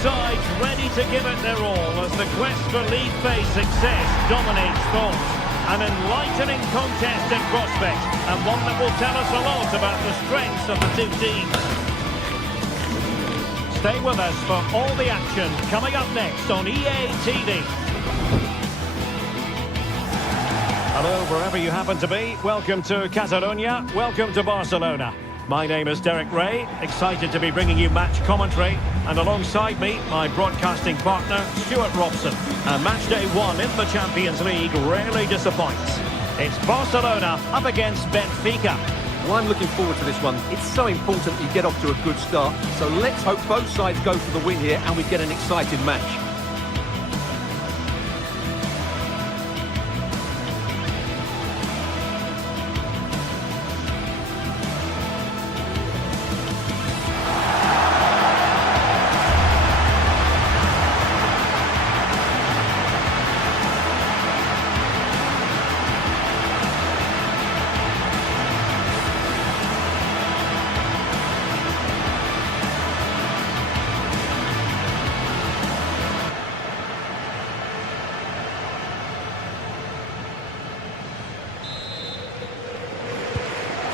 sides ready to give it their all as the quest for league phase success dominates thoughts. An enlightening contest in prospect, and one that will tell us a lot about the strengths of the two teams. Stay with us for all the action coming up next on EA TV. Hello, wherever you happen to be. Welcome to Catalonia. Welcome to Barcelona. My name is Derek Ray, excited to be bringing you match commentary. And alongside me, my broadcasting partner, Stuart Robson. And match day one in the Champions League rarely disappoints. It's Barcelona up against Benfica. Well, I'm looking forward to this one. It's so important you get off to a good start. So let's hope both sides go for the win here and we get an exciting match.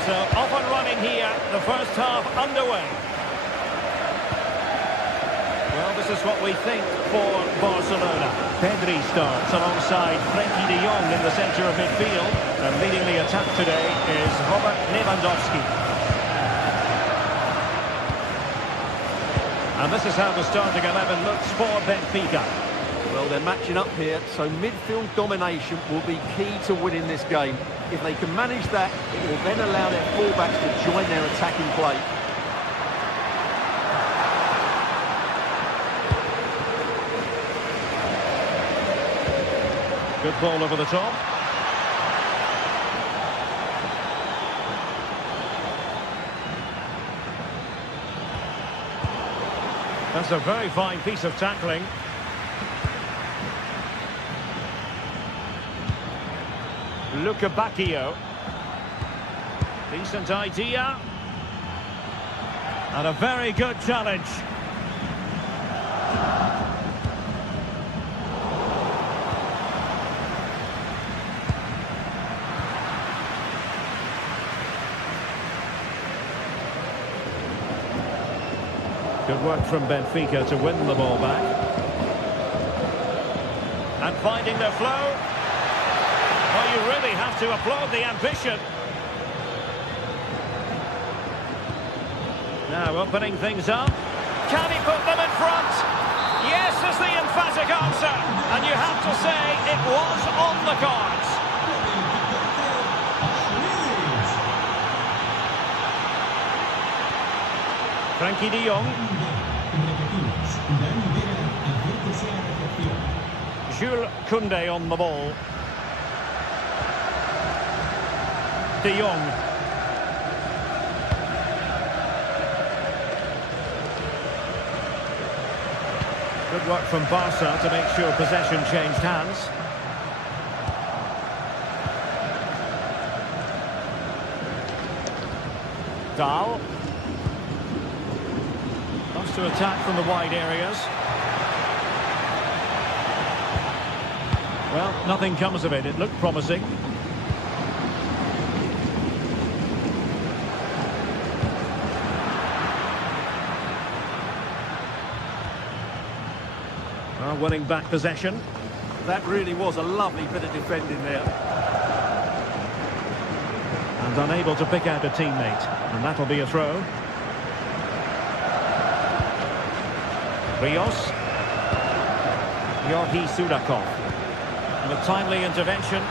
So off and running here, the first half underway. Well, this is what we think for Barcelona. Pedri starts alongside Frenkie de Jong in the centre of midfield. And leading the attack today is Robert Lewandowski. And this is how the starting 11 looks for Benfica. Well, they're matching up here, so midfield domination will be key to winning this game. If they can manage that, it will then allow their fullbacks to join their attacking play. Good ball over the top. That's a very fine piece of tackling. Luca Bacchio. Decent idea. And a very good challenge. Good work from Benfica to win the ball back. And finding their flow. Well, you really have to applaud the ambition. Now opening things up. Can he put them in front? Yes is the emphatic answer. And you have to say it was on the cards. Frenkie de Jong. Jules Koundé on the ball. De Jong. Good work from Barca to make sure possession changed hands. Dahl. Loves to attack from the wide areas. Well, nothing comes of it. It looked promising. Winning back possession. That really was a lovely bit of defending there. And unable to pick out a teammate. And that'll be a throw. Rios. Georgi Sudakov. And a timely intervention.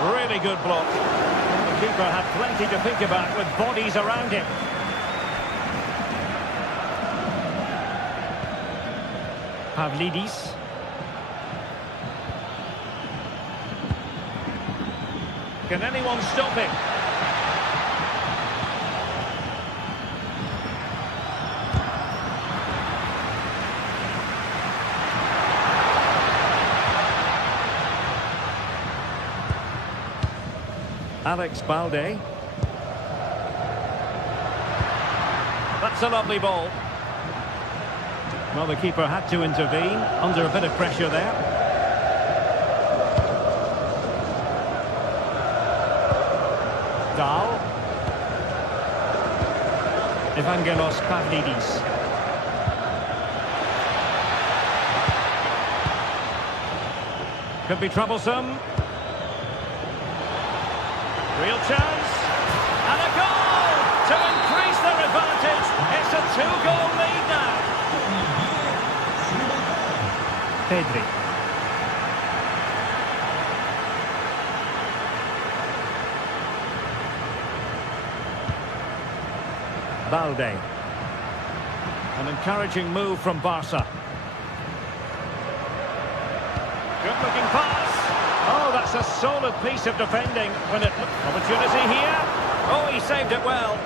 Really good block. The keeper had plenty to think about with bodies around him. Pavlidis. Can anyone stop him? Alex Balde. That's a lovely ball. Well, the keeper had to intervene under a bit of pressure there. Dahl. Evangelos Pavlidis. Could be troublesome. Real chance. And a goal to increase their advantage. It's a 2-goal lead now. Pedri. Balde. An encouraging move from Barca. Good-looking pass. Oh, that's a solid piece of defending. When it opportunity here. Oh, he saved it well.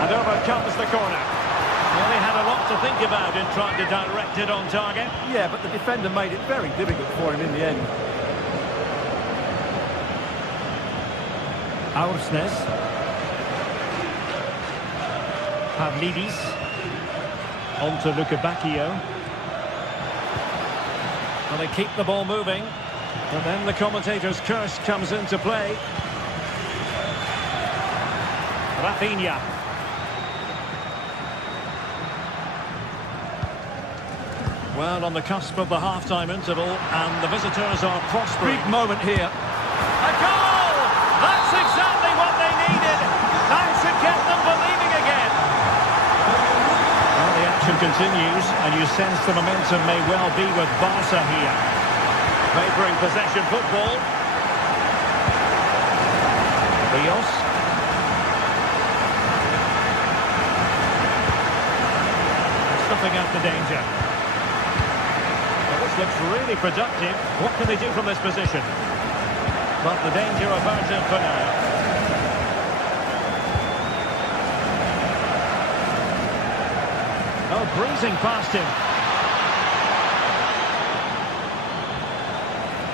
And over comes the corner. Well, he had a lot to think about in trying to direct it on target. Yeah, but the defender made it very difficult for him in the end. Aursnes. Pavlidis. On to Lukebakio. Well, they keep the ball moving. But then the commentator's curse comes into play. Rafinha. Well, on the cusp of the half-time interval, and the visitors are prospering. Big moment here. A goal! That's exactly what they needed. That should get them believing again. Well, the action continues, and you sense the momentum may well be with Barca here. Favouring possession football. Rios. Stuffing out the danger. Well, this looks really productive. What can they do from this position? But the danger averted for now. Oh, breezing past him.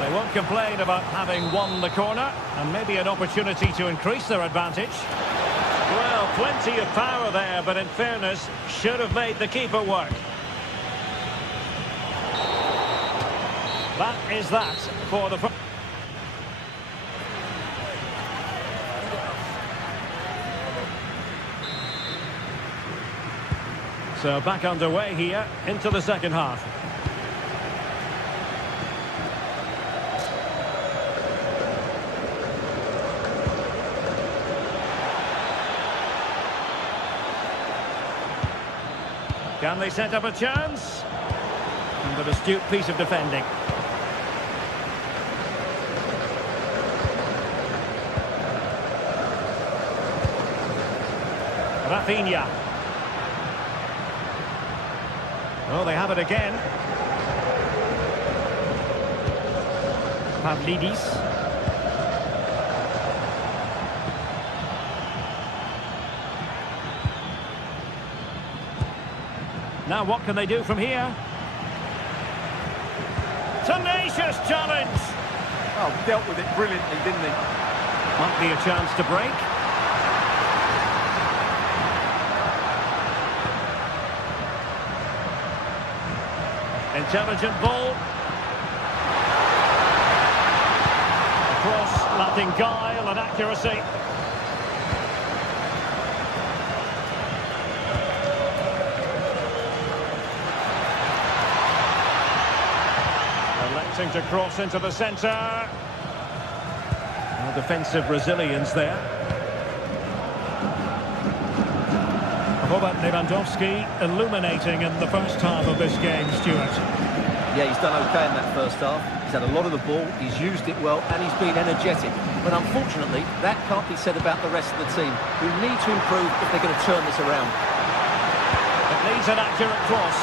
They won't complain about having won the corner, and maybe an opportunity to increase their advantage. Well, plenty of power there, but in fairness, should have made the keeper work. That is that for the... So back underway here into the second half. Can they set up a chance? And an astute piece of defending. Rafinha. Oh, they have it again. Pavlidis. Now what can they do from here? Tenacious challenge! Oh, dealt with it brilliantly, didn't he? Might be a chance to break. Intelligent ball. Across, lacking guile and accuracy. Electing to cross into the centre. Well, defensive resilience there. Robert Lewandowski illuminating in the first half of this game, Stuart. Yeah, he's done okay in that first half. He's had a lot of the ball, he's used it well, and he's been energetic. But unfortunately, that can't be said about the rest of the team, who need to improve if they're going to turn this around. It needs an accurate cross.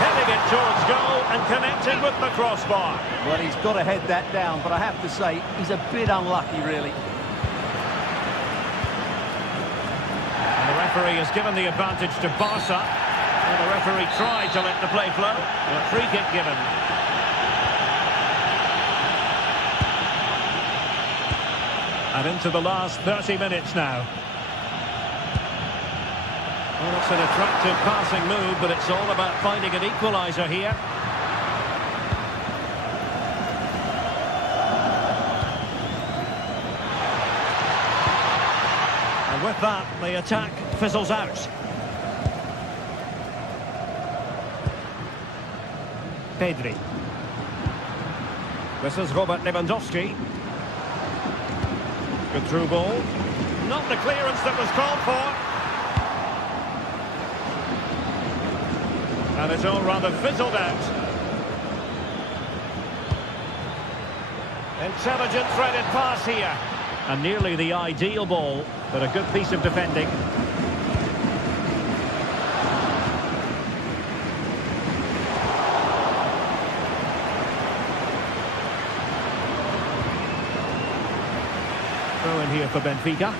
Heading it towards goal and connecting with the crossbar. Well, he's got to head that down, but I have to say, he's a bit unlucky, really. The referee has given the advantage to Barca. And the referee tried to let the play flow. A free kick given. And into the last 30 minutes now. Well, it's an attractive passing move, but it's all about finding an equaliser here. And with that, the attack fizzles out. Pedri. This is Robert Lewandowski. Good through ball. Not the clearance that was called for. And it's all rather fizzled out. Intelligent threaded pass here. And nearly the ideal ball, but a good piece of defending. Throw in here for Benfica.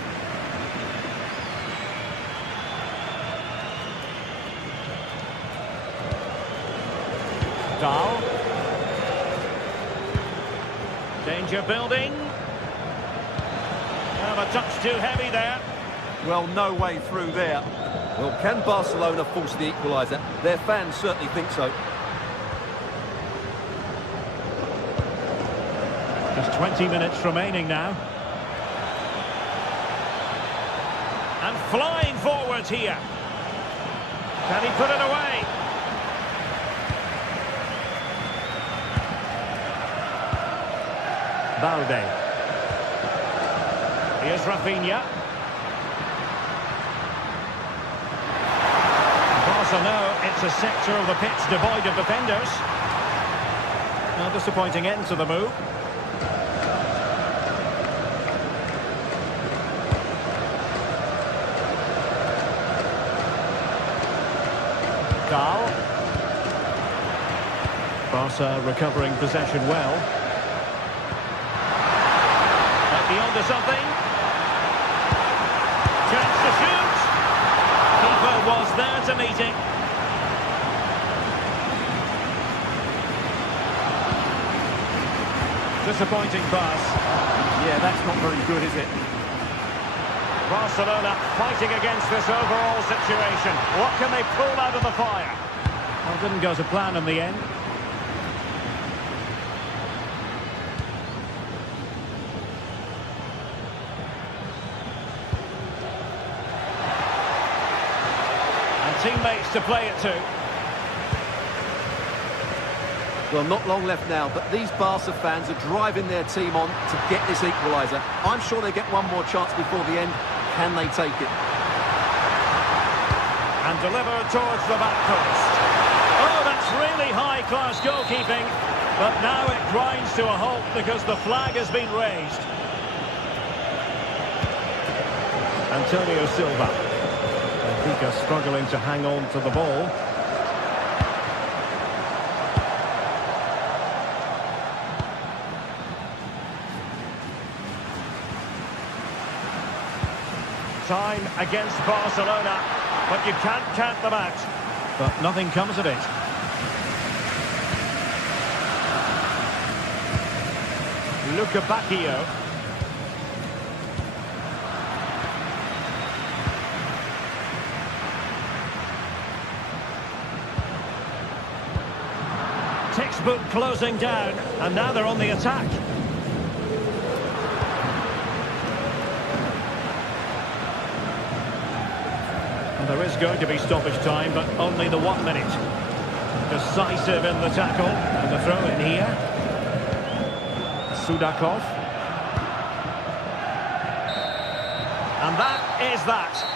Dahl. Danger building. Oh, a touch too heavy there. Well, no way through there. Well, can Barcelona force the equaliser? Their fans certainly think so. Just 20 minutes remaining now. And flying forwards here. Can he put it away? Balde. Here's Rafinha. Barca know it's a sector of the pitch devoid of defenders. A disappointing end to the move. Dahl. Barca recovering possession well. Might be onto something. Chance to shoot. Keeper was there to meet it. Disappointing pass. Yeah, that's not very good, is it? Barcelona fighting against this overall situation. What can they pull out of the fire? Well, didn't go to plan in the end. And teammates to play it to. Well, not long left now, but these Barca fans are driving their team on to get this equaliser. I'm sure they get one more chance before the end. Can they take it? And deliver towards the back post. Oh, that's really high-class goalkeeping. But now it grinds to a halt because the flag has been raised. Antonio Silva. Benfica struggling to hang on to the ball. Time against Barcelona, but you can't count them out. But nothing comes of it. Luca Bacchio. Textbook closing down, and now they're on the attack. There is going to be stoppage time, but only the 1 minute. Decisive in the tackle, and the throw in here. Sudakov. And that is that.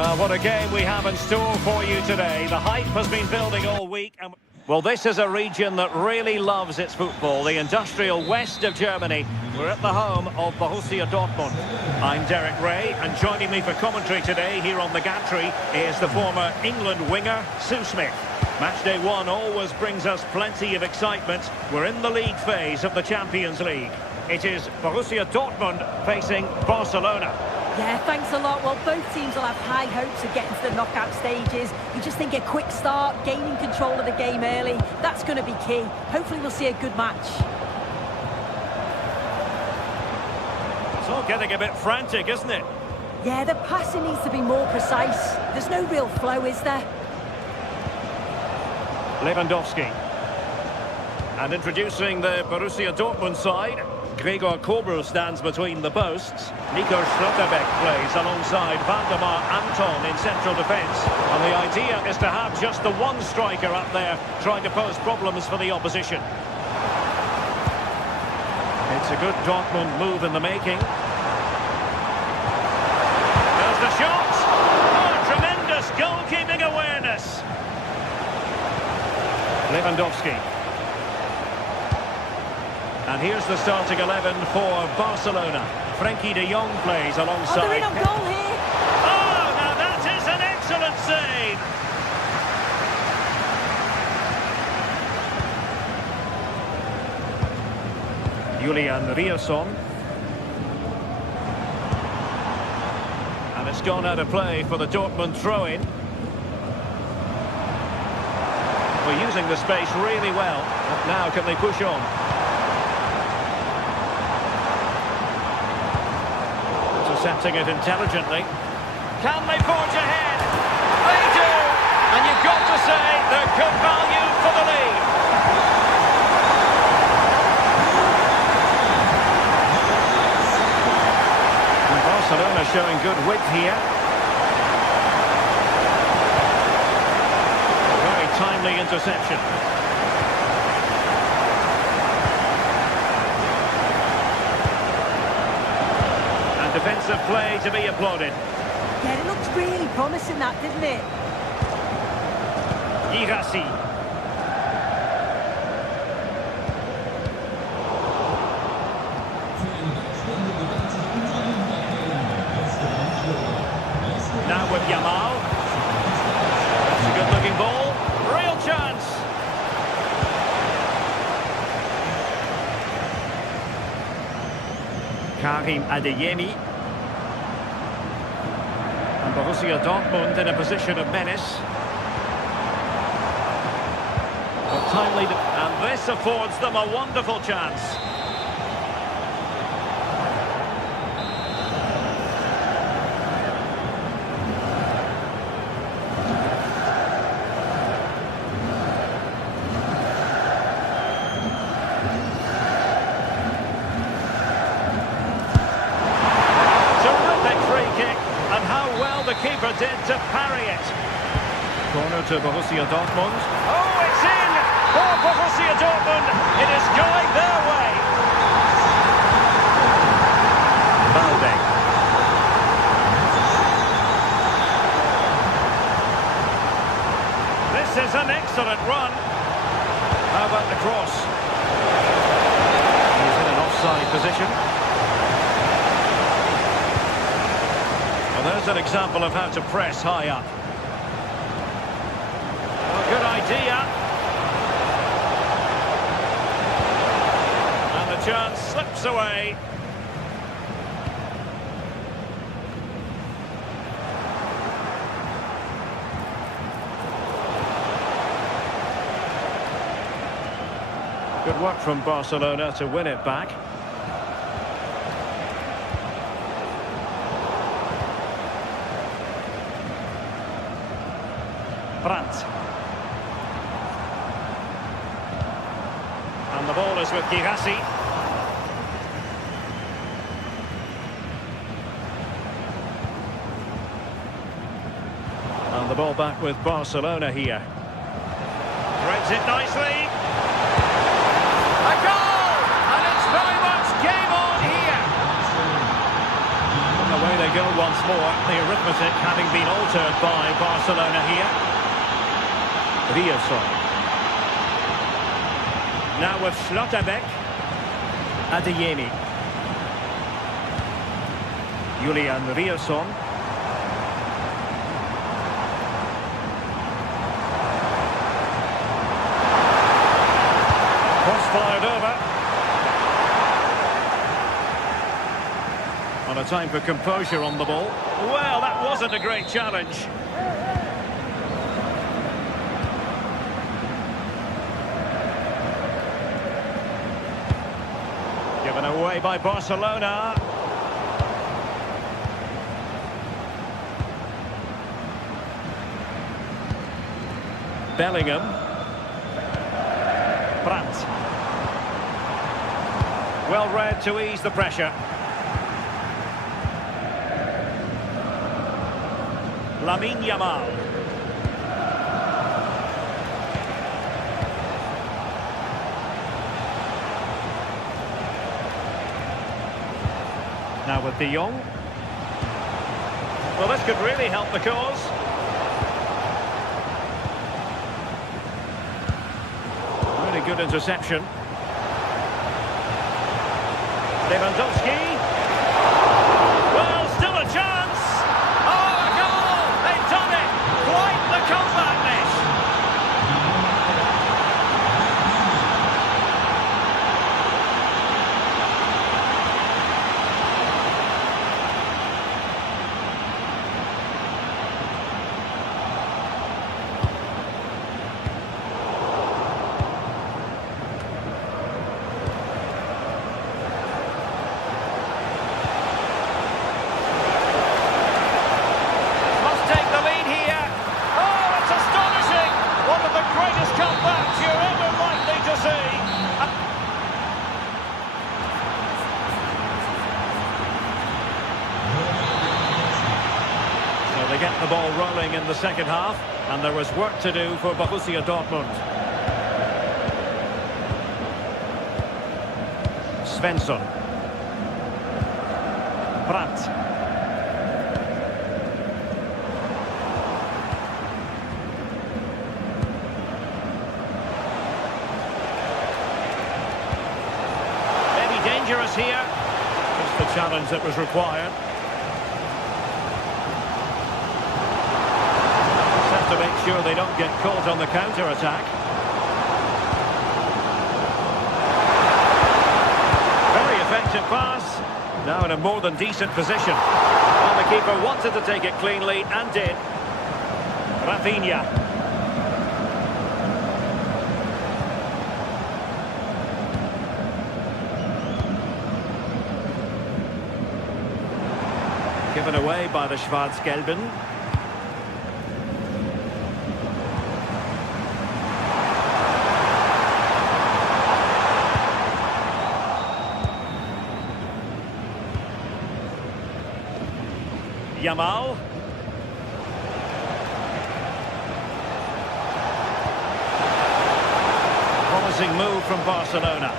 Well, what a game we have in store for you today. The hype has been building all week. Well, this is a region that really loves its football, the industrial west of Germany. We're at the home of Borussia Dortmund. I'm Derek Ray, and joining me for commentary today here on the gantry is the former England winger, Sue Smith. Matchday 1 always brings us plenty of excitement. We're in the league phase of the Champions League. It is Borussia Dortmund facing Barcelona. Yeah, thanks a lot. Well, both teams will have high hopes of getting to the knockout stages. You just think a quick start, gaining control of the game early, that's going to be key. Hopefully we'll see a good match. It's all getting a bit frantic, isn't it? Yeah, the passing needs to be more precise. There's no real flow, is there? Lewandowski. And introducing the Borussia Dortmund side, Gregor Kobel stands between the posts. Nico Schlotterbeck plays alongside Valdemar Anton in central defence. And the idea is to have just the one striker up there trying to pose problems for the opposition. It's a good Dortmund move in the making. There's the shot! Oh, tremendous goalkeeping awareness! Lewandowski. And here's the starting 11 for Barcelona. Frenkie de Jong plays alongside. Oh, they're in on goal here. Oh, now that is an excellent save. Julian Rierson. And it's gone out of play for the Dortmund throw-in. We're using the space really well. But now can they push on? Intercepting it intelligently. Can they forge ahead? They do! And you've got to say they're good value for the lead. And Barcelona showing good width here. Very timely interception. Defensive play to be applauded. Yeah, it looks really promising, that, didn't it? Girassi. Now with Yamal. That's a good-looking ball. Real chance. Karim Adeyemi. And Borussia Dortmund in a position of menace. But timely, and this affords them a wonderful chance. The keeper did to parry it. Corner to Borussia Dortmund. Oh, it's in for Borussia Dortmund. It is going their way. Balde. This is an excellent run. How about the cross? He's in an offside position. Well, there's an example of how to press high up. Well, good idea. And the chance slips away. Good work from Barcelona to win it back. Brandt. And the ball is with Girassi. And the ball back with Barcelona here. Threads it nicely. A goal! And it's very much game on here. And away they go once more, the arithmetic having been altered by Barcelona here. Riosson. Now with Schlotterbeck. Adeyemi. Julian Riosson. Cross-fired over. On a time for composure on the ball. Well, that wasn't a great challenge. Given away by Barcelona. Bellingham. Brandt. Well read to ease the pressure. Lamine Yamal. Now with De Jong. Well, this could really help the cause. Really good interception. Lewandowski. Well, still a chance. Oh, a goal! They've done it! Quite the comeback, this. They get the ball rolling in the second half, and there was work to do for Borussia Dortmund. Svensson. Brandt. Maybe dangerous here. Just the challenge that was required. To make sure they don't get caught on the counter-attack. Very effective pass. Now in a more than decent position. Well, the keeper wanted to take it cleanly and did. Rafinha. Given away by the Schwarz-Gelben. Yamal. Promising move from Barcelona.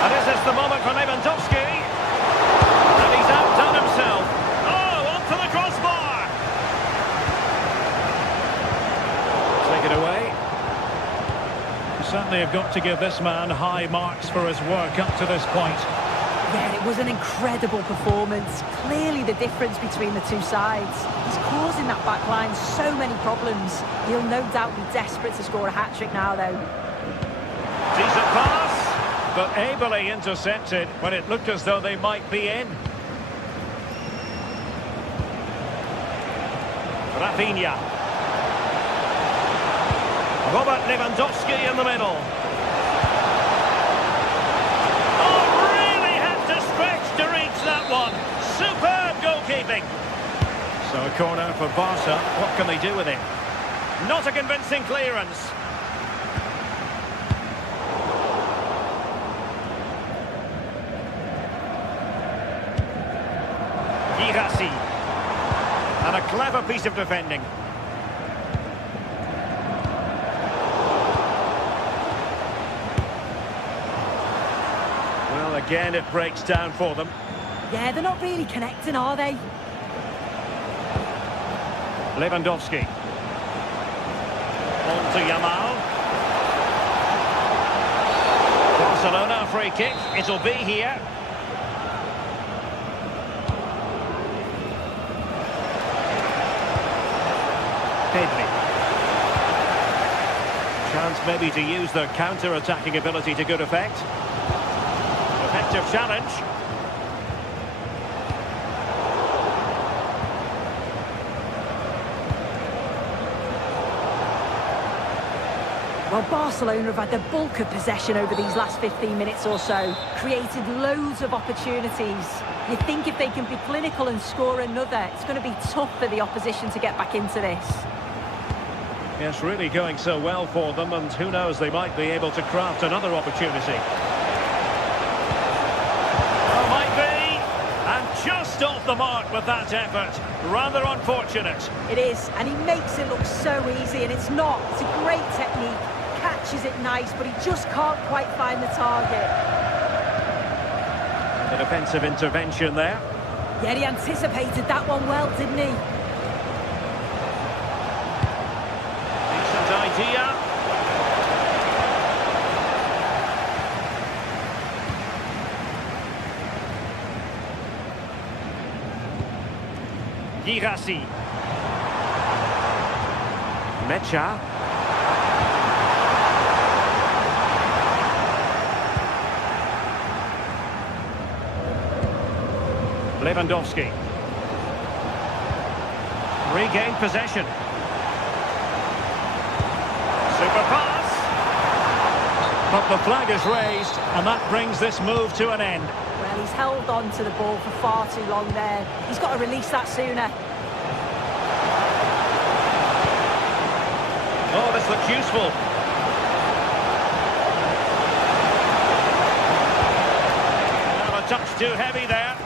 And is this the moment for Lewandowski? And he's outdone himself. Oh, on to the crossbar. Take it away. You certainly have got to give this man high marks for his work up to this point. Yeah, it was an incredible performance. Clearly the difference between the two sides. He's causing that back line so many problems. He'll no doubt be desperate to score a hat-trick now, though. Decent pass, but ably intercepted when it looked as though they might be in. Rafinha. Robert Lewandowski in the middle. That one. Superb goalkeeping. So a corner for Barca. What can they do with it? Not a convincing clearance. Girassi. And a clever piece of defending. Well, again, it breaks down for them. Yeah, they're not really connecting, are they? Lewandowski. On to Yamal. Barcelona free kick. It'll be here. Pedri. Chance maybe to use their counter-attacking ability to good effect. Effective challenge. Well, Barcelona have had the bulk of possession over these last 15 minutes or so, created loads of opportunities. You think if they can be clinical and score another, it's going to be tough for the opposition to get back into this. Yes, really going so well for them, and who knows, they might be able to craft another opportunity. Oh, might be, and just off the mark with that effort. Rather unfortunate. It is, and he makes it look so easy, and it's not. It's a great technique, catches it nice, but he just can't quite find the target. The defensive intervention there. Yeah, he anticipated that one well, didn't he? Decent idea. Girassi. Mecha. Lewandowski. Regained possession. Super pass. But the flag is raised, and that brings this move to an end. Well, he's held on to the ball for far too long there. He's got to release that sooner. Oh, this looks useful. Well, a touch too heavy there.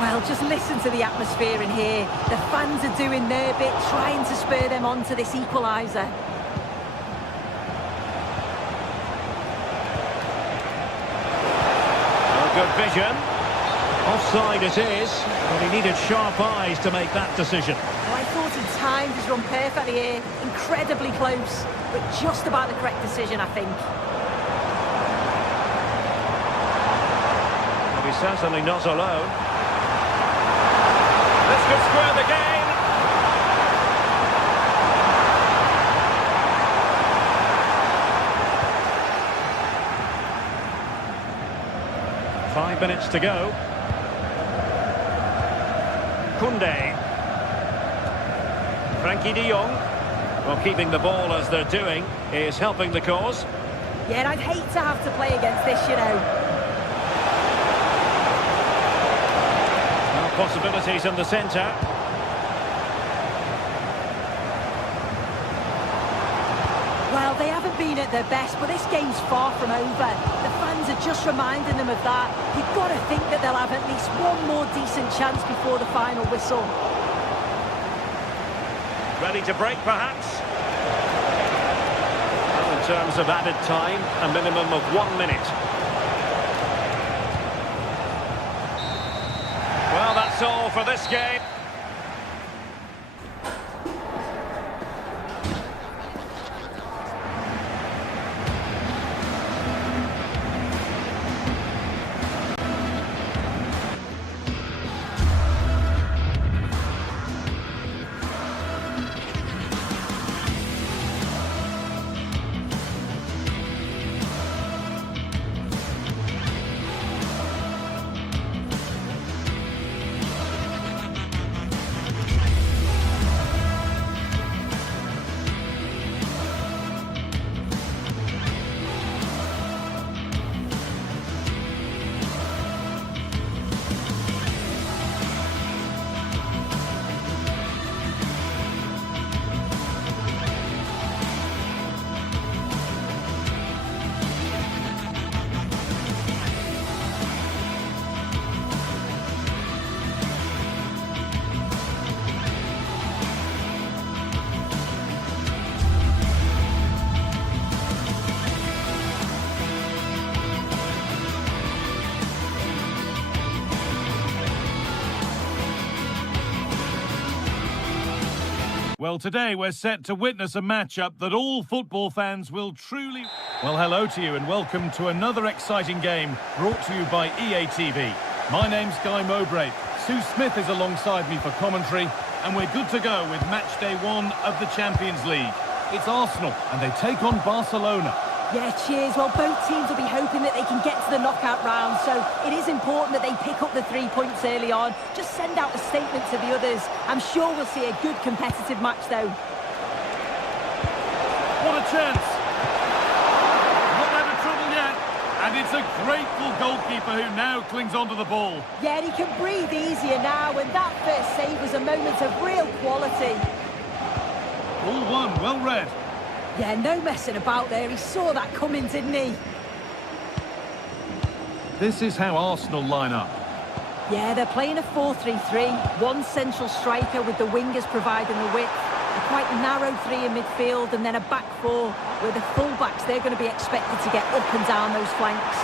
Well, just listen to the atmosphere in here. The fans are doing their bit, trying to spur them on to this equaliser. Good vision. Offside it is, but he needed sharp eyes to make that decision. Well, I thought he timed his run perfectly here. Incredibly close, but just about the correct decision, I think. Well, he's certainly not alone. This could square the game. Five minutes to go. Koundé. Frankie de Jong. Well, keeping the ball as they're doing is helping the cause. Yeah, and I'd hate to have to play against this, you know. Well, possibilities in the centre. Well, they haven't been at their best, but this game's far from over. The fans are just reminding them of that. You've got to think that they'll have at least one more decent chance before the final whistle. Ready to break, perhaps? Well, in terms of added time, a minimum of 1 minute. Well, that's all for this game. Well, today we're set to witness a matchup that all football fans will truly... Well, hello to you and welcome to another exciting game brought to you by EA TV. My name's Guy Mowbray. Sue Smith is alongside me for commentary, and we're good to go with match day 1 of the Champions League. It's Arsenal, and they take on Barcelona. Yeah, cheers. Well, both teams will be hoping that they can get to the knockout round, so it is important that they pick up the 3 points early on. Just send out a statement to the others. I'm sure we'll see a good competitive match, though. What a chance! Not out of trouble yet, and it's a grateful goalkeeper who now clings onto the ball. Yeah, he can breathe easier now, and that first save was a moment of real quality. All one, well read. Yeah, no messing about there. He saw that coming, didn't he? This is how Arsenal line up. Yeah, they're playing a 4-3-3. One central striker with the wingers providing the width. A quite narrow 3 in midfield, and then a back 4 where the full-backs, they're going to be expected to get up and down those flanks.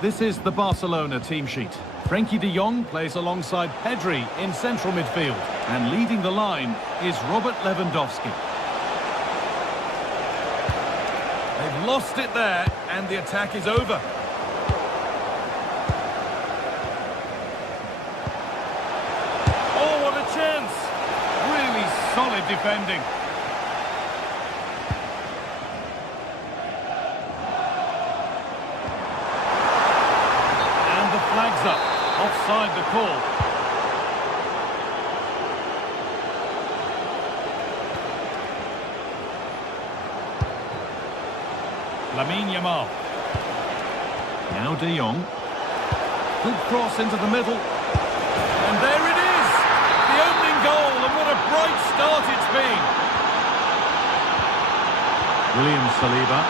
This is the Barcelona team sheet. Frenkie de Jong plays alongside Pedri in central midfield. And leading the line is Robert Lewandowski. They've lost it there, and the attack is over. Oh, what a chance! Really solid defending. And the flag's up. Offside the call. Lamine Yamal. Now De Jong. Good cross into the middle. And there it is! The opening goal, and what a bright start it's been. William Saliba.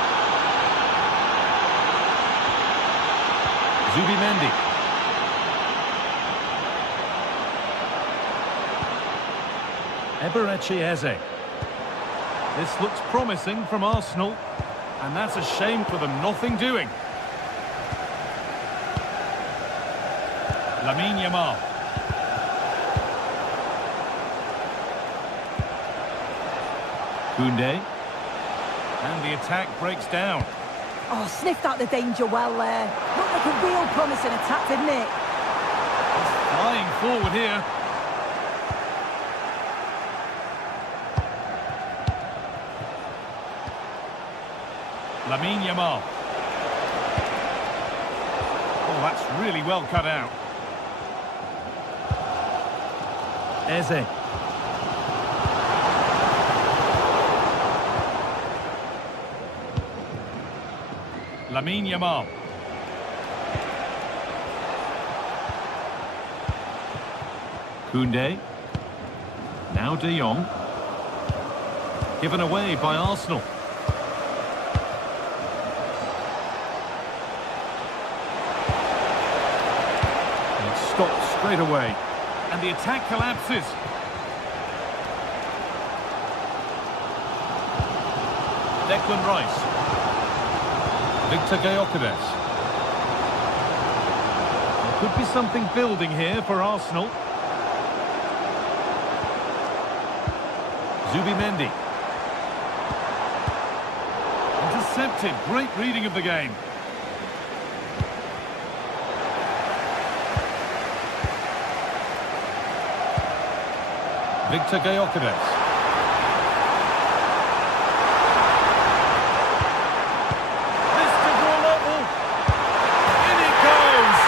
Zubimendi. Eberechi Eze. This looks promising from Arsenal, and that's a shame for them, nothing doing. Lamine Yamal. Koundé. And the attack breaks down. Oh, sniffed out the danger well there. Looked like a real promising attack, didn't it? Flying forward here. Lamine Yamal. Oh, that's really well cut out. Eze. Lamine Yamal. Koundé. Now De Jong. Given away by Arsenal. Stopped straight away, and the attack collapses. Declan Rice. Victor Gyökeres. There could be something building here for Arsenal. Zubimendi. Intercepted. Great reading of the game. Victor Gyökeres. This to draw level. In it goes.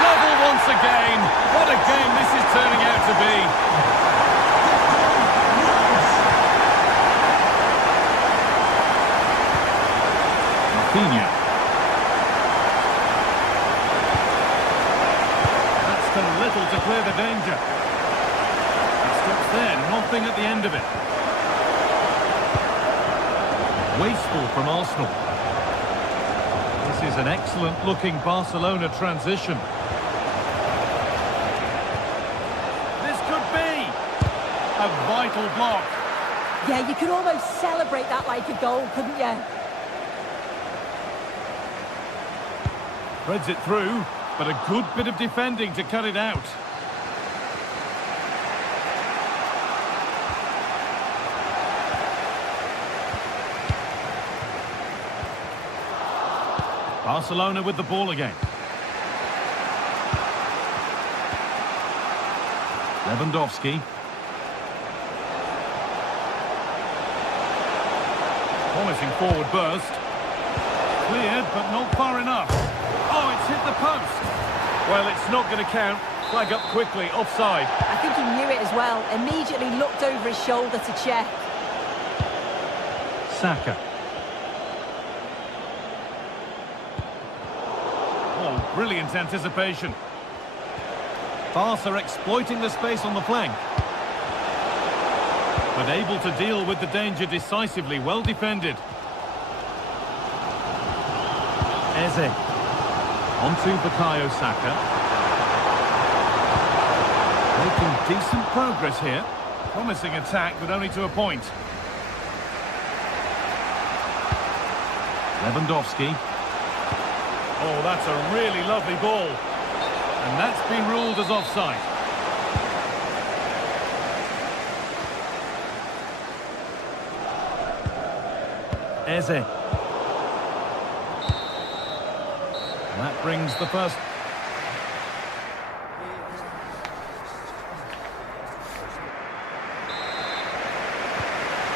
Level once again. What a game this is turning out to be. Rafinha. That's done little to clear the danger. There, nothing at the end of it. Wasteful from Arsenal. This is an excellent-looking Barcelona transition. This could be a vital block. Yeah, you could almost celebrate that like a goal, couldn't you? Threads it through, but a good bit of defending to cut it out. Barcelona with the ball again. Lewandowski. Promising forward burst. Cleared, but not far enough. Oh, it's hit the post. Well, it's not going to count. Flag up quickly, offside. I think he knew it as well. Immediately looked over his shoulder to check. Saka. Oh, brilliant anticipation. Barca exploiting the space on the flank. But able to deal with the danger decisively, well defended. Eze. Onto Bukayo Saka. Making decent progress here. Promising attack, but only to a point. Lewandowski. Oh, that's a really lovely ball. And that's been ruled as offside. Eze. And that brings the first.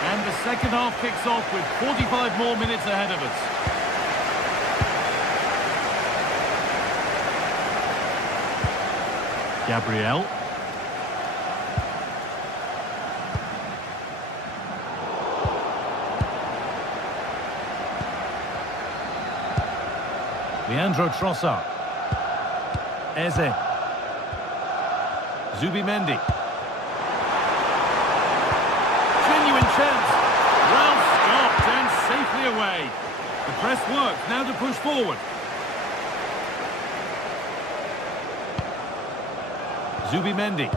And the second half kicks off with 45 more minutes ahead of us. Gabriel. Leandro Trossard. Eze. Zubimendi. Genuine chance. Well stopped and safely away. The press works, now to push forward. Zubimendi.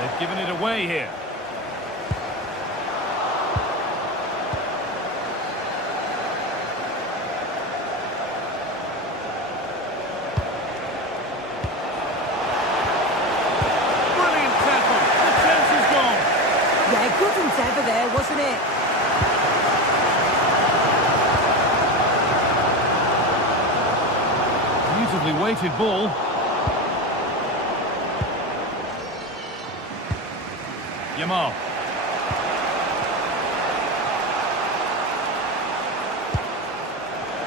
They've given it away here. Brilliant tackle. The chance is gone. Yeah, good endeavour there, wasn't it? Beautifully weighted ball. Yamal.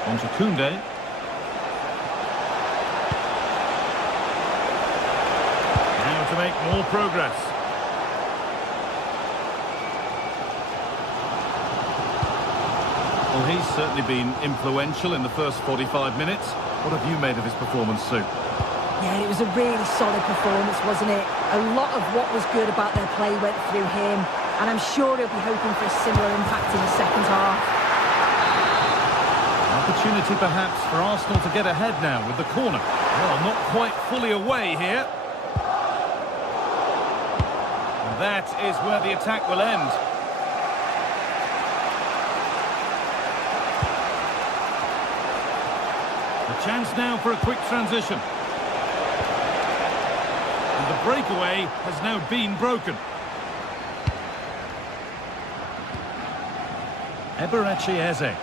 On to Koundé. Now to make more progress. Well, he's certainly been influential in the first 45 minutes. What have you made of his performance, Sue? Yeah, it was a really solid performance, wasn't it? A lot of what was good about their play went through him, and I'm sure he'll be hoping for a similar impact in the second half. An opportunity perhaps for Arsenal to get ahead now with the corner. Well, not quite fully away here. And that is where the attack will end. A chance now for a quick transition. And the breakaway has now been broken. Eberechi Eze.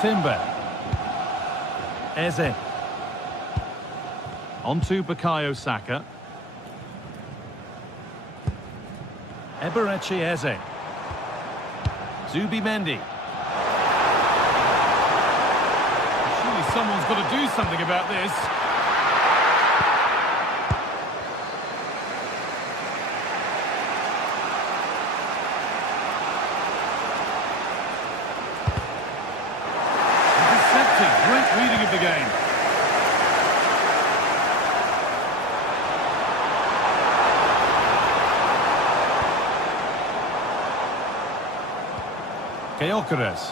Timber. Eze. Onto Bukayo Saka. Eberechi Eze. Zubimendi. Surely someone's got to do something about this. Great reading of the game. Gyökeres.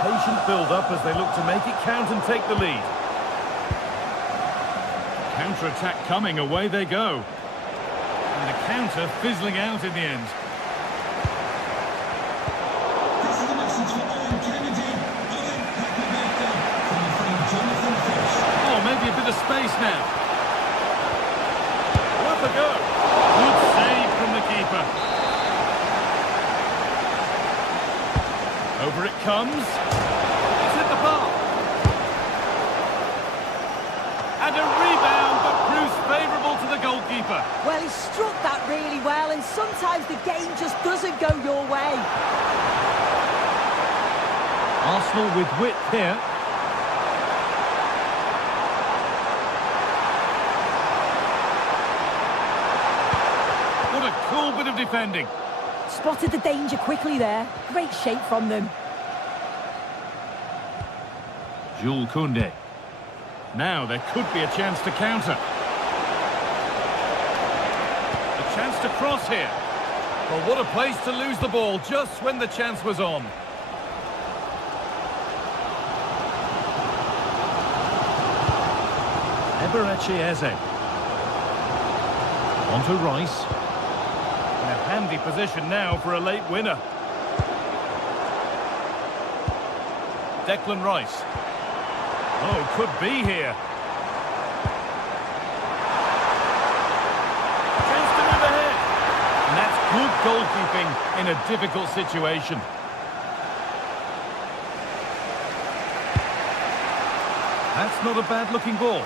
Patient build-up as they look to make it count and take the lead. Counter-attack coming, away they go. And the counter fizzling out in the end. now. Worth a go. Good save from the keeper. Over it comes. It's hit the bar. And a rebound that proves favourable to the goalkeeper. Well, he struck that really well, and sometimes the game just doesn't go your way. Arsenal with width here. What a cool bit of defending. Spotted the danger quickly there. Great shape from them. Jules Koundé. Now there could be a chance to counter. A chance to cross here. Well, what a place to lose the ball just when the chance was on. Eze. On to Rice. In a handy position now for a late winner. Declan Rice. Oh, could be here. Chance to move ahead. And that's good goalkeeping in a difficult situation. That's not a bad-looking ball.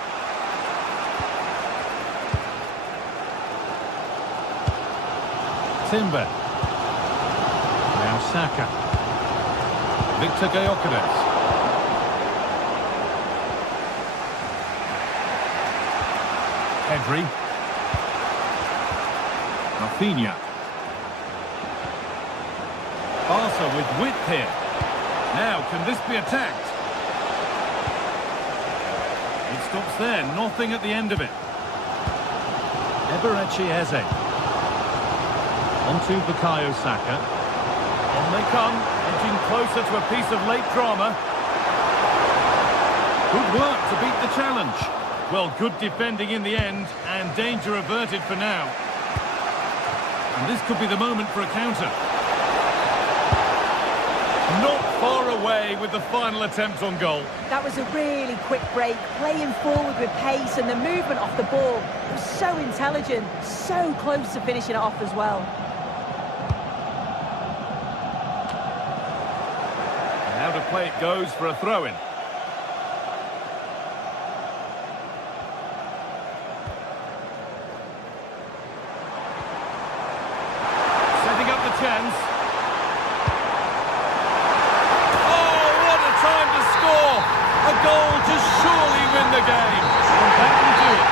Timber. Now Saka. Victor Gyökeres. Pedri. Rafinha. Barca with width here. Now, can this be attacked? It stops there, nothing at the end of it. Eze. On to Bukayo Saka. On they come, edging closer to a piece of late drama. Good work to beat the challenge. Well, good defending in the end, and danger averted for now. And this could be the moment for a counter. Not far away with the final attempt on goal. That was a really quick break, playing forward with pace, and the movement off the ball was so intelligent, so close to finishing it off as well. And how to play it goes for a throw-in. Setting up the chance. A goal to surely win the game. And that will do it.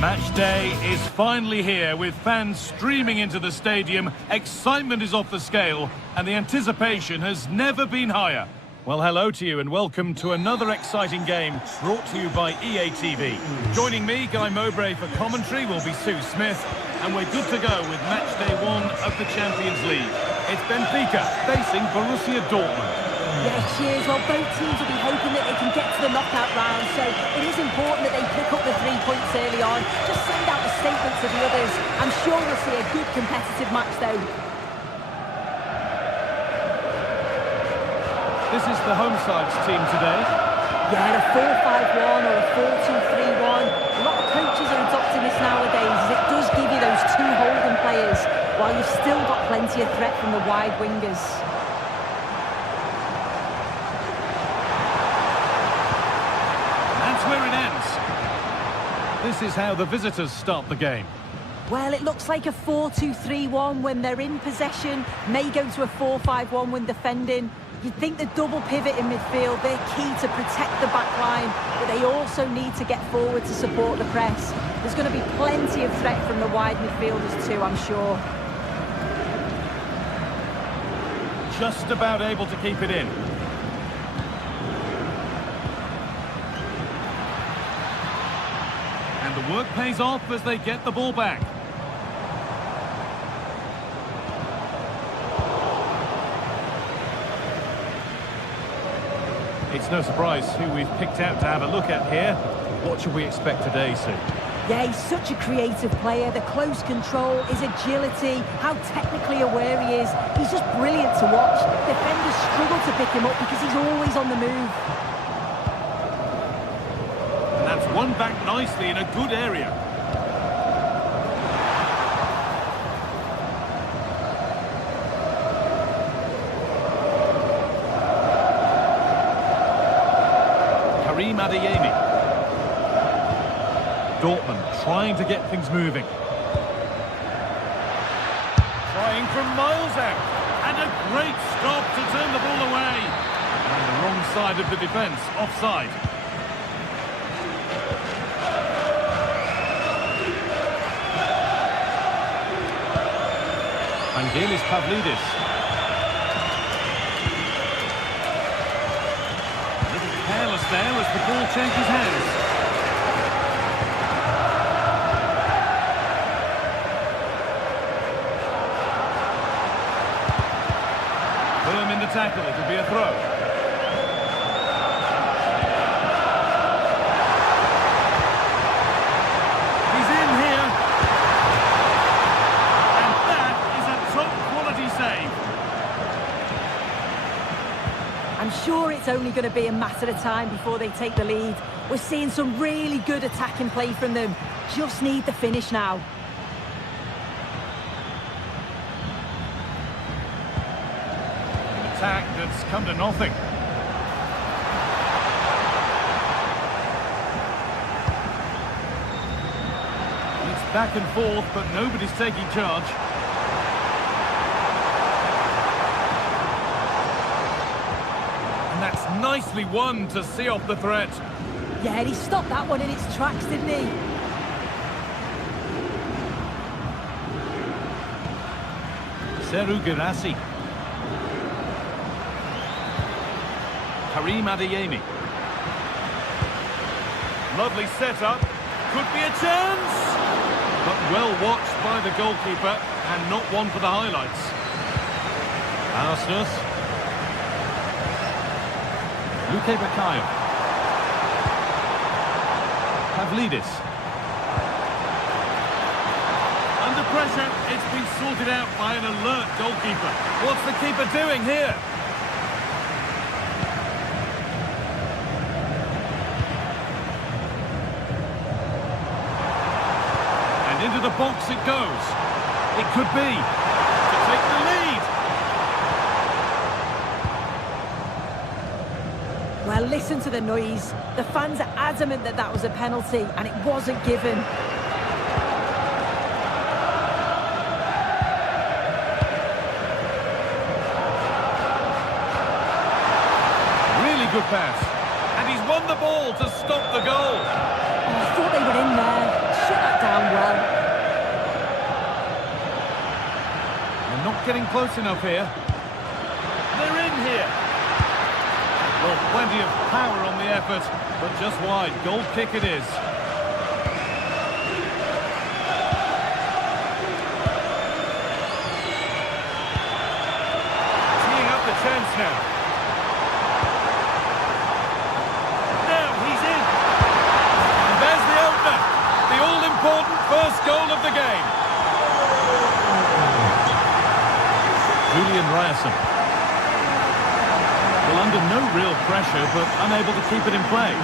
Match day is finally here, with fans streaming into the stadium. Excitement is off the scale, and the anticipation has never been higher. Well, hello to you and welcome to another exciting game brought to you by EA TV. Joining me, Guy Mowbray, for commentary will be Sue Smith, and we're good to go with match day 1 of the Champions League. It's Benfica facing Borussia Dortmund. Yeah, cheers. Well, both teams will be hoping that they can get to the knockout round, so it is important that they pick up the 3 points early on. Just send out a statement to the others. I'm sure we'll see a good competitive match, though. This is the home side's team today. Yeah, a 4-5-1 or a 4-2-3-1. A lot of coaches are adopting this nowadays, as it does give you those 2 holding players, while you've still got plenty of threat from the wide wingers. That's where it ends. This is how the visitors start the game. Well, it looks like a 4-2-3-1 when they're in possession, may go to a 4-5-1 when defending. You'd think the double pivot in midfield, they're key to protect the back line, but they also need to get forward to support the press. There's going to be plenty of threat from the wide midfielders too, I'm sure. Just about able to keep it in. And the work pays off as they get the ball back. It's no surprise who we've picked out to have a look at here. What should we expect today, Sue? Yeah, he's such a creative player. The close control, his agility, how technically aware he is. He's just brilliant to watch. Defenders struggle to pick him up because he's always on the move. And that's won back nicely in a good area. Dortmund trying to get things moving. Trying from miles out. And a great stop to turn the ball away. On the wrong side of the defence, offside. Vangelis Pavlidis. A little careless there as the ball changes hands. Firm in the tackle, it'll be a throw. He's in here. And that is a top quality save. I'm sure it's only going to be a matter of time before they take the lead. We're seeing some really good attacking play from them. Just need the finish now. Attack that's come to nothing. It's back and forth, but nobody's taking charge. And that's nicely won to see off the threat. Yeah, he stopped that one in its tracks, didn't he? Seru Girassi. Karim Adeyemi. Lovely setup. Could be a chance. But well watched by the goalkeeper and not one for the highlights. Arsenal. Luke Bakayo. Pavlidis. Under pressure, it's been sorted out by an alert goalkeeper. What's the keeper doing here? Into the box it goes. It could be to take the lead. Well, listen to the noise. The fans are adamant that that was a penalty, and it wasn't given. Really good pass. And he's won the ball to stop the goal. Oh, I thought they were in there. Shut that down well. They're not getting close enough here. They're in here. Well, plenty of power on the effort, but just wide. Goal kick it is. Teeing up the chance now. Now he's in. And there's the opener. The all-important first goal of the game. Julian Ryerson. Well, under no real pressure, but unable to keep it in play.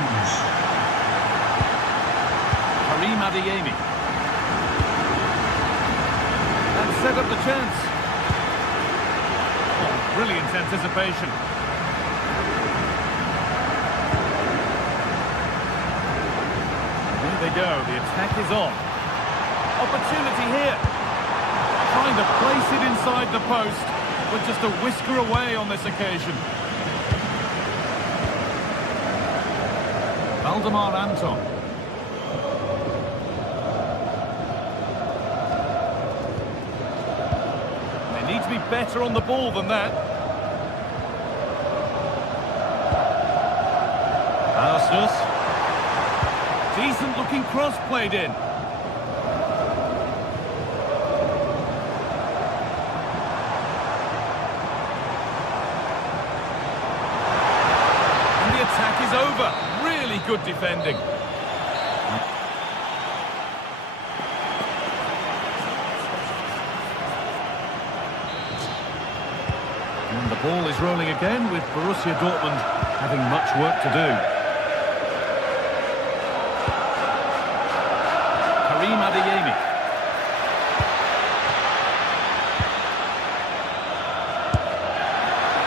Karim Adeyemi. And set up the chance. Oh, brilliant anticipation. There they go, the attack is on. Opportunity here. Trying to place it inside the post, but just a whisker away on this occasion. Valdemar Anton. They need to be better on the ball than that. Arsenus. Decent looking cross played in. And the attack is over. Really good defending. And the ball is rolling again with Borussia Dortmund having much work to do. Karim Adeyemi.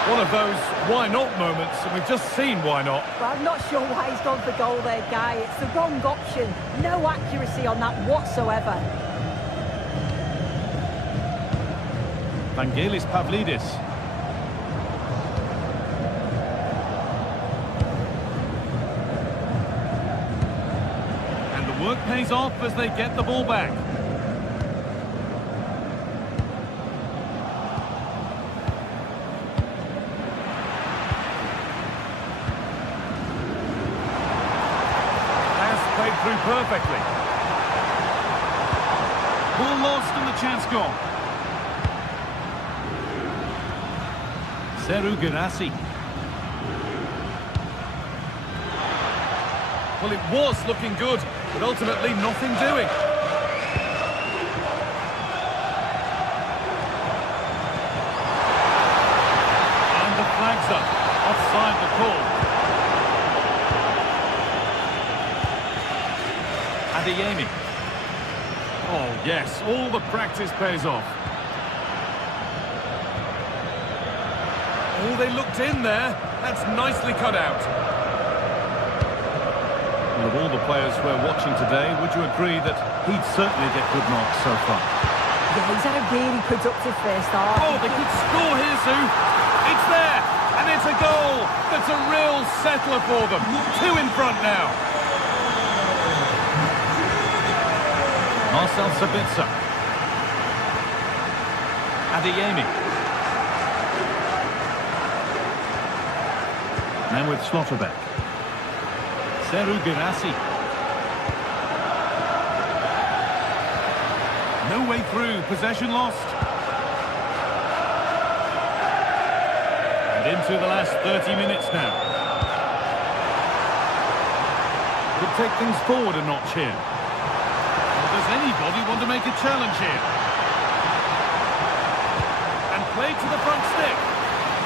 One of those why not moments, and we've just seen why not. Well, I'm not sure why he's gone for goal there, Guy. It's the wrong option. No accuracy on that whatsoever. Vangelis Pavlidis. And the work pays off as they get the ball back. Played through perfectly. Ball lost and the chance gone. Seru Girassi. Well, it was looking good, but ultimately nothing doing. And the flag's up. Offside the call. Adeyemi. Oh, yes, all the practice pays off. Oh, they looked in there. That's nicely cut out. Well, of all the players we're watching today, would you agree that he'd certainly get good marks so far? Yeah, he's had a really productive first half. Oh, they could score here, Sue. It's there, and it's a goal. That's a real settler for them. 2 in front now. Marcel Sabitzer. Adeyemi. Now with Slotterbeck. Seru Girassi. No way through, possession lost. And into the last 30 minutes now. Could take things forward a notch here. Does anybody want to make a challenge here? And played to the front stick.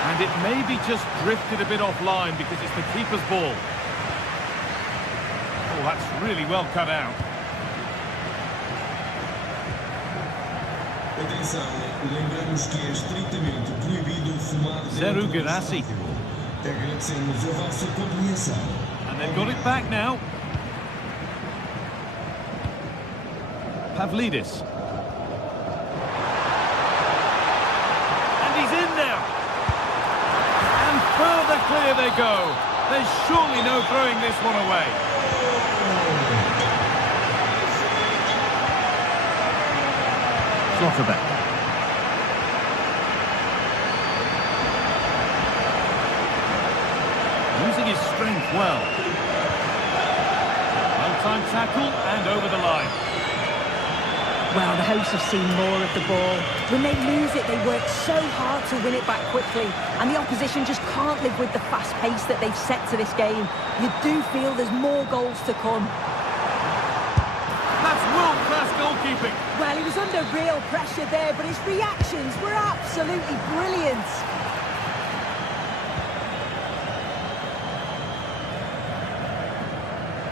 And it maybe just drifted a bit offline because it's the keeper's ball. Oh, that's really well cut out. Atenção, lembramos que é estritamente proibido fumar. Seru Girassi. Agradecemos a vossa compreensão. And they've got it back now. Pavlidis. And he's in now. And further clear they go. There's surely no throwing this one away. Slotterbeck. strength well. Well-timed tackle and over the line. Well, the hosts have seen more of the ball. When they lose it, they work so hard to win it back quickly, and the opposition just can't live with the fast pace that they've set to this game. You do feel there's more goals to come. That's world-class goalkeeping. Well, he was under real pressure there, but his reactions were absolutely brilliant.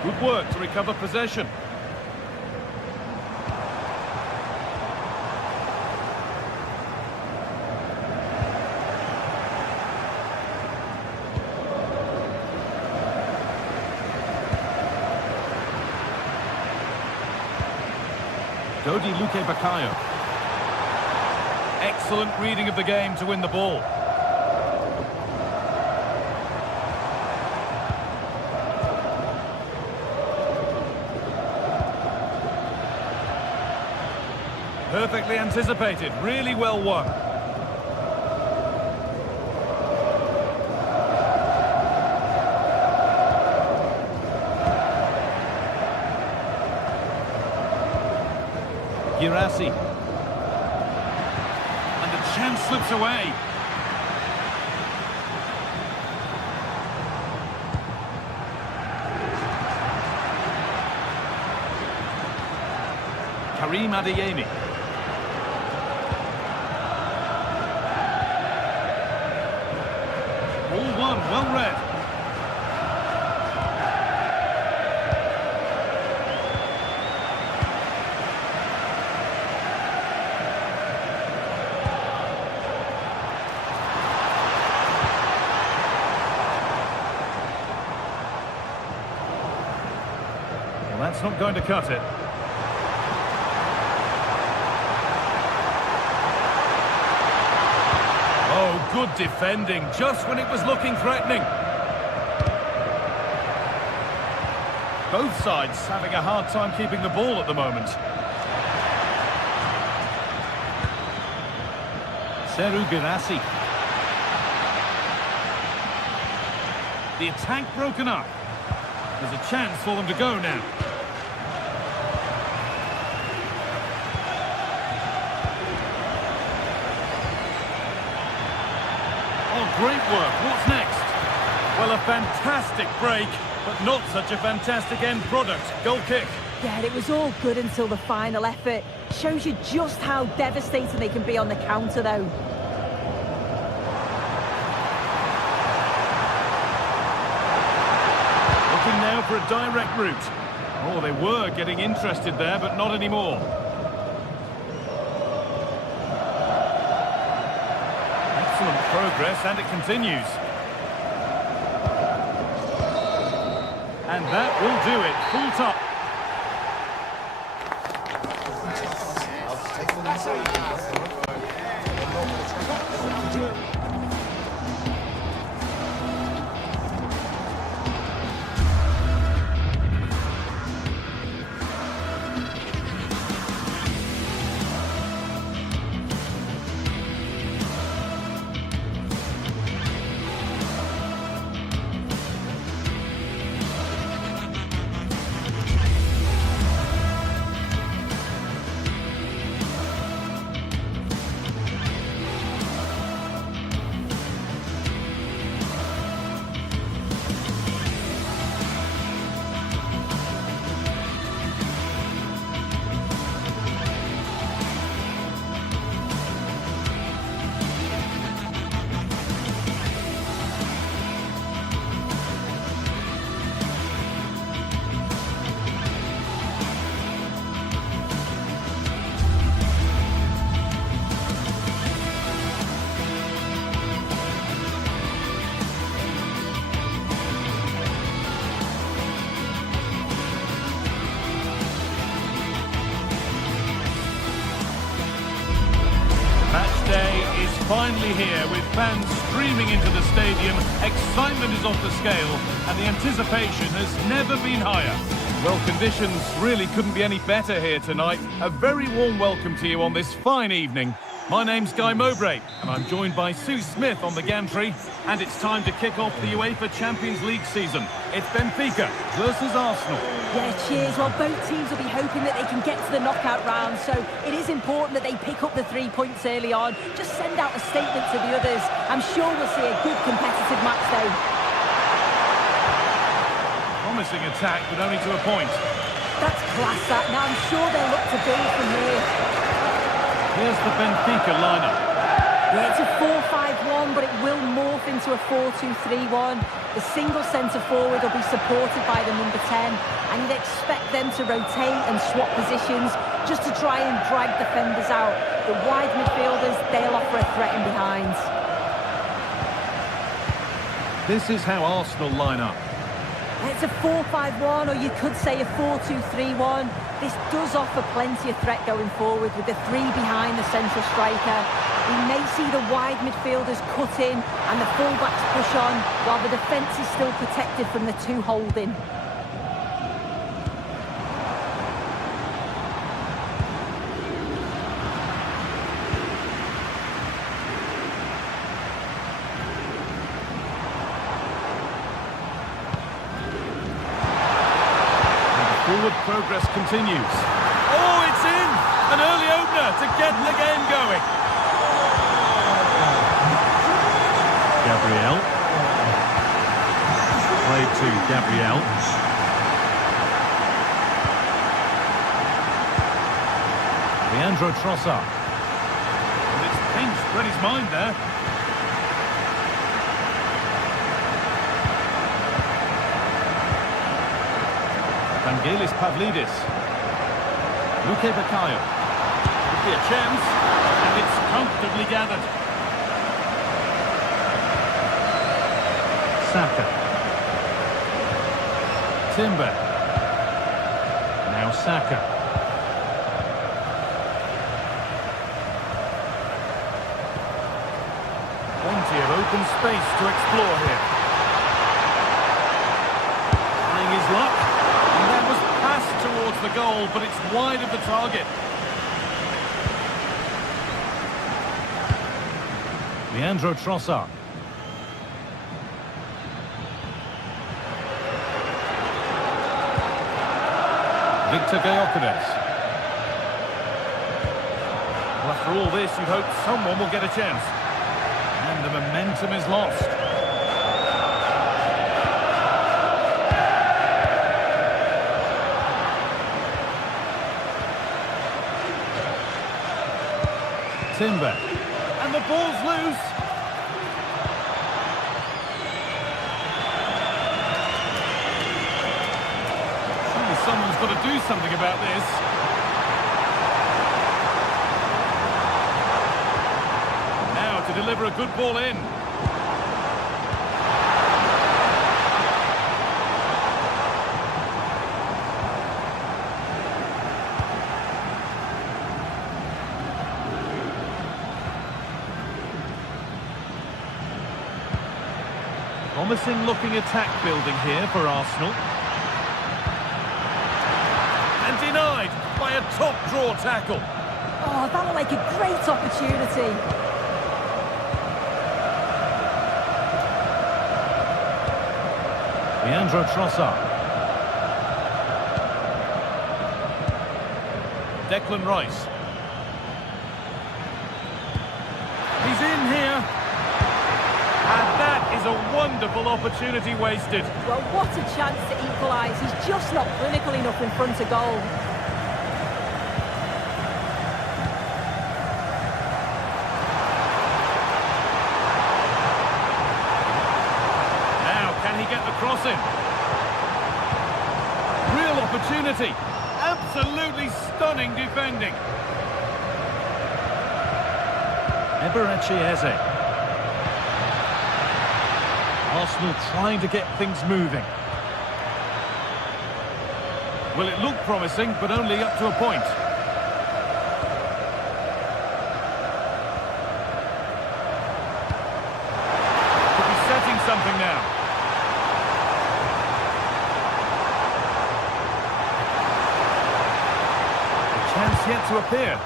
Good work to recover possession. Dodi Luque Bakayo. Excellent reading of the game to win the ball. Perfectly anticipated, really well won. Girassi. And the chance slips away. Karim Adeyemi. All one, well read. Well, that's not going to cut it. Oh, good defending, just when it was looking threatening. Both sides having a hard time keeping the ball at the moment. Serhou Guirassy. The attack broken up. There's a chance for them to go now. Oh, great work. What's next? Well, a fantastic break, but not such a fantastic end product. Goal kick. Yeah, it was all good until the final effort. Shows you just how devastating they can be on the counter, though. Looking now for a direct route. Oh, they were getting interested there, but not anymore. Excellent progress, and it continues. And that will do it. Full top. Finally here, with fans streaming into the stadium, excitement is off the scale, and the anticipation has never been higher. Well, conditions really couldn't be any better here tonight. A very warm welcome to you on this fine evening. My name's Guy Mowbray, and I'm joined by Sue Smith on the gantry, and it's time to kick off the UEFA Champions League season. It's Benfica versus Arsenal. Yeah, cheers. Well, both teams will be hoping that they can get to the knockout round, so it is important that they pick up the 3 points early on. Just send out a statement to the others. I'm sure we'll see a good competitive match, though. Promising attack, but only to a point. That's class, that. Now, I'm sure they'll look to build from here. Here's the Benfica lineup. Yeah, it's a 4-5-1, but it will morph into a 4-2-3-1. The single centre-forward will be supported by the number 10, and you'd expect them to rotate and swap positions just to try and drag defenders out. The wide midfielders, they'll offer a threat in behind. This is how Arsenal line up. It's a 4-5-1, or you could say a 4-2-3-1. This does offer plenty of threat going forward with the 3 behind the central striker. We may see the wide midfielders cut in and the fullbacks push on, while the defence is still protected from the 2 holding. Forward progress continues. Oh, it's in! An early opener to get the game going. Gabriel. Played to Gabriel. Leandro Trossard. And it's pinched, read his mind there. Vangelis Pavlidis. Luke Bakayo. Could be a chance, and it's comfortably gathered. Saka. Timber. Now Saka. Plenty of open space to explore here. Trying his luck. And that was passed towards the goal, but it's wide of the target. Leandro Trossard. Victor Gyökeres. Well, after all this, you'd hope someone will get a chance. And the momentum is lost. Timber. And the ball's loose. Surely someone's got to do something about this. Now to deliver a good ball in. Promising looking attack building here for Arsenal. And denied by a top draw tackle. Oh, that'll make a great opportunity. Leandro Trossard. Declan Rice. He's in here. And that is a wonderful opportunity wasted. Well, what a chance to equalise. He's just not clinical enough in front of goal. Now, can he get the cross in? Real opportunity. Absolutely stunning defending. Eberechi Eze. Arsenal trying to get things moving. Well, it looked promising, but only up to a point. Could be setting something now. A chance yet to appear.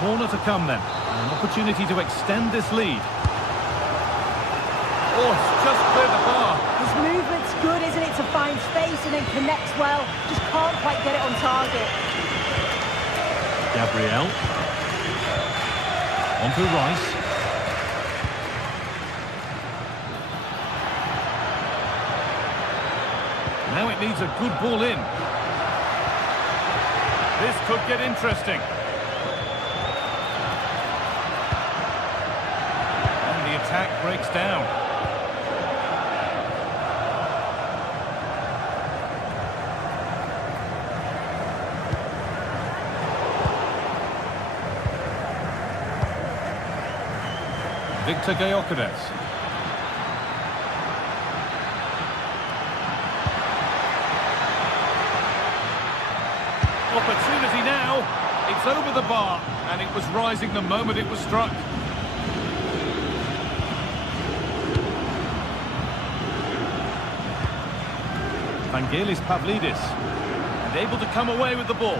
Corner to come then. An opportunity to extend this lead. Oh, it's just cleared the bar. His movement's good, isn't it, to find space and then connects well. Just can't quite get it on target. Gabriel. On to Rice. Now it needs a good ball in. This could get interesting. And the attack breaks down. Victor Gyökeres. Opportunity now. It's over the bar, and it was rising the moment it was struck. Vangelis Pavlidis, and able to come away with the ball.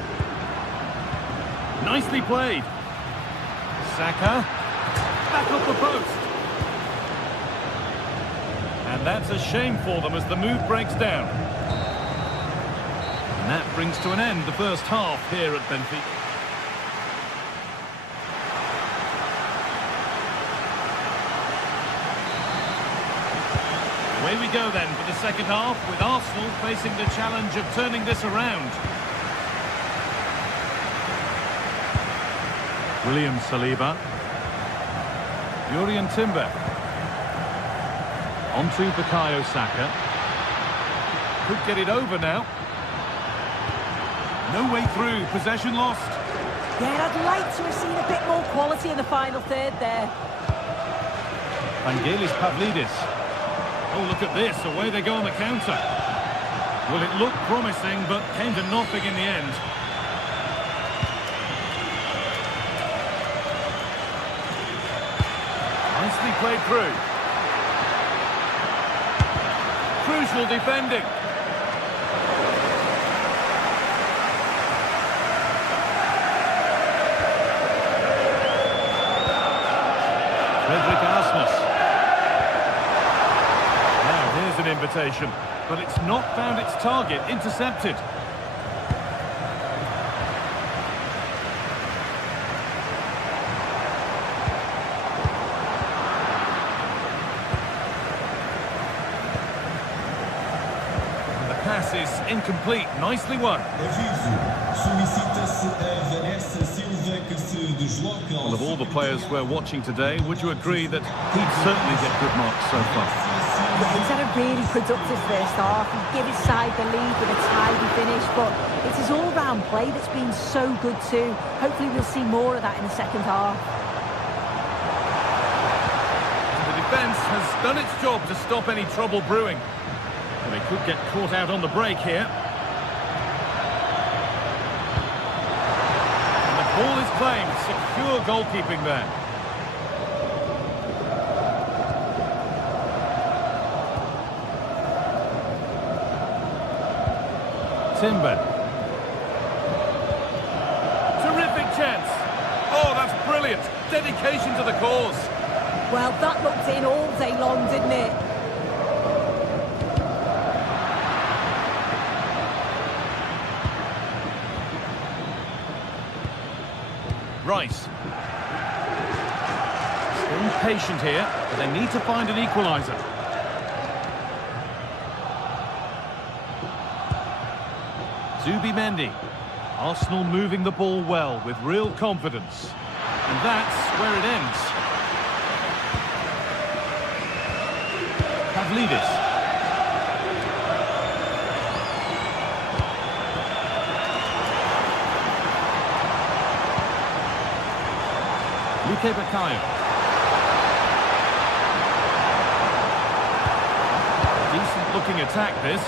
Nicely played. Saka, back off the post. And that's a shame for them as the move breaks down. And that brings to an end the first half here at Benfica. Away we go then for the second half, with Arsenal facing the challenge of turning this around. William Saliba. Jurrien Timber. On to Bukayo Saka. Could get it over now. No way through, possession lost. Yeah, I'd like to have seen a bit more quality in the final third there. Vangelis Pavlidis. Oh, look at this, away they go on the counter. Well, it looked promising, but came to nothing in the end. Nicely played through. Crucial defending. Now here's an invitation, but it's not found its target. Intercepted. And the pass is incomplete. Nicely won. Well, of all the players we're watching today, would you agree that he'd certainly get good marks so far? Yeah, he's had a really productive first half. He gave his side the lead with a tidy finish, but it's his all-round play that's been so good too. Hopefully we'll see more of that in the second half. The defence has done its job to stop any trouble brewing. Well, they could get caught out on the break here. Ball is claimed, secure goalkeeping there. Timber. Terrific chance. Oh, that's brilliant. Dedication to the cause. Well, that looked in all day long, didn't it? Rice. Still patient here, but they need to find an equaliser. Zubimendi. Arsenal moving the ball well with real confidence. And that's where it ends. Pavlidis. Bukayo. Decent looking attack this.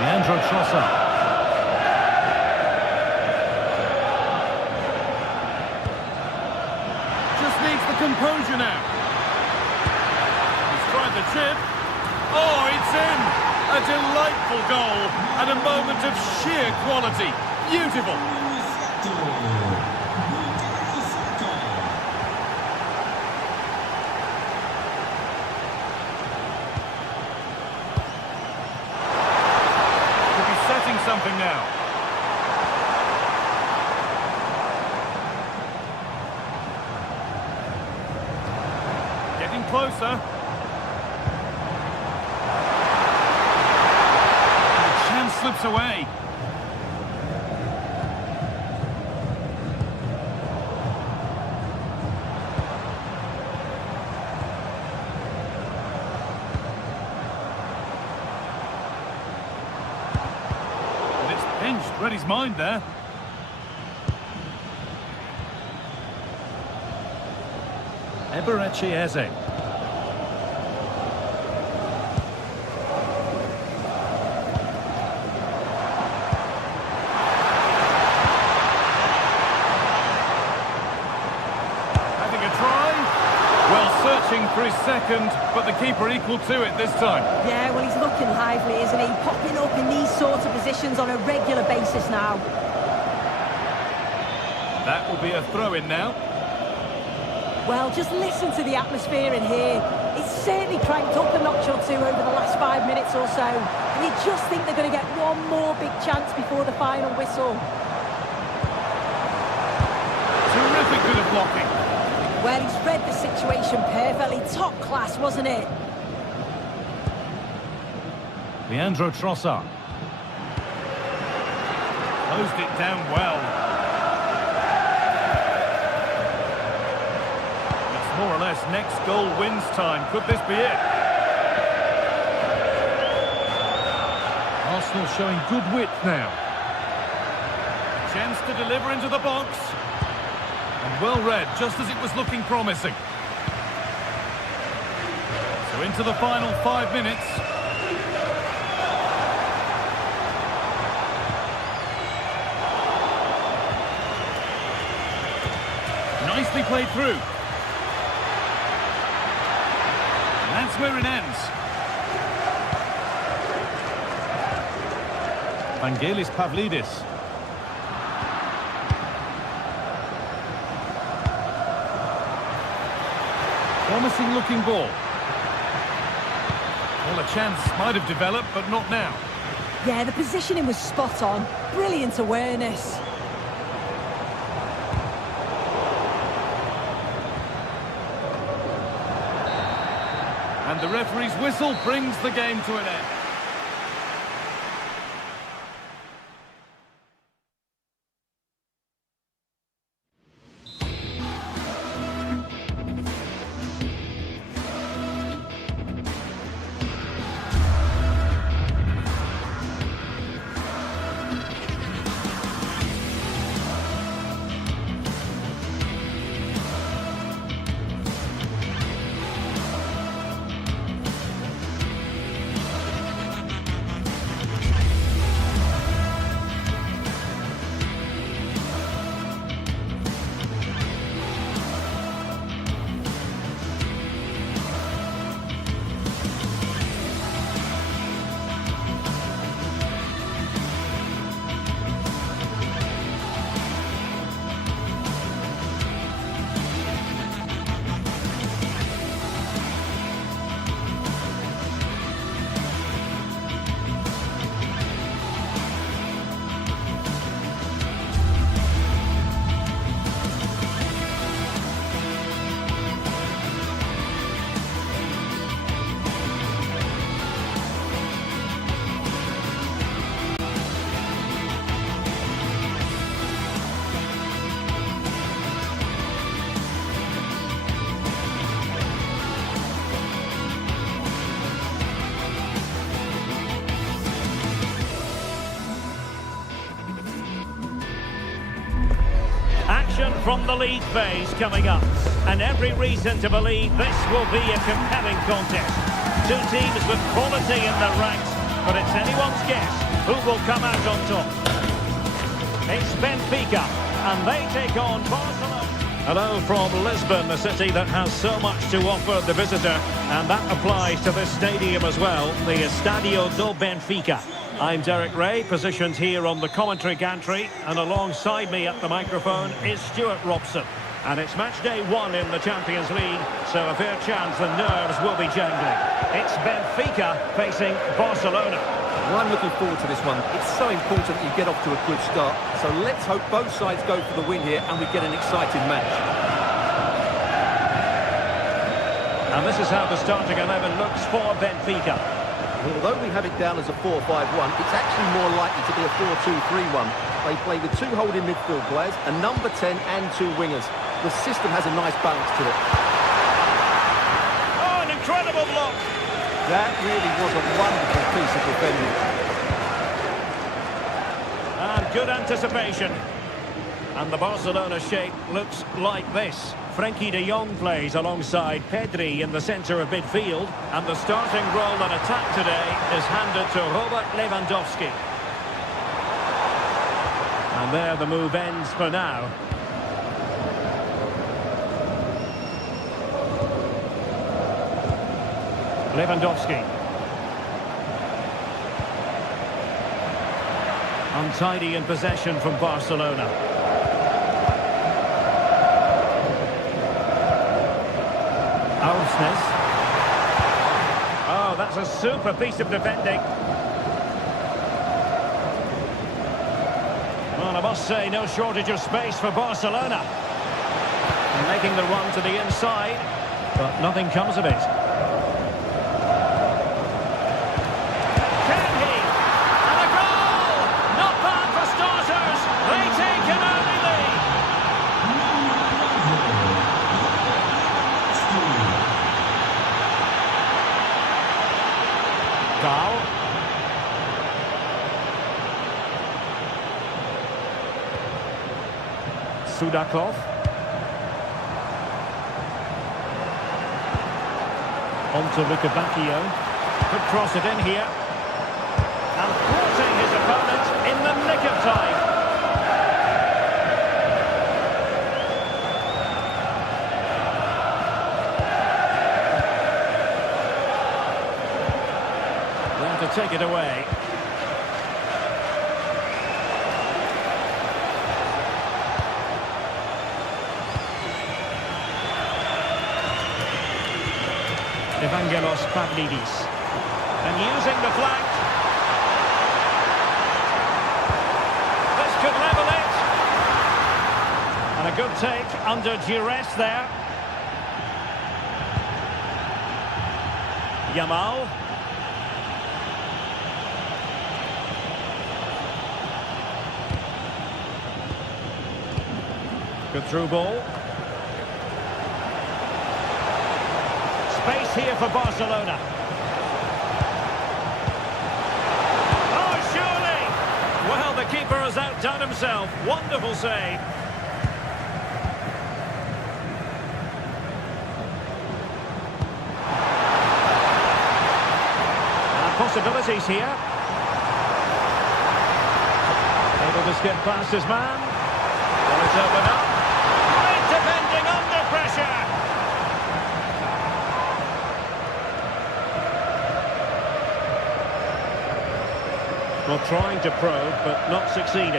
Leandro Trossard. Just needs the composure now. He's tried the chip. Oh, it's in! A delightful goal and a moment of sheer quality. Beautiful. Could be setting something now. Getting closer. Slips away. And it's pinched, read his mind there. Eberechi Eze. Searching for his second, but the keeper equal to it this time. Yeah, well, he's looking lively, isn't he? Popping up in these sorts of positions on a regular basis now. That will be a throw-in now. Well, just listen to the atmosphere in here. It's certainly cranked up a notch or two over the last 5 minutes or so. And you just think they're going to get one more big chance before the final whistle. Terrific bit of blocking. Well, he's read the situation perfectly. Top class, wasn't it? Leandro Trossard. Closed it down well. It's more or less next goal wins time. Could this be it? Arsenal showing good width now. Chance to deliver into the box. And well read, just as it was looking promising. So into the final 5 minutes. Nicely played through. And that's where it ends. Vangelis Pavlidis. Promising looking ball. Well, a chance might have developed, but not now. Yeah, the positioning was spot on. Brilliant awareness. And the referee's whistle brings the game to an end. From the league phase coming up, and every reason to believe this will be a compelling contest. Two teams with quality in their ranks, but it's anyone's guess who will come out on top. It's Benfica, and they take on Barcelona. Hello from Lisbon, the city that has so much to offer the visitor, and that applies to this stadium as well, the Estadio do Benfica. I'm Derek Ray, positioned here on the commentary gantry, and alongside me at the microphone is Stuart Robson. And it's match day 1 in the Champions League, so a fair chance the nerves will be jangling. It's Benfica facing Barcelona. Well, I'm looking forward to this one. It's so important that you get off to a good start. So let's hope both sides go for the win here and we get an exciting match. And this is how the starting 11 looks for Benfica. Although we have it down as a 4-5-1, it's actually more likely to be a 4-2-3-1. They play with 2 holding midfield players, a number 10 and 2 wingers. The system has a nice balance to it. Oh, an incredible block! That really was a wonderful piece of defending. And good anticipation. And the Barcelona shape looks like this. Frenkie de Jong plays alongside Pedri in the centre of midfield. And the starting role on attack today is handed to Robert Lewandowski. And there the move ends for now. Lewandowski. Untidy in possession from Barcelona. Arsnes. Oh, that's a super piece of defending. Well, I must say, no shortage of space for Barcelona. And making the run to the inside, but nothing comes of it. Sudakov. On to Lukebakio. Could cross it in here. And thwarting his opponent in the nick of time. Then to take it away. Evangelos Pavlidis. And using the flank. This could level it. And a good take under duress there. Yamal. Good through ball. Space here for Barcelona. Oh, surely! Well, the keeper has outdone himself. Wonderful save. And possibilities here. Able to skip past his man. Well, it's opened up. Great defending under pressure. Well, trying to probe, but not succeeding.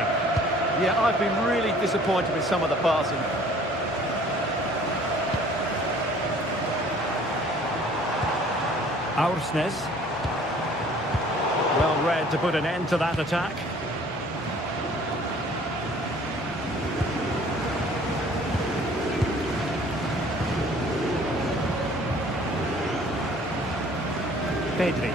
Yeah, I've been really disappointed with some of the passing. Arsnes. Well read to put an end to that attack. Pedri.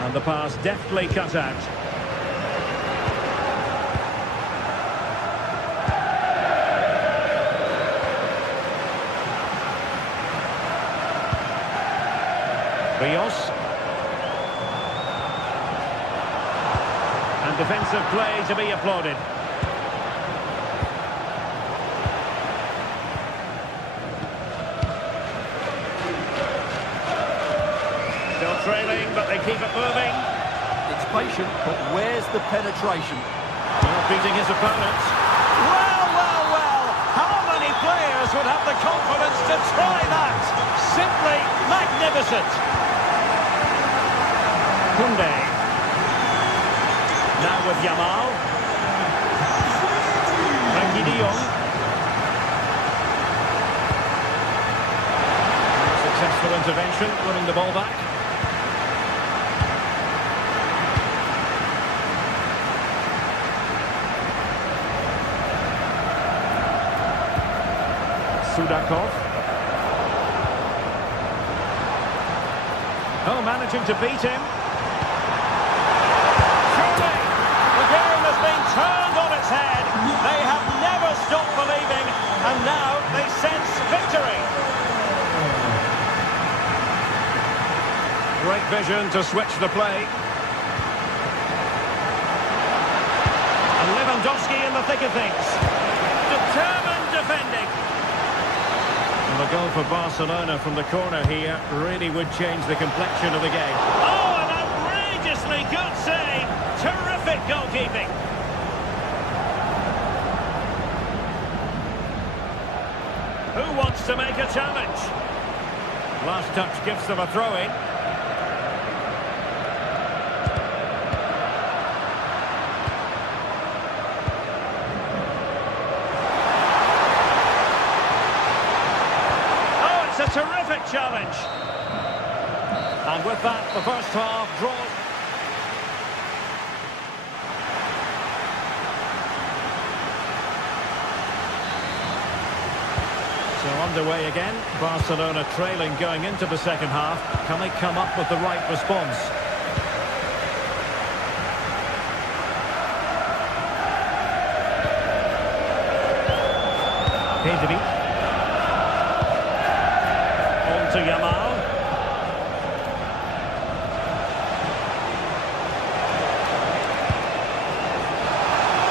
And the pass deftly cut out. Rios. And defensive play to be applauded. Still trailing, but they keep it moving. It's patient, but where's the penetration? Well, beating his opponents. Well, well, well! How many players would have the confidence to try that? Simply magnificent! Koundé. Now with Yamal. Frankie de Jong. Successful intervention, winning the ball back. Sudakov. Oh, managing to beat him. Surely, the game has been turned on its head. They have never stopped believing, and now they sense victory. Great vision to switch the play. And Lewandowski in the thick of things. Determined defending. And the goal for Barcelona from the corner here really would change the complexion of the game. Oh, an outrageously good save. Terrific goalkeeping. Who wants to make a challenge? Last touch gives them a throw-in. A terrific challenge. And with that, the first half draws. So underway again. Barcelona trailing going into the second half. Can they come up with the right response? Pedri. To Yamal.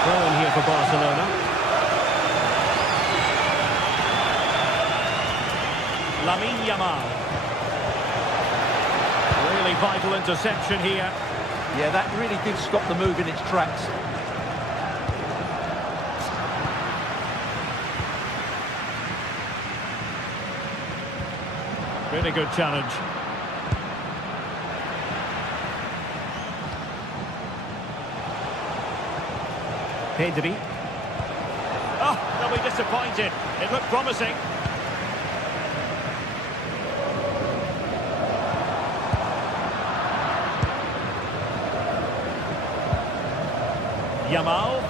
Throw in here for Barcelona. Lamine Yamal. Really vital interception here. Yeah, that really did stop the move in its tracks. Really good challenge. Pedri. Oh, they'll be disappointed. It looked promising. Yamal.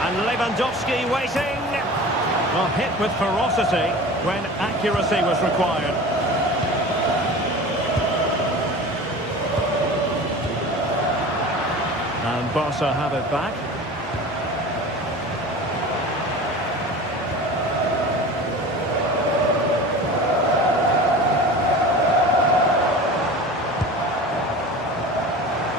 And Lewandowski waiting. Well, hit with ferocity when accuracy was required. And Barca have it back.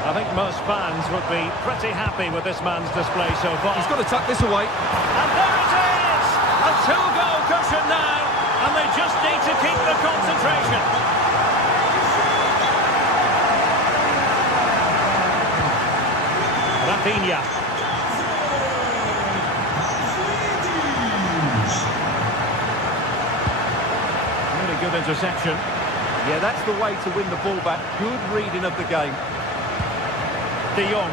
I think most fans would be pretty happy with this man's display so far. He's got to tuck this away. And there it is! A two-goal cushion now, and they just need to keep the concentration. Rafinha. Really good interception. Yeah, that's the way to win the ball back. Good reading of the game. De Jong.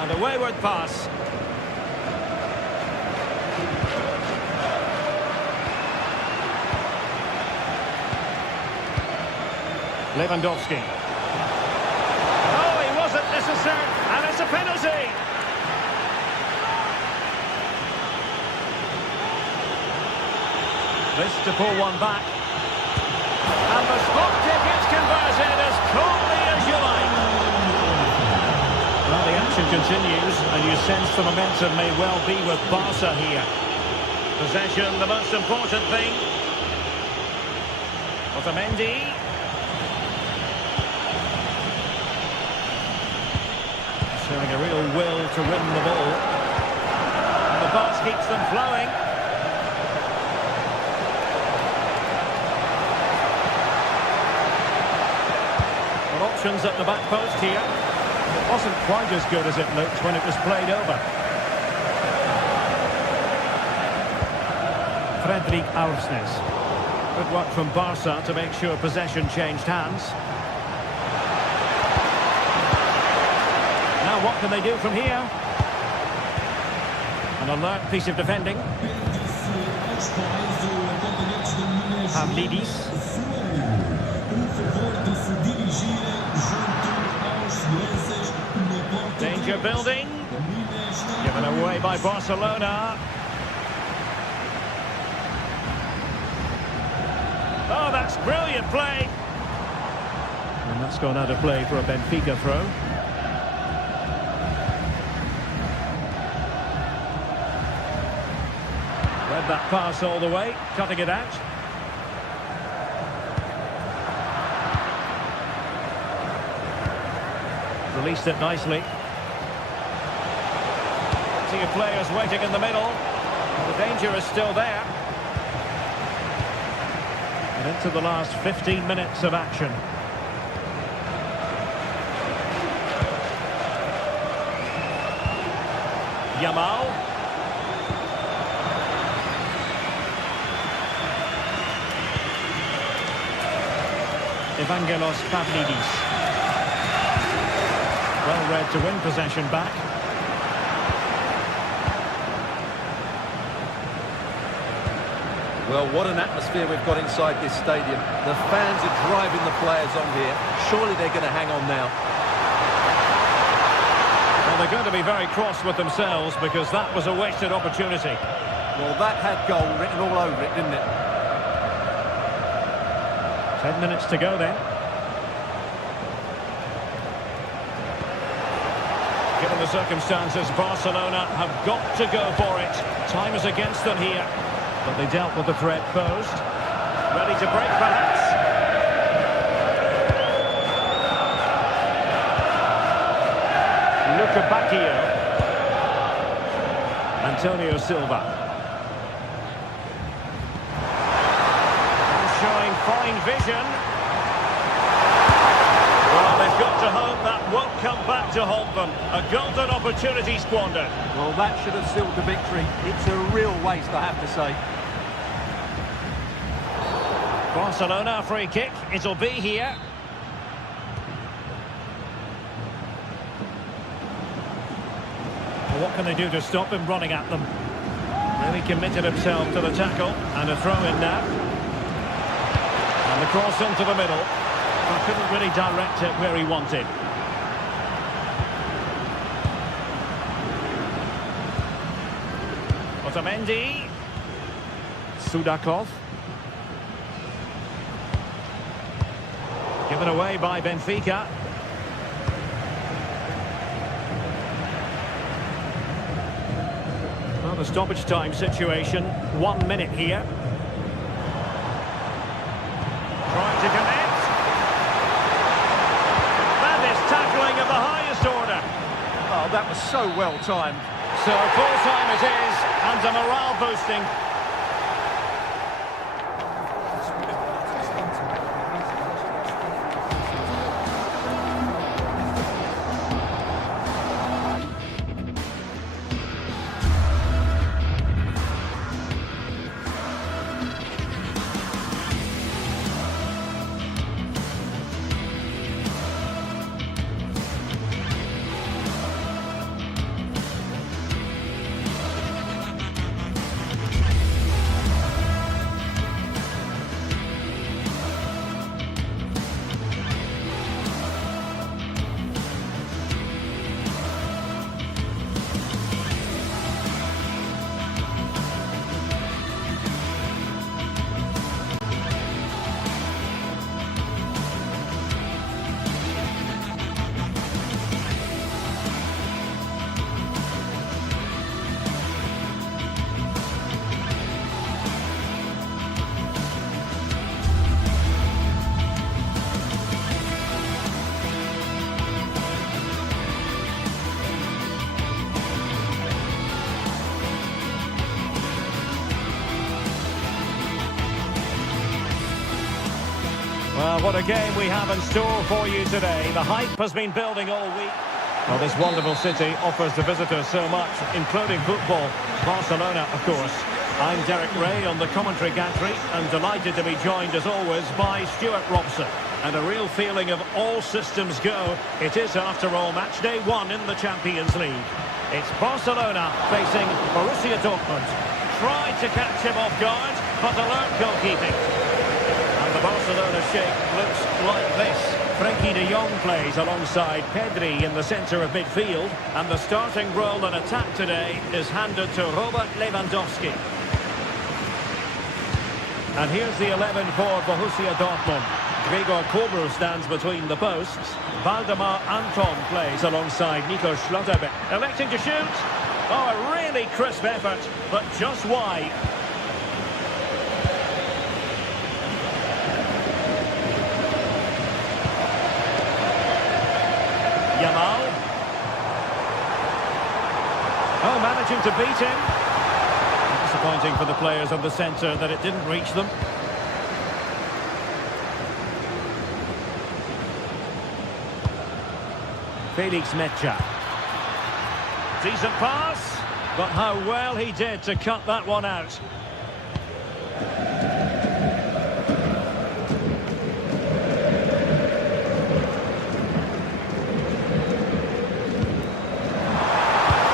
And a wayward pass. Lewandowski. Oh, he wasn't necessary, and it's a penalty. This to pull one back. And the spot ticket's converted as coolly as you like. Well, the action continues, and you sense the momentum may well be with Barca here. Possession, the most important thing. Otamendi. Showing a real will to win the ball. pass keeps them flowing. Well, options at the back post here. It wasn't quite as good as it looked when it was played over. Fredrik Aursnes. Good work from Barca to make sure possession changed hands. Now what can they do from here? An alert piece of defending. Pavlidis. Danger building. Given away by Barcelona. Oh, that's brilliant play. And that's gone out of play for a Benfica throw. Read that pass all the way, cutting it out. Released it nicely. See of players waiting in the middle. The danger is still there. And into the last 15 minutes of action. Yamal. Evangelos Pavlidis. Well read to win possession back. Well, what an atmosphere we've got inside this stadium. The fans are driving the players on here. Surely they're going to hang on now. Well, they're going to be very cross with themselves because that was a wasted opportunity. Well, that had goal written all over it, didn't it? 10 minutes to go then. Given the circumstances, Barcelona have got to go for it. Time is against them here. But they dealt with the threat posed. Ready to break, perhaps. Luca Bacchio. Antonio Silva. And showing fine vision. Well, they've got to hope that won't come back to haunt them. A golden opportunity squandered. Well, that should have sealed the victory. It's a real waste, I have to say. Barcelona free kick. It'll be here. Well, what can they do to stop him running at them? Really committed himself to the tackle. And a throw in now. And the cross into the middle. But couldn't really direct it where he wanted. Otamendi. Sudakov. Given away by Benfica. Well, the stoppage time situation, 1 minute here. Trying to connect. That is tackling of the highest order. Oh, that was so well timed. So full time it is, and a morale boosting. Well, what a game we have in store for you today. The hype has been building all week. Well, this wonderful city offers the visitors so much, including football. Barcelona, of course. I'm Derek Ray on the commentary gantry, and delighted to be joined, as always, by Stuart Robson. And a real feeling of all systems go. It is, after all, match day 1 in the Champions League. It's Barcelona facing Borussia Dortmund. Tried to catch him off guard, but alert goalkeeping. And the Barcelona shape looks like this. Frenkie de Jong plays alongside Pedri in the centre of midfield, and the starting role in attack today is handed to Robert Lewandowski. And here's the 11 for Borussia Dortmund. Gregor Kobel stands between the posts. Valdemar Anton plays alongside Nico Schlotterbeck. Electing to shoot. Oh, a really crisp effort, but just wide. Yamal. Oh, managing to beat him. Disappointing for the players on the centre that it didn't reach them. Felix Mecha. Decent pass, but how well he did to cut that one out.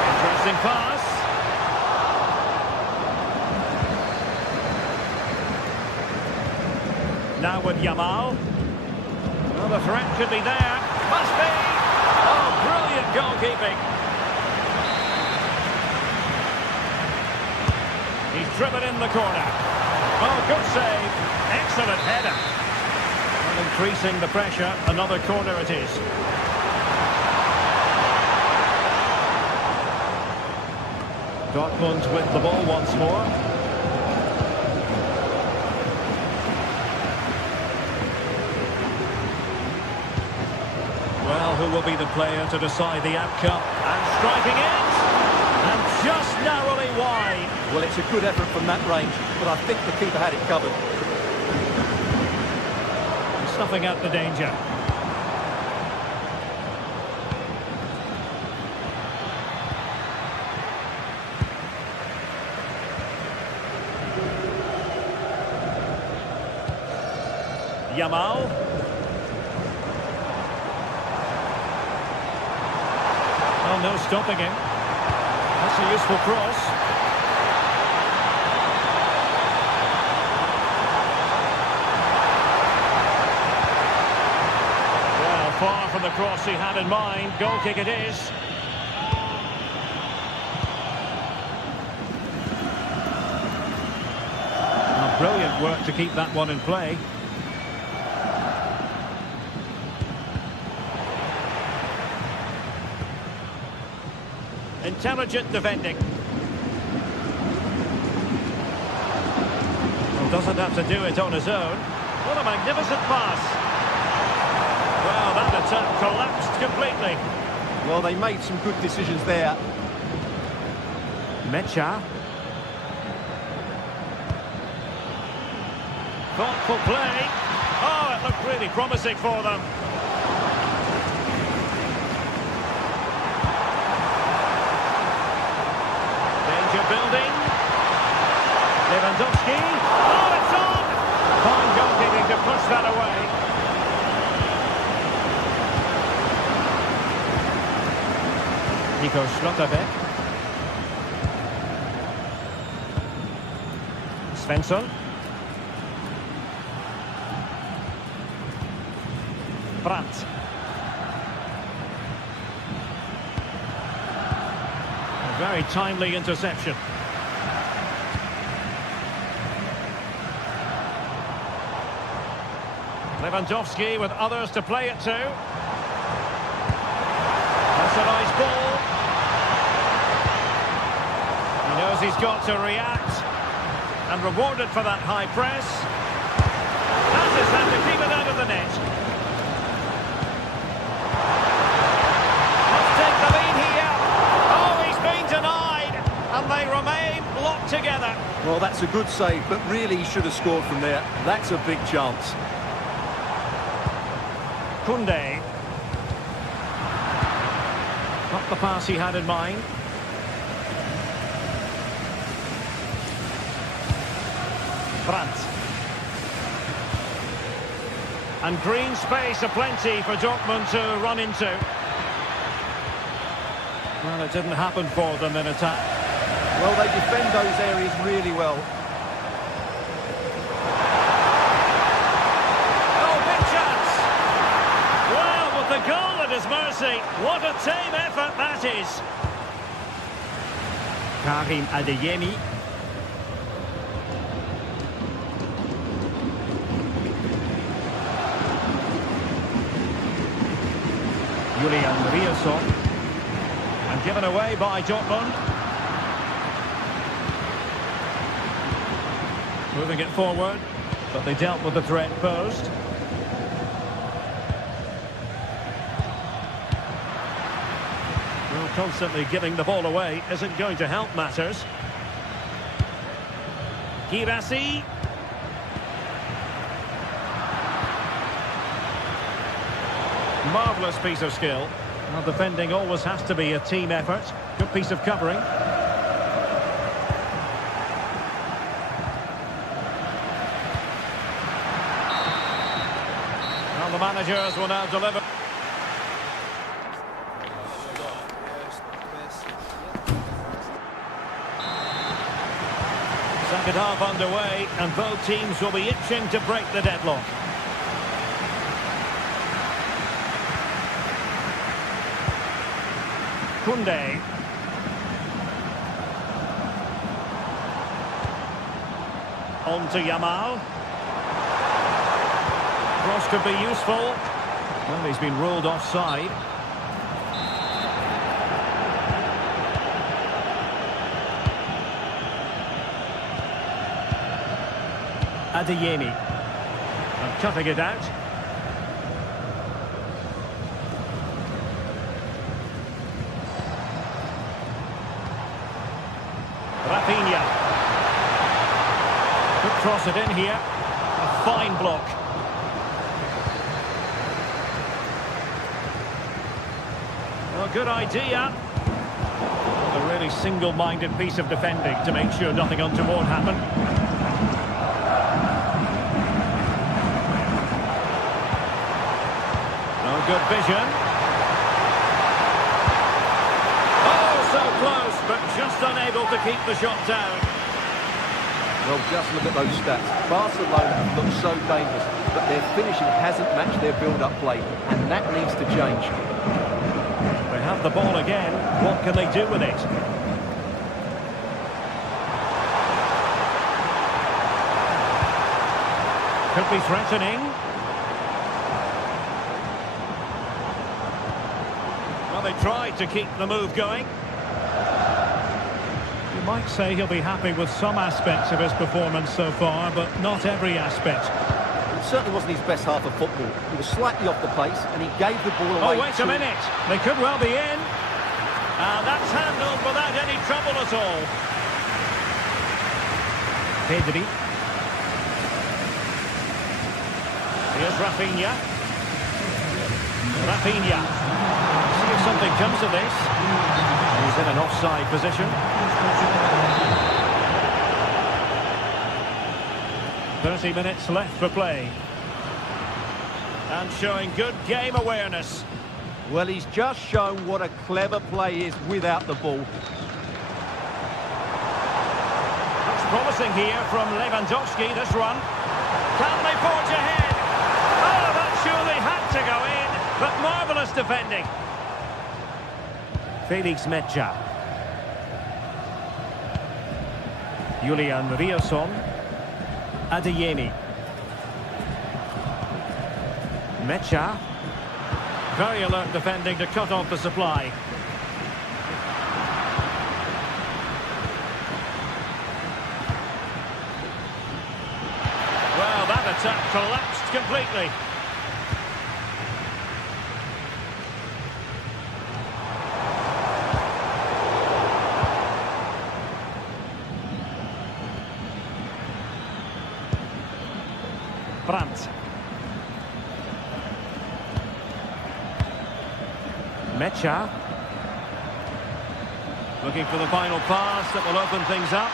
Interesting pass. Now with Yamal. Well, the threat could be there. Must be. Oh, brilliant goalkeeping. He's driven in the corner. Oh, good save. Excellent header. And increasing the pressure. Another corner it is. Dortmund with the ball once more. Well, who will be the player to decide the outcome? And striking it! And just narrowly wide. Well, it's a good effort from that range, but I think the keeper had it covered. Snuffing out the danger. Yamal. Oh, no stopping him. That's a useful cross. Well, far from the cross he had in mind. Goal kick it is. Oh, brilliant work to keep that one in play. Intelligent defending. Well, doesn't have to do it on his own. What a magnificent pass. Well, that attack collapsed completely. Well, they made some good decisions there. Mecha. Thoughtful play. Oh, it looked really promising for them. Building. Lewandowski. Oh, it's on! Fine goalkeeping to push that away. Nico Schlotterbeck. Svensson. Brandt. Very timely interception. Lewandowski with others to play it to. That's a nice ball. He knows he's got to react. And rewarded for that high press. Has his hand to keep it out of the net. And they remain locked together. Well, that's a good save, but really he should have scored from there. That's a big chance. Koundé. Not the pass he had in mind. Brandt. And green space aplenty for Dortmund to run into. Well, it didn't happen for them in attack. Well, they defend those areas really well. Oh, big chance! Well, with the goal at his mercy, what a tame effort that is. Karim Adeyemi. Julian Riasson. And given away by Dortmund. Moving it forward, but they dealt with the threat posed. Well, constantly giving the ball away isn't going to help matters. Girassi. Marvellous piece of skill. Well, defending always has to be a team effort. Good piece of covering. Well, the managers will now deliver. Second half underway, and both teams will be itching to break the deadlock. Koundé. On to Yamal. Cross could be useful. Well, he's been ruled offside. Adeyemi. And cutting it out. Rafinha. Could cross it in here. A fine block. Well, good idea. A really single-minded piece of defending to make sure nothing untoward happened. Oh, good vision. So close, but just unable to keep the shot down. Well, just look at those stats. Barcelona have looked so dangerous, but their finishing hasn't matched their build-up play, and that needs to change. They have the ball again. What can they do with it? Could be threatening. Well, they tried to keep the move going. You might say he'll be happy with some aspects of his performance so far, but not every aspect. It certainly wasn't his best half of football. He was slightly off the pace, and he gave the ball away. Oh, wait a minute. They could well be in. And that's handled without any trouble at all. Pedri. Here's Rafinha. Rafinha. See if something comes of this. He's in an offside position. 30 minutes left for play. And showing good game awareness. Well, he's just shown what a clever play is without the ball. Looks promising here from Lewandowski, this run. Can they forge ahead? Oh, that surely had to go in, but marvellous defending. Felix Mecha. Julian Riasson. Adeyemi. Mecha. Very alert defending to cut off the supply. Well, that attack collapsed completely. Brandt. Mecha. Looking for the final pass that will open things up.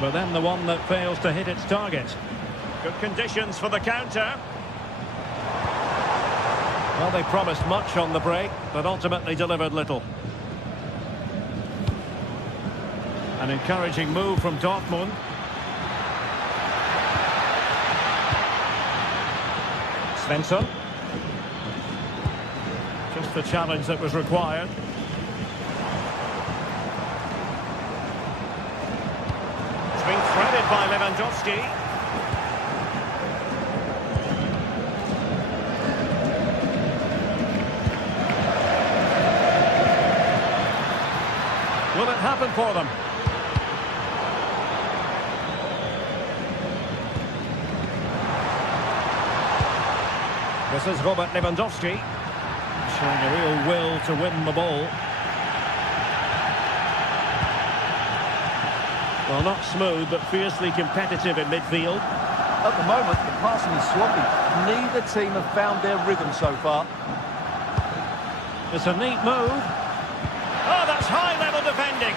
But then the one that fails to hit its target. Good conditions for the counter. Well, they promised much on the break, but ultimately delivered little. An encouraging move from Dortmund. Svensson. Just the challenge that was required. It's been threaded by Lewandowski. Will it happen for them? This is Robert Lewandowski, showing a real will to win the ball. Well, not smooth, but fiercely competitive in midfield. At the moment, the passing is sloppy. Neither team have found their rhythm so far. It's a neat move. Oh, that's high-level defending.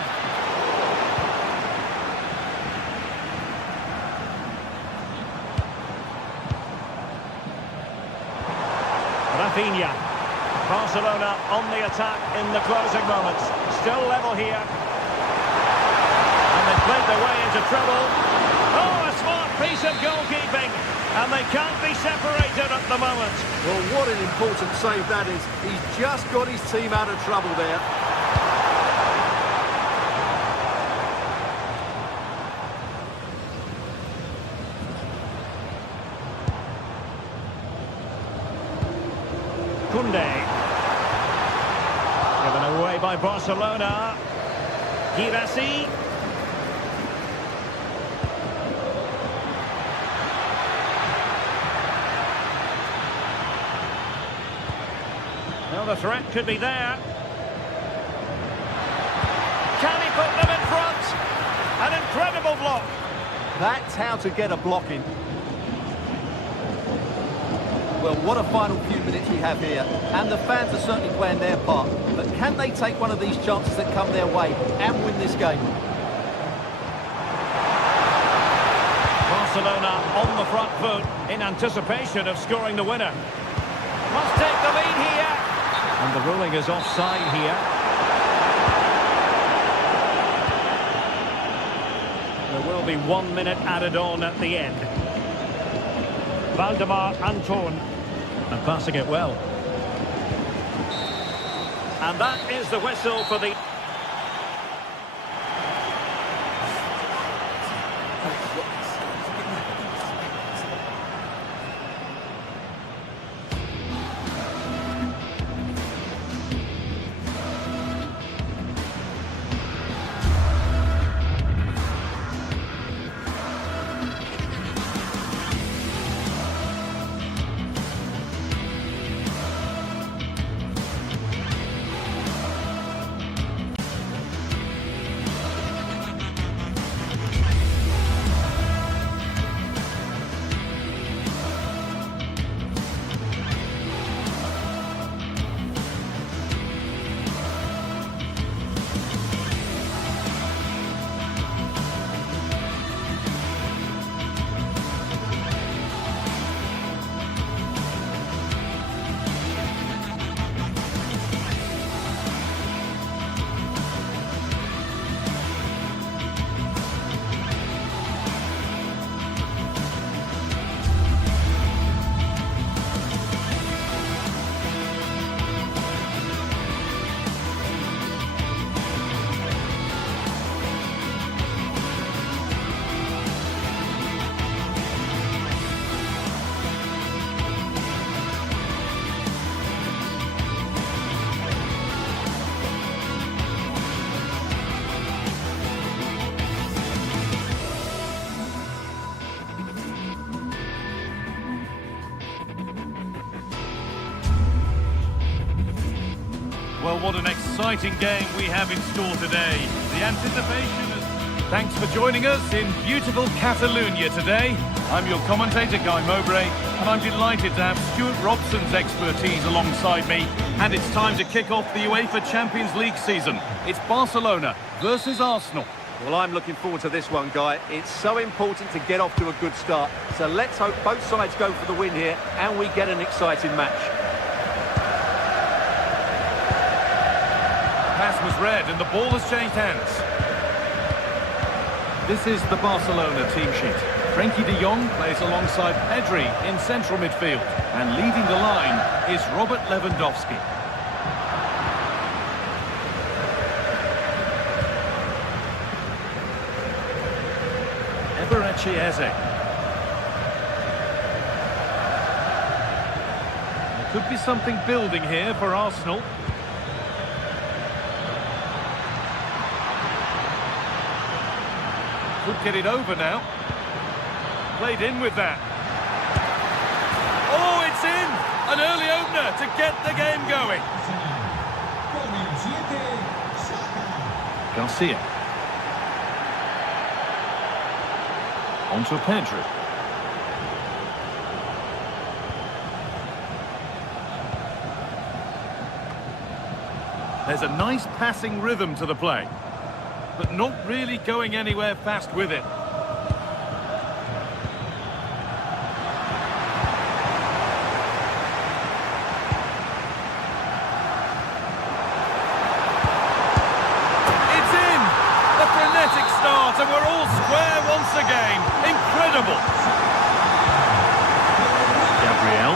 Rafinha. Barcelona on the attack in the closing moments. Still level here. And they've played their way into trouble. Oh, a smart piece of goalkeeping. And they can't be separated at the moment. Well, what an important save that is. He's just got his team out of trouble there. Kunde. Given away by Barcelona. Girassi. Well, the threat could be there. Can he put them in front? An incredible block. That's how to get a block in. Well, what a final few minutes we have here. And the fans are certainly playing their part. But can they take one of these chances that come their way and win this game? Barcelona on the front foot in anticipation of scoring the winner. Must take the lead here. And the ruling is offside here. There will be 1 minute added on at the end. Valdemar Anton, and passing it well. And that is the whistle for the... Well, what an exciting game we have in store today. The anticipation is... Thanks for joining us in beautiful Catalonia today. I'm your commentator, Guy Mowbray, and I'm delighted to have Stuart Robson's expertise alongside me. And it's time to kick off the UEFA Champions League season. It's Barcelona versus Arsenal. Well, I'm looking forward to this one, Guy. It's so important to get off to a good start. So let's hope both sides go for the win here and we get an exciting match. Pass was read and the ball has changed hands. This is the Barcelona team sheet. Frenkie de Jong plays alongside Pedri in central midfield. And leading the line is Robert Lewandowski. Eze. There could be something building here for Arsenal. Could get it over now. Played in with that. Oh, it's in! An early opener to get the game going. Garcia. Onto Pedri. There's a nice passing rhythm to the play, but not really going anywhere fast with it. It's in! A frenetic start, and we're all square once again. Incredible! Gabriel.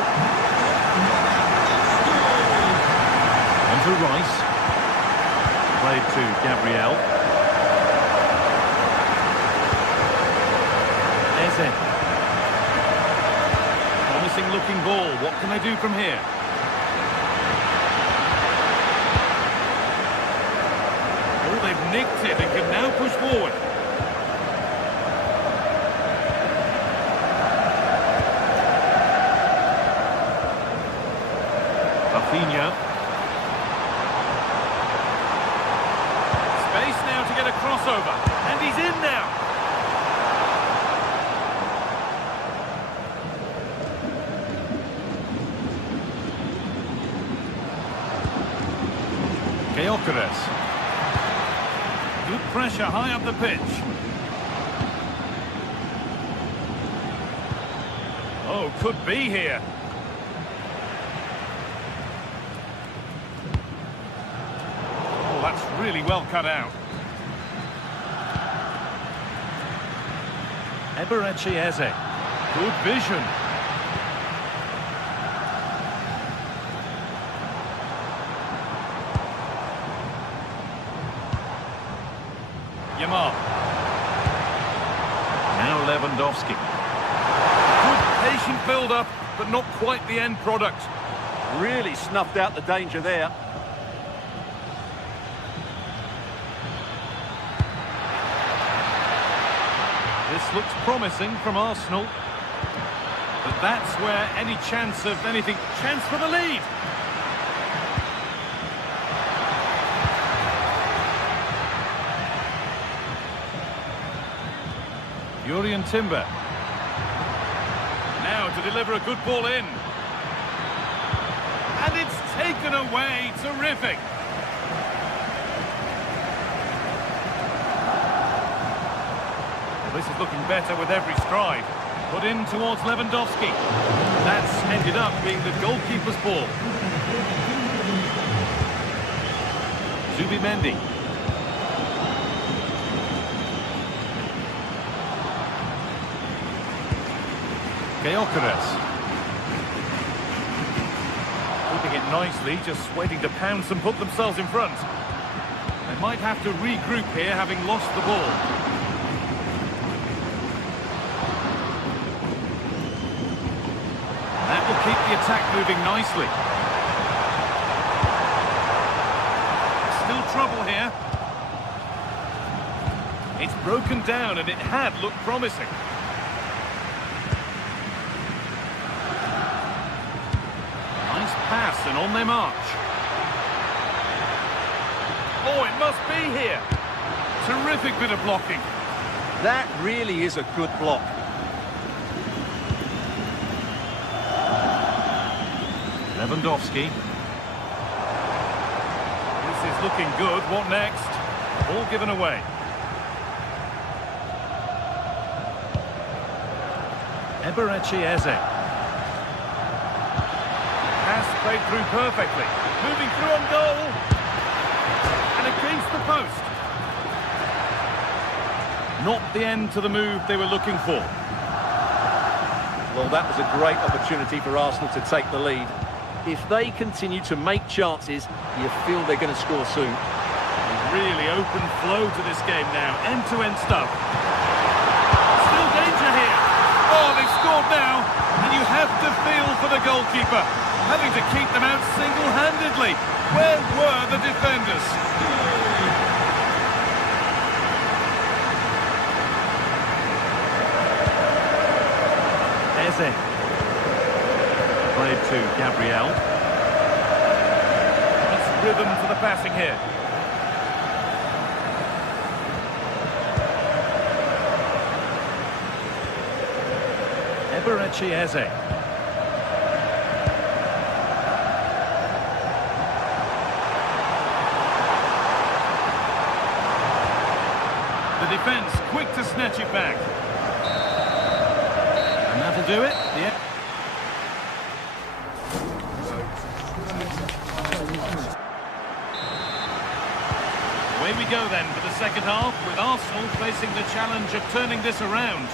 On to Rice. Played to Gabriel. Eze. Promising looking ball. What can they do from here? Oh, they've nicked it and can now push forward. Space now to get a crossover, and he's in now. Gyökeres. Good pressure high up the pitch. Oh, could be here. That's really well cut out. Eze. Good vision. Yamal. Now Lewandowski. Good patient build-up, but not quite the end product. Really snuffed out the danger there. This looks promising from Arsenal. But that's where any chance of anything... Chance for the lead! Jurrien Timber. Now to deliver a good ball in. And it's taken away. Terrific! This is looking better with every stride. Put in towards Lewandowski. That's ended up being the goalkeeper's ball. Zubimendi. Gyökeres. Keeping it nicely, just waiting to pounce and put themselves in front. They might have to regroup here, having lost the ball. That will keep the attack moving nicely. Still trouble here. It's broken down and it had looked promising. Nice pass and on their march. Oh, it must be here. Terrific bit of blocking. That really is a good block. Lewandowski. This is looking good. What next? Ball given away. Eze. Pass played through perfectly. Moving through on goal. And against the post. Not the end to the move they were looking for. Well, that was a great opportunity for Arsenal to take the lead. If they continue to make chances, you feel they're going to score soon. Really open flow to this game now. End-to-end stuff. Still danger here. Oh, they've scored now. And you have to feel for the goalkeeper. Having to keep them out single-handedly. Where were the defenders? Eze. Played to Gabriel. That's rhythm for the passing here. Eze. The defence quick to snatch it back. And that'll do it. Yeah. Away we go then for the second half, with Arsenal facing the challenge of turning this around.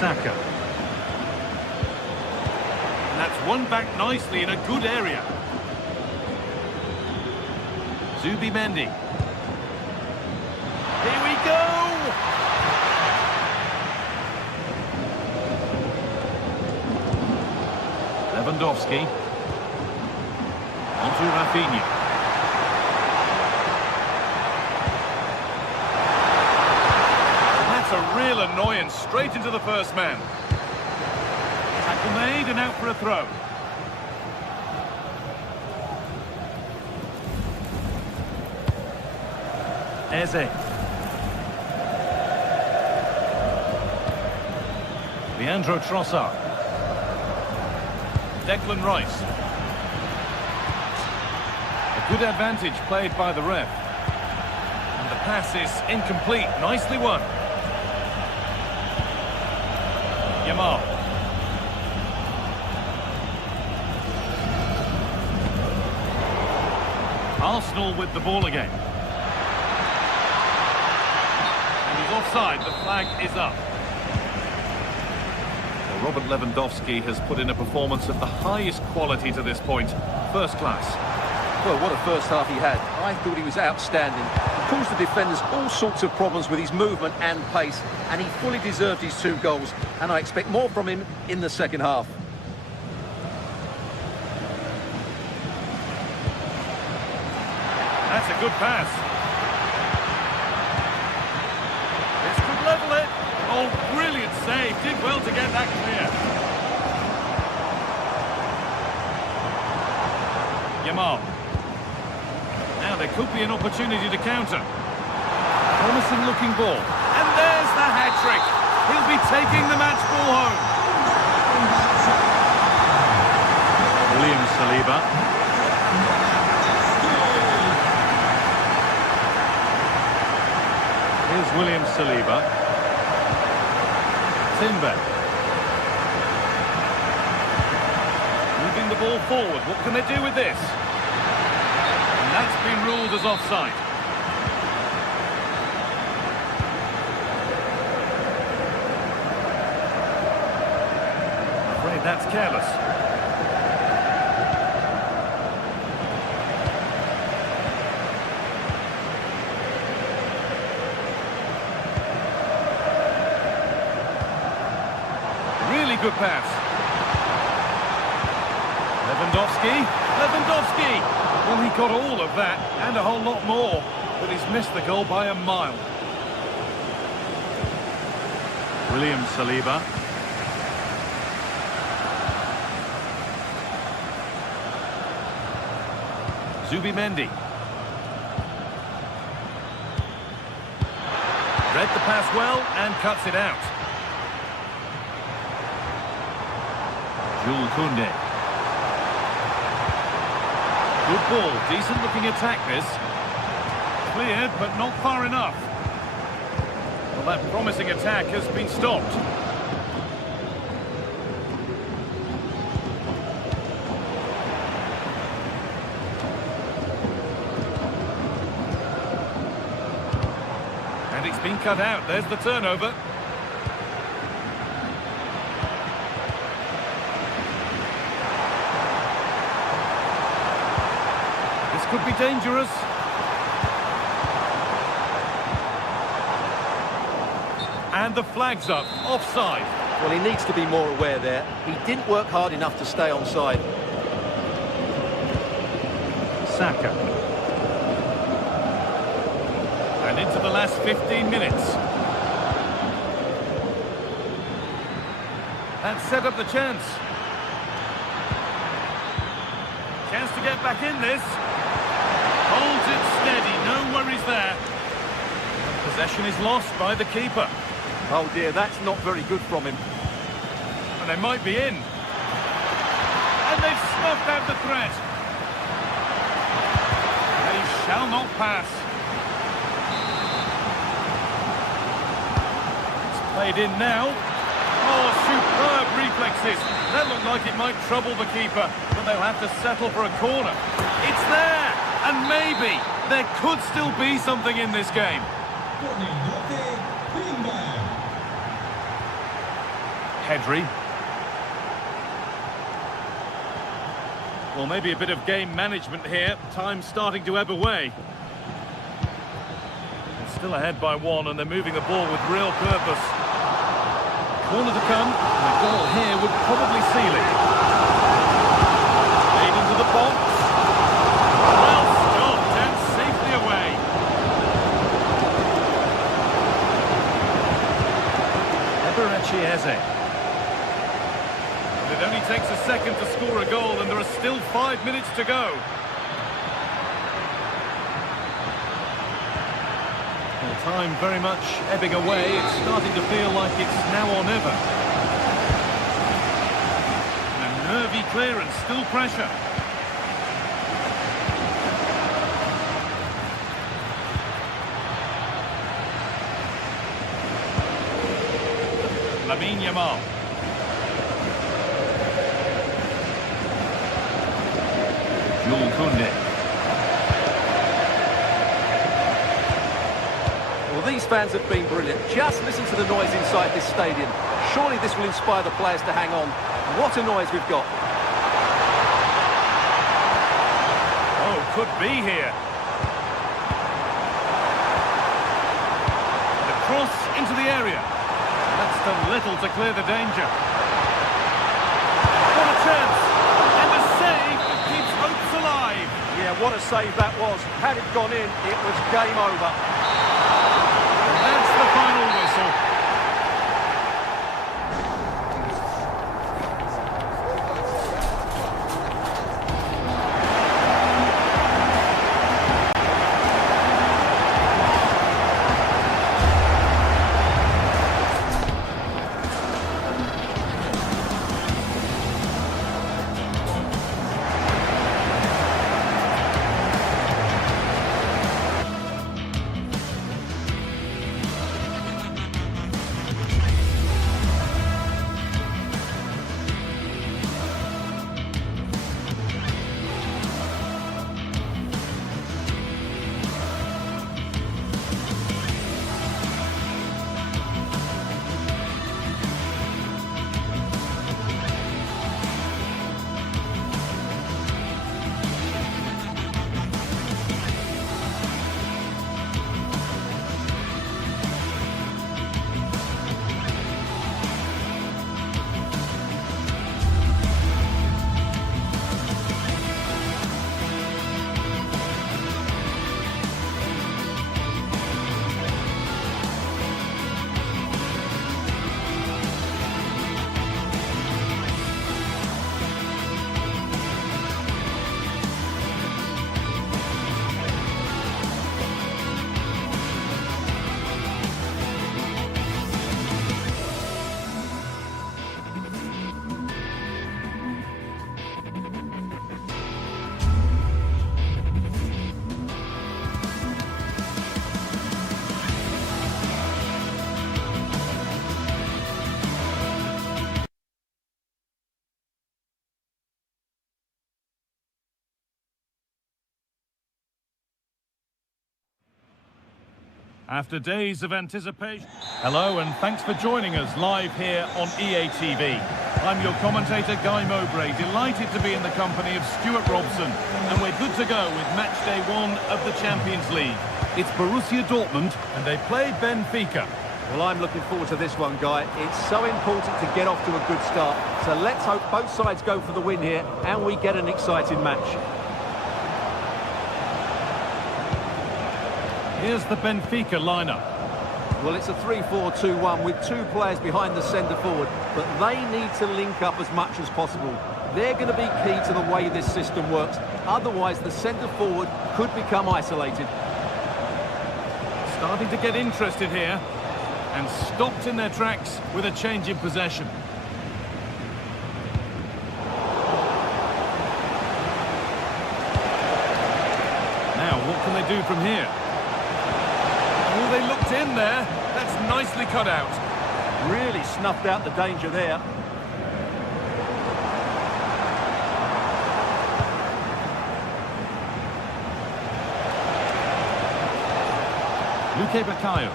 Saka. And that's won back nicely in a good area. Zubimendi. Here we go! Lewandowski. Onto Rafinha. A real annoyance straight into the first man. Tackle made and out for a throw. Eze. Leandro Trossard. Declan Rice. A good advantage played by the ref. And the pass is incomplete. Nicely won. Yamal. Arsenal with the ball again. And he's offside, the flag is up. Well, Robert Lewandowski has put in a performance of the highest quality to this point. First class. Well, what a first half he had. I thought he was outstanding. He caused the defenders all sorts of problems with his movement and pace, and he fully deserved his 2 goals, and I expect more from him in the second half. That's a good pass. This could level it. Oh, brilliant save. Did well to get that clear. Yamal. Now there could be an opportunity to counter. Promising looking ball. And there's the hat-trick. He'll be taking the match ball home. William Saliba. Here's William Saliba. Timber. Moving the ball forward. What can they do with this? And that's been ruled as offside. That's careless. Really good pass. Lewandowski. Well, he got all of that and a whole lot more, but he's missed the goal by a mile. William Saliba. Zubimendi. Read the pass well and cuts it out. Jules Koundé. Good ball, decent looking attack this. Cleared, but not far enough. Well, that promising attack has been stopped. And it's been cut out. There's the turnover. This could be dangerous. And the flag's up. Offside. Well, he needs to be more aware there. He didn't work hard enough to stay onside. Saka. And into the last 15 minutes. That set up the chance. Chance to get back in this. Holds it steady, no worries there. Possession is lost by the keeper. Oh dear, that's not very good from him. And they might be in. And they've snuffed out the threat. They shall not pass. Played in now. Oh, superb reflexes. That looked like it might trouble the keeper, but they'll have to settle for a corner. It's there, and maybe there could still be something in this game. Pedri. Well, maybe a bit of game management here. Time's starting to ebb away. They're still ahead by one, and they're moving the ball with real purpose. Corner to come, and a goal here would probably seal it. Made into the box. Well stopped and safely away. Eberechi. It only takes a second to score a goal, and there are still 5 minutes to go. Well, time very much ebbing away. It's starting to feel like it's now or never. And a nervy clearance, still pressure. Lamine Yamal. Jules Koundé. Well, these fans have been brilliant. Just listen to the noise inside this stadium. Surely this will inspire the players to hang on. What a noise we've got. Oh, could be here. The cross into the area. That's done little to clear the danger. What a chance! And a save that keeps hopes alive. Yeah, what a save that was. Had it gone in, it was game over. That's the final whistle. After days of anticipation. Hello and thanks for joining us live here on EA TV. I'm your commentator Guy Mowbray, delighted to be in the company of Stuart Robson, and we're good to go with match day 1 of the Champions League. It's Borussia Dortmund and they play Benfica. Well, I'm looking forward to this one, Guy. It's so important to get off to a good start, so let's hope both sides go for the win here and we get an exciting match. Here's the Benfica lineup. Well, it's a 3-4-2-1 with 2 players behind the centre forward, but they need to link up as much as possible. They're going to be key to the way this system works. Otherwise, the centre forward could become isolated. Starting to get interested here and stopped in their tracks with a change in possession. Now, what can they do from here? Oh, they looked in there. That's nicely cut out. Really snuffed out the danger there. Luque Baccaio.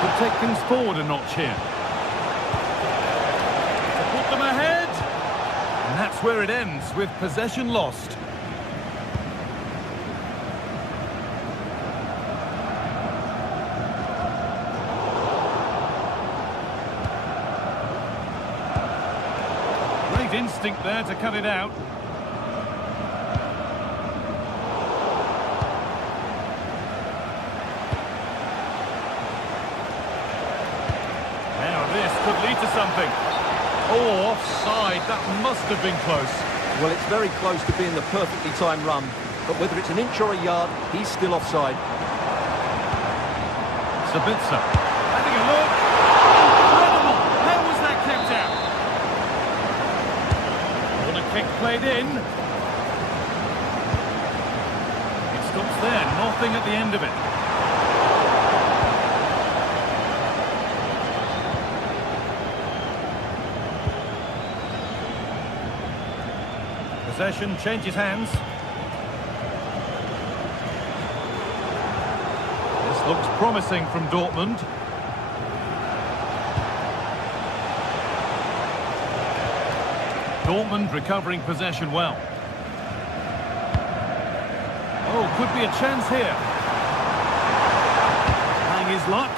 Could take things forward a notch here. To put them ahead. And that's where it ends, with possession lost. Great instinct there to cut it out. Could lead to something. Oh, offside. That must have been close. Well, it's very close to being the perfectly timed run, but whether it's an inch or a yard, he's still offside. Sabitzer. Having a look. Incredible! How was that kept out? What a kick played in. It stops there. Nothing at the end of it. Possession changes hands. This looks promising from Dortmund. Dortmund recovering possession well. Oh, could be a chance here. Playing his luck,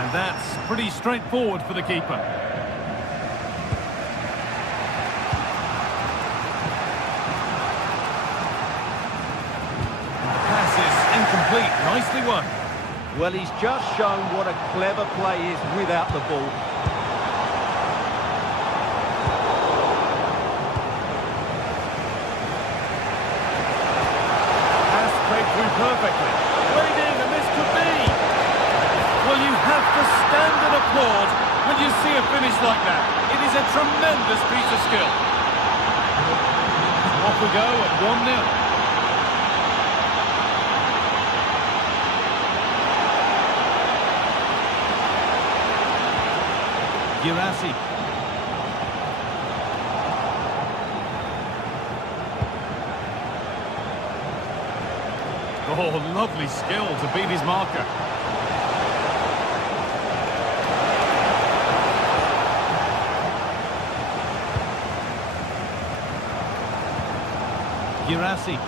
and that's pretty straightforward for the keeper. Incomplete, nicely won. Well, he's just shown what a clever play is without the ball. Pass played through perfectly. Played in, and this could be. Well, you have to stand and applaud when you see a finish like that. It is a tremendous piece of skill. Off we go at 1-0. Girassi. Oh, lovely skill to beat his marker. Girassi.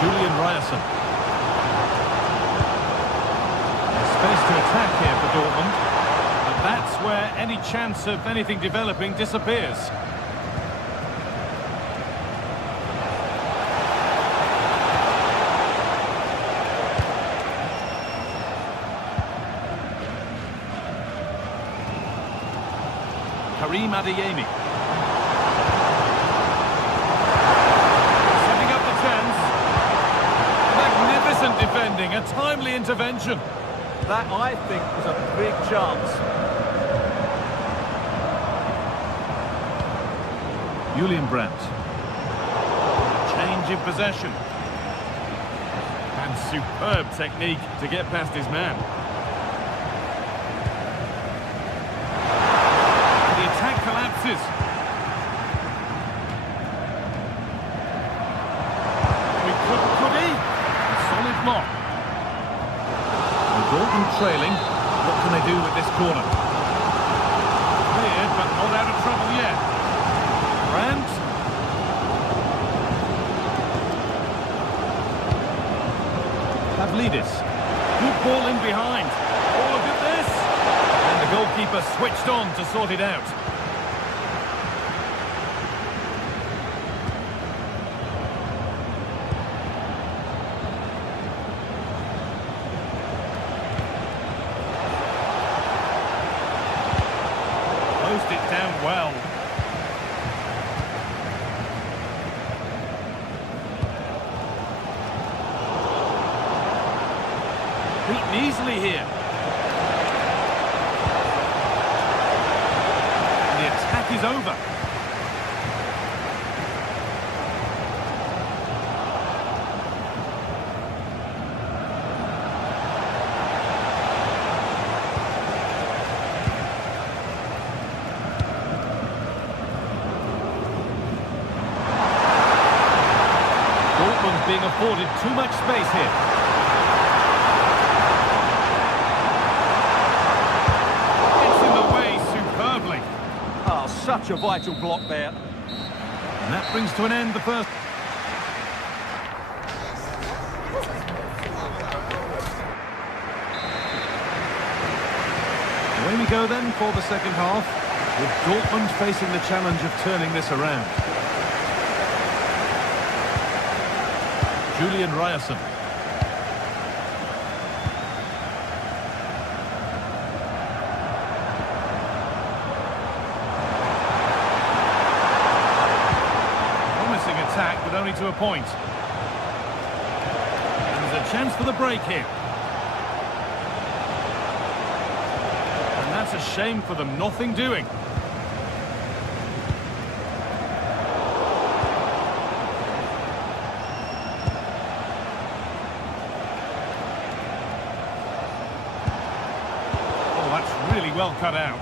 Julian Ryerson. Space to attack here for Dortmund. That's where any chance of anything developing disappears. Karim Adeyemi. Setting up the chance. Magnificent defending, a timely intervention. That, I think, was a big chance. Julian Brandt. Change in possession. And superb technique to get past his man. The attack collapses. What can they do with this corner? Cleared, but not out of trouble yet. Brandt. Pavlidis. Good ball in behind. Oh, look at this. And the goalkeeper switched on to sort it out. Closed it down well. Beaten easily here. The attack is over. Dortmund being afforded too much space here. Oh, such a vital block there. And that brings to an end the first. Away we go then for the second half, with Dortmund facing the challenge of turning this around. Julian Ryerson. Attack, but only to a point. And there's a chance for the break here. And that's a shame for them, nothing doing. Oh, that's really well cut out.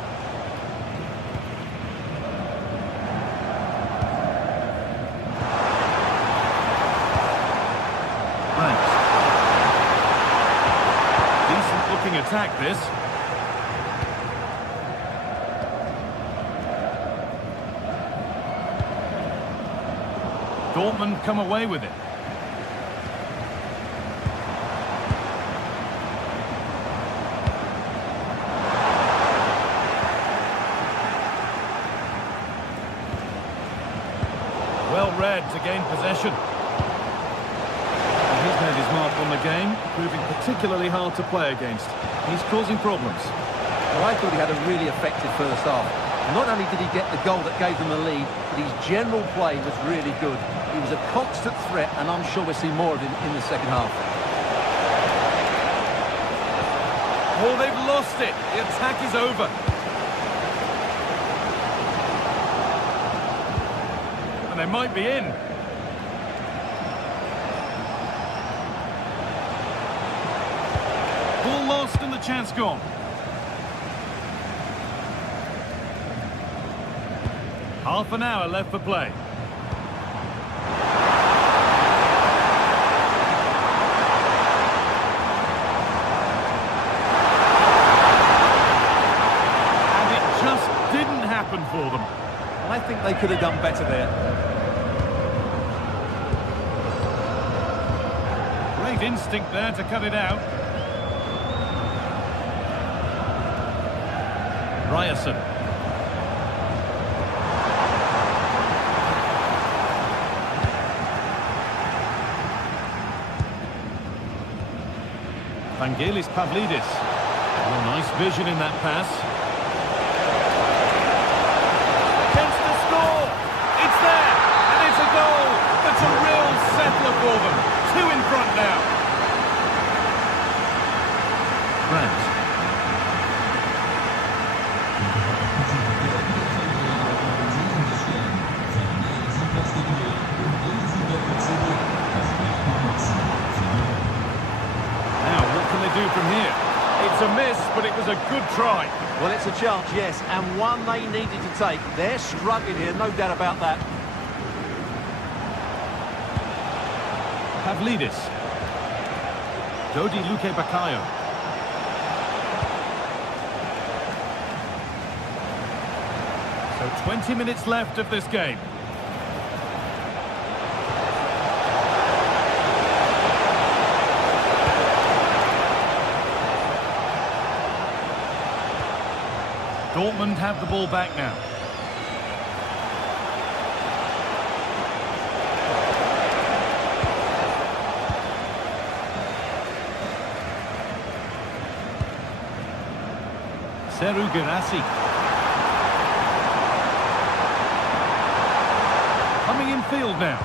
Attack this. Dortmund come away with it. Well read to gain possession. He's made his mark on the game, proving particularly hard to play against. He's causing problems. Well, I thought he had a really effective first half. Not only did he get the goal that gave them the lead, but his general play was really good. He was a constant threat, and I'm sure we'll see more of him in the second half. Oh, they've lost it. The attack is over. And they might be in. Ball lost and the chance gone. Half an hour left for play. And it just didn't happen for them. I think they could have done better there. Great instinct there to cut it out. Ryerson. Vangelis Pavlidis. Oh, nice vision in that pass. Chance to score! It's there! And it's a goal! That's a real settler for them. 2 in front now. Brandt. Do from here. It's a miss, but it was a good try. Well, it's a chance, yes, and one they needed to take. They're struggling here, no doubt about that. Pavlidis. Dodi Luque Bakayo. So 20 minutes left of this game. Dortmund have the ball back now. Seru Girassi. Coming in field now.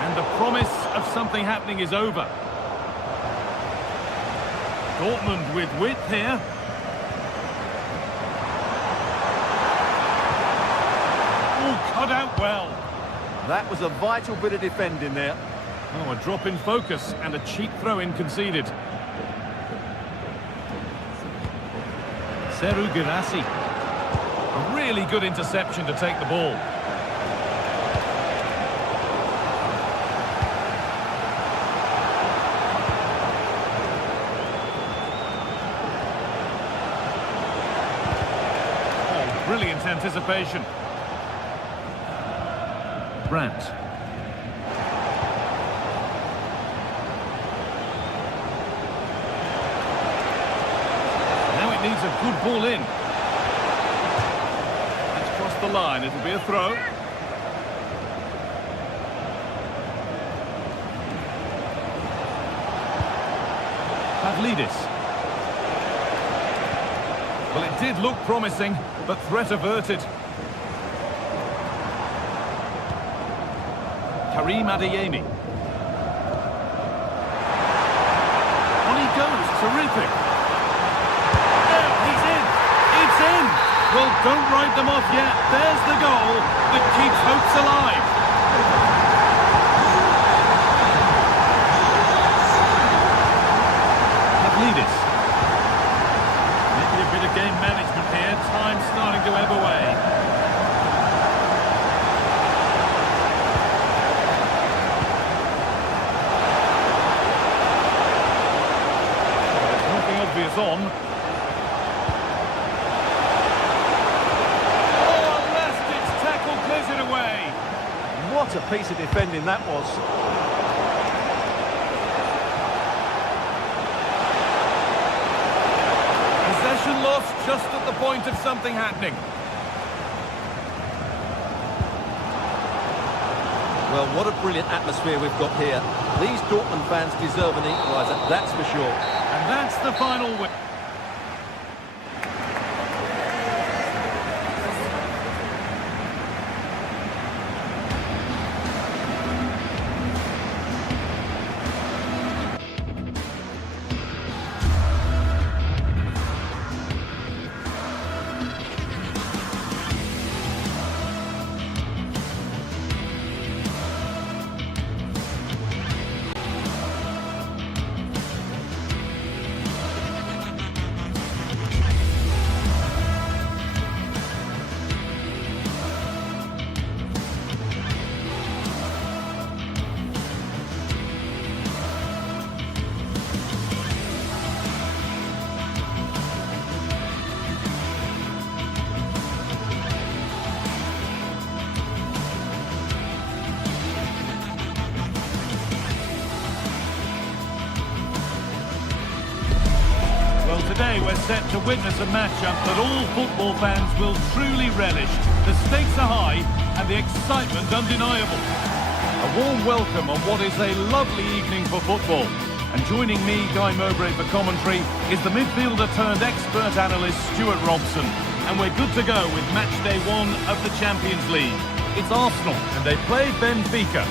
And the promise of something happening is over. Dortmund with width here. Oh, cut out well. That was a vital bit of defending there. Oh, a drop in focus and a cheap throw-in conceded. Seru Girassi. A really good interception to take the ball. Oh, brilliant anticipation. Brandt. Now it needs a good ball in. It's crossed the line. It'll be a throw. Pavlidis. Well, it did look promising, but threat averted. Karim Adeyemi. On he goes, terrific. There, he's in. It's in. Well, don't write them off yet. There's the goal that keeps hopes alive. Pavlidis. Maybe a bit of game management here. Time starting to ebb away. On. Oh, last ditch tackle clears it away. What a piece of defending that was. Possession lost just at the point of something happening. Well, what a brilliant atmosphere we've got here. These Dortmund fans deserve an equaliser, that's for sure. And that's the final win. Today we're set to witness a matchup that all football fans will truly relish. The stakes are high and the excitement undeniable. A warm welcome on what is a lovely evening for football. And joining me, Guy Mowbray, for commentary is the midfielder turned expert analyst Stuart Robson. And we're good to go with match day 1 of the Champions League. It's Arsenal and they play Benfica.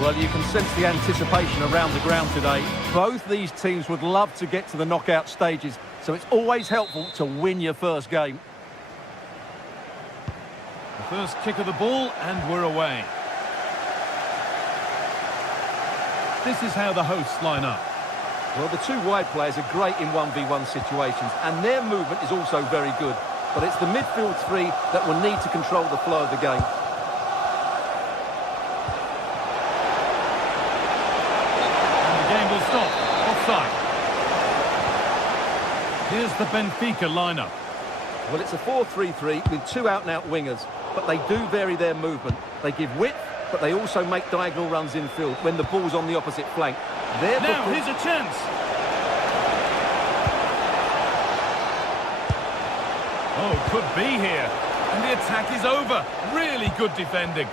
Well, you can sense the anticipation around the ground today. Both these teams would love to get to the knockout stages, so it's always helpful to win your first game. The first kick of the ball, and we're away. This is how the hosts line up. Well, the two wide players are great in 1v1 situations, and their movement is also very good. But it's the midfield three that will need to control the flow of the game. Game will stop. Offside. Here's the Benfica lineup. Well, it's a 4-3-3 with two out-and-out wingers, but they do vary their movement. They give width, but they also make diagonal runs infield when the ball's on the opposite flank. Now, here's a chance. Oh, could be here. And the attack is over. Really good defending.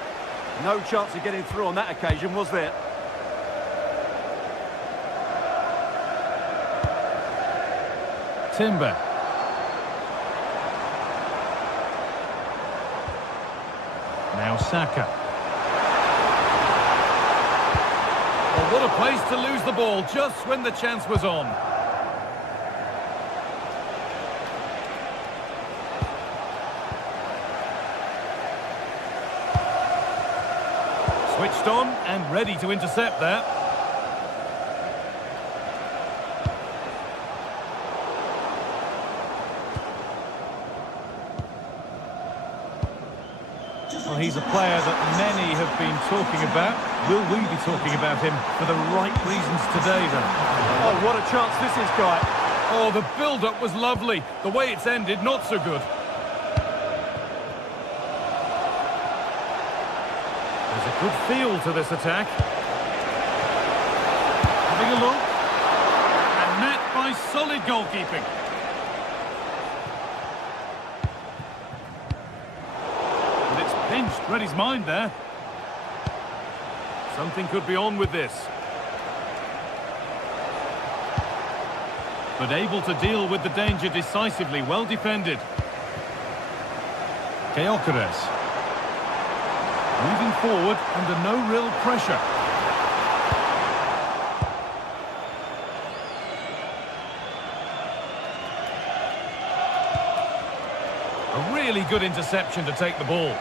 No chance of getting through on that occasion, was there? Timber. Now Saka. Oh, what a place to lose the ball just when the chance was on. Switched on and ready to intercept there. Well, he's a player that many have been talking about. Will we be talking about him for the right reasons today, then? Oh, what a chance this is, Guy. Oh, the build-up was lovely. The way it's ended, not so good. There's a good feel to this attack. Having a look. And met by solid goalkeeping. Pinched, read his mind there. Something could be on with this. But able to deal with the danger decisively, well defended. Gyökeres. Moving forward under no real pressure. A really good interception to take the ball.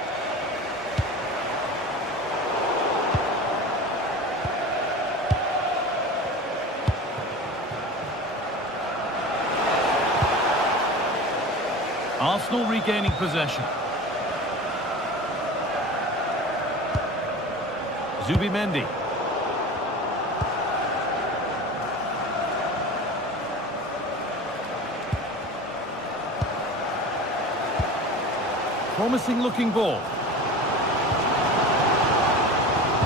Arsenal regaining possession. Zubimendi. Promising looking ball.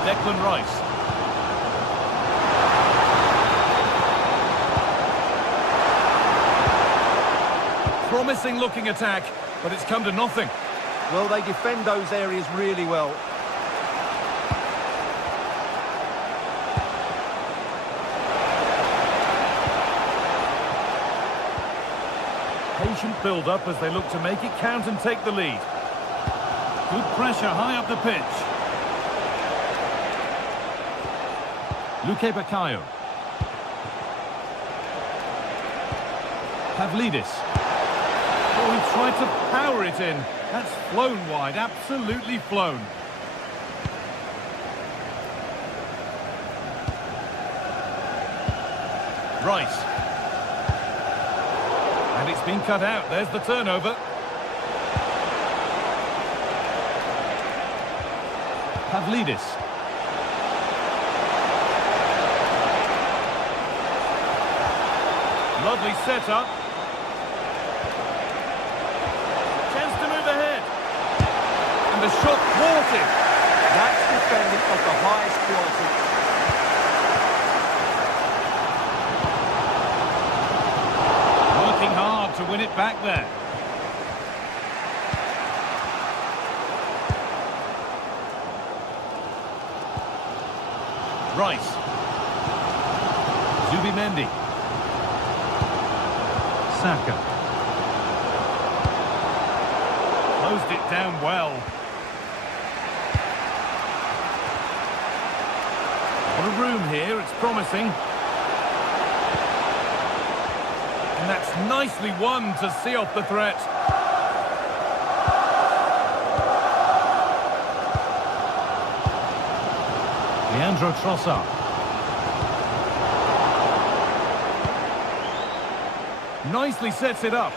Declan Rice. Promising looking attack, but it's come to nothing. Well, they defend those areas really well. Patient build-up as they look to make it count and take the lead. Good pressure high up the pitch. Luke Bakayo. Pavlidis. Oh, he tried to power it in. That's flown wide, absolutely flown. Rice. And it's been cut out. There's the turnover. Pavlidis. Lovely setup. Chance to move ahead. And the shot thwarted. That's defending of the highest quality. Working hard to win it back there. Rice. Zubimendi. Saka. Closed it down well. Got a room here, it's promising. And that's nicely won to see off the threat. Leandro Trossard. Nicely sets it up.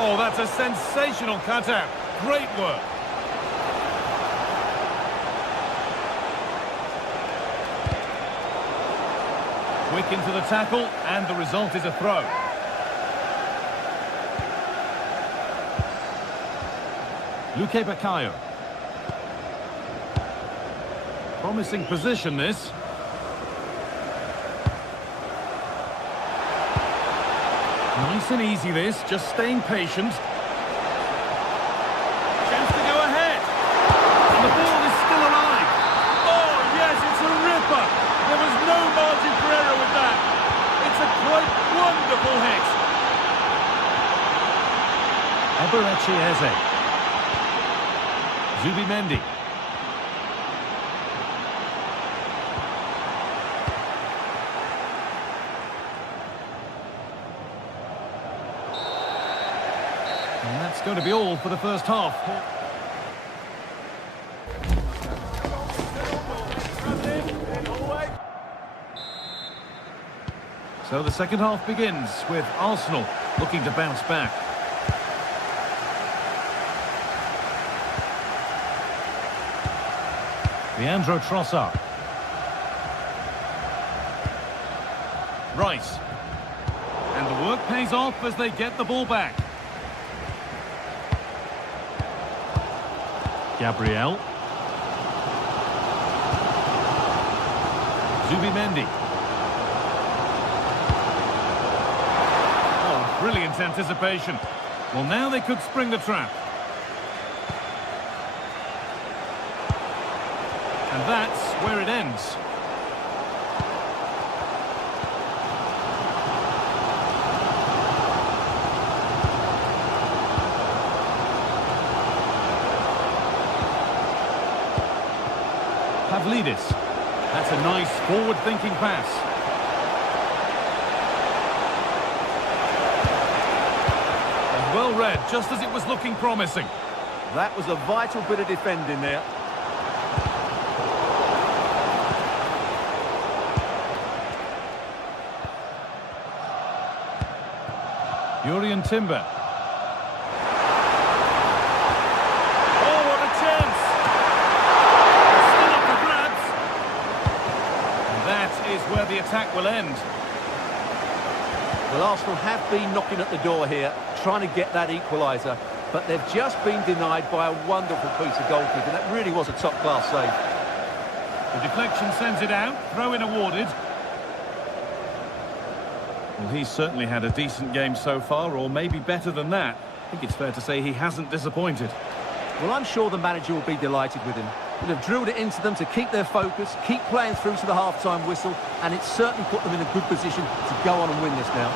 Oh, that's a sensational cutout. Great work. Quick into the tackle, and the result is a throw. Luque Baccaio. Promising position, this. Nice and easy, this. Just staying patient. Chance to go ahead. And the ball is still alive. Oh, yes, it's a ripper. There was no margin for error with that. It's a quite wonderful hit. Eberechi Eze. Zubimendi. And that's going to be all for the first half. So the second half begins with Arsenal looking to bounce back. Leandro Trossard. Rice. And the work pays off as they get the ball back. Gabriel. Zubimendi. Oh, brilliant anticipation. Well, now they could spring the trap. And that's where it ends. Pavlidis. That's a nice forward-thinking pass. And well read, just as it was looking promising. That was a vital bit of defending there. Jurrien Timber. Oh, what a chance! Still up for grabs. And that is where the attack will end. Well, Arsenal have been knocking at the door here, trying to get that equaliser, but they've just been denied by a wonderful piece of goalkeeping. That really was a top-class save. The deflection sends it out, throw-in awarded. Well, he's certainly had a decent game so far, or maybe better than that. I think it's fair to say he hasn't disappointed. Well, I'm sure the manager will be delighted with him. He'll have drilled it into them to keep their focus, keep playing through to the half-time whistle, and it's certainly put them in a good position to go on and win this now.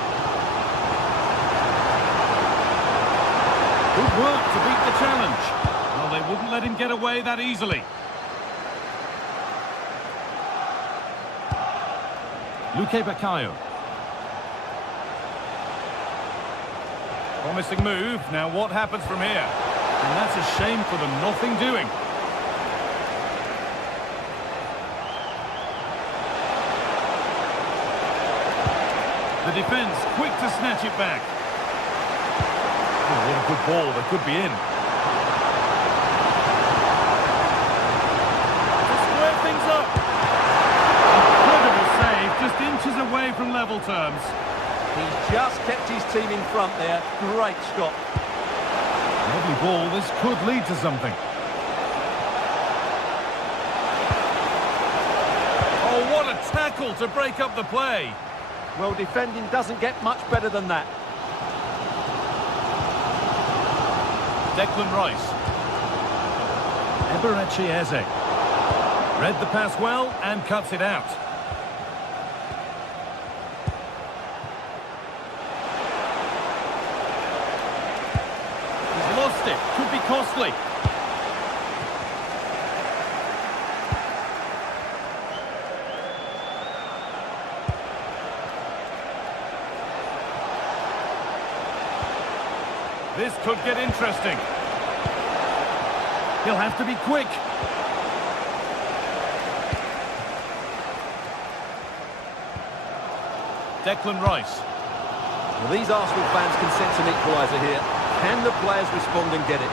Good work to beat the challenge. Well, they wouldn't let him get away that easily. Luque Baccaio. Promising move. Now what happens from here? And that's a shame for them. Nothing doing. The defence quick to snatch it back. Oh, what a good ball. They could be in. To square things up. Incredible save. Just inches away from level terms. He's just kept his team in front there. Great stop. Lovely ball. This could lead to something. Oh, what a tackle to break up the play. Well, defending doesn't get much better than that. Declan Rice. Eberechi Eze. Read the pass well and cuts it out. He's lost it. Could be costly. This could get interesting. He'll have to be quick. Declan Rice. Well, these Arsenal fans can sense an equaliser here. Can the players respond and get it?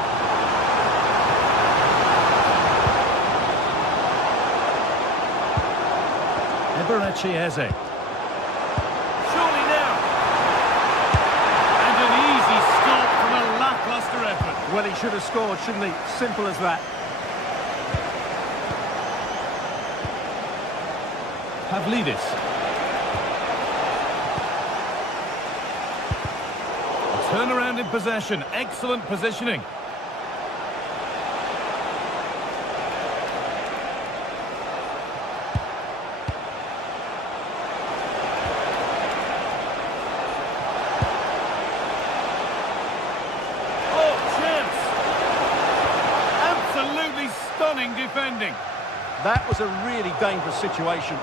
Eberechi Eze. Surely now. And an easy stop from a lacklustre effort. Well, he should have scored, shouldn't he? Simple as that. Pavlidis. Turnaround in possession. Excellent positioning. Stunning defending. That was a really dangerous situation.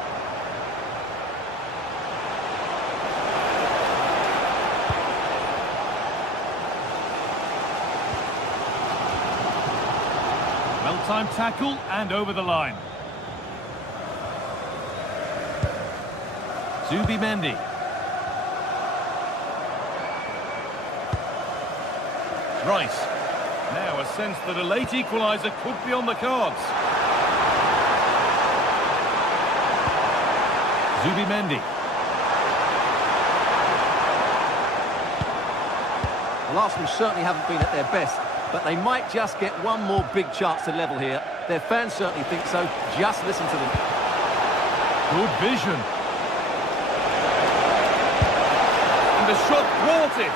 Well-timed tackle and over the line. Zubimendi. Rice. Now a sense that a late equaliser could be on the cards. Zubimendi. Well, Arsenal certainly haven't been at their best, but they might just get one more big chance to level here. Their fans certainly think so. Just listen to them. Good vision. And the shot thwarted.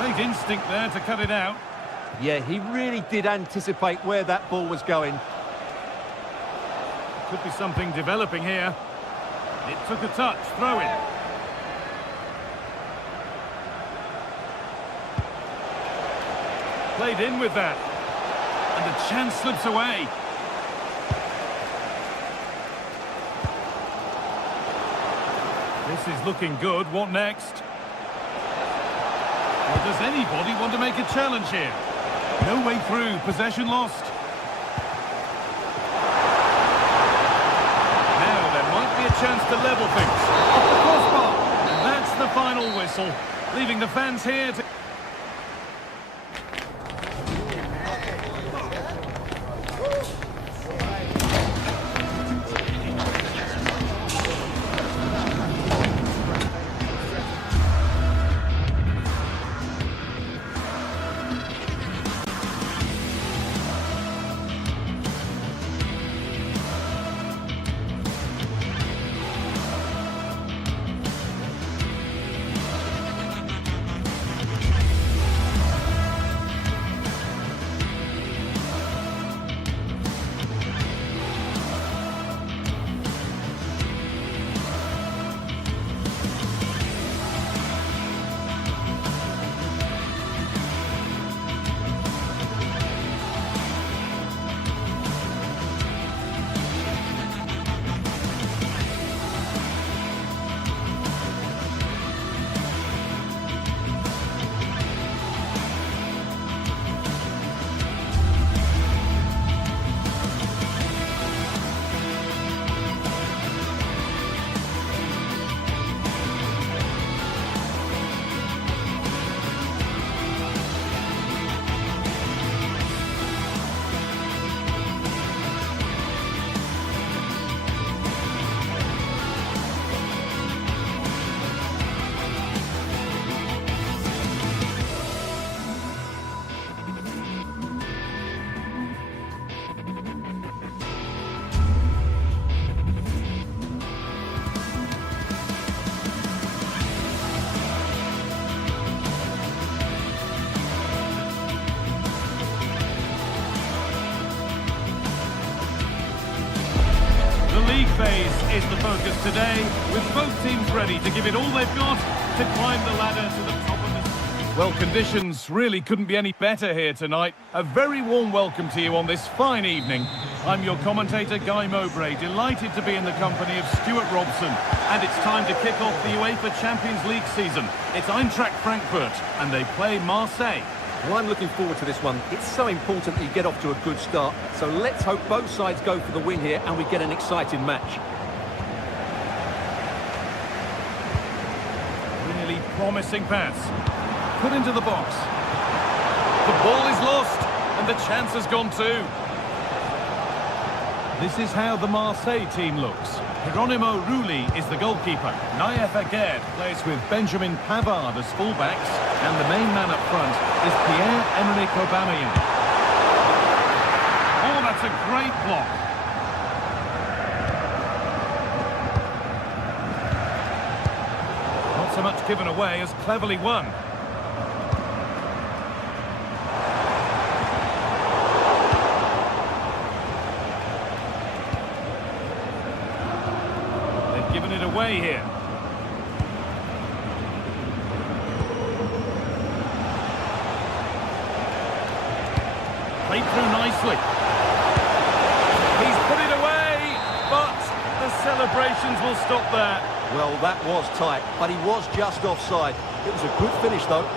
Great instinct there to cut it out. Yeah, he really did anticipate where that ball was going. Could be something developing here. It took a touch, throw in. Played in with that. And the chance slips away. This is looking good. What next? Well, does anybody want to make a challenge here? No way through. Possession lost. Now there might be a chance to level things. Off the crossbar. And that's the final whistle. Leaving the fans here to... league phase is the focus today, with both teams ready to give it all they've got to climb the ladder to the top of the... Well, conditions really couldn't be any better here tonight. A very warm welcome to you on this fine evening. I'm your commentator, Guy Mowbray, delighted to be in the company of Stuart Robson. And it's time to kick off the UEFA Champions League season. It's Eintracht Frankfurt, and they play Marseille. Well, I'm looking forward to this one. It's so important that you get off to a good start. So let's hope both sides go for the win here and we get an exciting match. Really promising pass. Put into the box. The ball is lost, and the chance has gone too. This is how the Marseille team looks. Geronimo Rulli is the goalkeeper. Naïef Aguerd plays with Benjamin Pavard as fullbacks. And the main man up front is Pierre-Emerick Aubameyang. Oh, that's a great block. Not so much given away as cleverly won. Given it away here. Played through nicely. He's put it away, but the celebrations will stop there. Well, that was tight, but he was just offside. It was a good finish, though.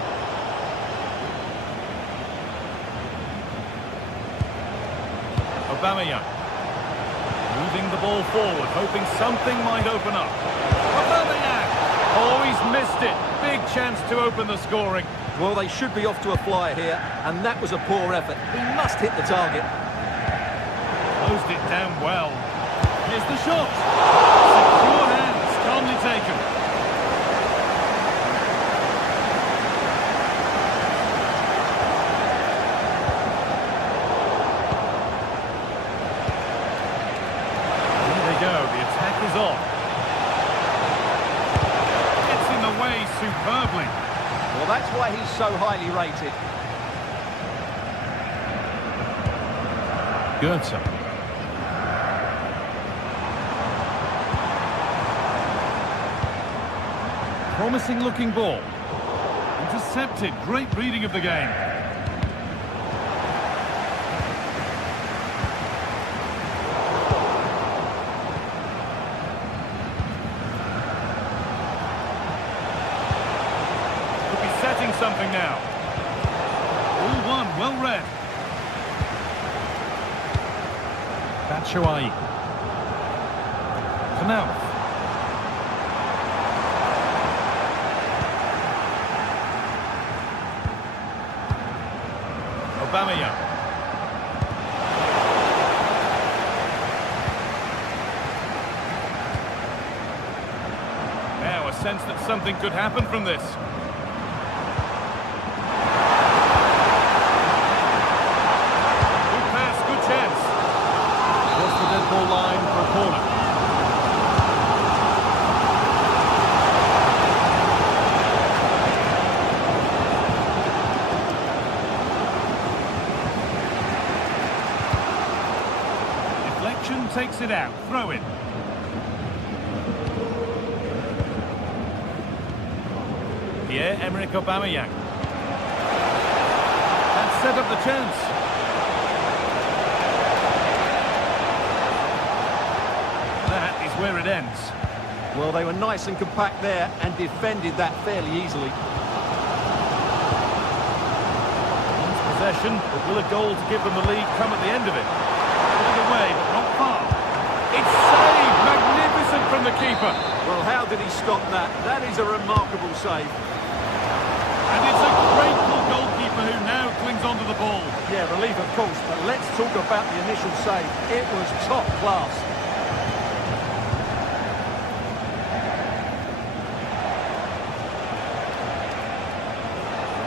Aubameyang. Moving the ball forward, hoping something might open up. Aubameyang! Oh, he's missed it. Big chance to open the scoring. Well, they should be off to a flyer here, and that was a poor effort. He must hit the target. Closed it down well. Here's the shot. Secure hands, calmly taken. Is on. Gets in the way superbly. Well, that's why he's so highly rated. Goethe. Promising looking ball. Intercepted. Great reading of the game. Setting something now. All one, well read. Batshuayi. Knauf. Aubameyang. Now a sense that something could happen from this. Ball line for a corner. Deflection takes it out. Throw in. Pierre-Emerick Aubameyang. That set up the chance. Where it ends. Well, they were nice and compact there and defended that fairly easily. Possession, but will a goal to give them the lead come at the end of it? Put away, but not far. It's saved! Magnificent from the keeper. Well, how did he stop that? That is a remarkable save. And it's a grateful goalkeeper who now clings onto the ball. Yeah, relief of course, but let's talk about the initial save. It was top class.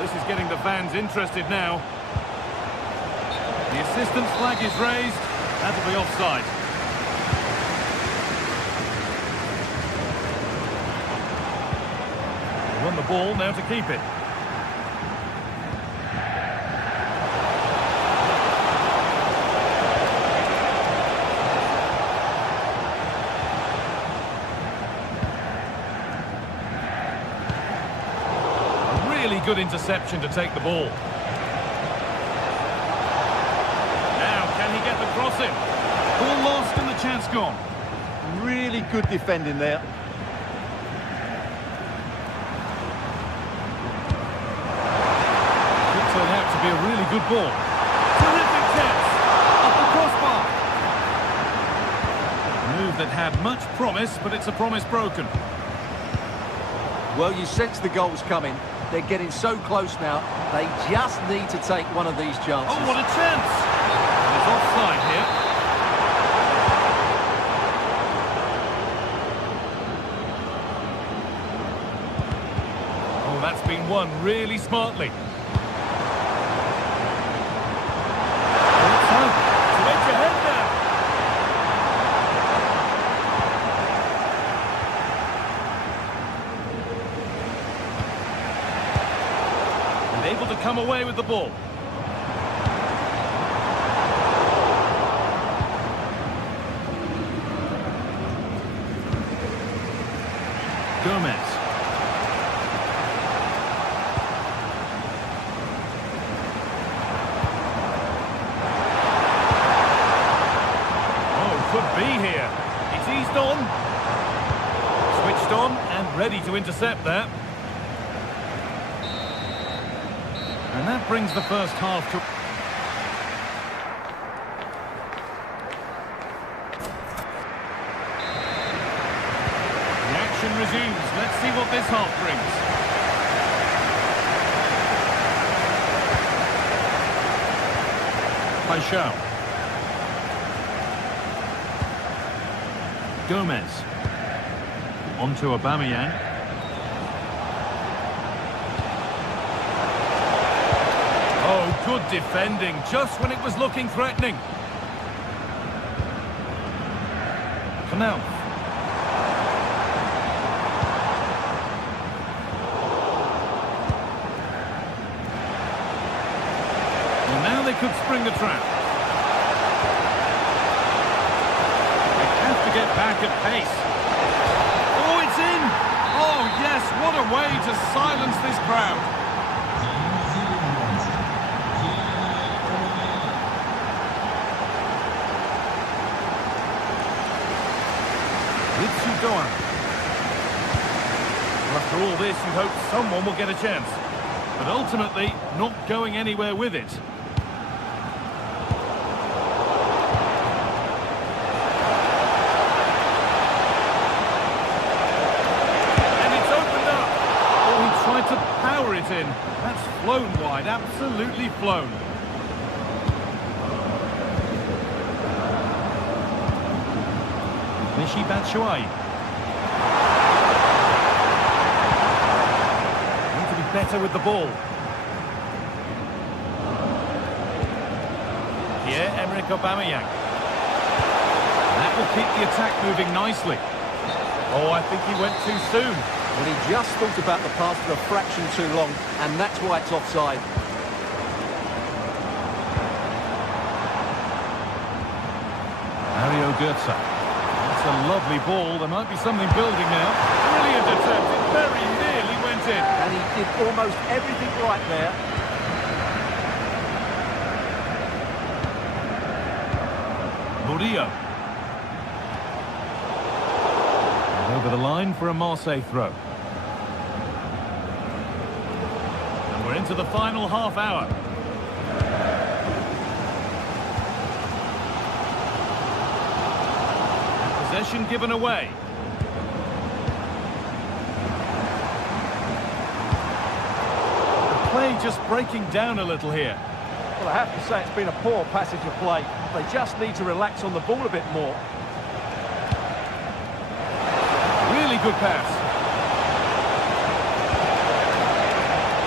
This is getting the fans interested now. The assistant's flag is raised. That'll be offside. They won the ball, now to keep it. Really good interception to take the ball. Now, can he get the cross in? Ball lost and the chance gone. Really good defending there. Could turn out to be a really good ball. Terrific chance. Off the crossbar. A move that had much promise, but it's a promise broken. Well, you sense the goals coming. They're getting so close now. They just need to take one of these chances. Oh, what a chance! There's offside here. won really smartly. Able to come away with the ball. Gomez. Oh, could be here. It's eased on. Switched on and ready to intercept that. And that brings the first half to... The action resumes. Let's see what this half brings. Paixão. Gomez. On to Aubameyang. Oh, good defending, just when it was looking threatening. Canal. Well, now they could spring the trap. They have to get back at pace. Oh, it's in! Oh, yes, what a way to silence this crowd. Well, after all this, you hope someone will get a chance. But ultimately, not going anywhere with it. And it's opened up. Oh, he tried to power it in. That's flown wide, absolutely flown. Michy Batshuayi. Need to be better with the ball. Pierre-Emerick Aubameyang. That will keep the attack moving nicely. Oh, I think he went too soon. Well, he just thought about the pass for a fraction too long, and that's why it's offside. Mario Götze. It's a lovely ball. There might be something building now. Brilliant attempt. It very nearly went in. And he did almost everything right there. Murillo. And over the line for a Marseille throw. And we're into the final half hour. Possession given away. The play just breaking down a little here. Well, I have to say it's been a poor passage of play. They just need to relax on the ball a bit more. Really good pass.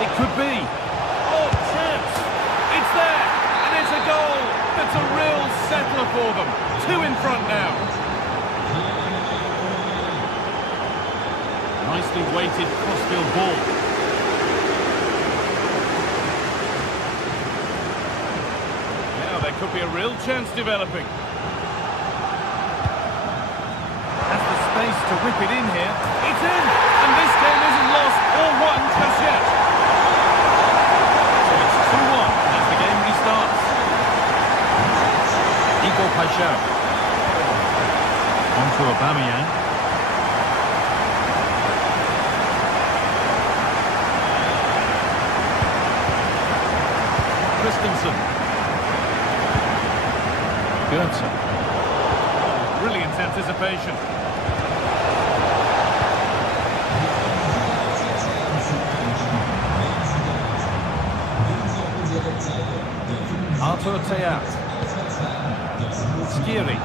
It could be. Oh, chance. It's there. And it's a goal. That's a real settler for them. 2 in front now. Nicely weighted crossfield ball. Now there could be a real chance developing. Has the space to whip it in here. It's in! And this game isn't lost or won just yet. So it's 2-1 as the game restarts. Igor Paixão. On to Aubameyang. Christensen. Götze. Brilliant anticipation. Arthur Teat. Skiri.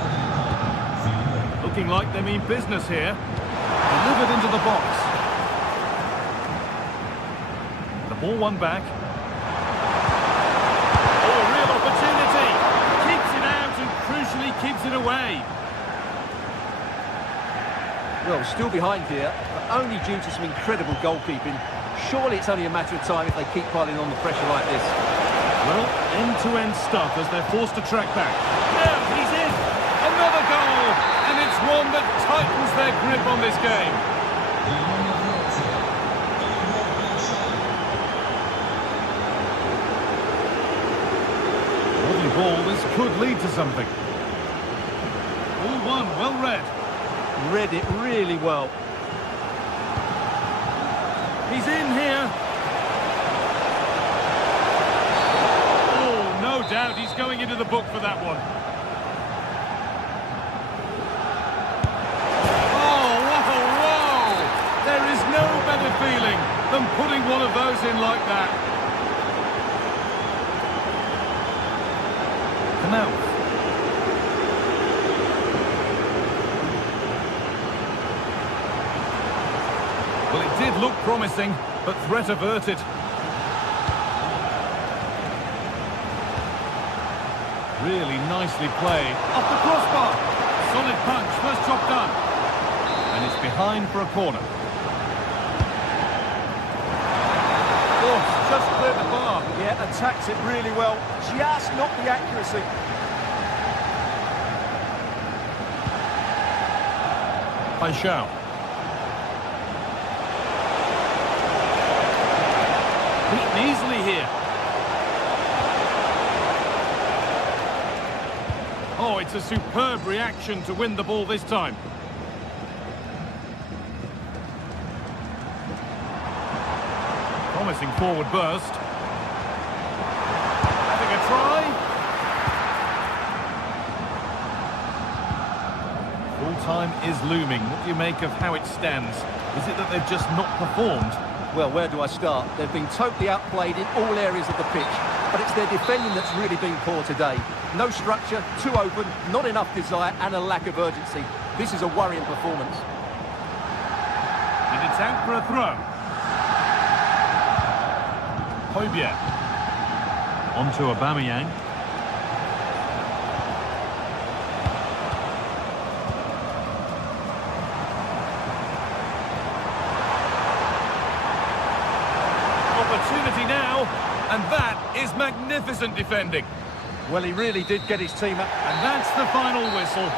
Looking like they mean business here. Delivered into the box. Ball won back. Oh, a real opportunity. Keeps it out and crucially keeps it away. Well, still behind here, but only due to some incredible goalkeeping. Surely it's only a matter of time if they keep piling on the pressure like this. Well, end-to-end stuff as they're forced to track back. Yeah, he's in! Another goal! And it's one that tightens their grip on this game. Lovely ball, this could lead to something. All one, well read. Read it really well. He's in here. Oh, no doubt he's going into the book for that one. Oh, whoa! There is no better feeling than putting one of those in like that. Canal. Well, it did look promising, but threat averted. Really nicely played. Off the crossbar. Solid punch, first job done. And it's behind for a corner. Oh, just cleared the bar. Yeah, attacks it really well. Just not the accuracy. Paixão. Beaten easily here. Oh, it's a superb reaction to win the ball this time. Promising forward burst. Having a try. Full time is looming. What do you make of how it stands? Is it that they've just not performed? Well, where do I start? They've been totally outplayed in all areas of the pitch, but it's their defending that's really been poor today. No structure, too open, not enough desire, and a lack of urgency. This is a worrying performance. And it's out for a throw. Højbjerg. On to Aubameyang. Opportunity now, and that is magnificent defending. Well, he really did get his team up. And that's the final whistle.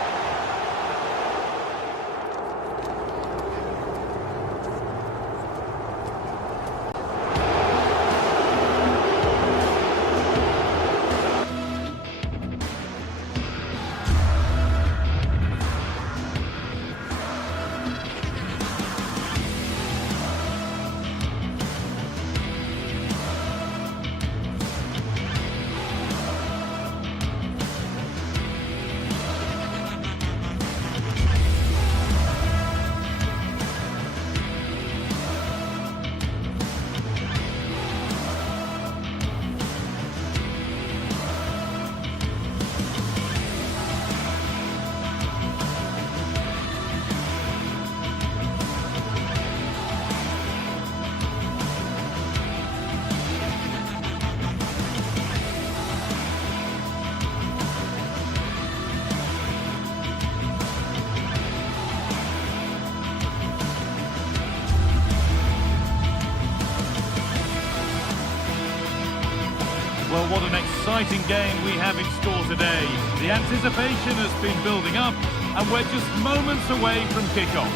Well, what an exciting game we have in store today. The anticipation has been building up, and we're just moments away from kickoff.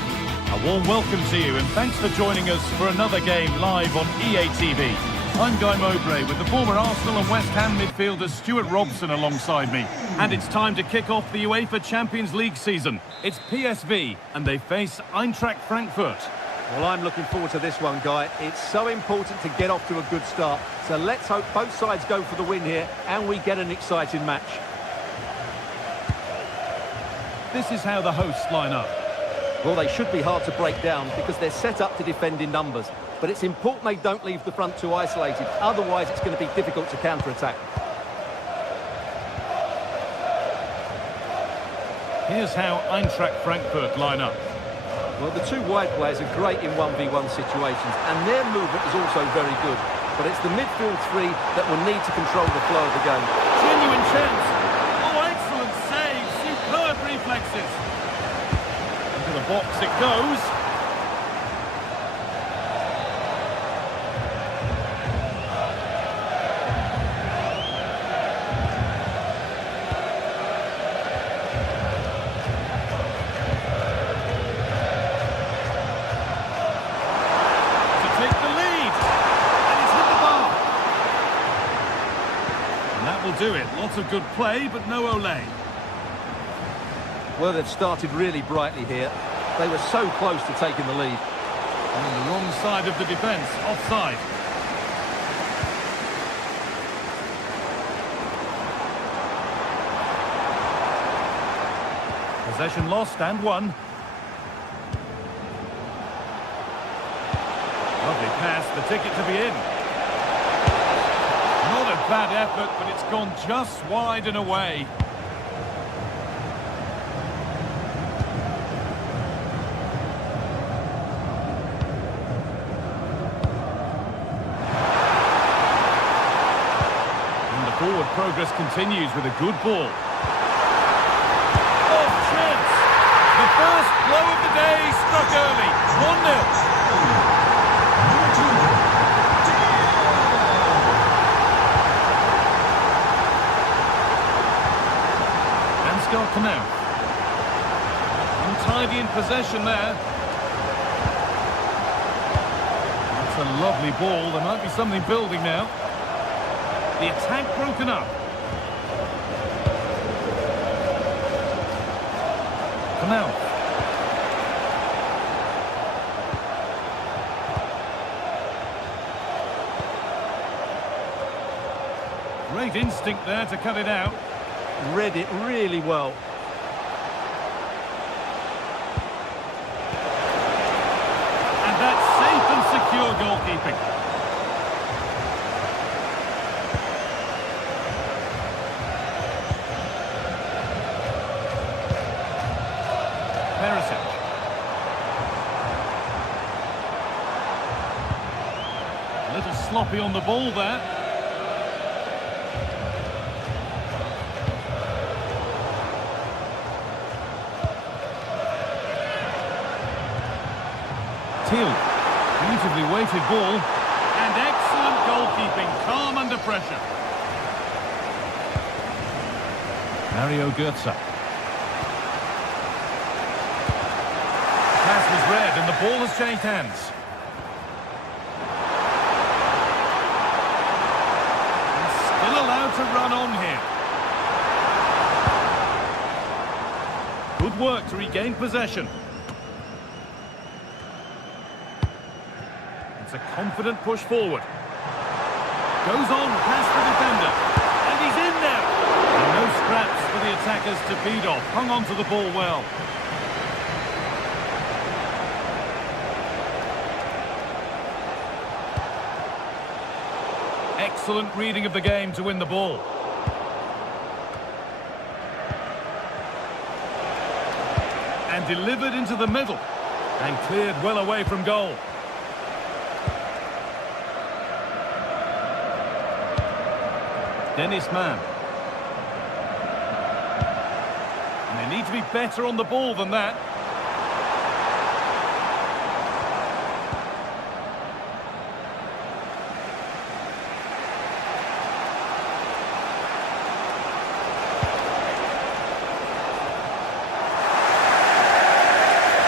A warm welcome to you, and thanks for joining us for another game live on EA TV. I'm Guy Mowbray with the former Arsenal and West Ham midfielder Stuart Robson alongside me. And it's time to kick off the UEFA Champions League season. It's PSV, and they face Eintracht Frankfurt. Well, I'm looking forward to this one, Guy. It's so important to get off to a good start. So let's hope both sides go for the win here and we get an exciting match. This is how the hosts line up. Well, they should be hard to break down because they're set up to defend in numbers. But it's important they don't leave the front two isolated. Otherwise, it's going to be difficult to counter-attack. Here's how Eintracht Frankfurt line up. Well, the two wide players are great in 1v1 situations, and their movement is also very good. but it's the midfield three that will need to control the flow of the game. Genuine chance. Oh, excellent save. Superb reflexes. Into the box it goes. Do it. Lots of good play, but no Olé. Well, they've started really brightly here. They were so close to taking the lead. On the wrong side of the defence, offside. Possession lost and won. Lovely pass, the ticket to be in. Not a bad effort, but it's gone just wide and away. And the forward progress continues with a good ball. Oh, chance! The first blow of the day struck early. 1-0. Come out. Untidy in possession there. That's a lovely ball. There might be something building now. The attack broken up. Come out. Great instinct there to cut it out. Read it really well. And that's safe and secure goalkeeping. Perisic. A little sloppy on the ball there. Beautifully weighted ball and excellent goalkeeping, calm under pressure. Mario Götze. Pass was read and the ball has changed hands. He's still allowed to run on here. Good work to regain possession. A confident push forward. Goes on past the defender. And he's in there. And no scraps for the attackers to beat off. Hung on to the ball well. Excellent reading of the game to win the ball. And delivered into the middle. And cleared well away from goal. Dennis Mann. And they need to be better on the ball than that.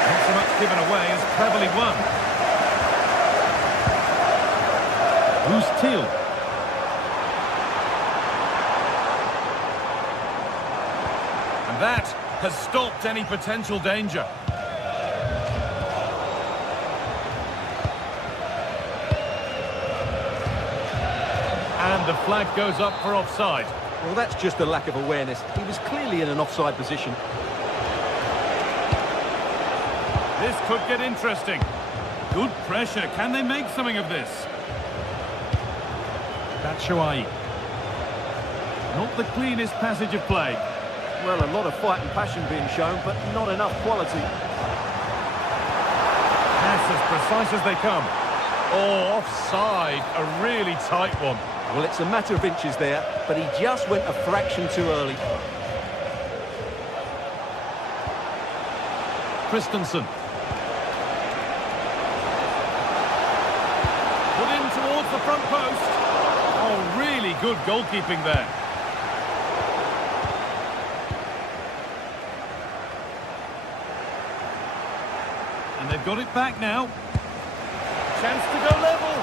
Not so much given away as cleverly won. Who's Teal? That has stopped any potential danger. And the flag goes up for offside. Well, that's just a lack of awareness. He was clearly in an offside position. This could get interesting. Good pressure. Can they make something of this? Batshuayi. Not the cleanest passage of play. Well, a lot of fight and passion being shown, but not enough quality. Pass as precise as they come. Oh, offside. A really tight one. Well, it's a matter of inches there, but he just went a fraction too early. Christensen. Put in towards the front post. Oh, really good goalkeeping there. And they've got it back now. Chance to go level.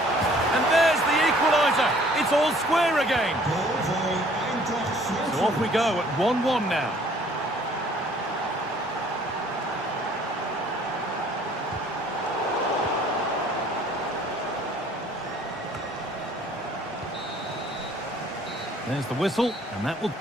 And there's the equaliser. It's all square again. So off we go at 1-1 now. There's the whistle, and that will...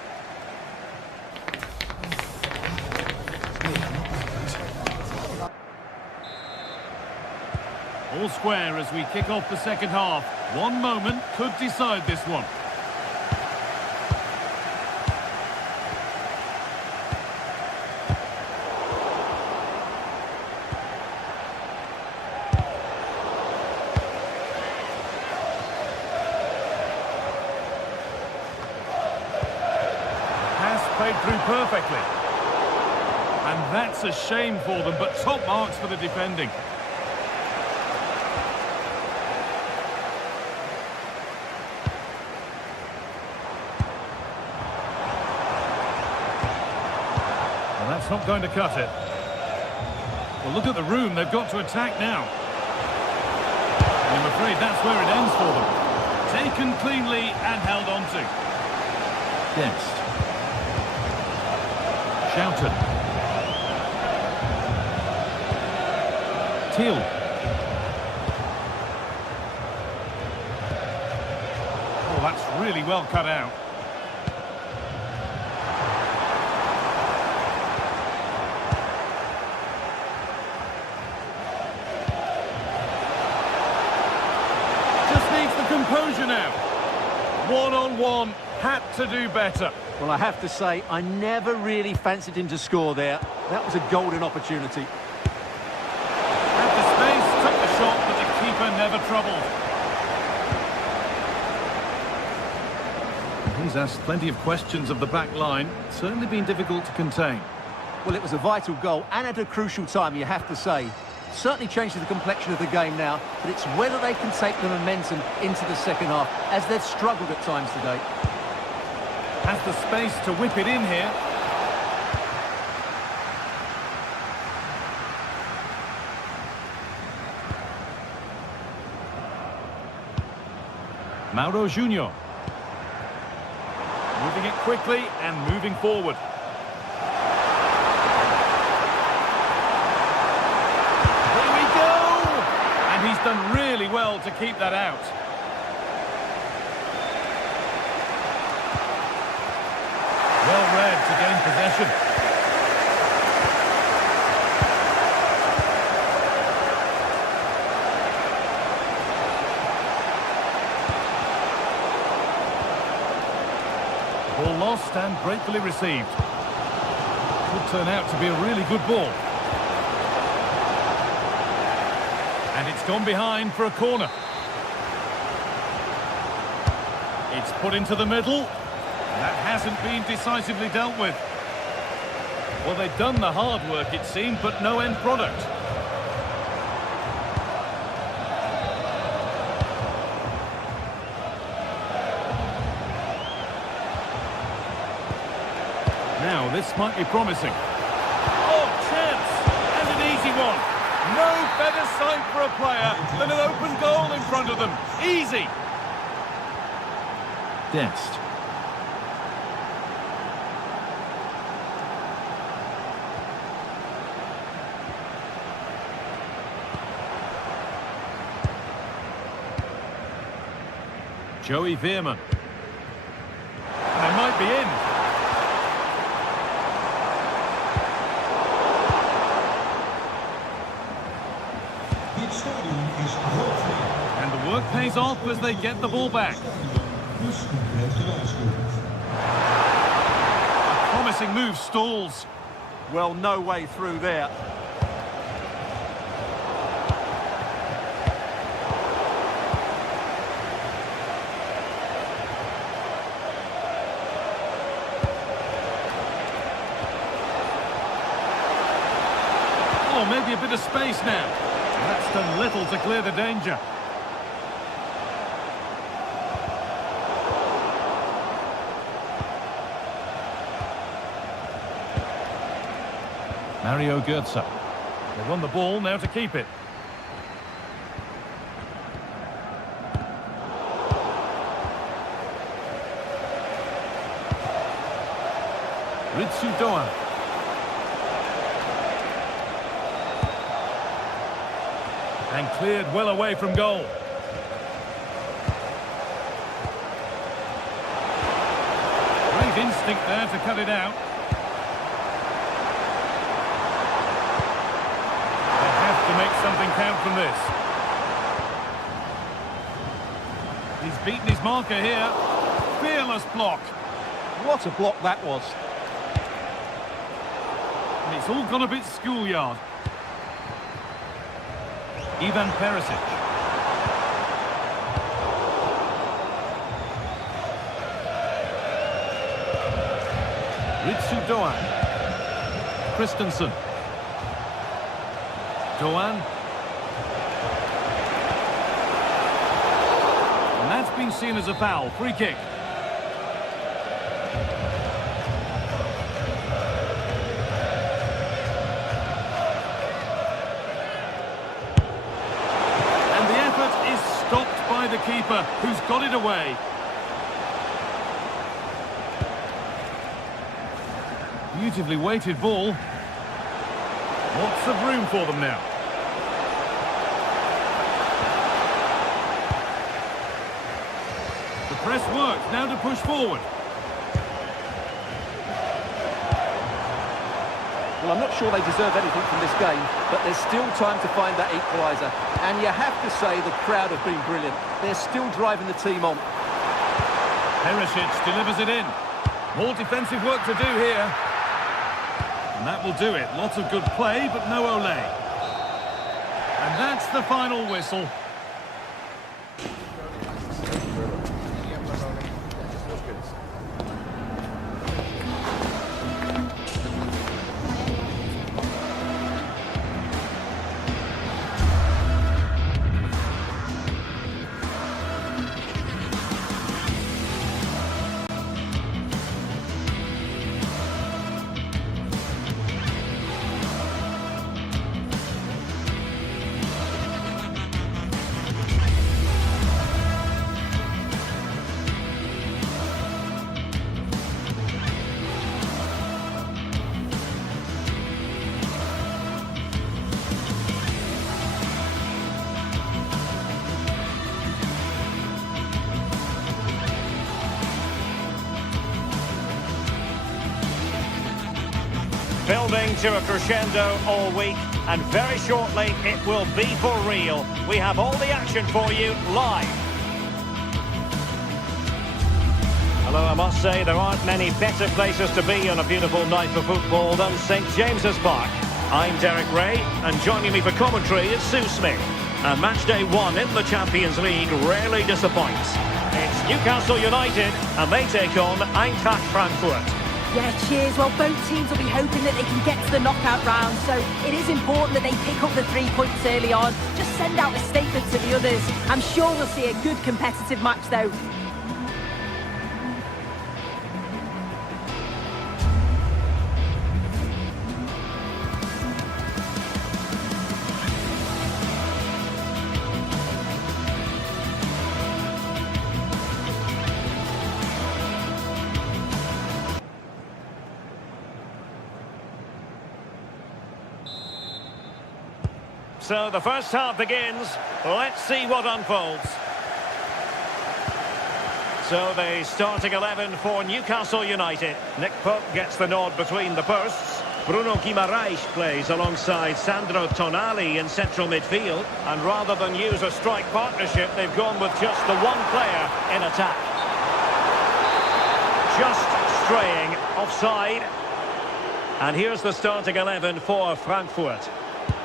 All square as we kick off the second half. One moment could decide this one. Pass played through perfectly. And that's a shame for them, but top marks for the defending. That's not going to cut it. Well, look at the room. They've got to attack now. And I'm afraid that's where it ends for them. Taken cleanly and held on to. Dest. Shouted. Teal. Oh, that's really well cut out. Composure now. One-on-one, had to do better. Well, I have to say, I never really fancied him to score there. That was a golden opportunity. Had the space, took the shot, but the keeper never troubled. He's asked plenty of questions of the back line. It's certainly been difficult to contain. Well, it was a vital goal, and at a crucial time, you have to say. Certainly changes the complexion of the game now, but it's whether they can take the momentum into the second half, as they've struggled at times today. Has the space to whip it in here. Mauro Junior. Moving it quickly and moving forward. He's done really well to keep that out. Well read to gain possession. Ball lost and gratefully received. Could turn out to be a really good ball. And it's gone behind for a corner. It's put into the middle. That hasn't been decisively dealt with. Well, they've done the hard work, it seemed, but no end product. Now, this might be promising. Oh, chance! And an easy one. No better sight for a player than an open goal in front of them. Easy. Dest. Joey Veerman. And they might be in. And the work pays off as they get the ball back. A promising move stalls. Well, no way through there. Oh, maybe a bit of space now. That's done little to clear the danger. Mario Götze. They won the ball, now to keep it. Ritsu Doan. And cleared well away from goal. Great instinct there to cut it out. They have to make something count from this. He's beaten his marker here. Fearless block. What a block that was. And it's all gone a bit schoolyard. Ivan Perisic. Ritsu Doan. Christensen. Doan. And that's been seen as a foul. Free kick. Stopped by the keeper, who's got it away. Beautifully weighted ball. Lots of room for them now. The press works, now to push forward. Well, I'm not sure they deserve anything from this game, but there's still time to find that equaliser. And you have to say the crowd have been brilliant. They're still driving the team on. Perisic delivers it in. More defensive work to do here. And that will do it. Lots of good play, but no ole. And that's the final whistle. Building to a crescendo all week, and very shortly it will be for real. We have all the action for you live. Hello, I must say there aren't many better places to be on a beautiful night for football than St James's Park. I'm Derek Ray, and joining me for commentary is Sue Smith. And match day 1 in the Champions League rarely disappoints. It's Newcastle United, and they take on Eintracht Frankfurt. Yeah, cheers. Well, both teams will be hoping that they can get to the knockout round, so it is important that they pick up the 3 points early on. Just send out a statement to the others. I'm sure we'll see a good competitive match, though. So the first half begins. Let's see what unfolds. So the starting 11 for Newcastle United. Nick Pope gets the nod between the posts. Bruno Guimaraes plays alongside Sandro Tonali in central midfield. And rather than use a strike partnership, they've gone with just the one player in attack. Just straying offside. And here's the starting 11 for Frankfurt.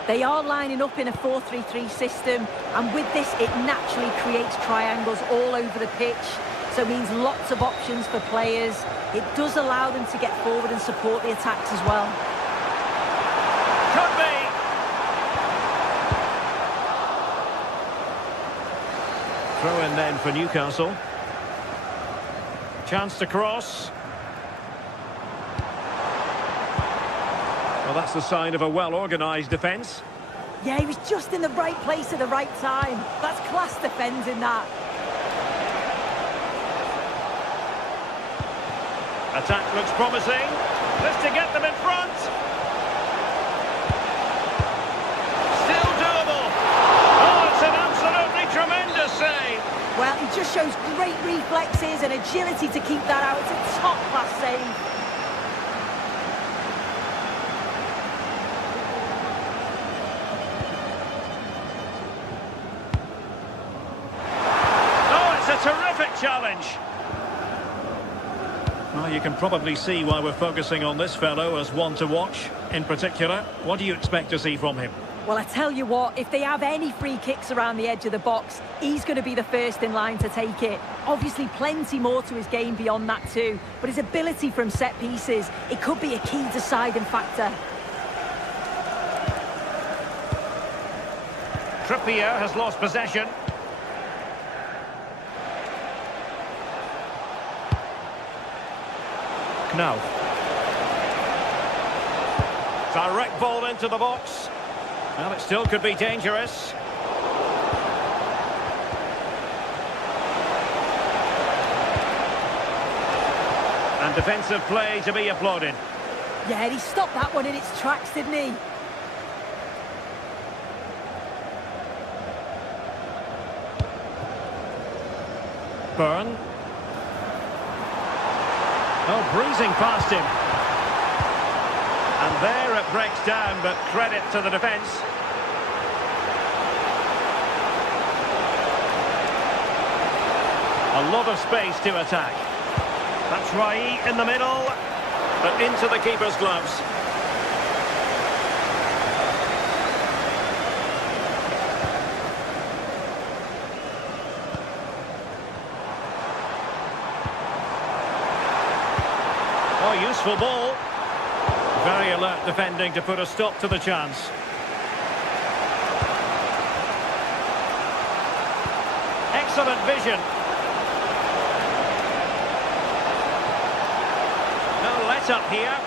They are lining up in a 4-3-3 system, and with this it naturally creates triangles all over the pitch, so it means lots of options for players. It does allow them to get forward and support the attacks as well. Could be! throw-in then for Newcastle. Chance to cross. Well, that's the sign of a well-organised defence. Yeah, he was just in the right place at the right time. That's class defending, that. Attack looks promising. This to get them in front. Still doable. Oh, it's an absolutely tremendous save. Well, he just shows great reflexes and agility to keep that out. It's a top-class save. Oh, it's a terrific challenge. Well, you can probably see why we're focusing on this fellow as one to watch. In particular, what do you expect to see from him? Well, I tell you what, if they have any free kicks around the edge of the box, he's going to be the first in line to take it. Obviously, plenty more to his game beyond that too, but his ability from set pieces, it could be a key deciding factor. Trippier has lost possession. Knauf. Direct ball into the box. Well, it still could be dangerous. And defensive play to be applauded. Yeah, he stopped that one in its tracks, didn't he? Byrne. Oh, breezing past him. And there it breaks down, but credit to the defence. A lot of space to attack. That's Rai in the middle, but into the keeper's gloves. Oh, useful ball. Very alert defending to put a stop to the chance. Excellent vision. No let up here.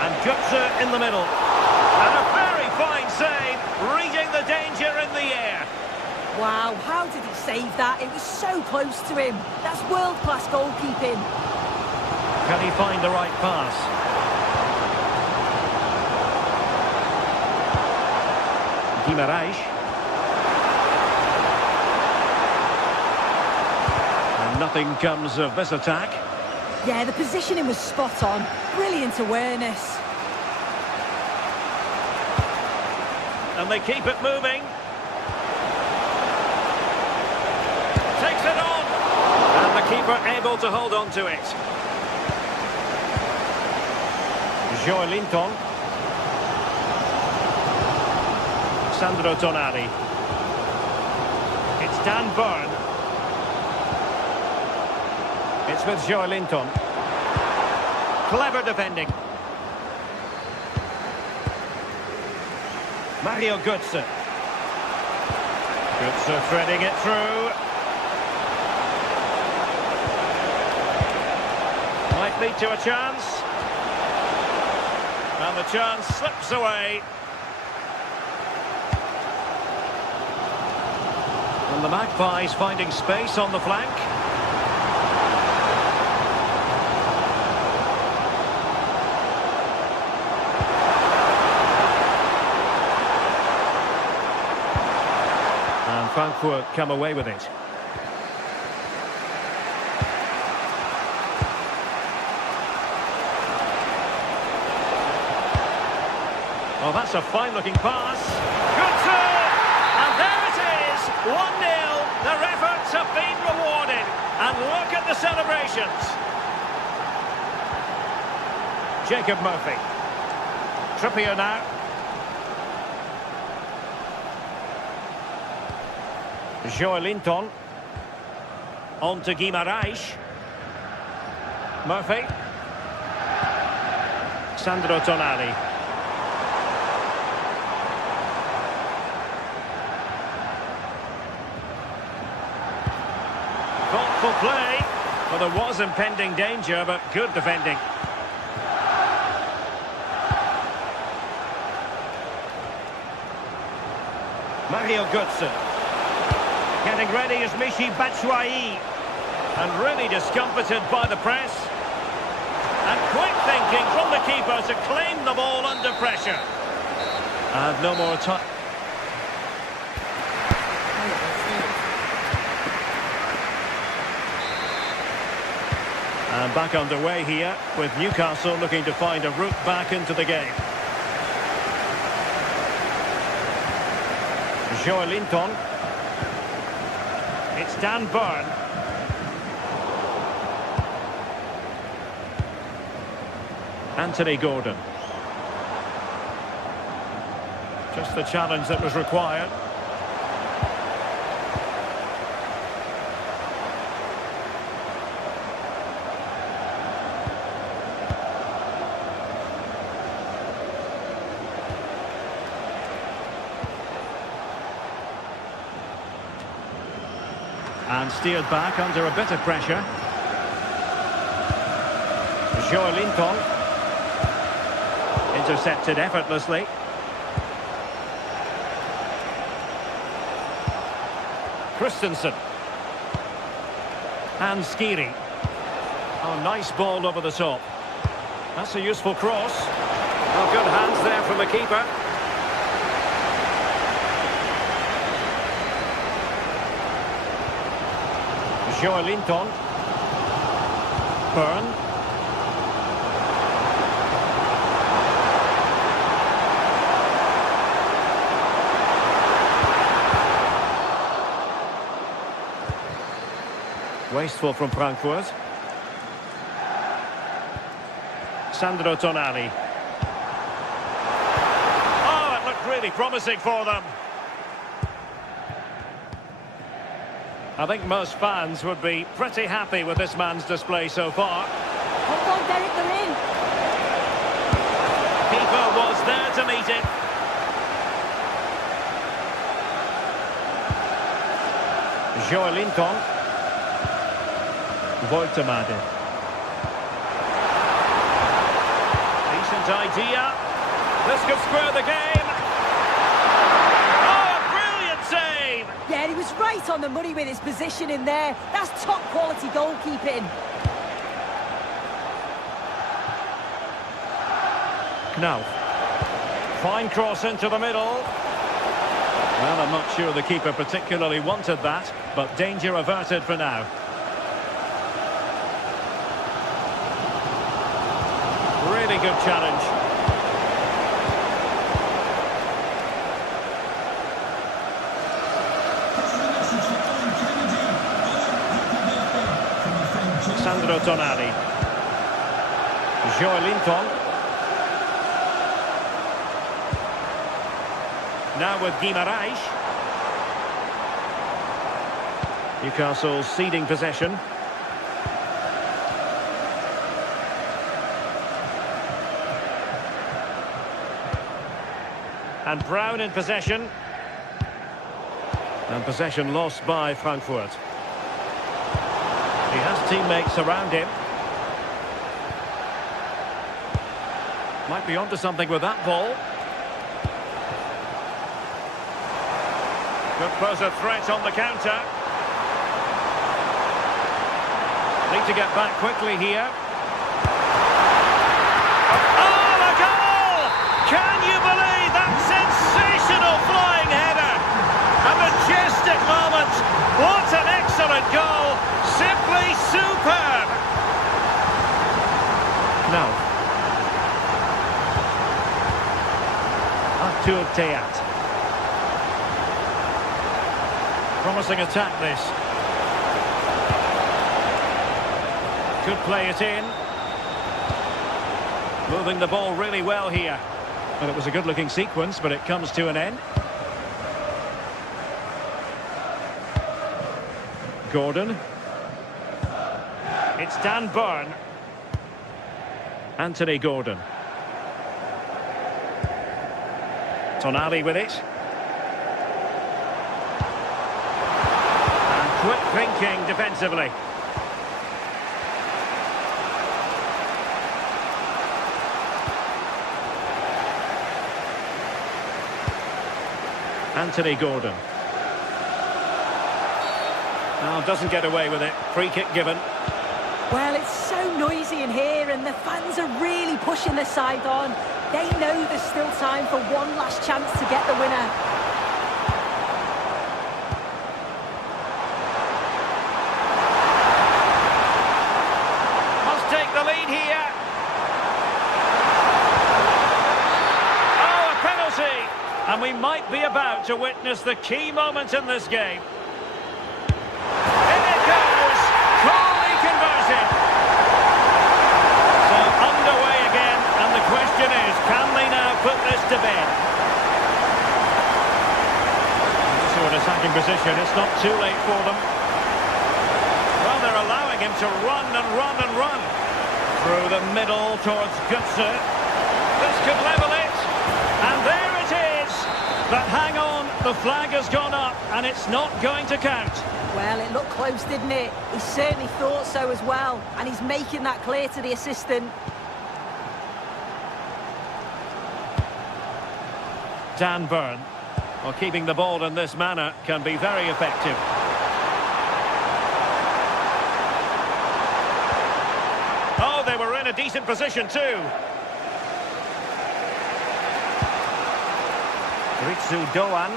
And Götze in the middle. And a very fine save, reading the danger in the air. Wow, how did he save that? It was so close to him. That's world-class goalkeeping. Can he find the right pass? Guimarães. And nothing comes of this attack. Yeah, the positioning was spot on. Brilliant awareness. And they keep it moving. Takes it on. And the keeper able to hold on to it. Joelinton. Sandro Tonali. It's Dan Byrne. It's with Joelinton. Clever defending. Mario Götze. Götze threading it through. Might lead to a chance. And the chance slips away. And the Magpies finding space on the flank. And Frankfurt come away with it. Oh, that's a fine-looking pass. Götze! And there it is, 1-0. Their efforts have been rewarded. And look at the celebrations. Jacob Murphy. Trippier now. Joelinton. On to Guimarães. Murphy. Sandro Tonali. Thoughtful play. Well, there was impending danger, but good defending. Mario Götze. Getting ready is Michy Batshuayi. And really discomfited by the press. And quick thinking from the keeper to claim the ball under pressure. And no more time. And back underway here with Newcastle looking to find a route back into the game. Joelinton. It's Dan Burn. Anthony Gordon. Just the challenge that was required. And steered back under a bit of pressure. Joelinton. Intercepted effortlessly. Christensen. And Skiri. Oh, nice ball over the top. That's a useful cross. Oh, good hands there from the keeper. Joelinton. Burn. Wasteful from Frankfurt. Sandro Tonali. Oh, it looked really promising for them. I think most fans would be pretty happy with this man's display so far. Hold on, Derek, they're in. Keeper was there to meet it. Joelinton. Woltemade. Decent idea. This could square the game. Oh, a brilliant save! Yeah, he was right on the money with his position in there. That's top quality goalkeeping. Knauf. Fine cross into the middle. Well, I'm not sure the keeper particularly wanted that, but danger averted for now. Really good challenge. Sandro Tonali. Joelinton. Now with Guimaraes. Newcastle ceding possession. And Brown in possession. And possession lost by Frankfurt. He has teammates around him. Might be onto something with that ball. Could pose a threat on the counter. Need to get back quickly here. Oh, a goal! Can you believe that sensational flying header? A majestic moment. What an excellent goal. Simply superb. Now. Artur Teat. Promising attack this. Could play it in. Moving the ball really well here. Well, it was a good-looking sequence, but it comes to an end. Gordon. It's Dan Burn. Anthony Gordon. Tonali with it. And quick thinking defensively. Anthony Gordon. Now doesn't get away with it. Free kick given. Well, it's so noisy in here and the fans are really pushing their side on. They know there's still time for one last chance to get the winner. Must take the lead here. Oh, a penalty! And we might be about to witness the key moment in this game. In it goes! Coolly converted! So underway again, and the question is, can they now put this to bed? This is an attacking position, it's not too late for them. Well, they're allowing him to run and run and run. Through the middle towards Götze. This could level it. And there it is. But hang on, the flag has gone up and it's not going to count. Well, it looked close, didn't it? He certainly thought so as well. And he's making that clear to the assistant. Dan Burn. Well, keeping the ball in this manner can be very effective. Oh, they were in a decent position too. Ritsu Doan.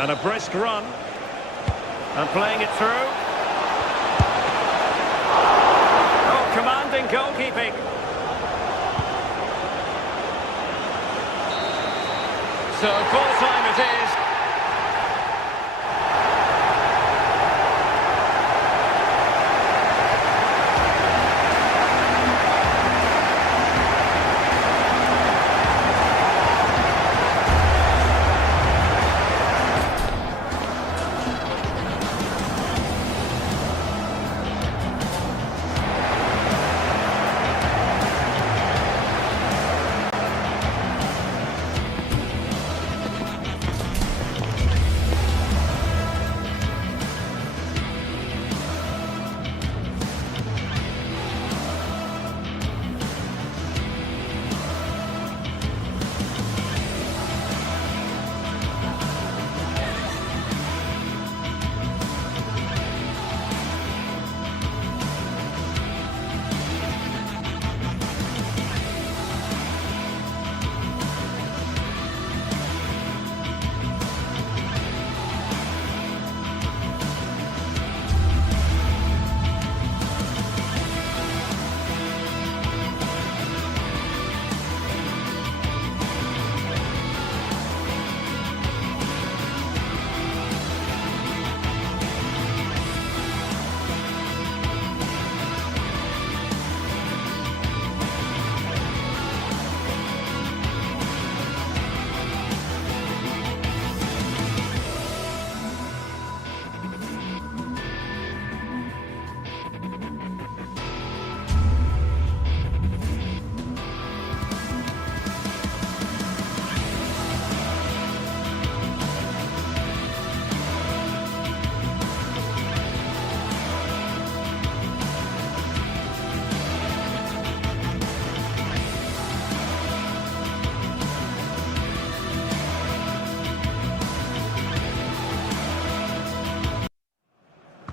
And a brisk run. And playing it through. Oh, commanding goalkeeping. So full time it is.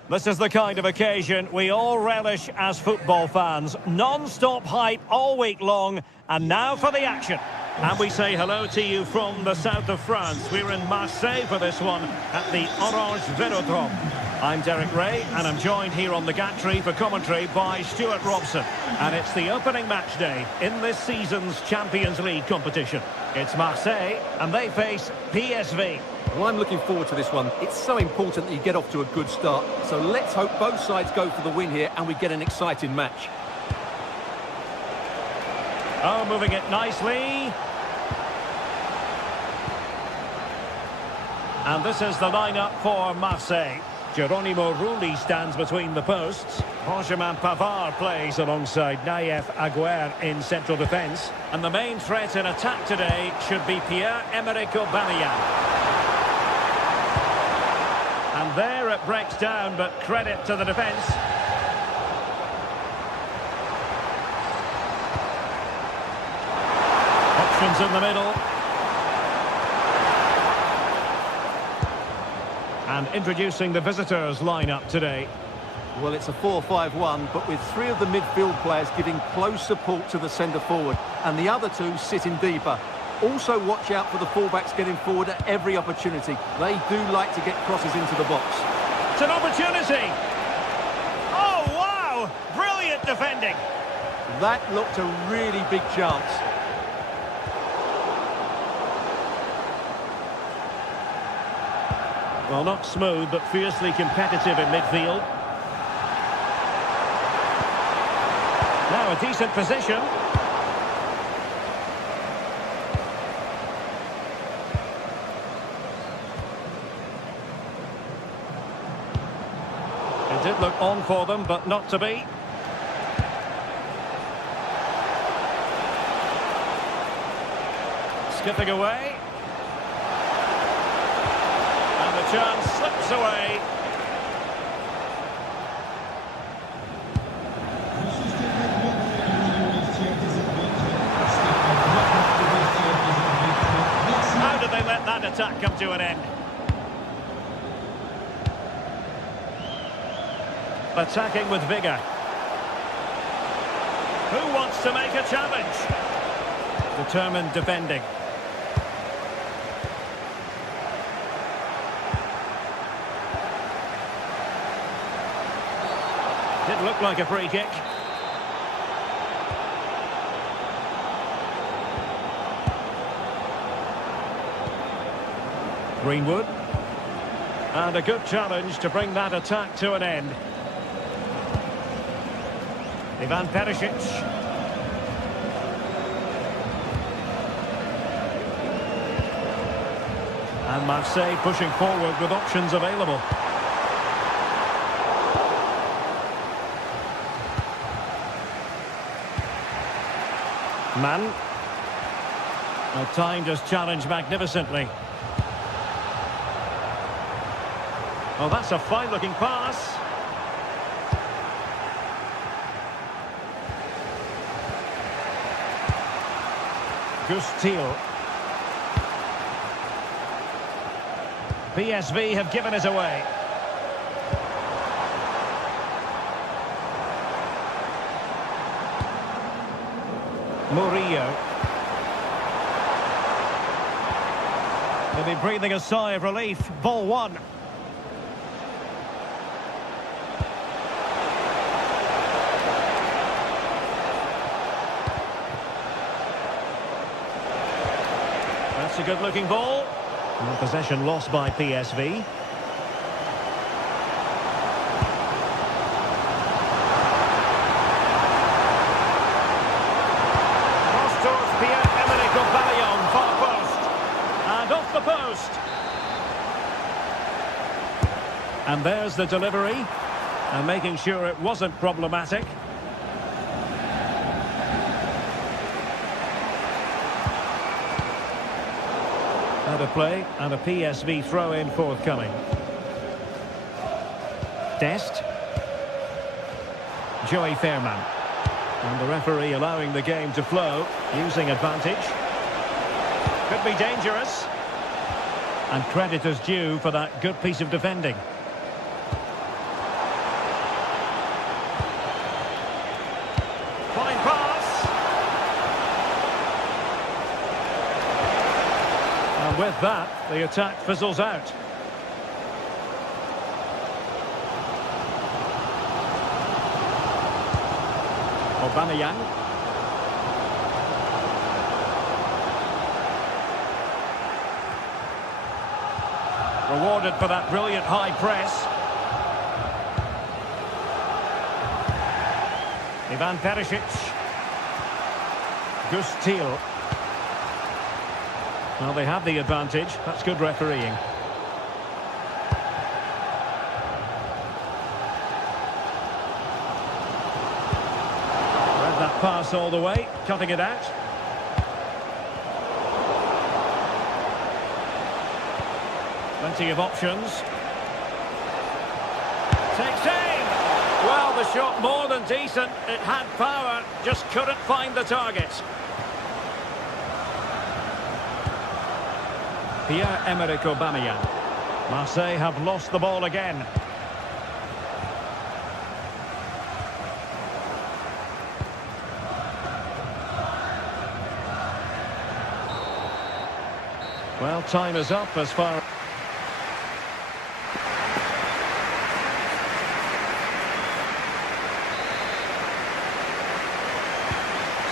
This is the kind of occasion we all relish as football fans. Non-stop hype all week long, and now for the action. And we say hello to you from the south of France. We're in Marseille for this one at the Orange Velodrome. I'm Derek Ray, and I'm joined here on the gantry for commentary by Stuart Robson. And it's the opening match day in this season's Champions League competition. It's Marseille, and they face PSV. Well, I'm looking forward to this one. It's so important that you get off to a good start. So let's hope both sides go for the win here and we get an exciting match. Oh, moving it nicely. And this is the lineup for Marseille. Geronimo Rulli stands between the posts. Benjamin Pavard plays alongside Nayef Aguerd in central defence. And the main threat in attack today should be Pierre-Emerick Aubameyang. And there it breaks down, but credit to the defence. Options in the middle. And introducing the visitors lineup today. Well, it's a 4-5-1, but with three of the midfield players giving close support to the centre-forward, and the other two sitting deeper. Also watch out for the fullbacks getting forward at every opportunity. They do like to get crosses into the box. It's an opportunity! Oh, wow! Brilliant defending! That looked a really big chance. Well, not smooth, but fiercely competitive in midfield. Now a decent position. It did look on for them, but not to be. Skipping away. And the chance slips away. How did they let that attack come to an end? Attacking with vigour. Who wants to make a challenge? Determined defending. Did look like a free kick. Greenwood. And a good challenge to bring that attack to an end. Ivan Perisic. And Marseille pushing forward with options available. Man. Timed his challenge magnificently. Oh, that's a fine-looking pass. Gustil. PSV have given it away. Murillo. They'll be breathing a sigh of relief. Ball one. That's a good-looking ball. And possession lost by PSV. Off the post. And there's the delivery. And making sure it wasn't problematic. Out of play and a PSV throw-in forthcoming. Dest. Joey Fairman. And the referee allowing the game to flow, using advantage. Could be dangerous. And credit is due for that good piece of defending. Fine pass. And with that, the attack fizzles out. Aubameyang. Rewarded for that brilliant high press. Ivan Perisic. Gustil. Well, they have the advantage. That's good refereeing. Read that pass all the way, cutting it out. Plenty of options. Takes aim! Well, the shot more than decent. It had power, just couldn't find the target. Pierre-Emerick Aubameyang. Marseille have lost the ball again. Well, time is up as far...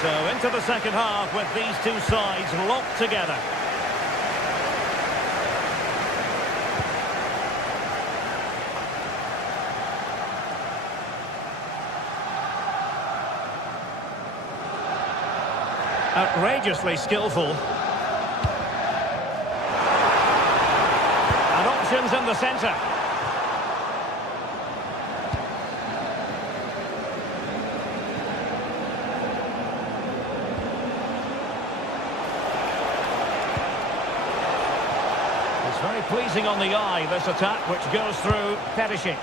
So into the second half with these two sides locked together. Outrageously skillful. And options in the centre. It's very pleasing on the eye, this attack, which goes through Perisic.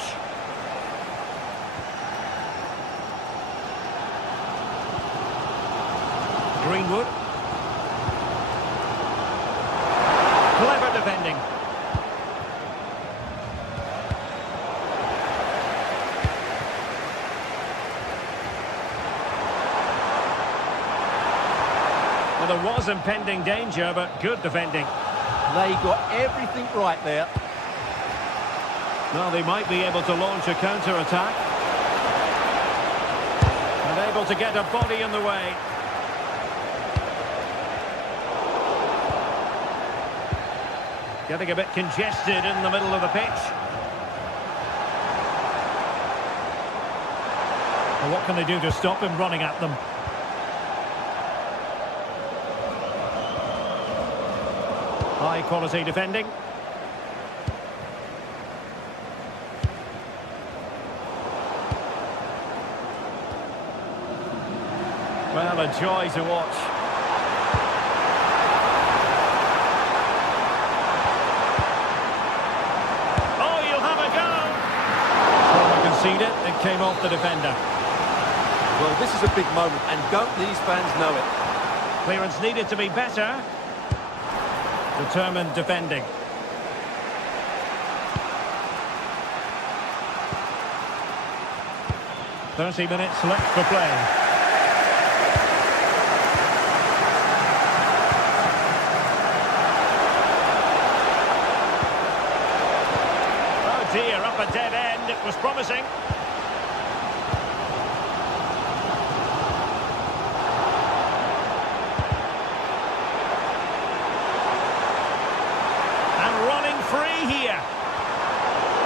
Greenwood. Clever defending. Well, there was impending danger, but good defending. They got everything right there. Well, they might be able to launch a counter-attack. And able to get a body in the way. Getting a bit congested in the middle of the pitch. Well, what can they do to stop him running at them? High quality defending. Well, a joy to watch. It came off the defender. Well, this is a big moment, and don't these fans know it? Clearance needed to be better. Determined defending. "30 minutes left for play. Oh dear, up a dead end. It was promising. Free here.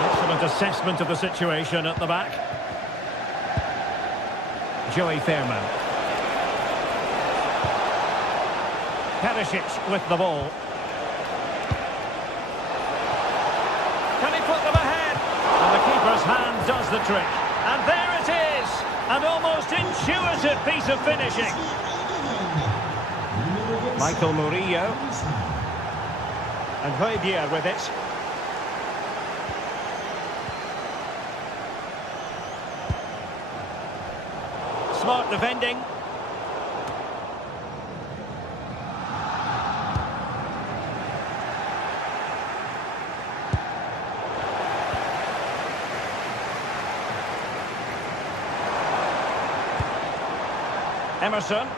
Excellent assessment of the situation at the back. Joey Fairman. Perisic with the ball. Can he put them ahead? And the keeper's hand does the trick. And there it is. An almost intuitive piece of finishing. Michael Murillo. And Højbjerg with it. Smart defending. Emerson.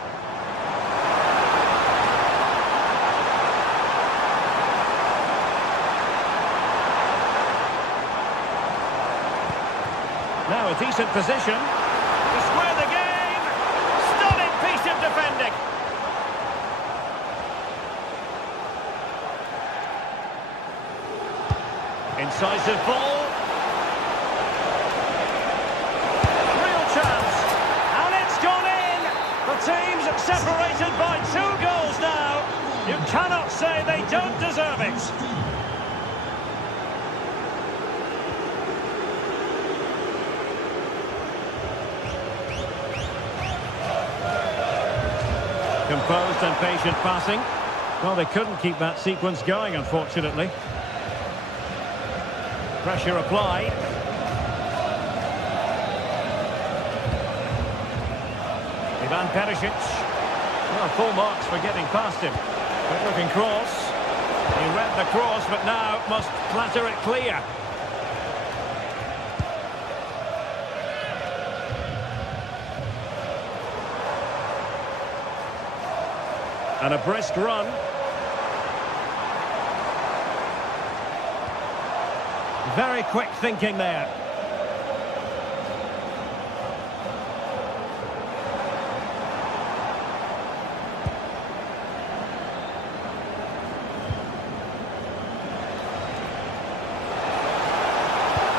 Now a decent position to square the game. Stunning piece of defending. Incisive ball. Real chance. And it's gone in. The team's separated by 2 goals now. You cannot say they don't deserve it. Composed and patient passing. Well, they couldn't keep that sequence going, unfortunately. Pressure applied. Ivan Perisic. Well, full marks for getting past him. Good looking cross. He read the cross, but now must clatter it clear. And a brisk run. Very quick thinking there.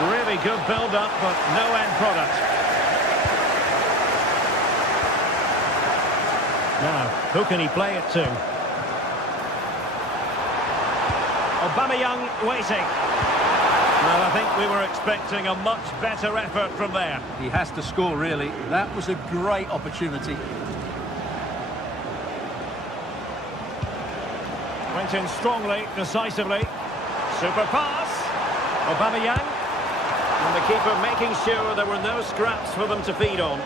Really good build-up, but no end product. Now, who can he play it to? Aubameyang waiting. Well, I think we were expecting a much better effort from there. He has to score, really. That was a great opportunity. Went in strongly, decisively. Super pass. Aubameyang. And the keeper making sure there were no scraps for them to feed on.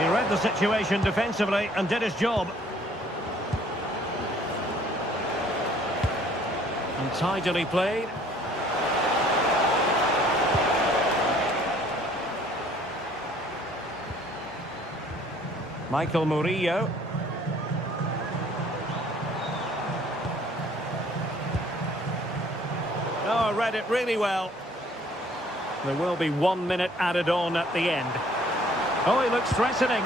He read the situation defensively and did his job. And tidily played. Michael Murillo. Oh, read it really well. There will be 1 minute added on at the end. Oh, he looks threatening.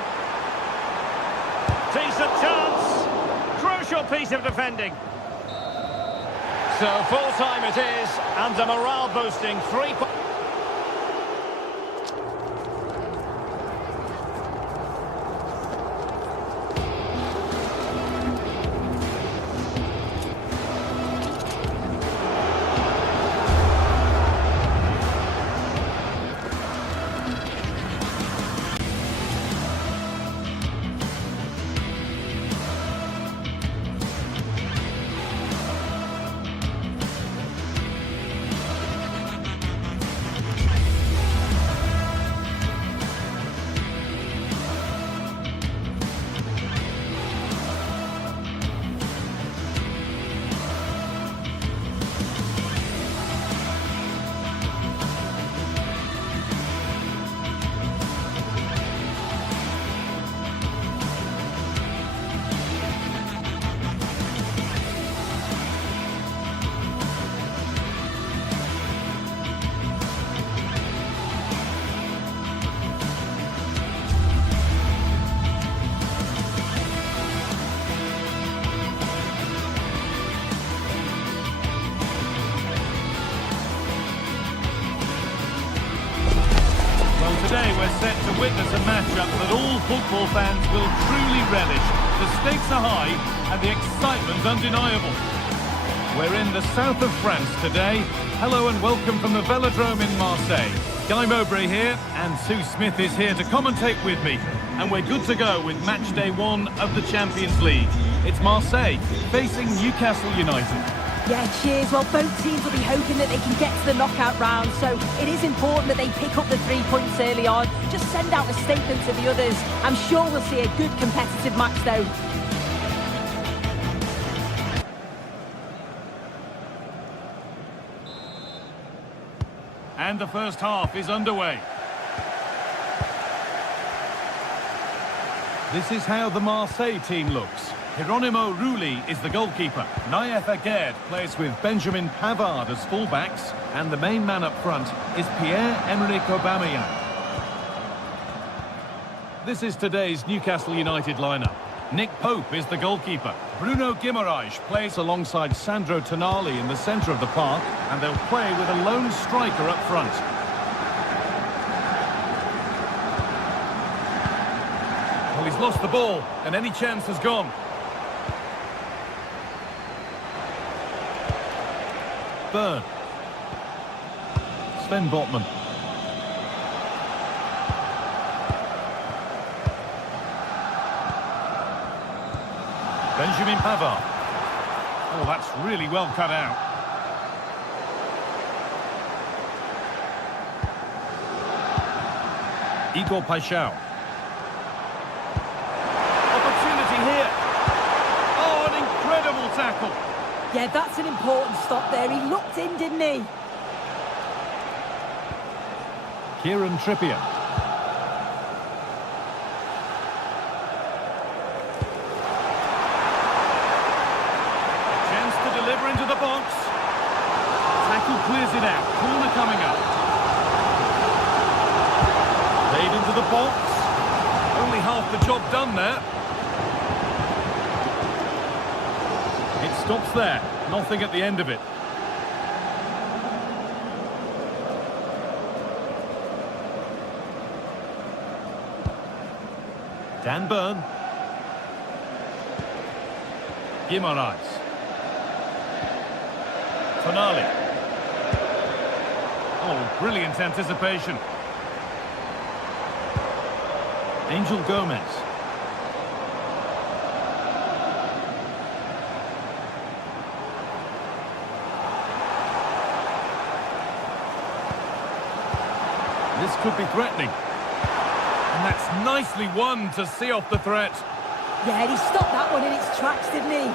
Decent chance. Crucial piece of defending. So full time it is, and a morale boosting 3 points. Today we're set to witness a matchup that all football fans will truly relish. The stakes are high and the excitement undeniable. We're in the south of France today. Hello and welcome from the Velodrome in Marseille. Guy Mowbray here and Sue Smith is here to commentate with me. And we're good to go with match day 1 of the Champions League. It's Marseille facing Newcastle United. Yeah, cheers. Well, both teams will be hoping that they can get to the knockout round, so it is important that they pick up the 3 points early on. Just send out a statement to the others. I'm sure we'll see a good competitive match, though. And the first half is underway. This is how the Marseille team looks. Hieronymo Rulli is the goalkeeper. Naïef Aguerd plays with Benjamin Pavard as fullbacks. And the main man up front is Pierre-Emerick Aubameyang. This is today's Newcastle United lineup. Nick Pope is the goalkeeper. Bruno Guimaraes plays alongside Sandro Tonali in the centre of the park. And they'll play with a lone striker up front. Well, he's lost the ball, and any chance has gone. Byrne. Sven Botman. Benjamin Pavard. Oh, that's really well cut out. Igor Paixão. Yeah, that's an important stop there. He looked in, didn't he? Kieran Trippier. Chance to deliver into the box. Tackle clears it out. Corner coming up. Played into the box. Only half the job done there. It stops there. Nothing at the end of it. Dan Burn. Guimaraes. Tonali. Oh, brilliant anticipation. Angel Gomez. This could be threatening. And that's nicely won to see off the threat. Yeah, he stopped that one in its tracks, didn't he?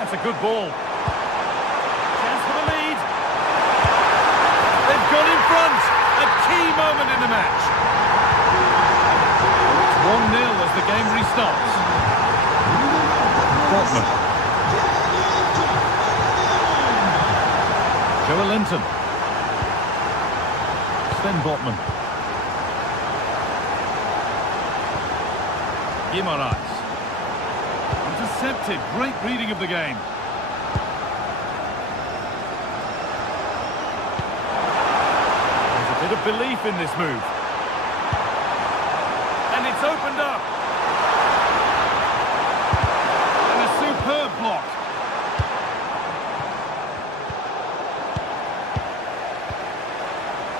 That's a good ball. Chance for the lead. They've gone in front. A key moment in the match. It's 1-0 as the game restarts. Botman. Joe Linton. Sven Botman. Guimaraes. Intercepted. Great reading of the game. There's a bit of belief in this move. And it's opened up. And a superb block.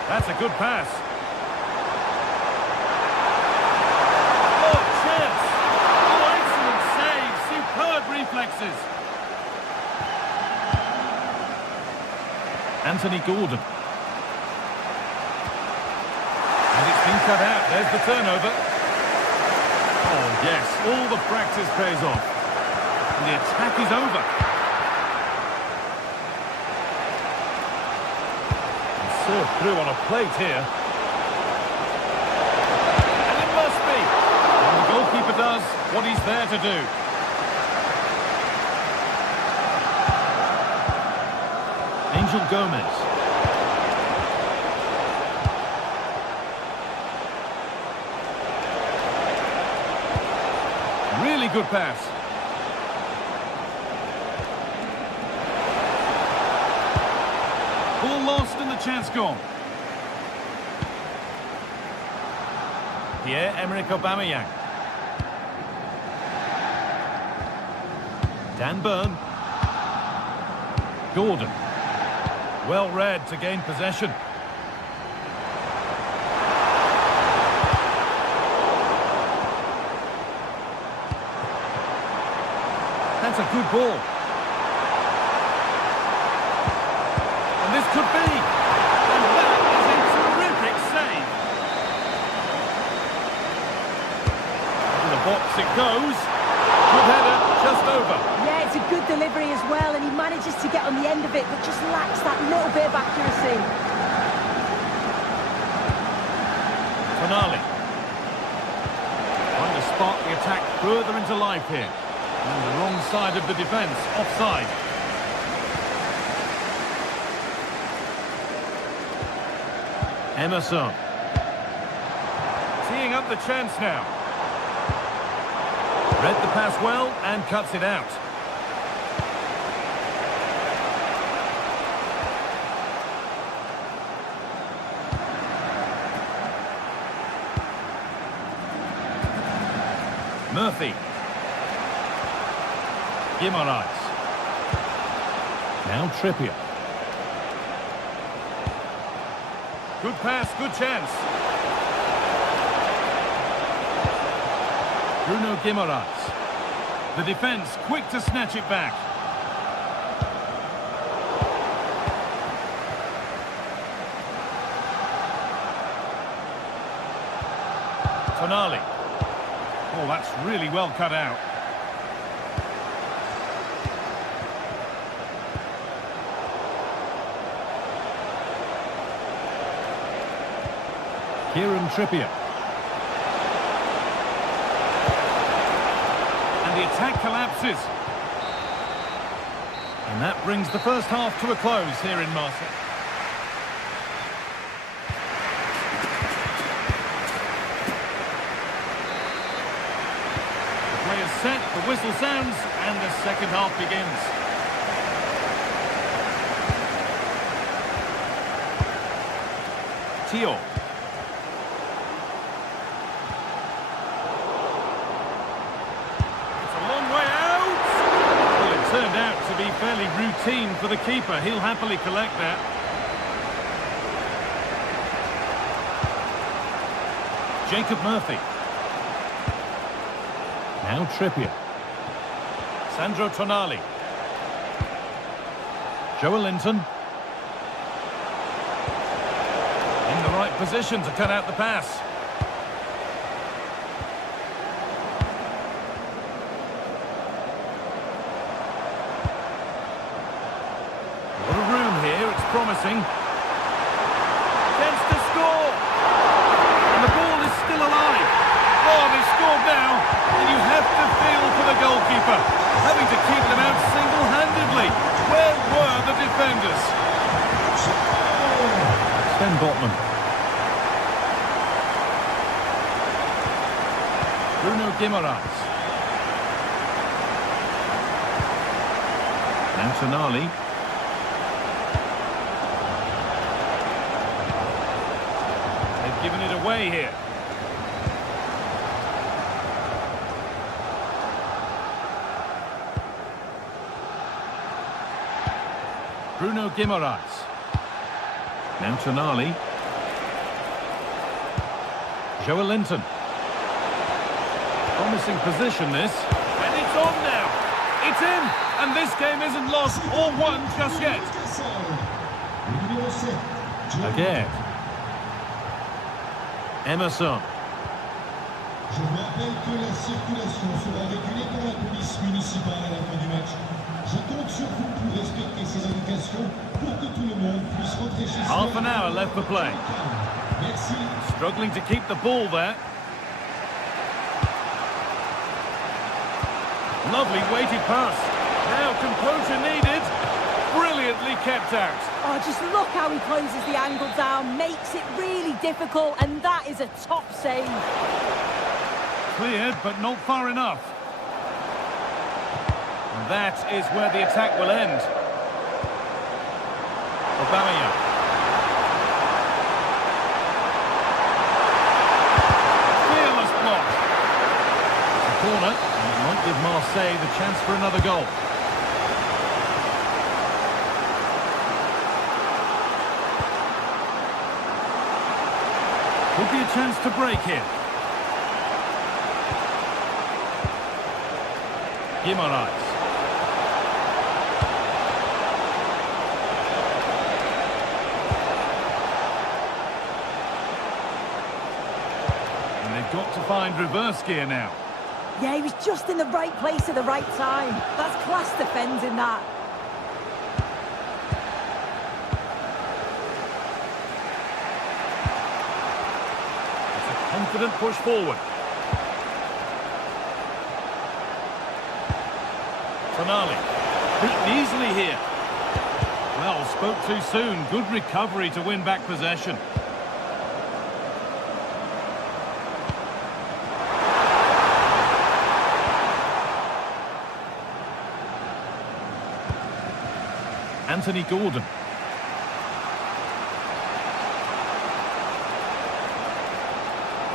That's a good pass. Oh, chance! Oh, excellent save! Superb reflexes. Anthony Gordon. And it's been cut out. There's the turnover. Oh, yes. All the practice pays off. And the attack is over. Served through on a plate here. And it must be. And the goalkeeper does what he's there to do. Angel Gomez. Really good pass. Ball lost and the chance gone. Pierre-Emerick Aubameyang. Dan Burn. Gordon. Well read to gain possession. That's a good ball. And this could be. And that is a terrific save. In the box it goes. Good header, just over. Yeah, it's a good delivery as well, and he manages to get on the end of it, but just lacks that little bit of accuracy. Tonali. Trying to spark the attack further into life here. On the wrong side of the defence, offside. Emerson. Teeing up the chance now. Read the pass well and cuts it out. Murphy. Guimaraes. Now Trippier. Good pass, good chance. Bruno Guimaraes. The defence quick to snatch it back. Tonali. Oh, that's really well cut out. Kieran Trippier. And the attack collapses. And that brings the first half to a close here in Marseille. The play is set, the whistle sounds, and the second half begins. Tio. Turned out to be fairly routine for the keeper. He'll happily collect that. Jacob Murphy. Now Trippier. Sandro Tonali. Joelinton. In the right position to cut out the pass. Promising. Chance to score. And the ball is still alive. Oh, they scored now. And you have to feel for the goalkeeper, having to keep them out single-handedly. Where were the defenders? Sven Botman. Bruno Guimaraes. Now Tonali. Giving it away here. Bruno Guimaraes. Now Tonali. Joelinton. Promising position this. And it's on now. It's in. And this game isn't lost or won just yet. Again. Emerson. Je vous rappelle que la circulation sera régulée par la police municipale à la fin du match. Je compte sur vous pour respecter ces indications pour que tout le monde puisse rentrer chez soi. Half an hour left for play. Merci. Struggling to keep the ball there. Lovely weighted pass. Now composure needed. Brilliantly kept out. Oh, just look how he closes the angle down, makes it really difficult, and that is a top save. Cleared, but not far enough. And that is where the attack will end. Aubameyang. Fearless block. It's a corner, and it might give Marseille the chance for another goal. Could be a chance to break here. Guimaraes. And they've got to find reverse gear now. Yeah, he was just in the right place at the right time. That's class defending that. Confident push forward. Tonali. Beaten easily here. Well, spoke too soon. Good recovery to win back possession. Anthony Gordon.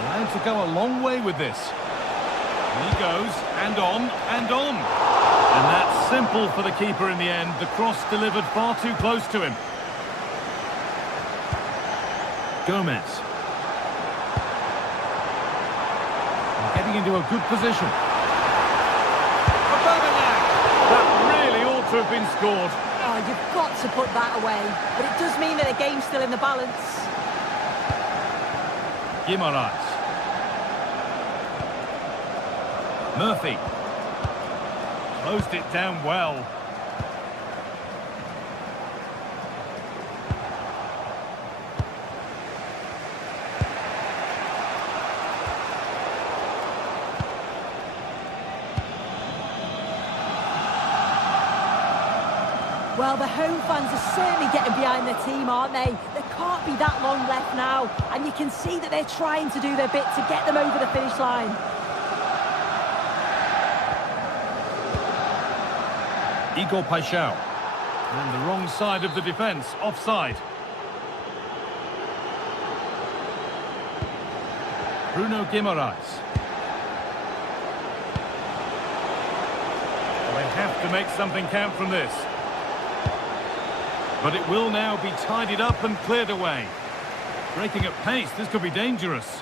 Allowed to go a long way with this. And he goes, and on, and on. And that's simple for the keeper in the end. The cross delivered far too close to him. Gomez. Getting into a good position. Aubameyang! That really ought to have been scored. Oh, you've got to put that away. But it does mean that the game's still in the balance. Guimaraes. Murphy. Closed it down well. Well, the home fans are certainly getting behind their team, aren't they? There can't be that long left now, and you can see that they're trying to do their bit to get them over the finish line. Igor Paixão. And the wrong side of the defence, offside. Bruno Guimaraes. They have to make something count from this. But it will now be tidied up and cleared away. Breaking at pace, this could be dangerous.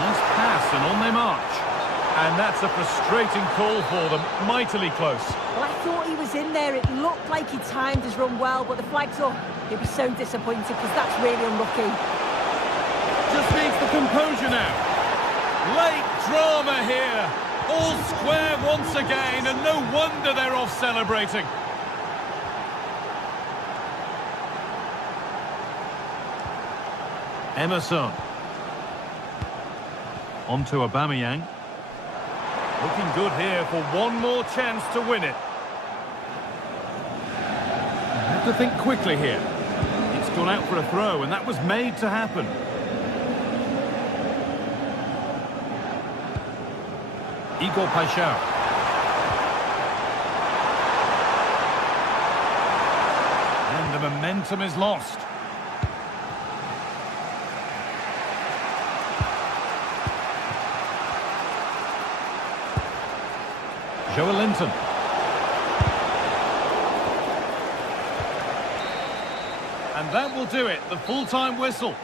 Nice pass and on they march. And that's a frustrating call for them, mightily close. Well, I thought he was in there. It looked like he timed his run well, but the flag's up. He'll be so disappointed because that's really unlucky. Just needs the composure now. Late drama here. All square once again, and no wonder they're off celebrating. Emerson. On to Aubameyang. Looking good here for one more chance to win it. You have to think quickly here. It's gone out for a throw, and that was made to happen. Igor Paixão. And the momentum is lost. Joelinton. And that will do it, the full-time whistle.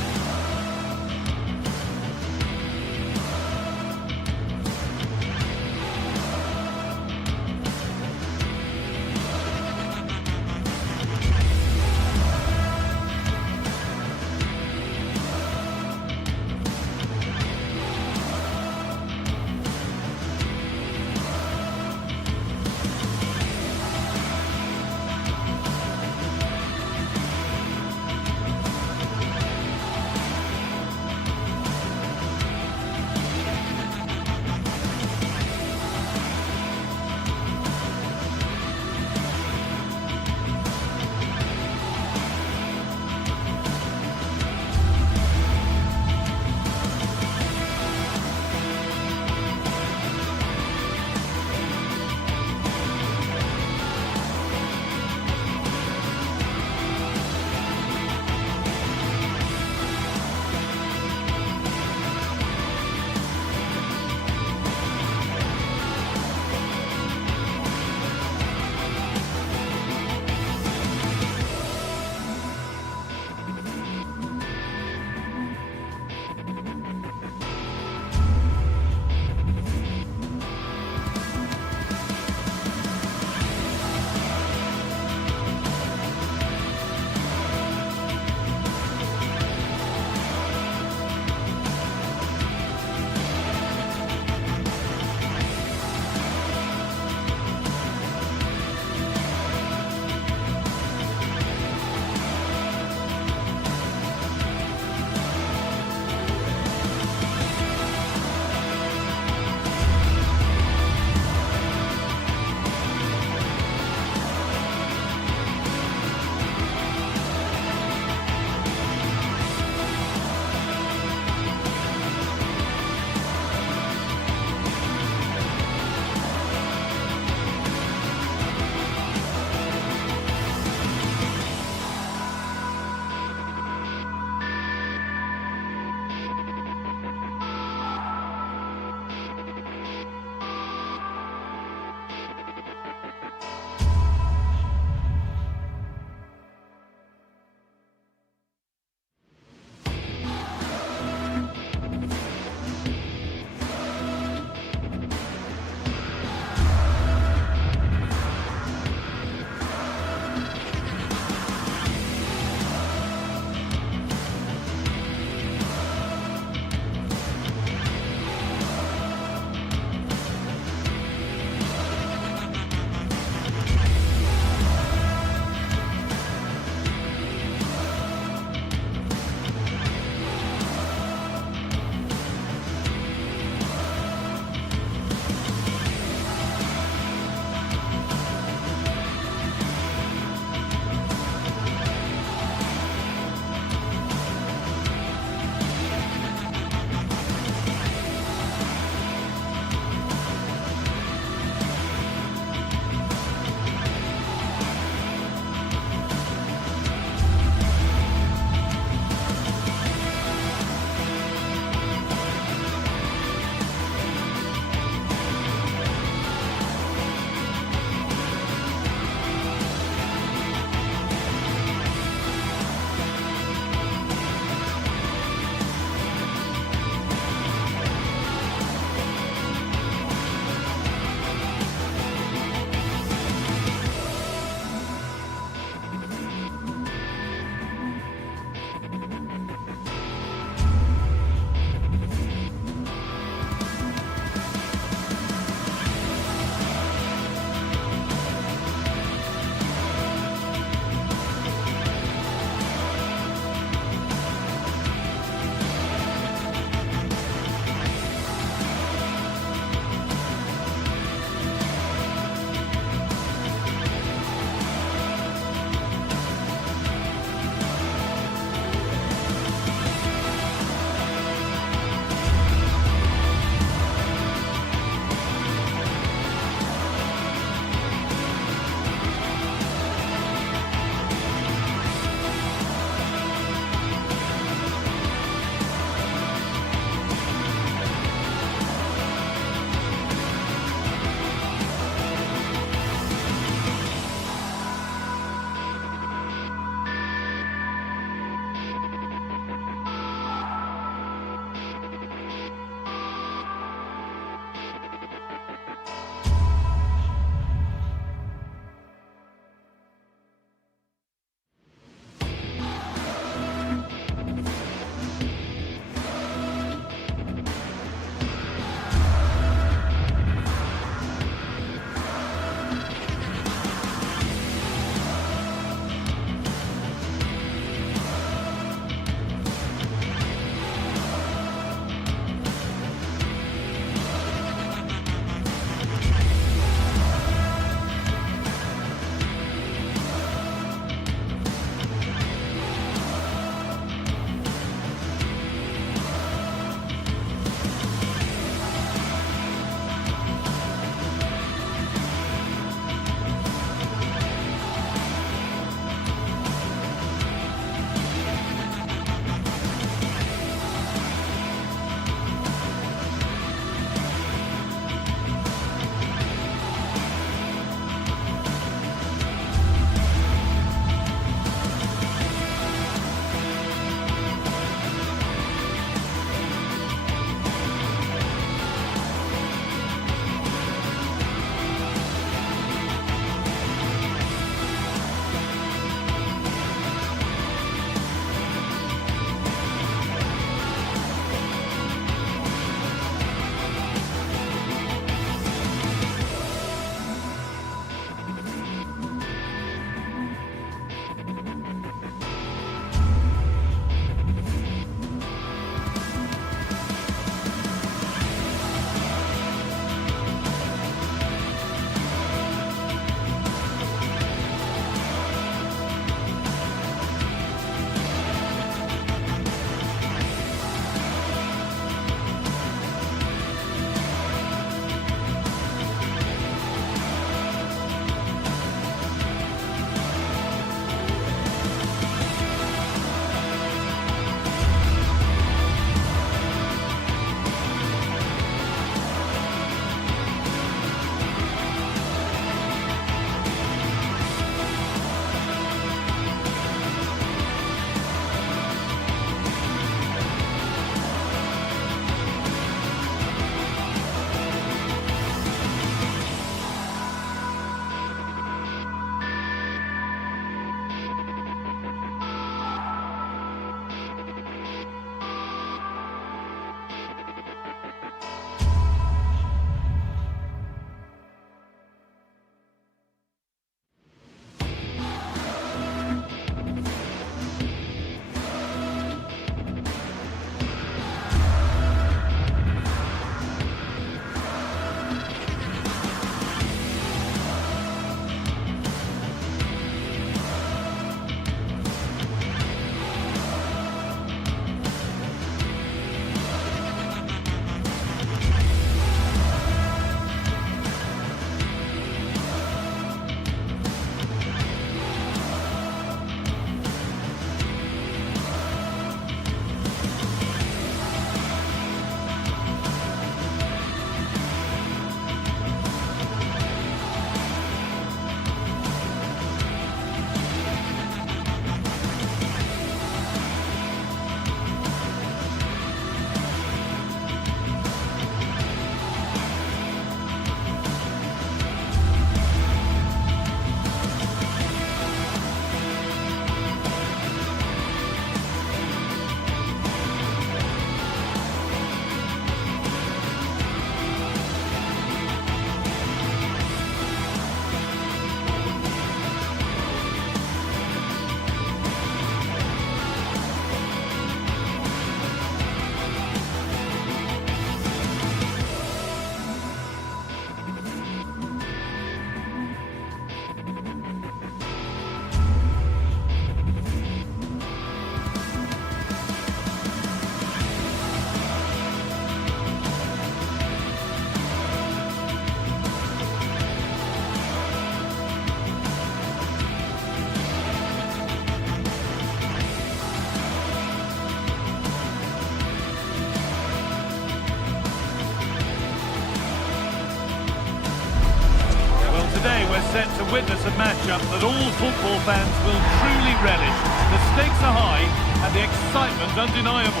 today we're set to witness a matchup that all football fans will truly relish. The stakes are high and the excitement undeniable.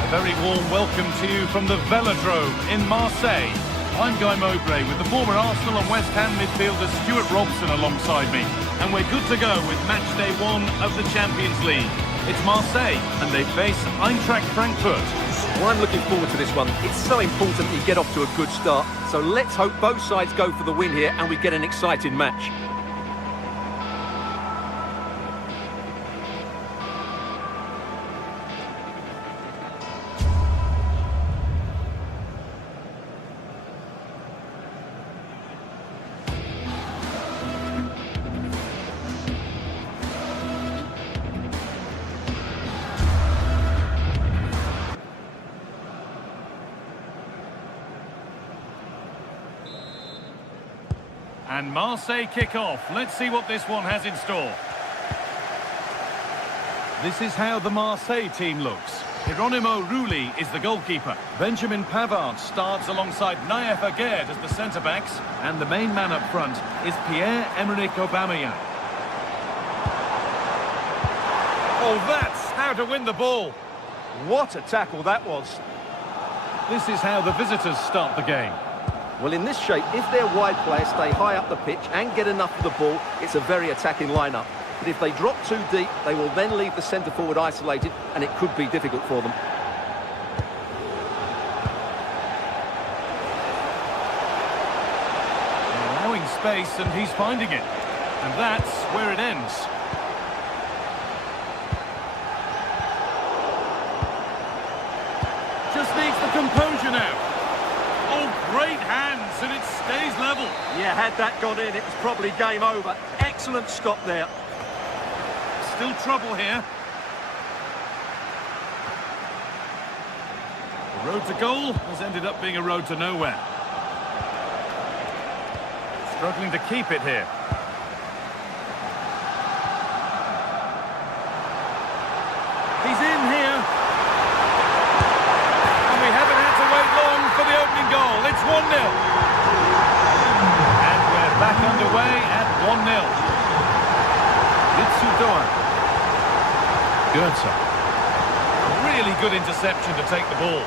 A very warm welcome to you from the Velodrome in Marseille. I'm Guy Mowbray with the former Arsenal and West Ham midfielder Stuart Robson alongside me. And we're good to go with match day 1 of the Champions League. It's Marseille and they face Eintracht Frankfurt. Well, I'm looking forward to this one. It's so important that you get off to a good start. So let's hope both sides go for the win here and we get an exciting match. And Marseille kick off. Let's see what this one has in store. This is how the Marseille team looks. Hieronymo Rulli is the goalkeeper. Benjamin Pavard starts alongside Naïef Aguerd as the centre-backs. And the main man up front is Pierre-Emerick Aubameyang. Oh, that's how to win the ball. What a tackle that was. This is how the visitors start the game. Well, in this shape, if their wide players stay high up the pitch and get enough of the ball, it's a very attacking lineup. But if they drop too deep, they will then leave the centre-forward isolated, and it could be difficult for them. Allowing space, and he's finding it. And that's where it ends. Just needs the composure now. Oh, great hands, and it stays level. Yeah, had that gone in, it was probably game over. Excellent stop there. Still trouble here. The road to goal has ended up being a road to nowhere. Struggling to keep it here. He's in here. And we haven't had to wait long for the opening goal. It's 1-0. And we're back underway at 1-0. Litsudoan. Goethe. Really good interception to take the ball.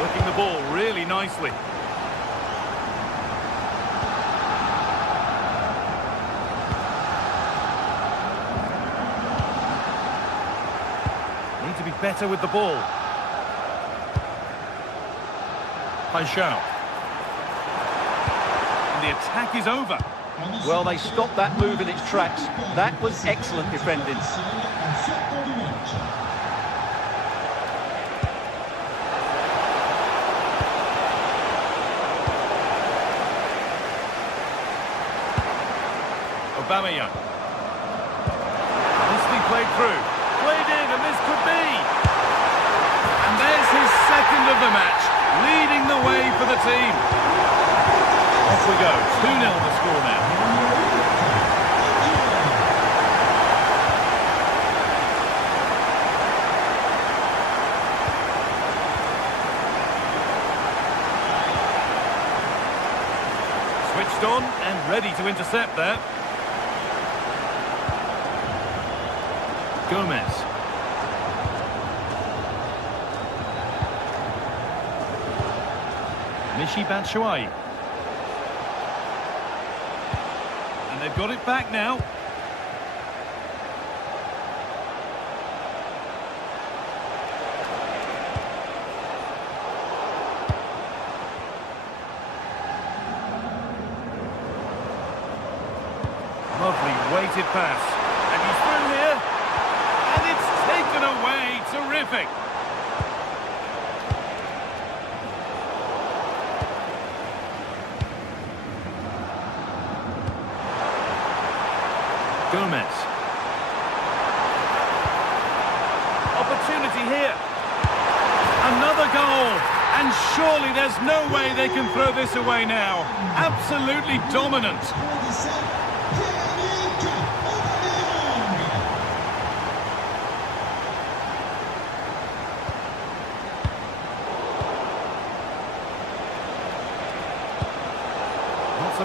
Working the ball really nicely. Need to be better with the ball. Paixão. And the attack is over. Well, they stopped that move in its tracks. That was excellent defending. Aubameyang. Nicely played through. Played in, and this could be. And there's his second of the match, leading the way for the team. Off we go. 2-0 the score now. Switched on and ready to intercept there. Gomez. Michy Batshuayi. And they've got it back now. Lovely weighted pass. And he's through here. And it's taken away. Terrific. Gomez. Opportunity here. Another goal. And surely there's no way they can throw this away now. Absolutely dominant.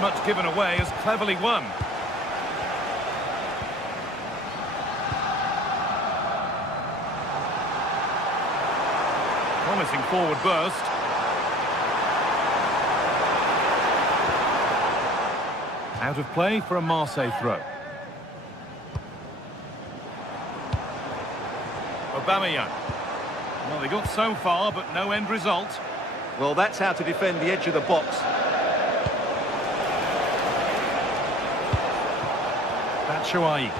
much given away as cleverly won. Promising forward burst. Out of play for a Marseille throw. Aubameyang. Well, they got so far, but no end result. Well, that's how to defend the edge of the box. Batshuayi.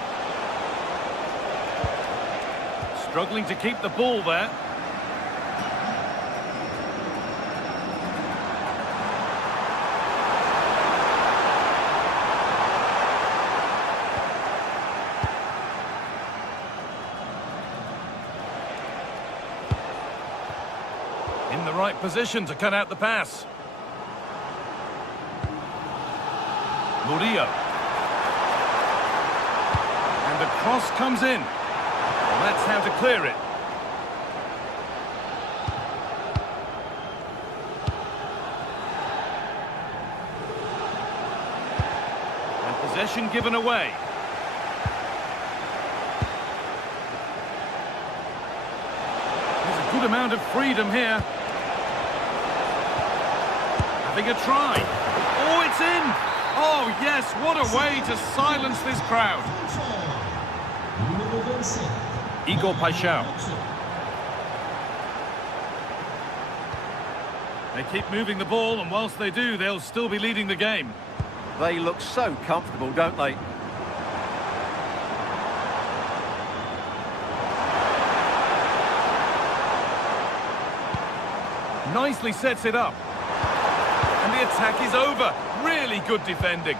Struggling to keep the ball there. In the right position to cut out the pass. Murillo. And the cross comes in. Well, that's how to clear it. And possession given away. There's a good amount of freedom here. Having a try. Oh, it's in! Oh, yes, what a way to silence this crowd. Igor Paixão. They keep moving the ball, and whilst they do, they'll still be leading the game. They look so comfortable, don't they? Nicely sets it up. And the attack is over. Really good defending.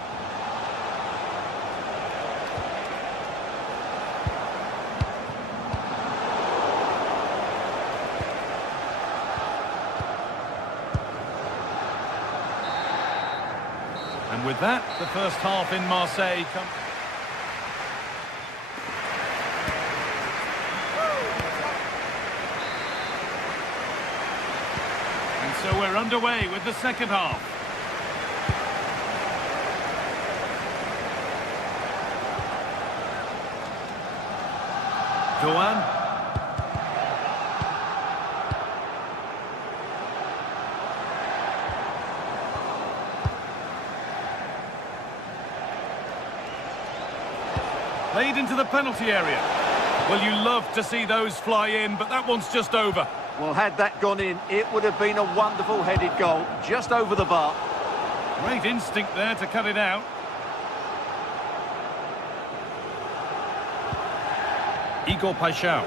And with that, the first half in Marseille comes. And so we're underway with the second half. Doan. Played into the penalty area. Well, you love to see those fly in, but that one's just over. Well, had that gone in, it would have been a wonderful headed goal, just over the bar. Great instinct there to cut it out. Igor Paixão.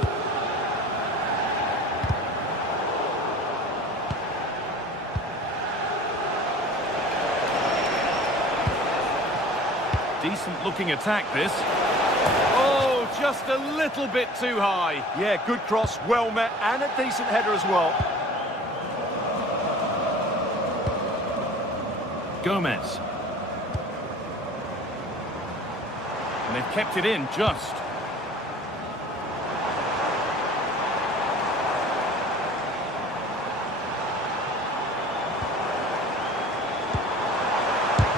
Decent looking attack, this. Oh, just a little bit too high. Yeah, good cross, well met, and a decent header as well. Gomez. And they've kept it in just.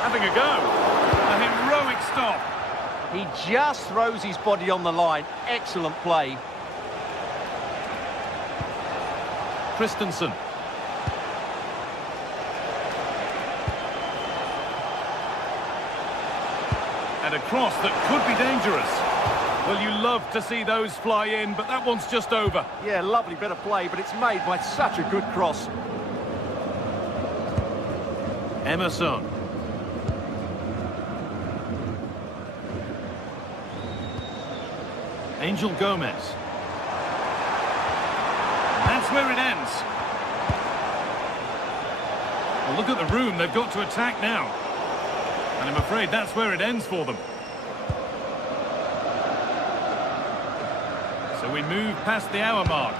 Having a go. A heroic stop. He just throws his body on the line. Excellent play. Christensen. And a cross that could be dangerous. Well, you love to see those fly in, but that one's just over. Yeah, lovely bit of play, but it's made by such a good cross. Emerson. Angel Gomez. That's where it ends. Well, look at the room they've got to attack now. And I'm afraid that's where it ends for them. So we move past the hour mark.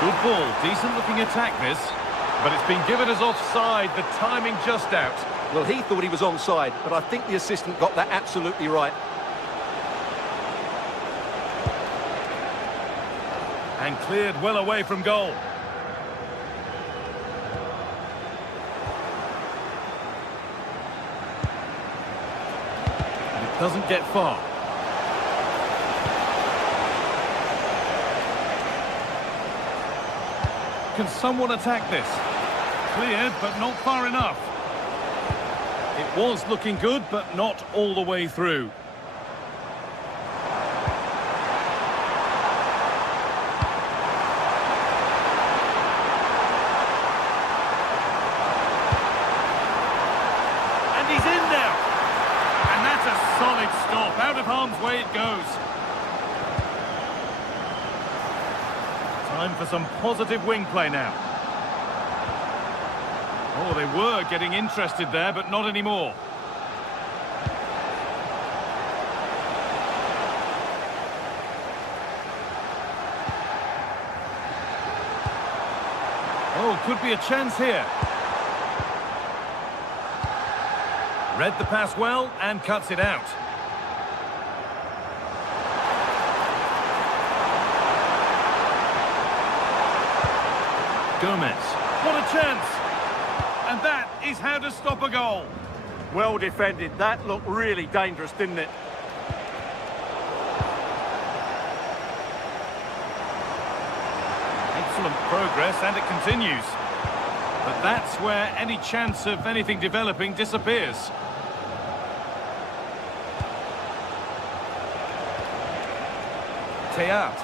Good ball, decent looking attack this. But it's been given as offside, the timing just out. Well, he thought he was onside, but I think the assistant got that absolutely right. And cleared well away from goal. Doesn't get far. Can someone attack this? Cleared, but not far enough. It was looking good, but not all the way through. And he's in now. And that's a solid stop. Out of harm's way it goes. Time for some positive wing play now. Oh, they were getting interested there, but not anymore. Oh, could be a chance here. Read the pass well and cuts it out. Gomez. What a chance! And that is how to stop a goal. Well defended. That looked really dangerous, didn't it? Excellent progress, and it continues. But that's where any chance of anything developing disappears. Teat.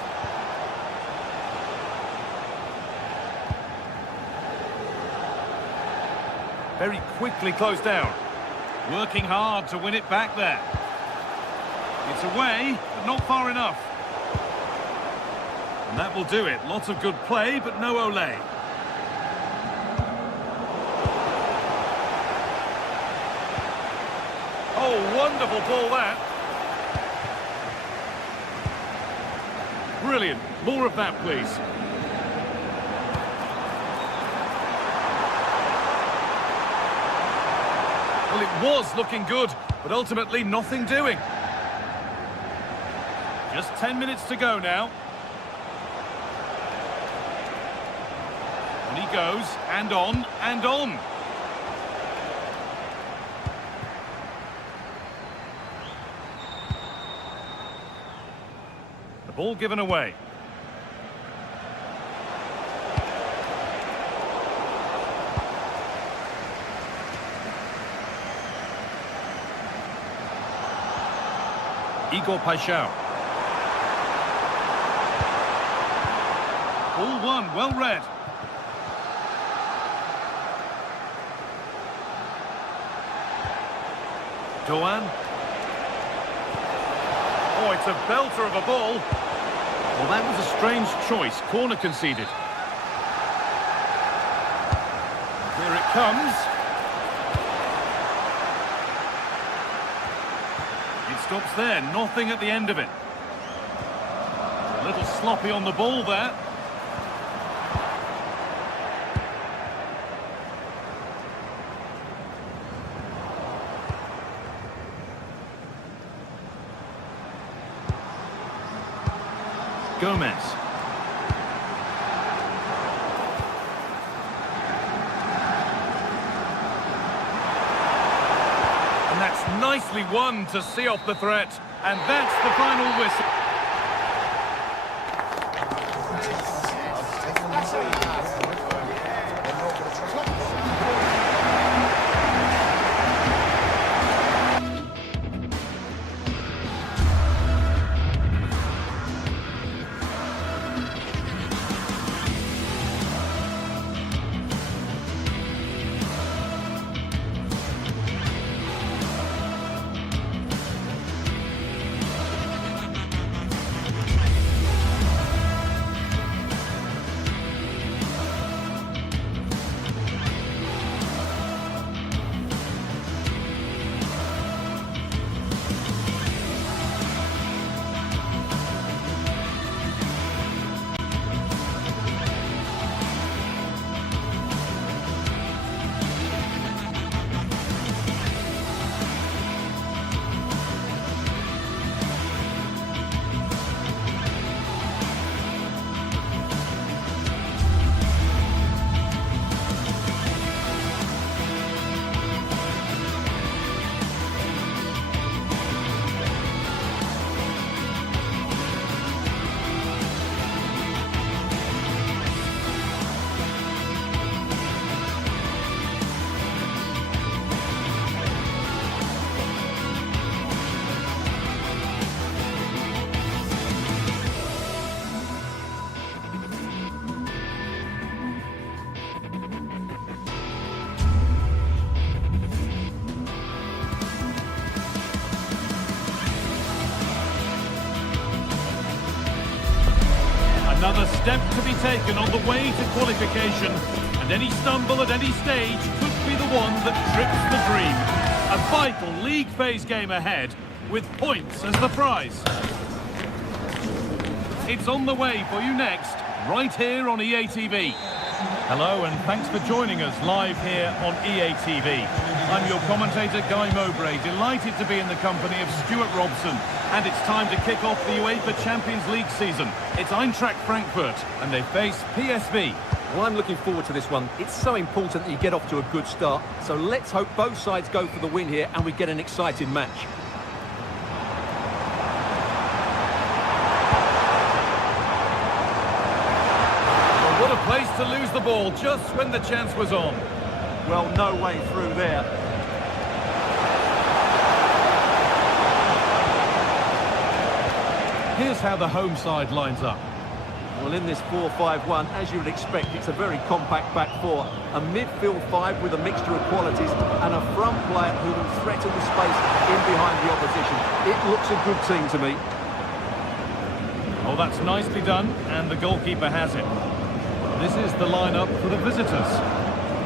Very quickly closed down. Working hard to win it back there. It's away, but not far enough. And that will do it. Lots of good play, but no Olé. Oh, wonderful ball that. Brilliant. More of that, please. Well, it was looking good, but ultimately nothing doing. Just 10 minutes to go now. And he goes, and on, and on. The ball given away. Igor Paixão. Ball one, well read. Doan. Oh, it's a belter of a ball. Well, that was a strange choice. Corner conceded. Here it comes. It stops there, nothing at the end of it. A little sloppy on the ball there. Gomez. And that's nicely won to see off the threat. And that's the final whistle. a step to be taken on the way to qualification, and any stumble at any stage could be the one that trips the dream. A vital league phase game ahead, with points as the prize. It's on the way for you next, right here on EA TV. Hello and thanks for joining us live here on EA TV. I'm your commentator Guy Mowbray, delighted to be in the company of Stuart Robson. And it's time to kick off the UEFA Champions League season. It's Eintracht Frankfurt and they face PSV. Well, I'm looking forward to this one. It's so important that you get off to a good start. So let's hope both sides go for the win here and we get an exciting match. What a place to lose the ball just when the chance was on. Well, no way through there. Here's how the home side lines up. Well, in this 4-5-1, as you would expect, it's a very compact back four. A midfield five with a mixture of qualities and a front player who will threaten the space in behind the opposition. It looks a good team to me. Oh, that's nicely done, and the goalkeeper has it. This is the lineup for the visitors.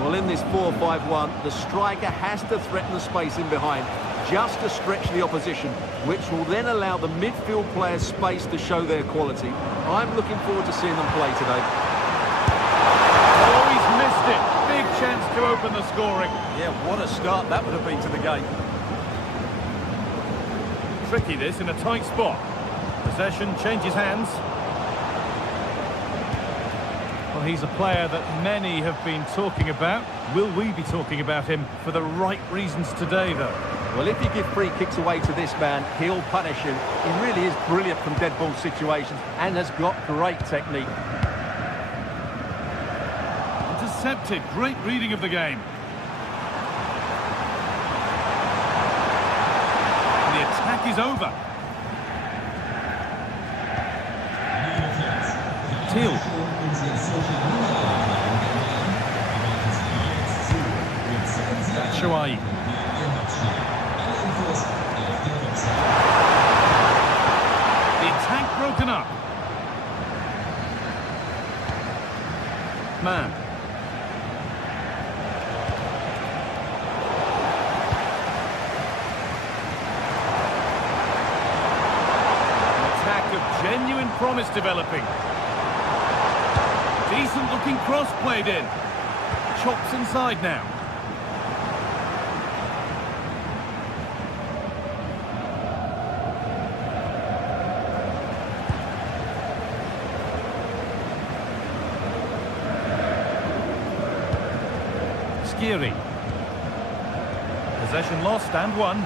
Well, in this 4-5-1, the striker has to threaten the space in behind, just to stretch the opposition, which will then allow the midfield players space to show their quality. I'm looking forward to seeing them play today. Oh, he's missed it. Big chance to open the scoring. Yeah, what a start that would have been to the game. Tricky this in a tight spot. Possession changes hands. Well, he's a player that many have been talking about. Will we be talking about him for the right reasons today, though? Well, if you give free kicks away to this man, he'll punish him. He really is brilliant from dead ball situations and has got great technique. Intercepted. Great reading of the game. And the attack is over. Teal. Batshuayi. The attack broken up. Man. An attack of genuine promise developing. Decent looking cross played in. Chops inside now. Skiri. Possession lost and won.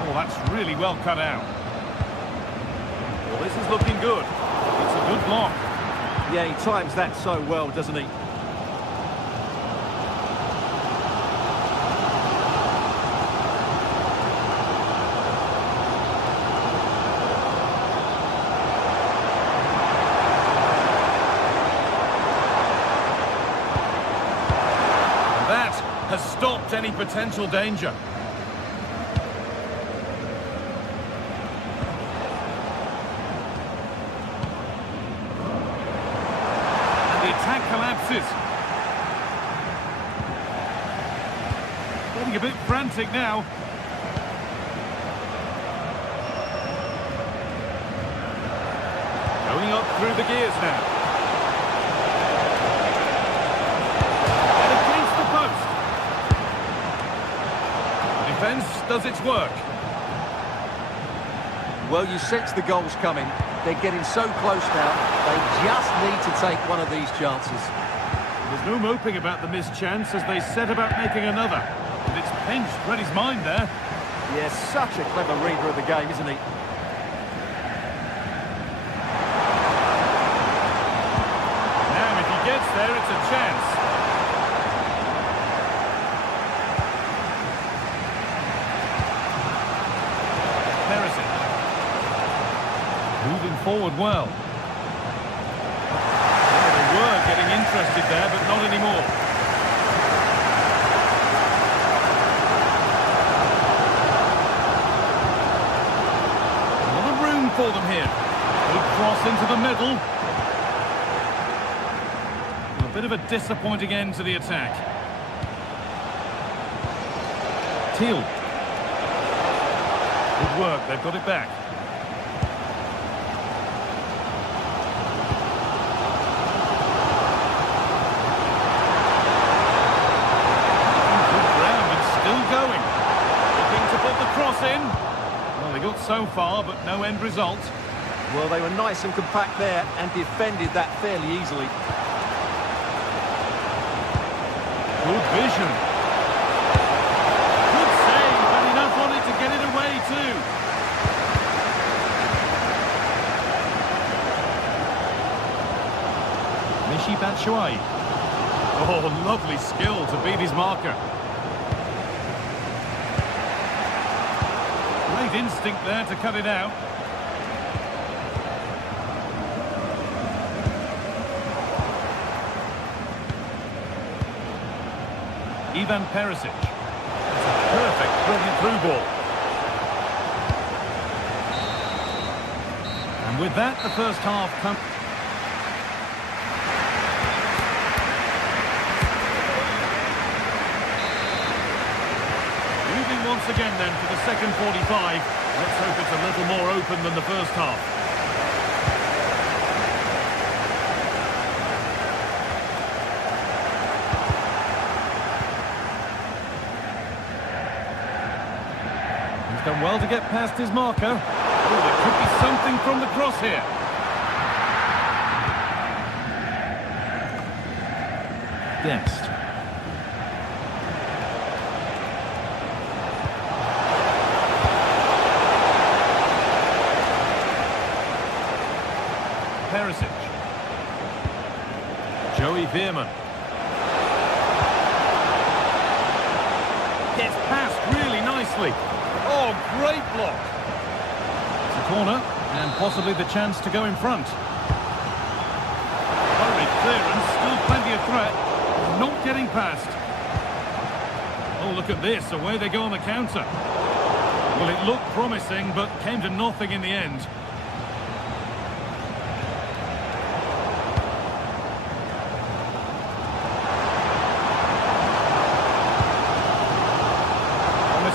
Oh, that's really well cut out. Well, this is looking good. It's a good block. Yeah, he times that so well, doesn't he? Has stopped any potential danger. And the attack collapses. Getting a bit frantic now. Going up through the gears now. Does its work. Well, you sense the goals coming. They're getting so close now. They just need to take one of these chances. There's no moping about the missed chance as they set about making another. And it's pinched Reddy's mind there. Yeah, such a clever reader of the game, isn't he? Now, if he gets there, it's a chance. Moving forward well. Well, they were getting interested there, but not anymore. A lot of room for them here. Good cross into the middle. A bit of a disappointing end to the attack. Teal. Good work, they've got it back. Good ground and still going. Looking to put the cross in. Well, they got so far, but no end result. Well, they were nice and compact there and defended that fairly easily. Good vision. Good save, and enough on it to get it away too. Michy Batshuayi. Oh, lovely skill to beat his marker. Great instinct there to cut it out. Ivan Perisic. That's a perfect, brilliant through ball. And with that, the first half comes. Moving once again then for the second 45. Let's hope it's a little more open than the first half. Done well to get past his marker. Oh, there could be something from the cross here. Dest. Perisic. Joey Veerman. Gets past really nicely. Oh, great block. It's a corner, and possibly the chance to go in front. Hurried clearance, still plenty of threat. Not getting past. Oh, look at this, away they go on the counter. Well, it looked promising, but came to nothing in the end.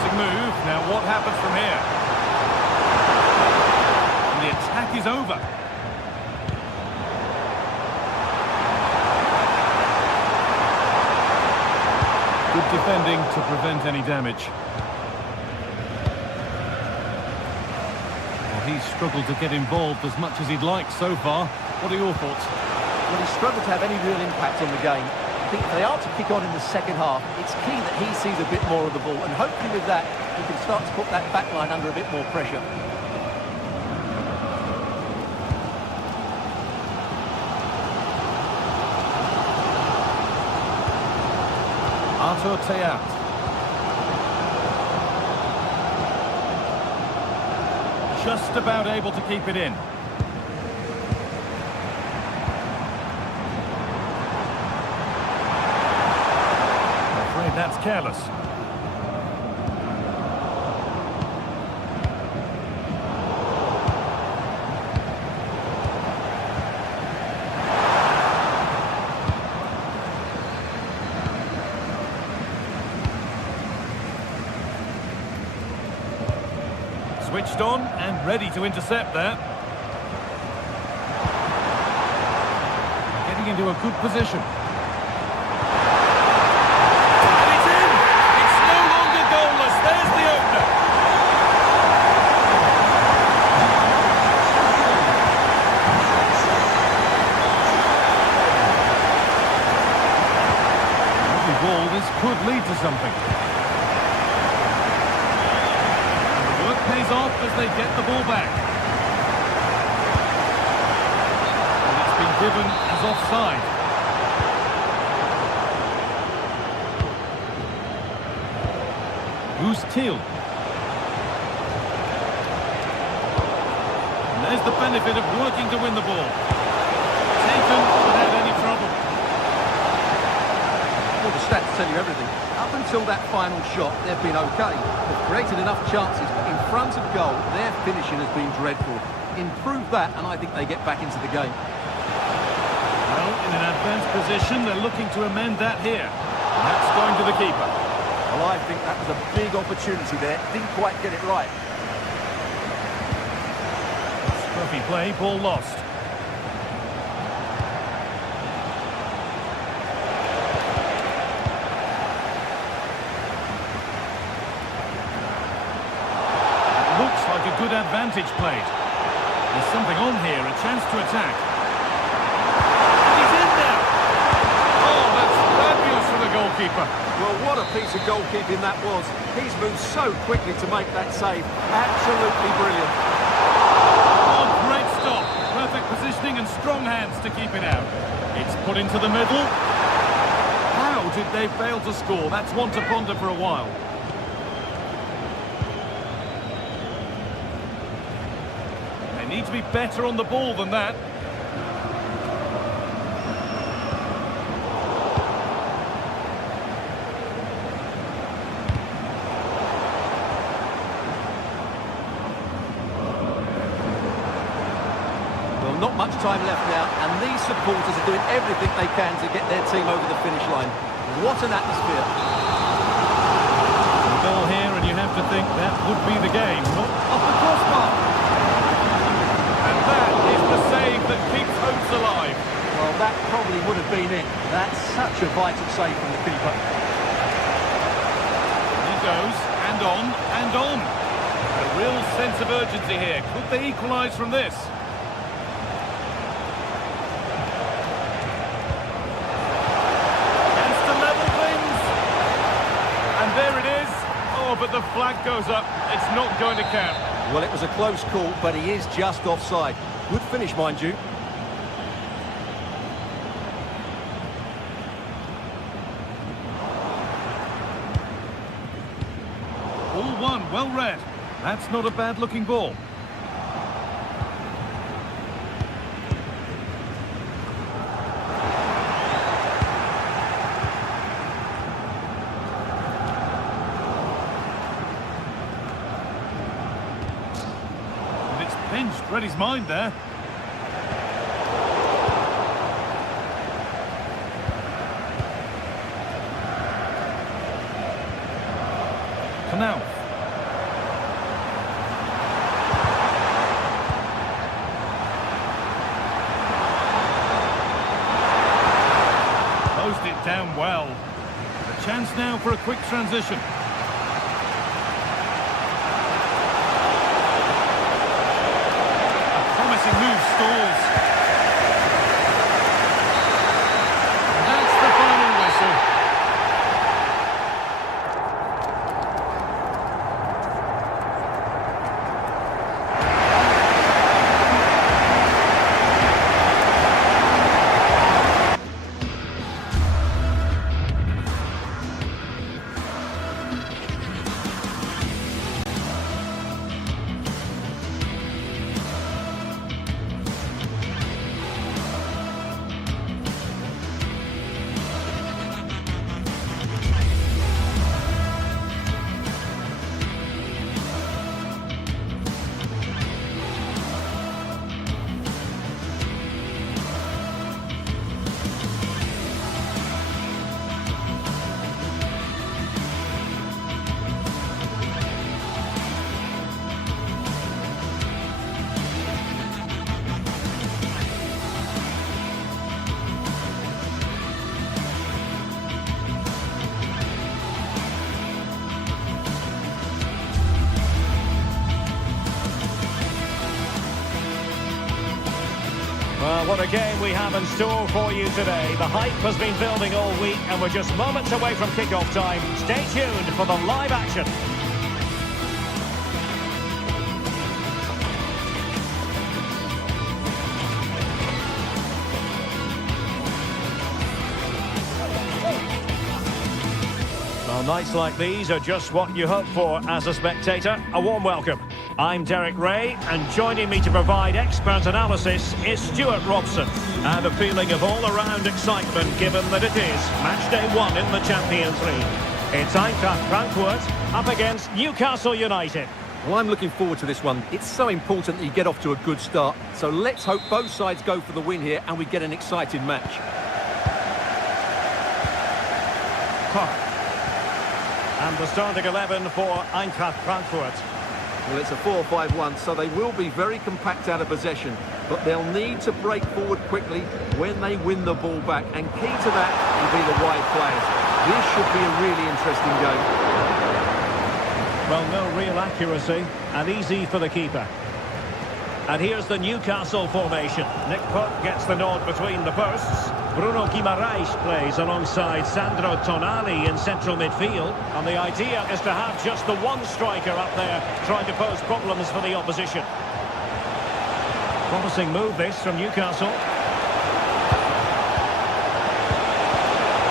Move. Now what happens from here? And the attack is over. Good defending to prevent any damage. Well, he's struggled to get involved as much as he'd like so far. What are your thoughts? Well, he's struggled to have any real impact on the game. I think if they are to kick on in the second half, it's key that he sees a bit more of the ball, and hopefully with that, he can start to put that back line under a bit more pressure. Artur Teat. Just about able to keep it in. That's careless. Switched on and ready to intercept there. Getting into a good position. Could lead to something. And the work pays off as they get the ball back. And it's been given as offside. Who's Teal? There's the benefit of working to win the ball. Taken without any trouble. Well, the stats tell you everything. Up until that final shot, they've been okay. They've created enough chances, but in front of goal, their finishing has been dreadful. Improve that, and I think they get back into the game. Well, in an advanced position, they're looking to amend that here. And that's going to the keeper. Well, I think that was a big opportunity there. Didn't quite get it right. Scruffy play, ball lost. Looks like a good advantage played. There's something on here, a chance to attack. And he's in there! Oh, that's fabulous for the goalkeeper. Well, what a piece of goalkeeping that was. He's moved so quickly to make that save. Absolutely brilliant. Oh, great stop. Perfect positioning and strong hands to keep it out. It's put into the middle. How did they fail to score? That's one to ponder for a while. Need to be better on the ball than that. Well, not much time left now, and these supporters are doing everything they can to get their team over the finish line. What an atmosphere. The goal here, and you have to think that would be the game. Not off the crossbar. That is the save that keeps hopes alive. Well, that probably would have been it. That's such a vital save from the keeper. He goes, and on, and on. A real sense of urgency here. Could they equalise from this? Chance to level things. And there it is. Oh, but the flag goes up. It's not going to count. Well, it was a close call, but he is just offside. Good finish, mind you. All one, well read. That's not a bad-looking ball. Pinched, read his mind there. Canal. Closed it down well. A chance now for a quick transition. Move stalls. That's the final whistle. Well, what a game we have in store for you today. The hype has been building all week and we're just moments away from kick-off time. Stay tuned for the live action. Well, nights like these are just what you hope for as a spectator. A warm welcome. I'm Derek Ray, and joining me to provide expert analysis is Stuart Robson. And a feeling of all-around excitement given that it is match day 1 in the Champions League. It's Eintracht Frankfurt up against Newcastle United. Well, I'm looking forward to this one. It's so important that you get off to a good start. So let's hope both sides go for the win here and we get an exciting match. And the starting 11 for Eintracht Frankfurt. Well, it's a 4-5-1, so they will be very compact out of possession, but they'll need to break forward quickly when they win the ball back, and key to that will be the wide players. This should be a really interesting game. Well, no real accuracy, and easy for the keeper. And here's the Newcastle formation. Nick Pope gets the nod between the posts. Bruno Guimaraes plays alongside Sandro Tonali in central midfield. And the idea is to have just the one striker up there trying to pose problems for the opposition. Promising move this from Newcastle.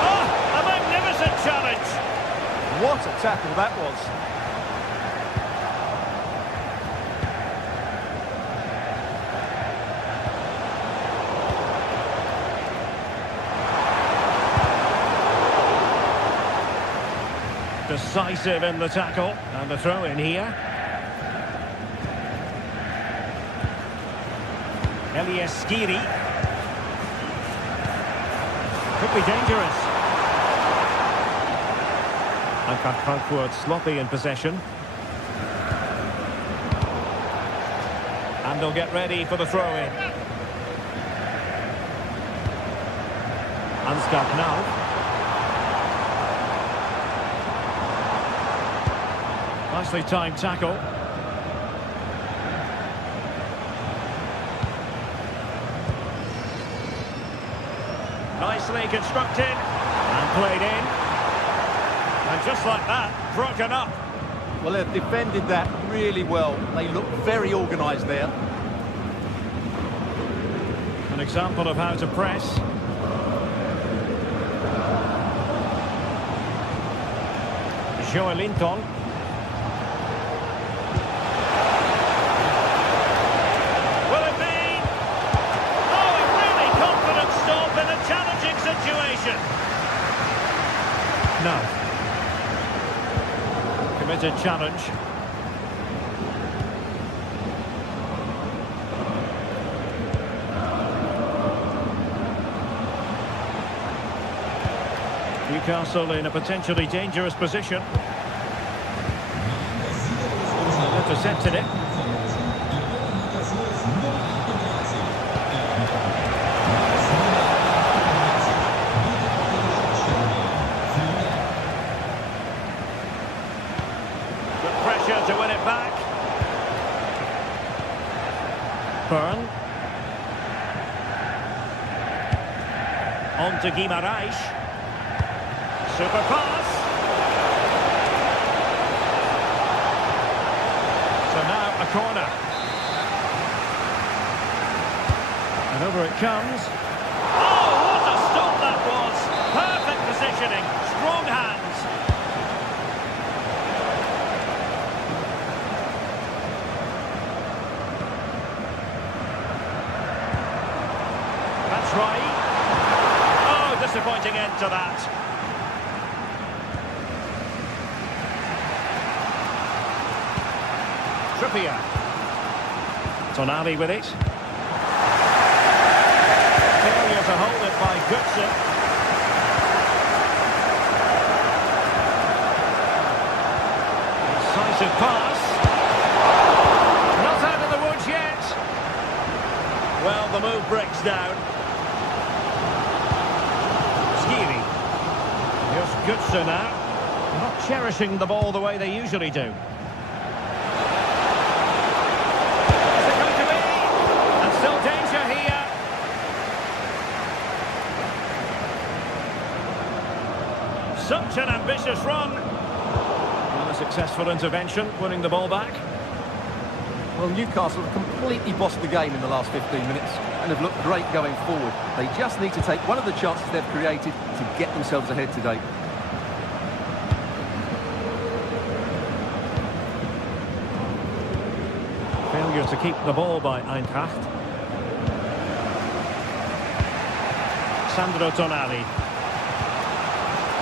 Oh, a magnificent challenge! What a tackle that was. Decisive in the tackle, and the throw in here. Elias Skiri. Could be dangerous. Eintracht Frankfurt sloppy in possession. And they'll get ready for the throw in. Ansgar Knauff. Nicely timed tackle. Nicely constructed and played in. And just like that, broken up. Well, they've defended that really well. They look very organised there. An example of how to press. Joelinton. No. Committed challenge. Newcastle in a potentially dangerous position. Intercepted it. To win it back. Byrne. On to Guimaraes. Super pass. So now a corner. And over it comes. Oh, what a stop that was! Perfect positioning, strong hands. Try. Oh, disappointing end to that. Trippier. Tonali with it. Failure to hold it by Götze. Decisive pass. Not out of the woods yet. Well, the move breaks down. Götze now, not cherishing the ball the way they usually do. Is it going to be? And still danger here. Such an ambitious run. And a successful intervention, winning the ball back. Well, Newcastle have completely bossed the game in the last 15 minutes and have looked great going forward. They just need to take one of the chances they've created to get themselves ahead today. failure to keep the ball by Eintracht. Sandro Tonali.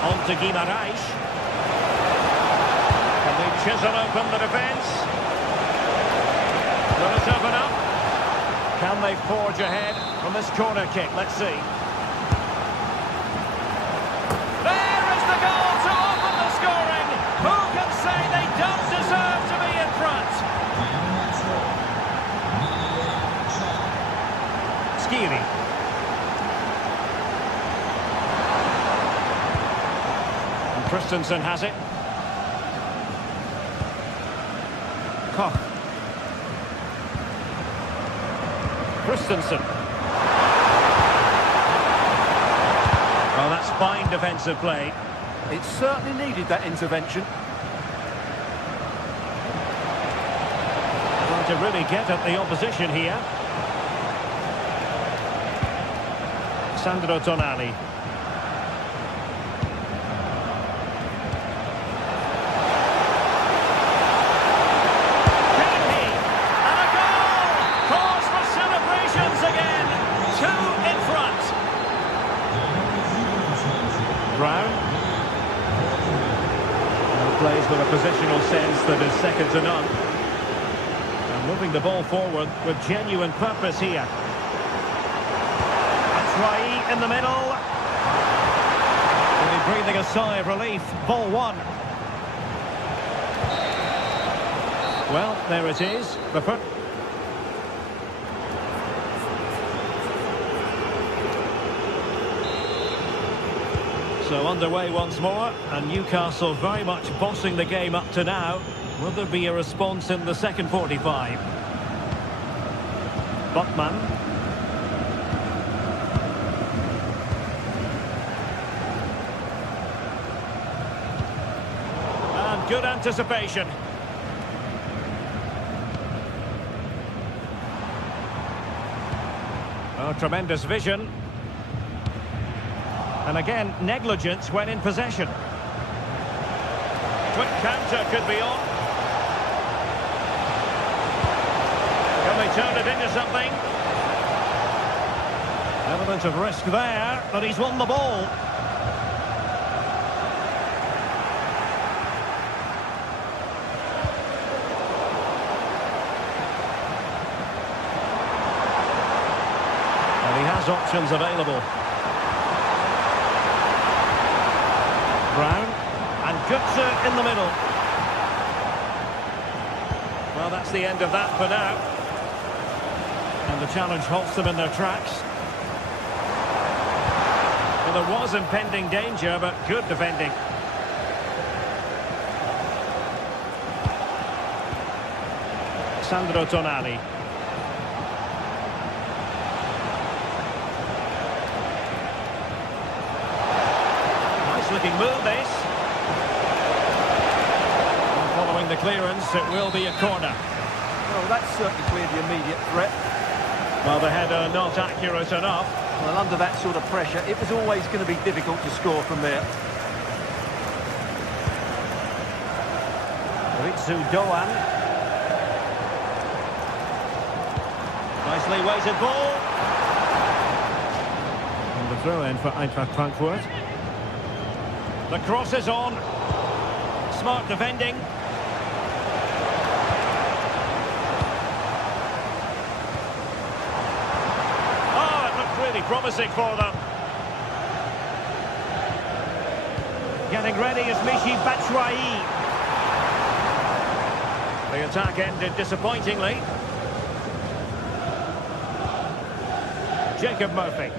On to Guimaraes. Can they chisel open the defence? Will it open up? Can they forge ahead from this corner kick? Let's see. There is the goal to open the scoring. Who can say they don't deserve to be in front? Skiri. And Christensen has it. Koch. Christensen. Well, that's fine defensive play. It certainly needed that intervention. Trying to really get at the opposition here. Sandro Tonali. Brown. Plays with a positional sense that is second to none. And moving the ball forward with genuine purpose here. Batshuayi in the middle. Really breathing a sigh of relief. Ball one. Well, there it is. The foot. So underway once more, and Newcastle very much bossing the game up to now. Will there be a response in the second 45? Botman. And good anticipation. Oh, tremendous vision. And again, negligence when in possession. Quick counter could be on. Can they turn it into something? Element of risk there, but he's won the ball. And he has options available. Brown, and Götze in the middle. Well, that's the end of that for now. And the challenge halts them in their tracks. Well, there was impending danger, but good defending. Sandro Tonali. Looking move this. And following the clearance, it will be a corner. Well, that's certainly cleared the immediate threat. Well, the header not accurate enough. Well, under that sort of pressure, it was always going to be difficult to score from there. Ritsu Doan. Nicely weighted ball. And the throw in for Eintracht Frankfurt. The cross is on. Smart defending. Oh, it looked really promising for them. Getting ready is Michy Batshuayi. The attack ended disappointingly. Jacob Murphy.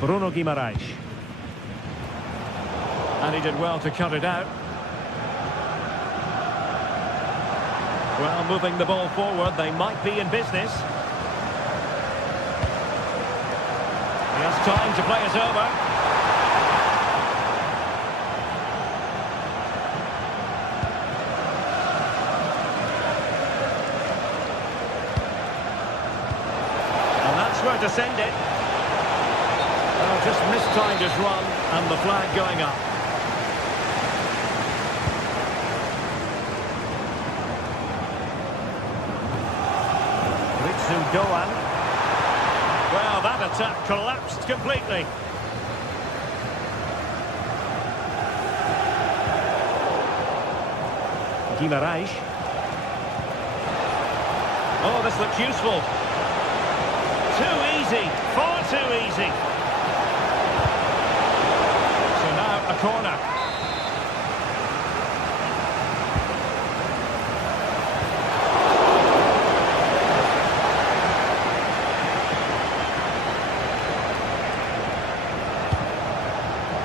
Bruno Guimaraes. And he did well to cut it out. Well, moving the ball forward, they might be in business. He has time to play it over. And that's where to send it. Well, just mistimed his run, and the flag going up. Zudoan. Well, that attack collapsed completely. Guimaraes. Oh, this looks useful. Too easy, far too easy. So now a corner.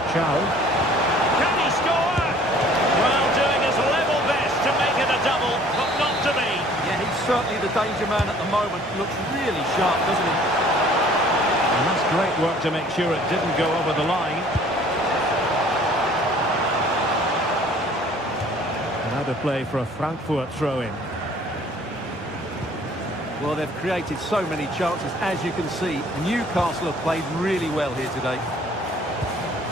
Chow. Can he score? Well, doing his level best to make it a double, but not to be. Yeah, he's certainly the danger man at the moment. Looks really sharp, doesn't he? And that's great work to make sure it didn't go over the line. Now to play for a Frankfurt throw-in. Well, they've created so many chances, as you can see. Newcastle have played really well here today.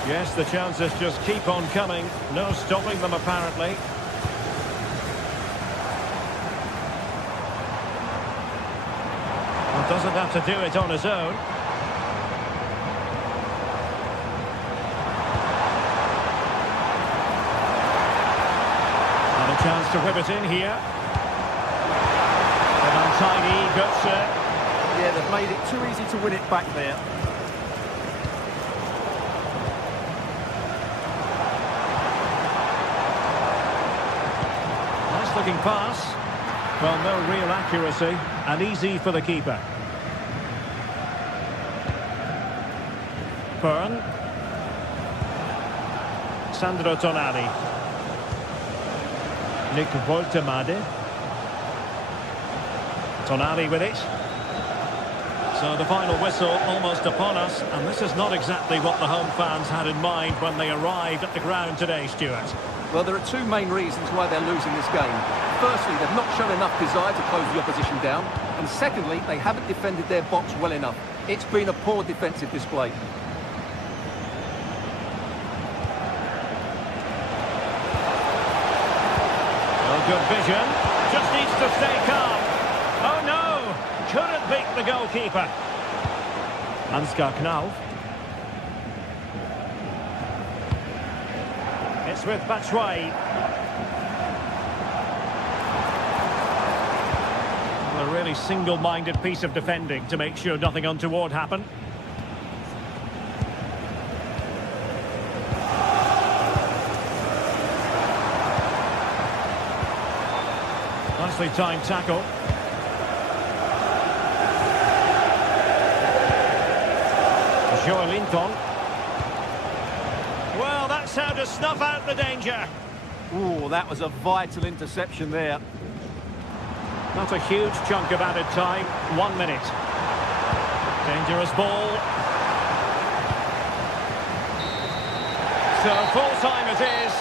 Yes, the chances just keep on coming. No stopping them, apparently. Well, doesn't have to do it on his own. And a chance to whip it in here. An untidy Götze. Yeah, they've made it too easy to win it back there. Looking pass. Well, no real accuracy, and easy for the keeper. Byrne. Sandro Tonali. Nick Woltemade. Tonali with it. So the final whistle almost upon us, and this is not exactly what the home fans had in mind when they arrived at the ground today, Stuart. Well, there are two main reasons why they're losing this game. Firstly, they've not shown enough desire to close the opposition down. And secondly, they haven't defended their box well enough. It's been a poor defensive display. Well, good vision. Just needs to stay calm. Oh, no! Couldn't beat the goalkeeper. Ansgar Knauf. It's with Batshuayi. A really single-minded piece of defending to make sure nothing untoward happened. Nicely timed tackle. Joelinton. Well, that's how to snuff out the danger. Ooh, that was a vital interception there. Not a huge chunk of added time. 1 minute. Dangerous ball. So full time it is.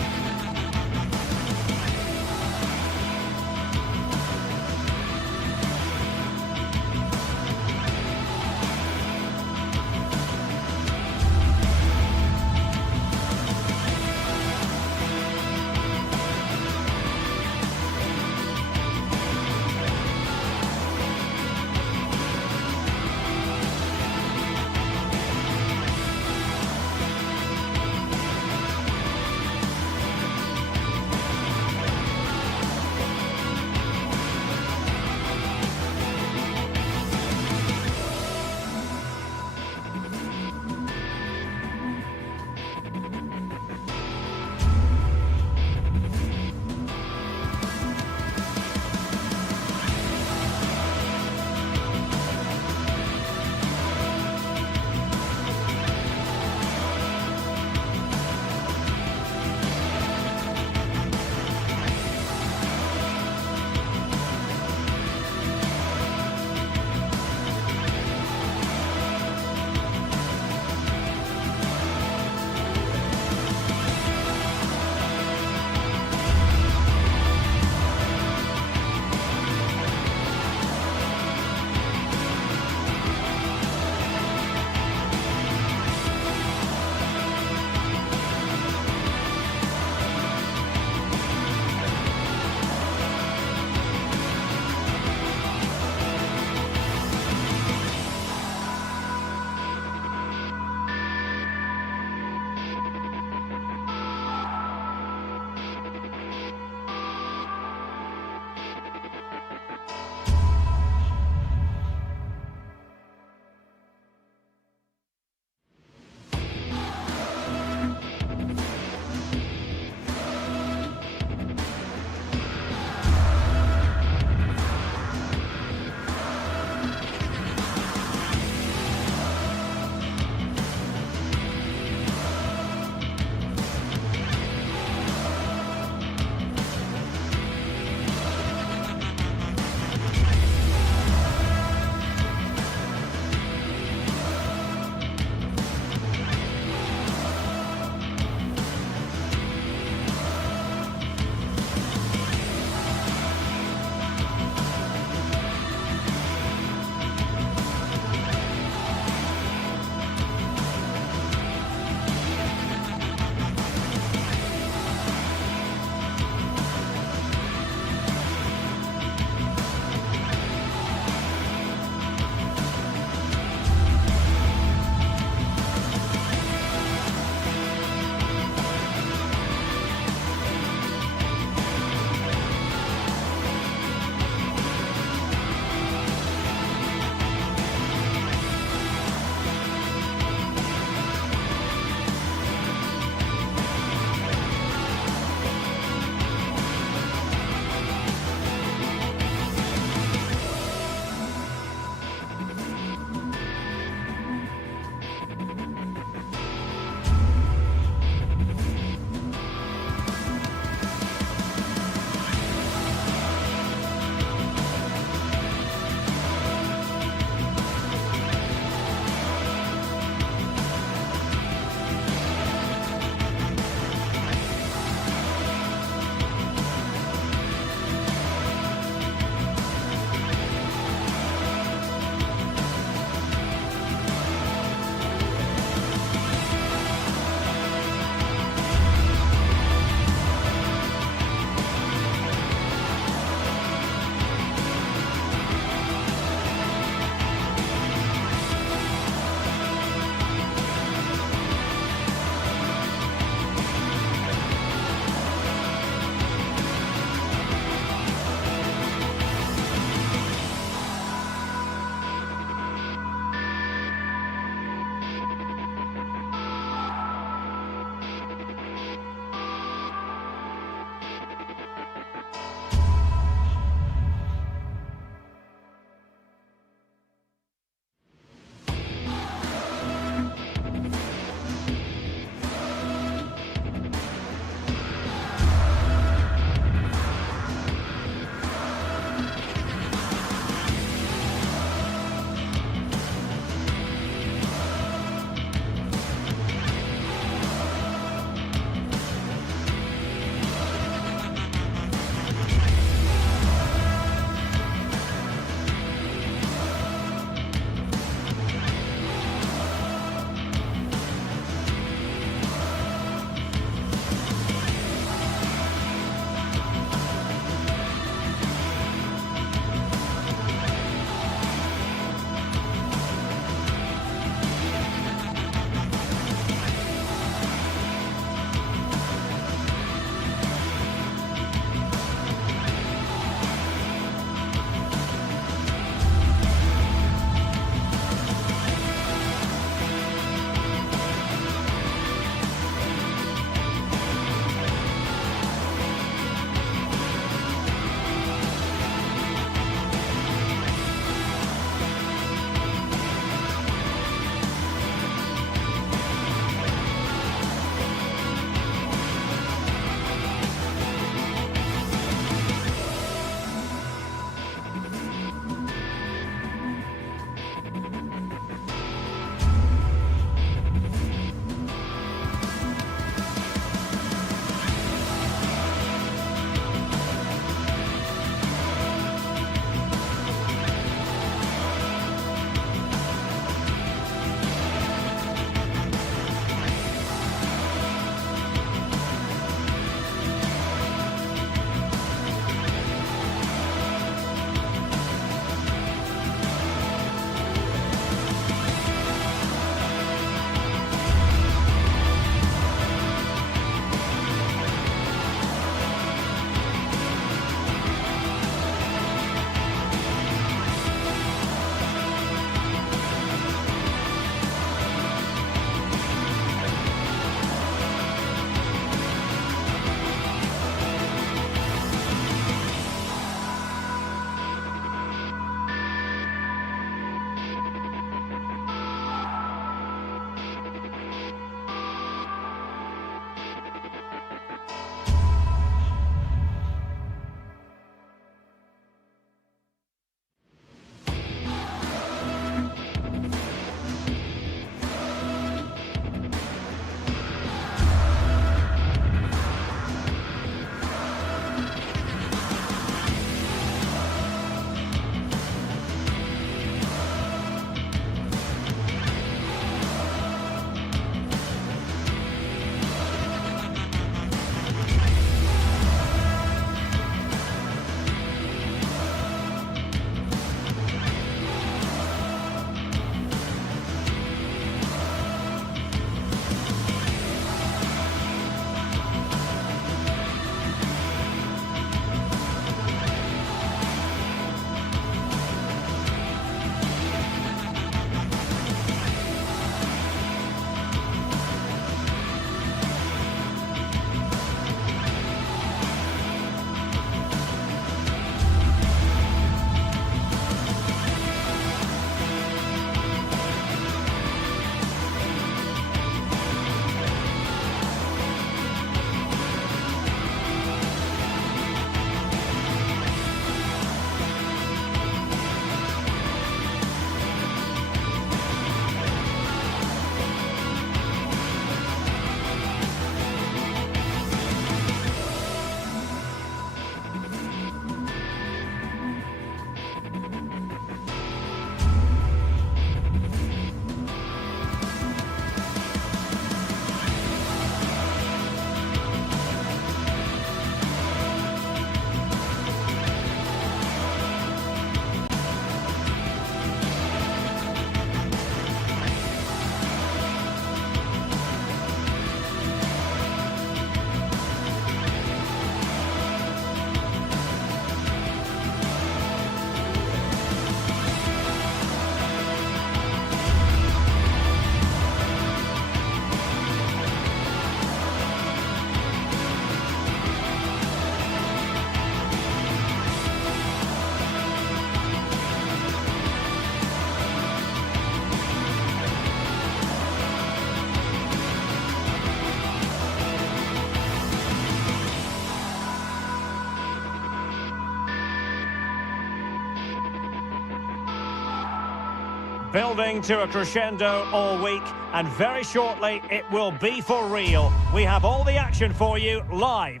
building to a crescendo all week, and very shortly it will be for real. We have all the action for you live.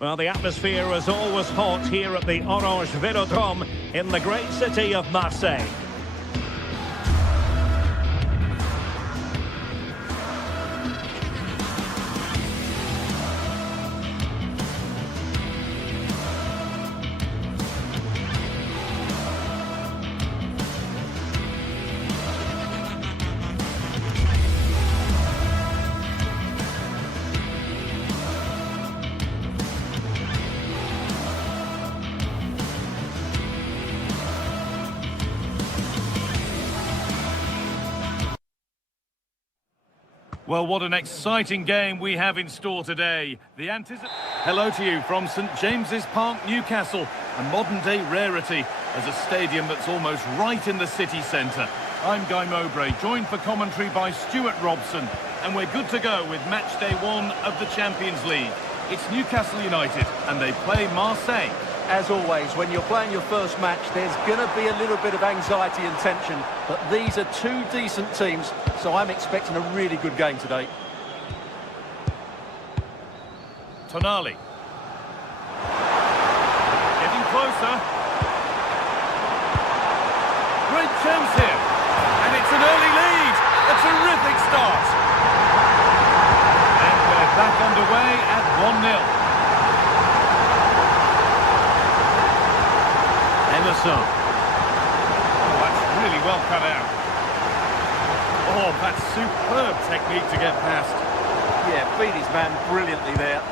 Well, the atmosphere is always hot here at the Orange Vélodrome in the great city of Marseille. Well, what an exciting game we have in store today. Hello to you from St James's Park, Newcastle, a modern-day rarity as a stadium that's almost right in the city centre. I'm Guy Mowbray, joined for commentary by Stuart Robson, and we're good to go with match day 1 of the Champions League. It's Newcastle United, and they play Marseille. As always, when you're playing your first match, there's going to be a little bit of anxiety and tension, but these are two decent teams, so I'm expecting a really good game today. Tonali. Getting closer. Great chance here. And it's an early lead. A terrific start. And we're back underway at 1-0. Emerson. Oh, that's really well cut out. Oh, that's superb technique to get past. Yeah, beat his man brilliantly there.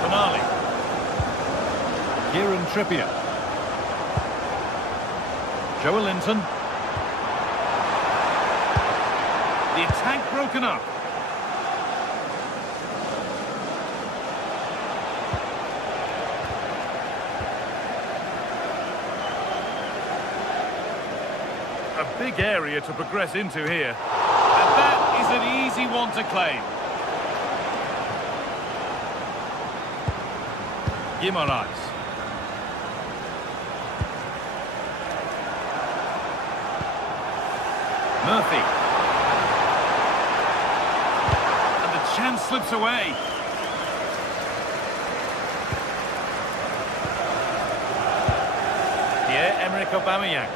Tonali. Kieran Trippier. Joelinton. The attack broken up. A big area to progress into here. And that is an easy one to claim. Guimaraes. Murphy. And the chance slips away. Pierre-Emerick Aubameyang.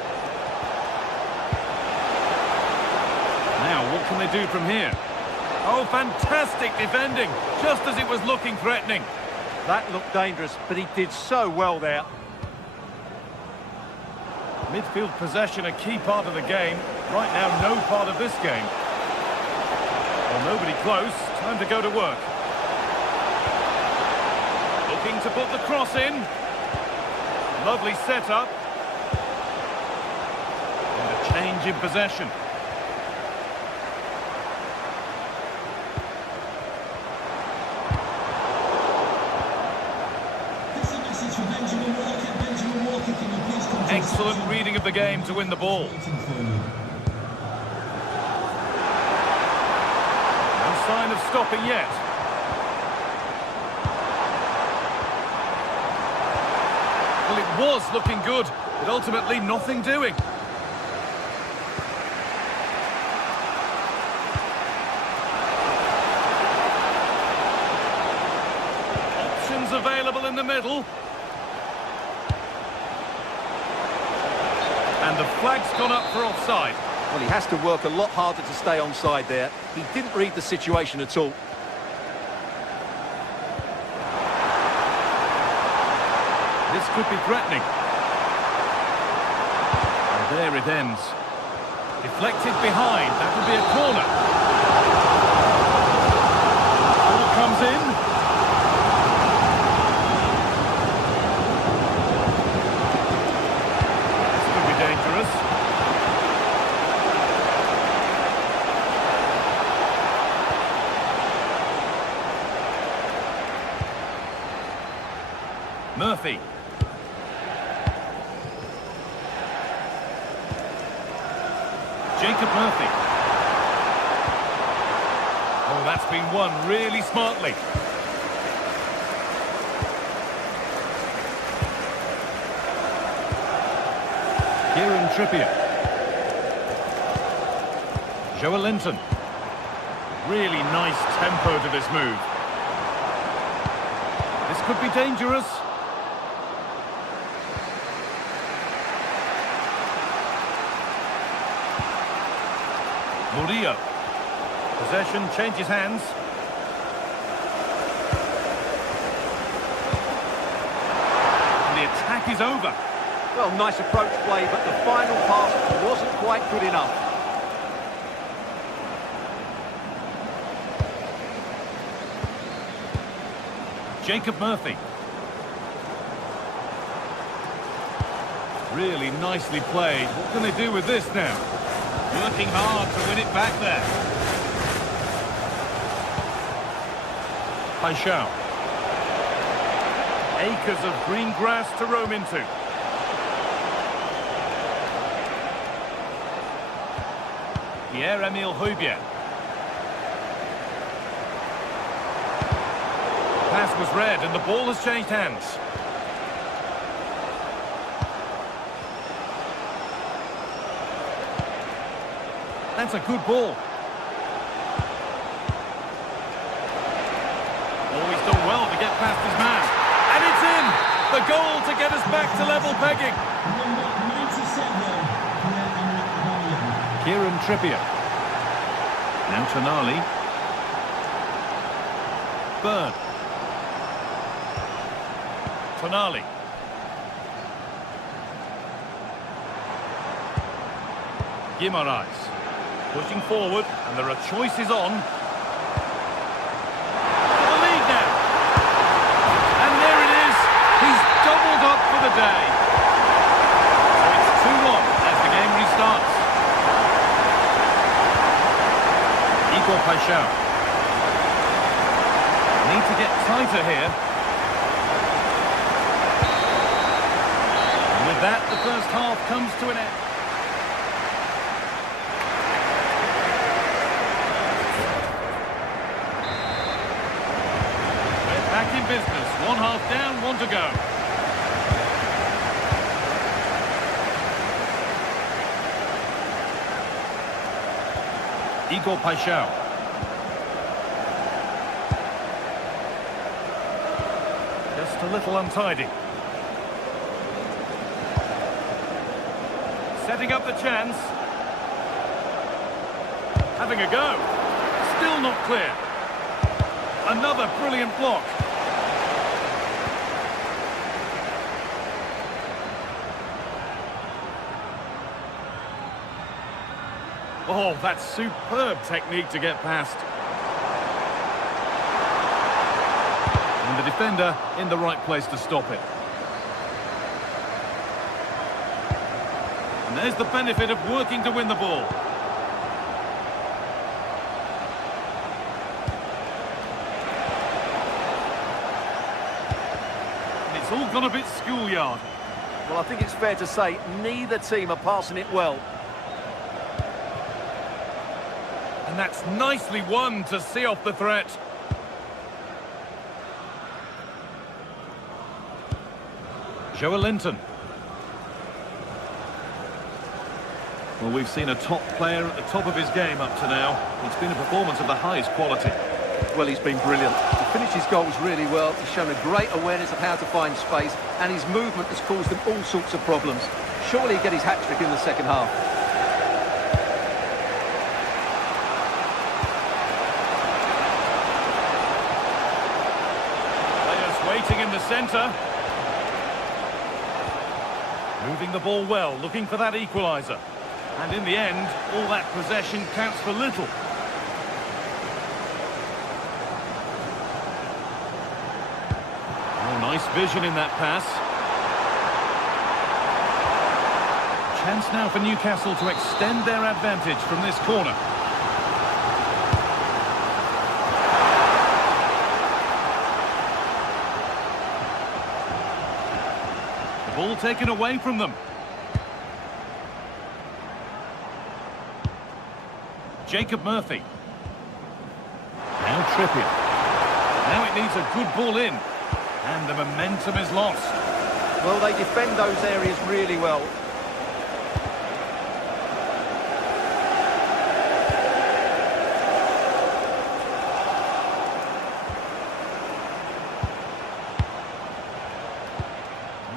Now, what can they do from here? Oh, fantastic defending, just as it was looking threatening. That looked dangerous, but he did so well there. Midfield possession, a key part of the game. Right now, no part of this game. Well, nobody close. Time to go to work. Looking to put the cross in. Lovely setup. And a change in possession. Excellent reading of the game to win the ball. No sign of stopping yet. Well, it was looking good, but ultimately nothing doing. Options available in the middle. And the flag's gone up for offside. Well, he has to work a lot harder to stay onside there. He didn't read the situation at all. This could be threatening. And there it ends. Deflected behind. That would be a corner. Ball comes in. Dangerous. Murphy. Jacob Murphy. Oh, that's been won really smartly. Kieran Trippier. Joe Linton. Really nice tempo to this move. This could be dangerous. Murillo. Possession changes hands. And the attack is over. Well, nice approach play, but the final pass wasn't quite good enough. Jacob Murphy. Really nicely played. What can they do with this now? Working hard to win it back there. Paixão. Acres of green grass to roam into. Pierre-Emile Højbjerg. Pass was read and the ball has changed hands. That's a good ball. Oh, he's done well to get past his man. And it's in! The goal to get us back to level pegging. Kieran Trippier. Now Tonali. Bird. Tonali. Guimaraes. Pushing forward, and there are choices on. For the lead now. And there it is. He's doubled up for the day. So it's 2-1 as the game restarts. Igor Paixão. Need to get tighter here. And with that, the first half comes to an end. Back in business, 1 half down, 1 to go. Igor Paixão. Just a little untidy. Setting up the chance. Having a go. Still not clear. Another brilliant block. Oh, that's superb technique to get past. And the defender in the right place to stop it. And there's the benefit of working to win the ball. And it's all gone a bit schoolyard. Well, I think it's fair to say neither team are passing it well. And that's nicely won to see off the threat. Joe Linton. Well, we've seen a top player at the top of his game up to now. It's been a performance of the highest quality. Well, he's been brilliant. He finished his goals really well. He's shown a great awareness of how to find space, and his movement has caused them all sorts of problems. Surely he'll get his hat-trick in the second half. Waiting in the centre. Moving the ball well, looking for that equaliser. And in the end, all that possession counts for little. Oh, nice vision in that pass. Chance now for Newcastle to extend their advantage from this corner. Ball taken away from them. Jacob Murphy. Now Trippier. Now it needs a good ball in. And the momentum is lost. Well, they defend those areas really well.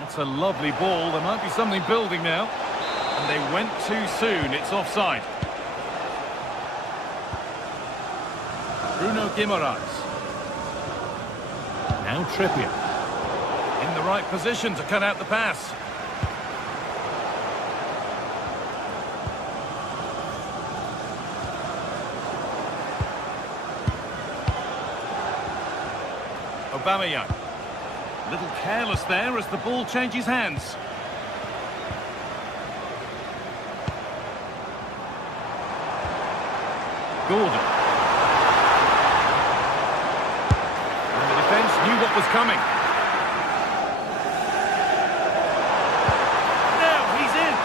That's a lovely ball. There might be something building now. And they went too soon. It's offside. Bruno Guimaraes. Now Trippier. In the right position to cut out the pass. Aubameyang. A little careless there as the ball changes hands. Gordon. And the defence knew what was coming. Now he's in.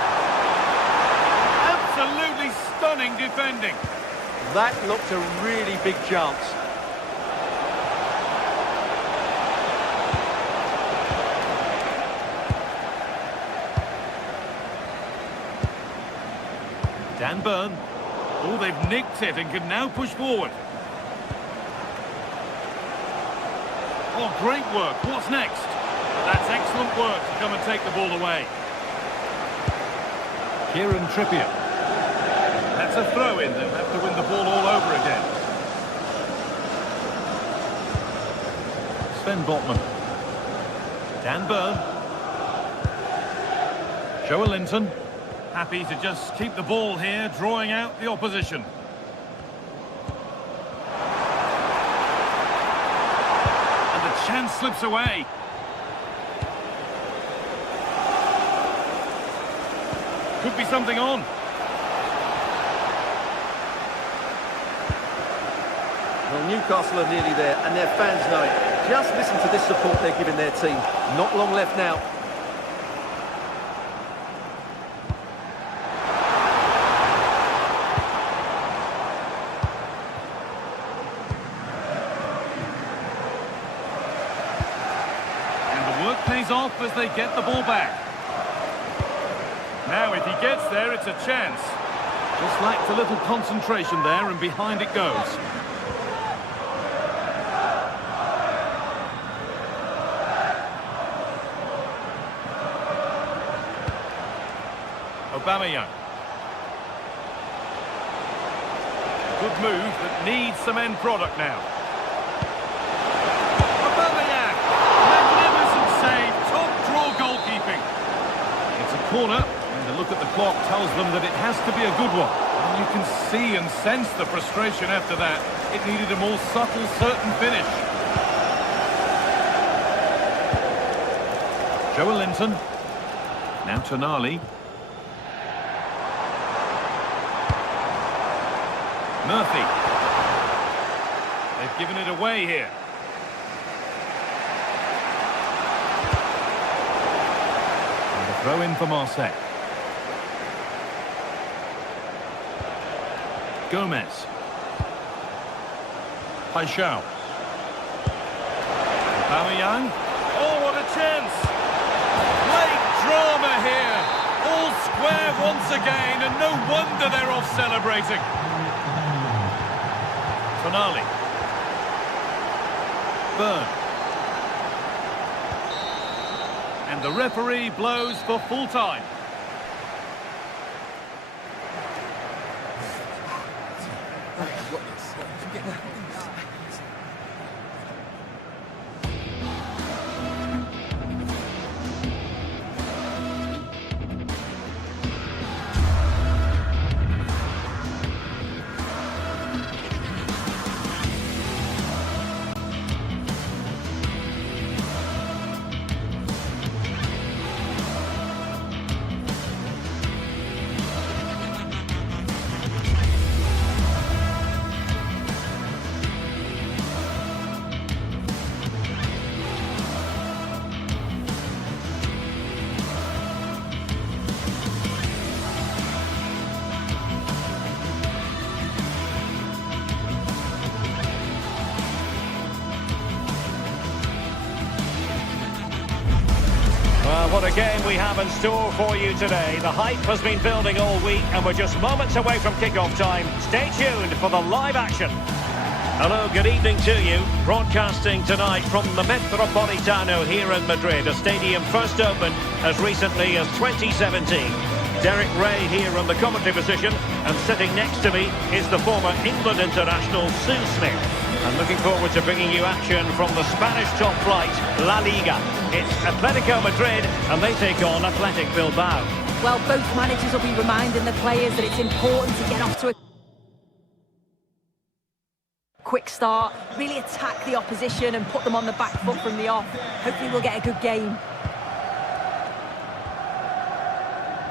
Absolutely stunning defending. That looked a really big chance. Dan Burn. Oh, they've nicked it and can now push forward. Oh, great work. What's next? That's excellent work to come and take the ball away. Kieran Trippier. That's a throw-in. They'll have to win the ball all over again. Sven Botman. Dan Burn. Joe Linton. Happy to just keep the ball here, drawing out the opposition. And the chance slips away. Could be something on. Well, Newcastle are nearly there, and their fans know it. Just listen to this support they're giving their team. Not long left now. Pays off as they get the ball back. Now if he gets there, it's a chance. Just lacked a little concentration there, and behind it goes. Aubameyang. Good move that needs some end product now. Goalkeeping. It's a corner, and the look at the clock tells them that it has to be a good one. And you can see and sense the frustration after that. It needed a more subtle, certain finish. Joe Linton. Now Tonali. Murphy. They've given it away here. Throw in for Marseille. Gomez. Paixão. Aubameyang. Oh, what a chance! Great drama here. All square once again, and no wonder they're off celebrating. Tonali. Burn. And the referee blows for full time. Well, what a game we have in store for you today. The hype has been building all week, and we're just moments away from kick-off time. Stay tuned for the live action. Hello, good evening to you. Broadcasting tonight from the Metropolitano here in Madrid, a stadium first opened as recently as 2017. Derek Ray here on the commentary position, and sitting next to me is the former England international Sue Smith. I'm looking forward to bringing you action from the Spanish top flight, La Liga. It's Atletico Madrid, and they take on Athletic Bilbao. Well, both managers will be reminding the players that it's important to get off to a quick start, really attack the opposition and put them on the back foot from the off. Hopefully we'll get a good game.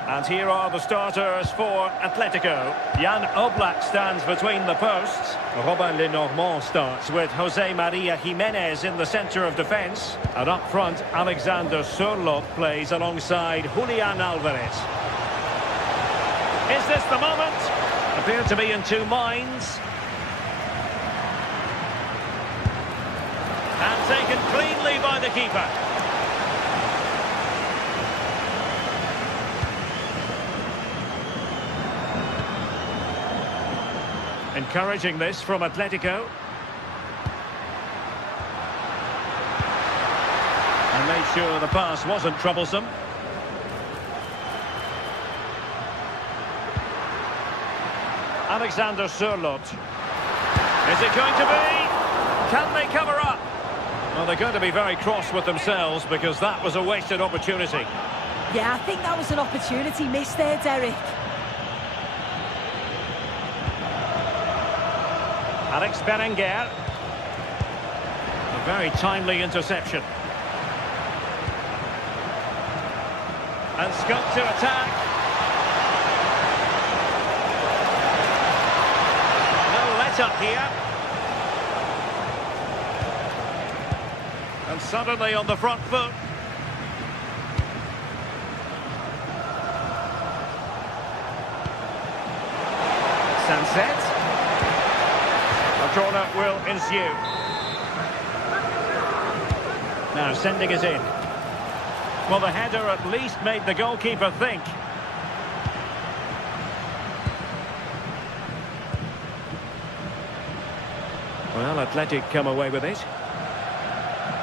And here are the starters for Atletico. Jan Oblak stands between the posts. Robin Lenormand starts with Jose Maria Jimenez in the centre of defence. And up front, Alexander Sørloth plays alongside Julian Alvarez. Is this the moment? Appear to be in two minds. And taken cleanly by the keeper. Encouraging this from Atletico. And made sure the pass wasn't troublesome. Alexander Sørloth. Is it going to be? Can they cover up? Well, they're going to be very cross with themselves because that was a wasted opportunity. Yeah, I think that was an opportunity missed there, Derek. Alex Berenguer. A very timely interception. And scope to attack. No let-up here. And suddenly on the front foot. Sunset. A corner will ensue. Now sending it in. Well, the header at least made the goalkeeper think. Well, Athletic come away with it.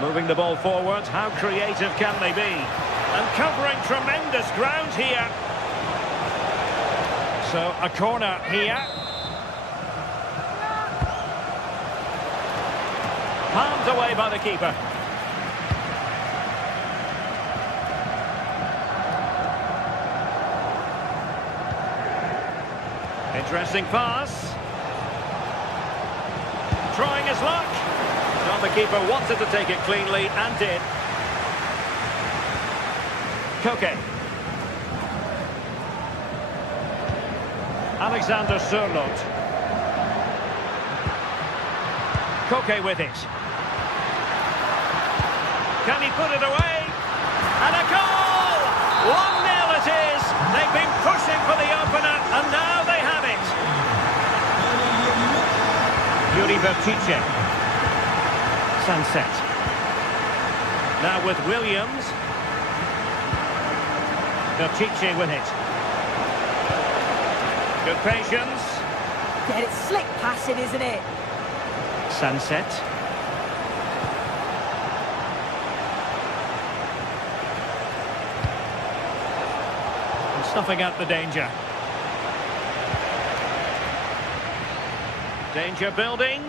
Moving the ball forward, how creative can they be? And covering tremendous ground here. So, a corner here. Palmed away by the keeper. Interesting pass. Trying his luck. Well, the keeper wanted to take it cleanly and did. Koke. Alexander Sørloth. Koke with it. Can he put it away? And a goal! 1-0 it is. They've been pushing for the opener, and now they have it. Yuri Bertice. Sunset. Now with Williams. Bertice with it. Good patience. Yeah, it's slick passing, isn't it? Sunset. And snuffing out the danger. Danger building.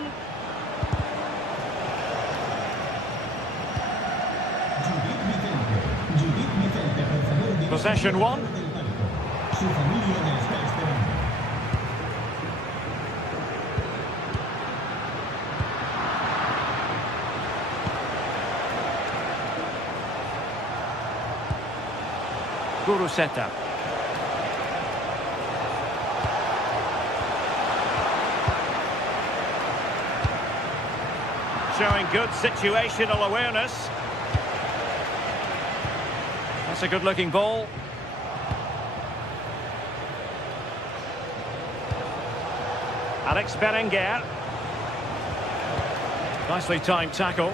Possession one. Guruseta. Showing good situational awareness. That's a good-looking ball. Alex Berenguer. Nicely timed tackle.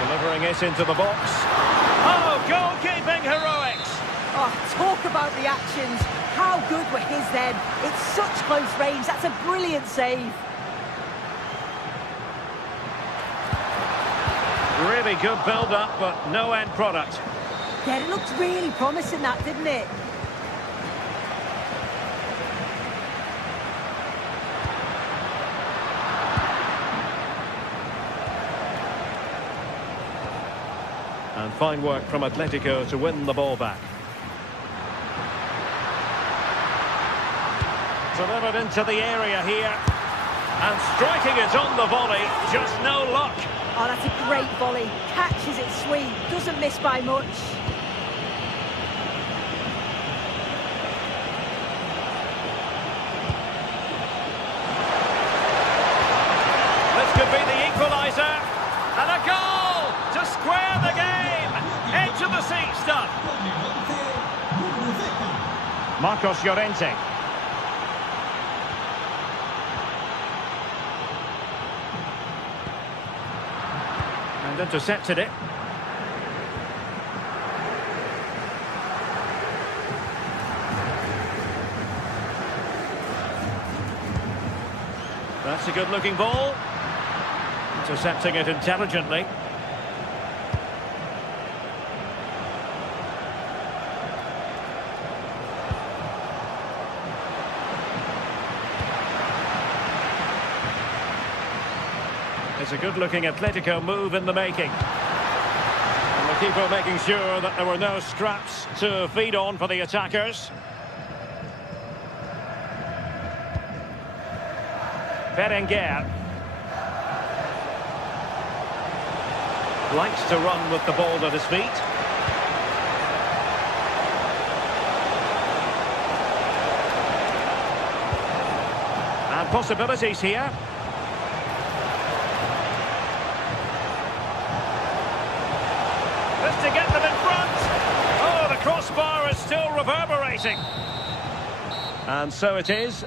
Delivering it into the box. Oh, goalkeeping heroics! Oh, Oh, talk about reactions. How good were his then? It's such close range. That's a brilliant save. Really good build-up, but no end product. Yeah, it looked really promising, that, didn't it? And fine work from Atletico to win the ball back. Delivered into the area here. And striking it on the volley, just no luck. Oh, that's a great volley. Catches it sweet. Doesn't miss by much. This could be the equaliser. And a goal to square the game. Edge of the seat stuff. Marcos Llorente. And intercepted it. That's a good-looking ball. Intercepting it intelligently. It's a good-looking Atletico move in the making. And the keeper making sure that there were no scraps to feed on for the attackers. Berenguer. Likes to run with the ball at his feet. And possibilities here. To get them in front. Oh, the crossbar is still reverberating. And so it is.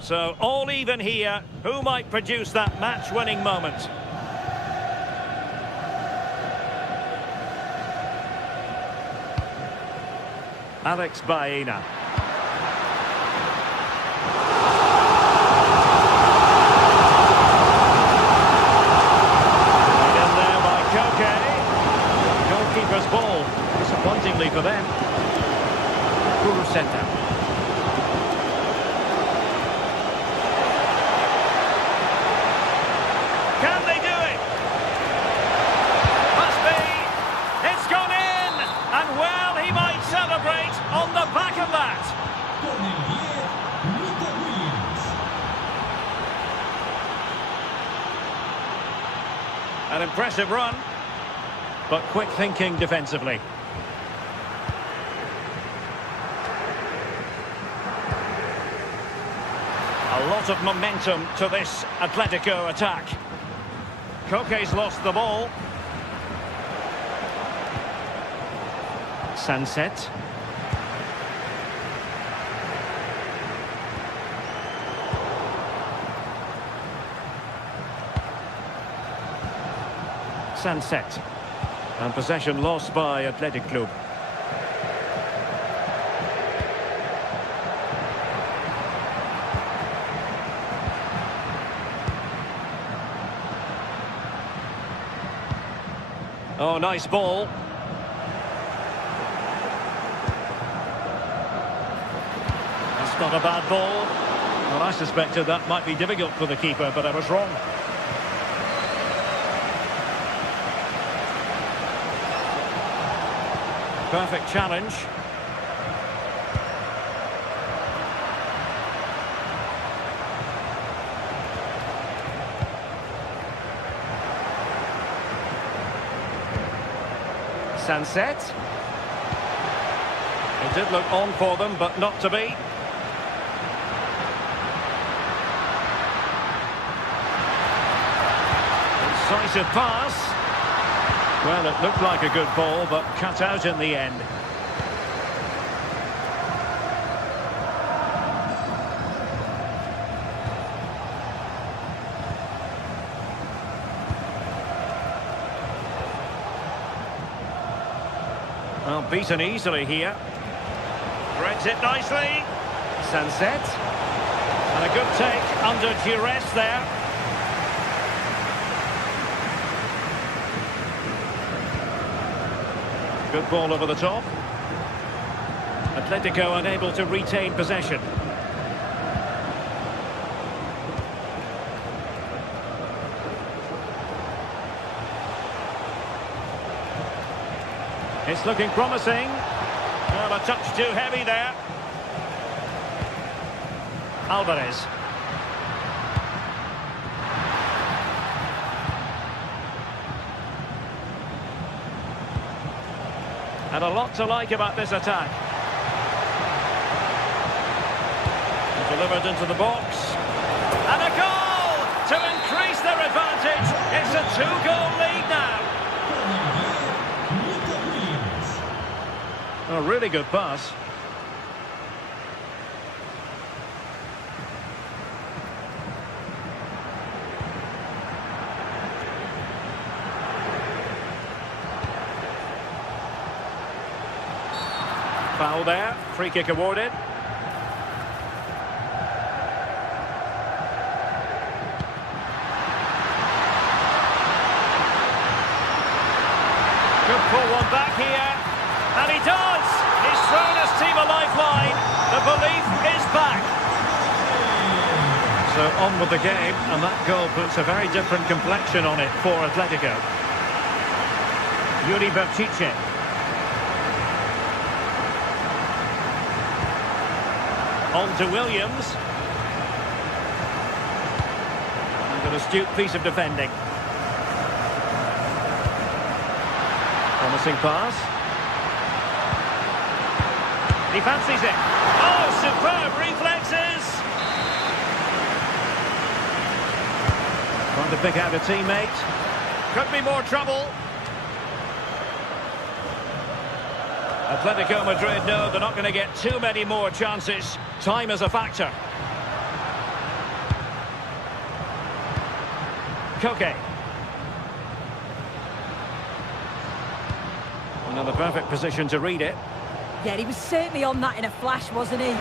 So all even here. Who might produce that match-winning moment? Alex Baena. Goalkeeper's ball, disappointingly for them. Kuruseta. Can they do it? Must be. It's gone in, and well, he might celebrate on the back of that. An impressive run. But quick thinking defensively. A lot of momentum to this Atletico attack. Koke's lost the ball. Sunset. Sunset. And possession lost by Athletic Club. Oh, nice ball. That's not a bad ball. Well, I suspected that might be difficult for the keeper, but I was wrong. Perfect challenge. Sunset. It did look on for them, but not to be. Incisive pass. Well, it looked like a good ball, but cut out in the end. Well, beaten easily here. Threads it nicely. Sunset. And a good take under duress there. Good ball over the top. Atletico unable to retain possession. It's looking promising. Well, a touch too heavy there. Alvarez. And a lot to like about this attack. Delivered into the box. And a goal to increase their advantage. It's a 2-goal lead now. A really good pass. Foul there. Free kick awarded. Good pull one back here. And he does! He's thrown his team a lifeline. The belief is back. So on with the game, and that goal puts a very different complexion on it for Atletico. Yuri Berchiche. On to Williams. And an astute piece of defending. Promising pass. He fancies it. Oh, superb reflexes. Trying to pick out a teammate. Could be more trouble. Atletico Madrid know they're not going to get too many more chances. Time is a factor. Koke. Another perfect position to read it. Yeah, he was certainly on that in a flash, wasn't he?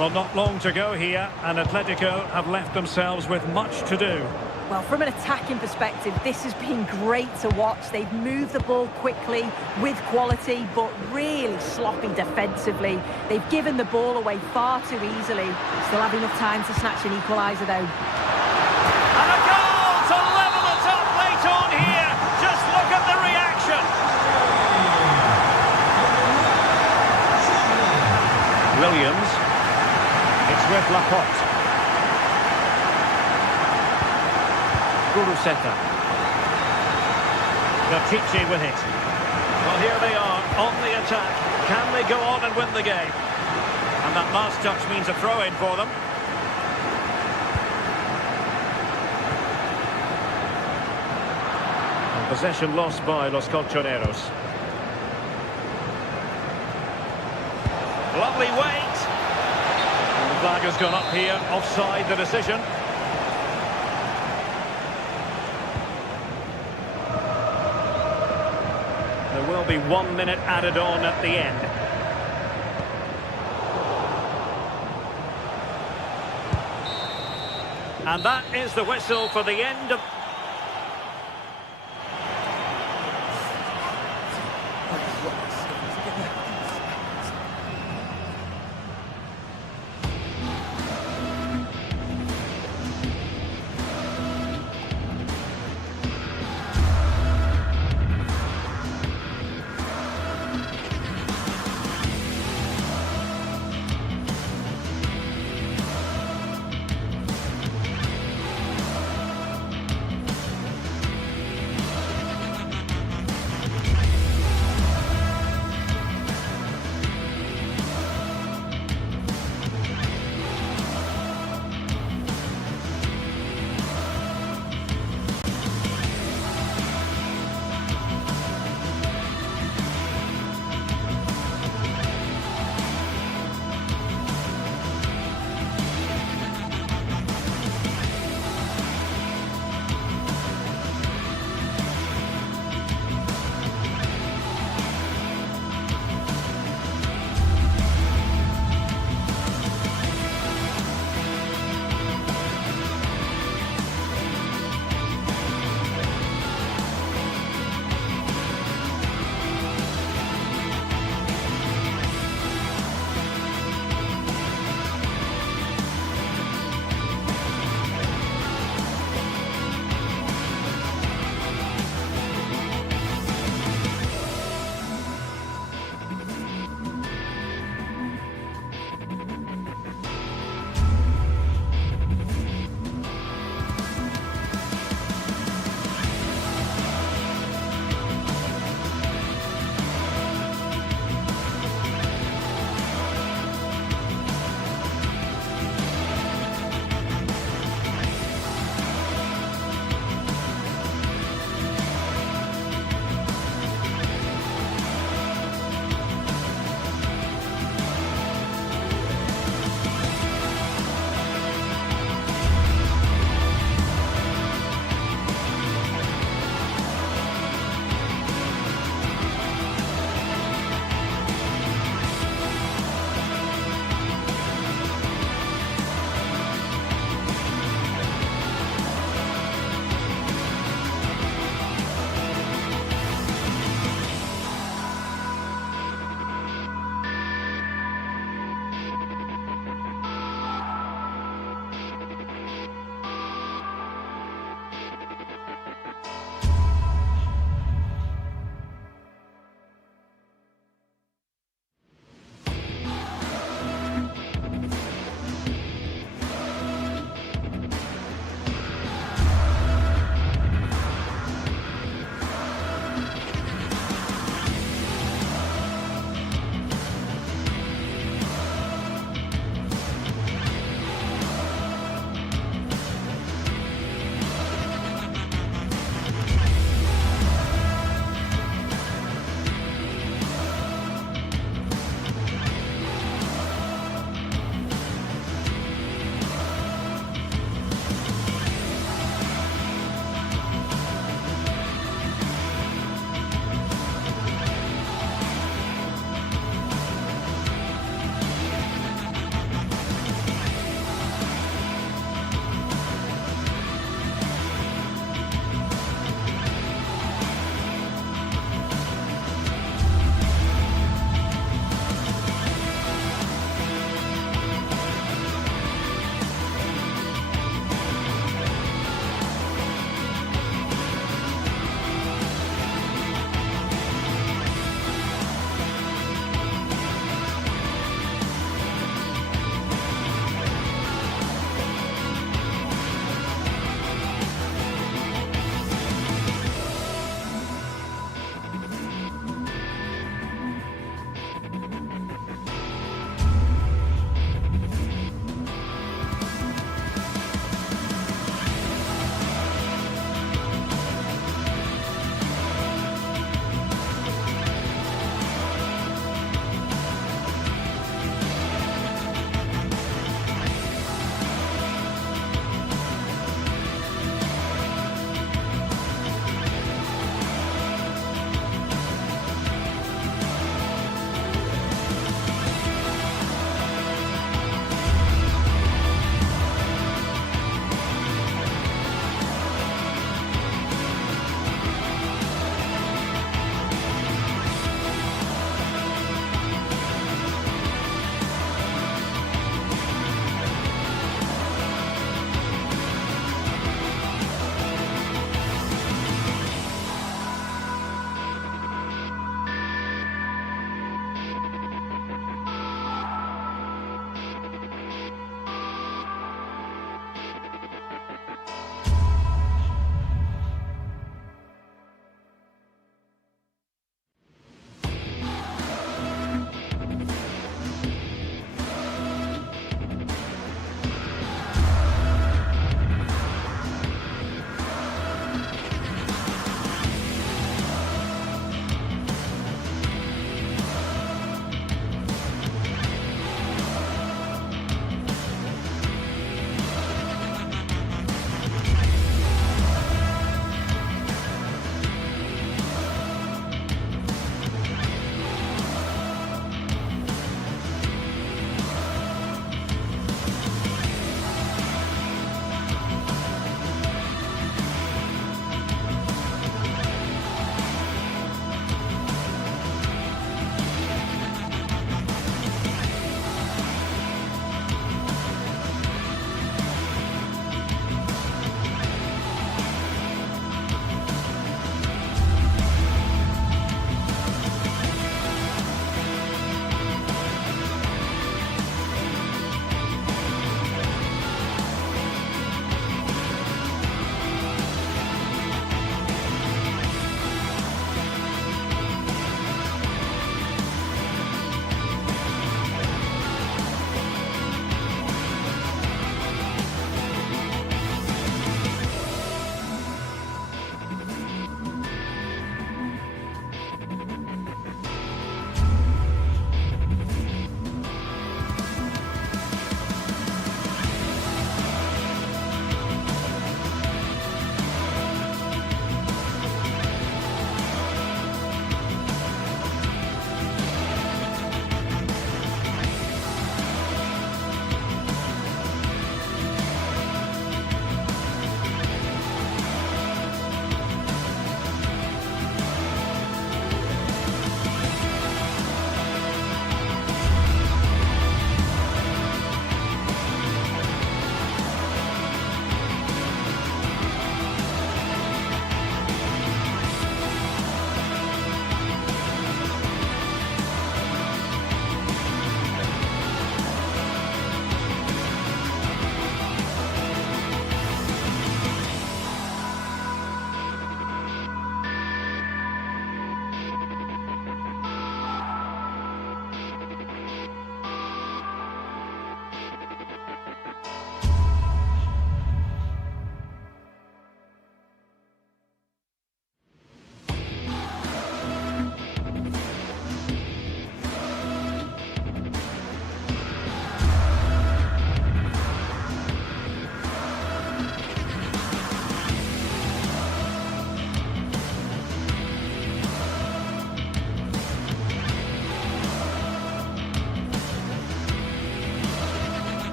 Well, not long to go here, and Atletico have left themselves with much to do. Well, from an attacking perspective, this has been great to watch. They've moved the ball quickly, with quality, but really sloppy defensively. They've given the ball away far too easily. Still have enough time to snatch an equaliser, though. And a goal to level it up late on here. Just look at the reaction. Williams. It's with Laporte. Guruseta. Berchiche with it. Well, here they are on the attack. Can they go on and win the game? And that last touch means a throw-in for them. And possession lost by Los Colchoneros. Lovely weight. And the flag has gone up here. Offside the decision. There will be 1 minute added on at the end. And that is the whistle for the end of...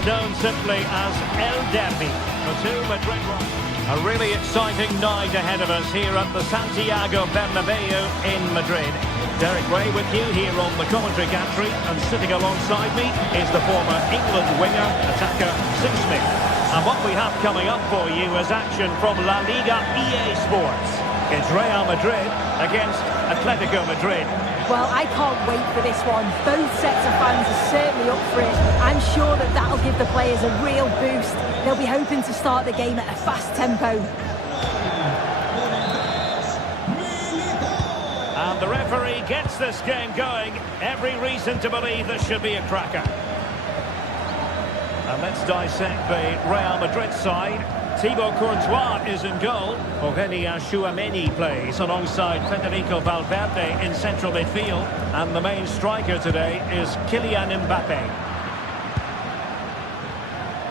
It's known simply as El Derby. The two Madrid rivals. A really exciting night ahead of us here at the Santiago Bernabeu in Madrid. Derek Ray with you here on the commentary gantry, and sitting alongside me is the former England winger, attacker, Sim Smith. And what we have coming up for you is action from La Liga EA Sports. It's Real Madrid against Atletico Madrid. Well, I can't wait for this one. Both sets of fans are certainly up for it. I'm sure that that'll give the players a real boost. They'll be hoping to start the game at a fast tempo. And the referee gets this game going. Every reason to believe this should be a cracker. And let's dissect the Real Madrid side. Thibaut Courtois is in goal. Aurélien Tchouameni plays alongside Federico Valverde in central midfield. And the main striker today is Kylian Mbappe.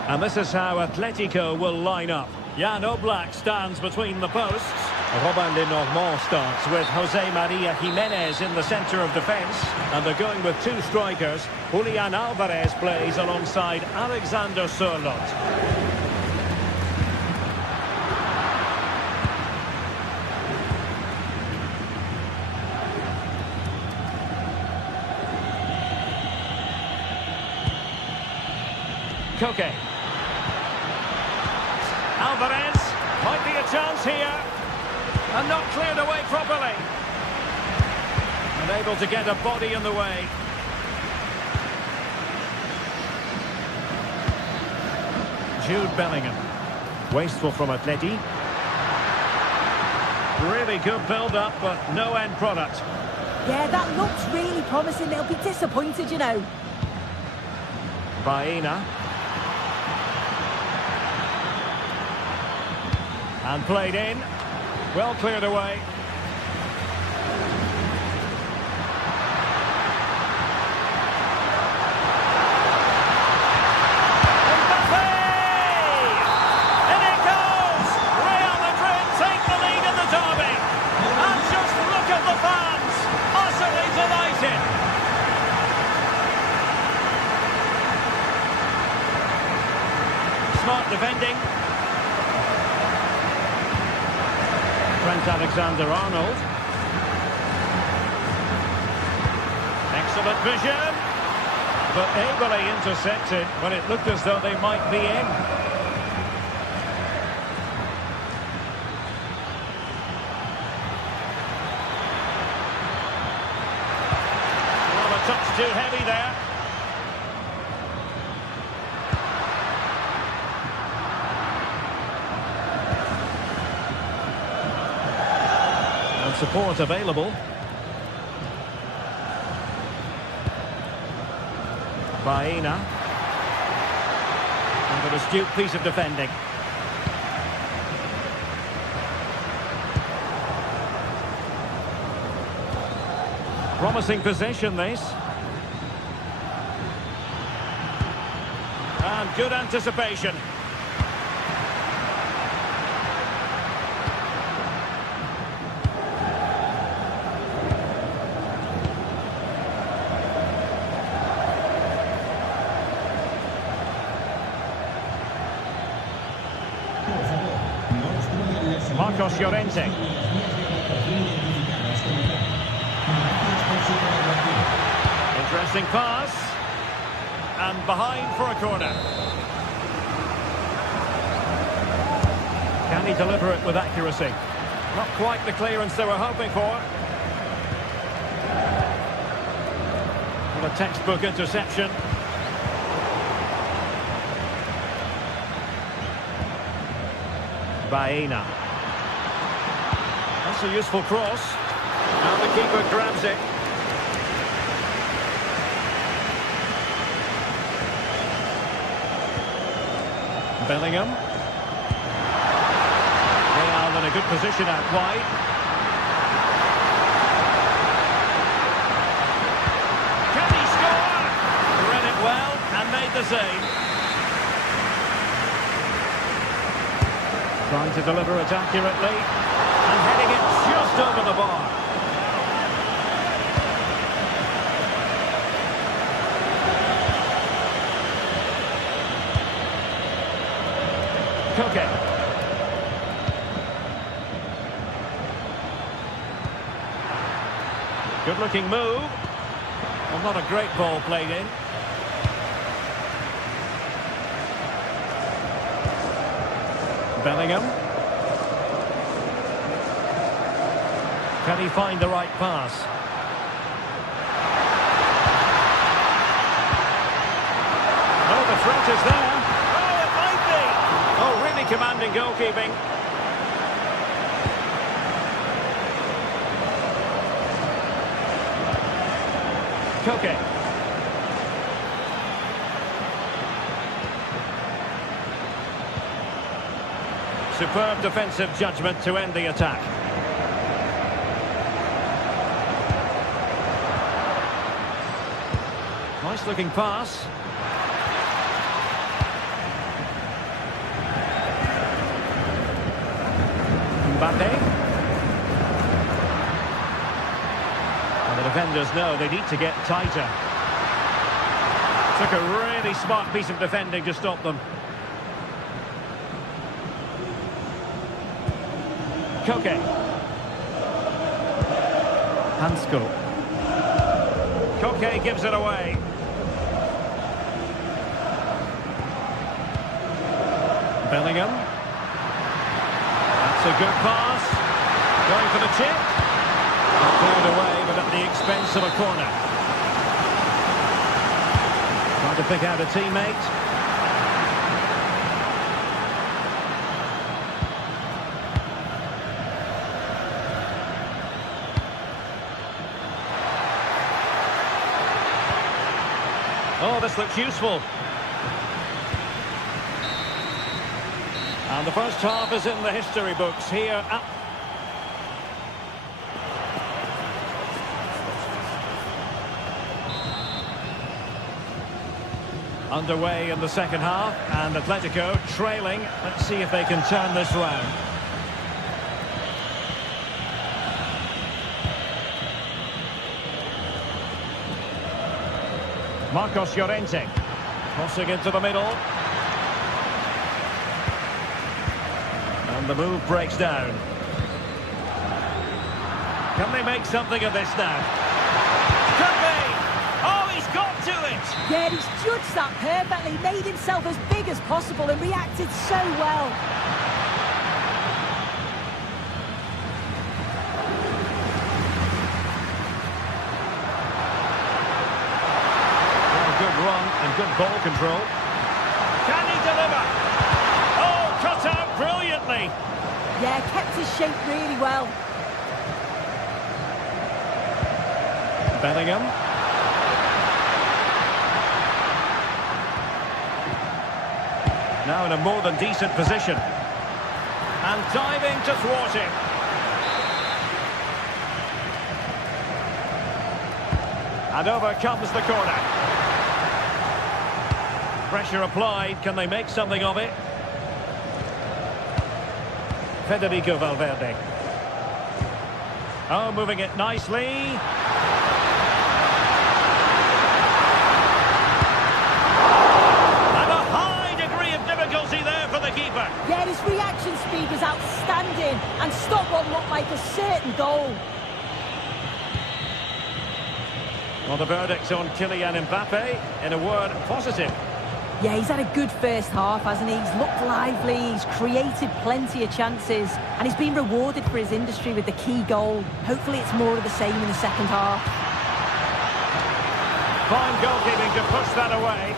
And this is how Atletico will line up. Jan Oblak stands between the posts. Robin Lenormand starts with Jose Maria Jimenez in the centre of defence. And they're going with two strikers. Julian Alvarez plays alongside Alexander Sørloth. Koke. Alvarez, might be a chance here. And not cleared away properly. Unable to get a body in the way. Jude Bellingham. Wasteful from Atleti. Really good build-up, but no end product. Yeah, that looks really promising. They'll be disappointed, you know. Baena. And played in. Well cleared away. Mbappe! In it goes! Real Madrid take the lead in the derby. And just look at the fans. Utterly delighted. Smart defending. Trent Alexander-Arnold. Excellent vision, but ably intercepted when it looked as though they might be in. Well, a touch too heavy there. Support available. Baena. And an astute piece of defending. Promising possession, this. And good anticipation. Marcos Llorente. Interesting pass. And behind for a corner. Can he deliver it with accuracy? Not quite the clearance they were hoping for. Well, a textbook interception. Baena. That's a useful cross. And the keeper grabs it. Bellingham. Real in a good position out wide. Can he score? Read it well and made the save. Trying to deliver it accurately and heading it just over the bar. Koke. Good-looking move. Well, not a great ball played in. Bellingham. Can he find the right pass? Oh, the threat is there. Oh, it might be. Oh, really commanding goalkeeping. Koke. Superb defensive judgment to end the attack. Nice looking pass. Mbappe. And the defenders know they need to get tighter. Took a really smart piece of defending to stop them. Koke. Hansko. Koke gives it away. Bellingham. That's a good pass. Going for the chip. Cleared away, but at the expense of a corner. Trying to pick out a teammate. Oh, this looks useful. And the first half is in the history books here at... Underway in the second half, and Atletico trailing. Let's see if they can turn this round. Marcos Llorente, crossing into the middle. And the move breaks down. Can they make something of this now? Could be! Oh, he's got to it! Yeah, he's judged that perfectly, made himself as big as possible and reacted so well. Run and good ball control. Can he deliver? Oh, cut out brilliantly. Yeah, kept his shape really well. Bellingham. Now in a more than decent position. And diving to thwart him. And over comes the corner. Pressure applied. Can they make something of it? Federico Valverde. Oh, moving it nicely. And a high degree of difficulty there for the keeper. Yeah, his reaction speed was outstanding and stopped what looked like a certain goal. Well, the verdict on Kylian Mbappe, in a word, positive. Yeah, he's had a good first half, hasn't he? He's looked lively, he's created plenty of chances, and he's been rewarded for his industry with the key goal. Hopefully it's more of the same in the second half. Fine goalkeeping to push that away.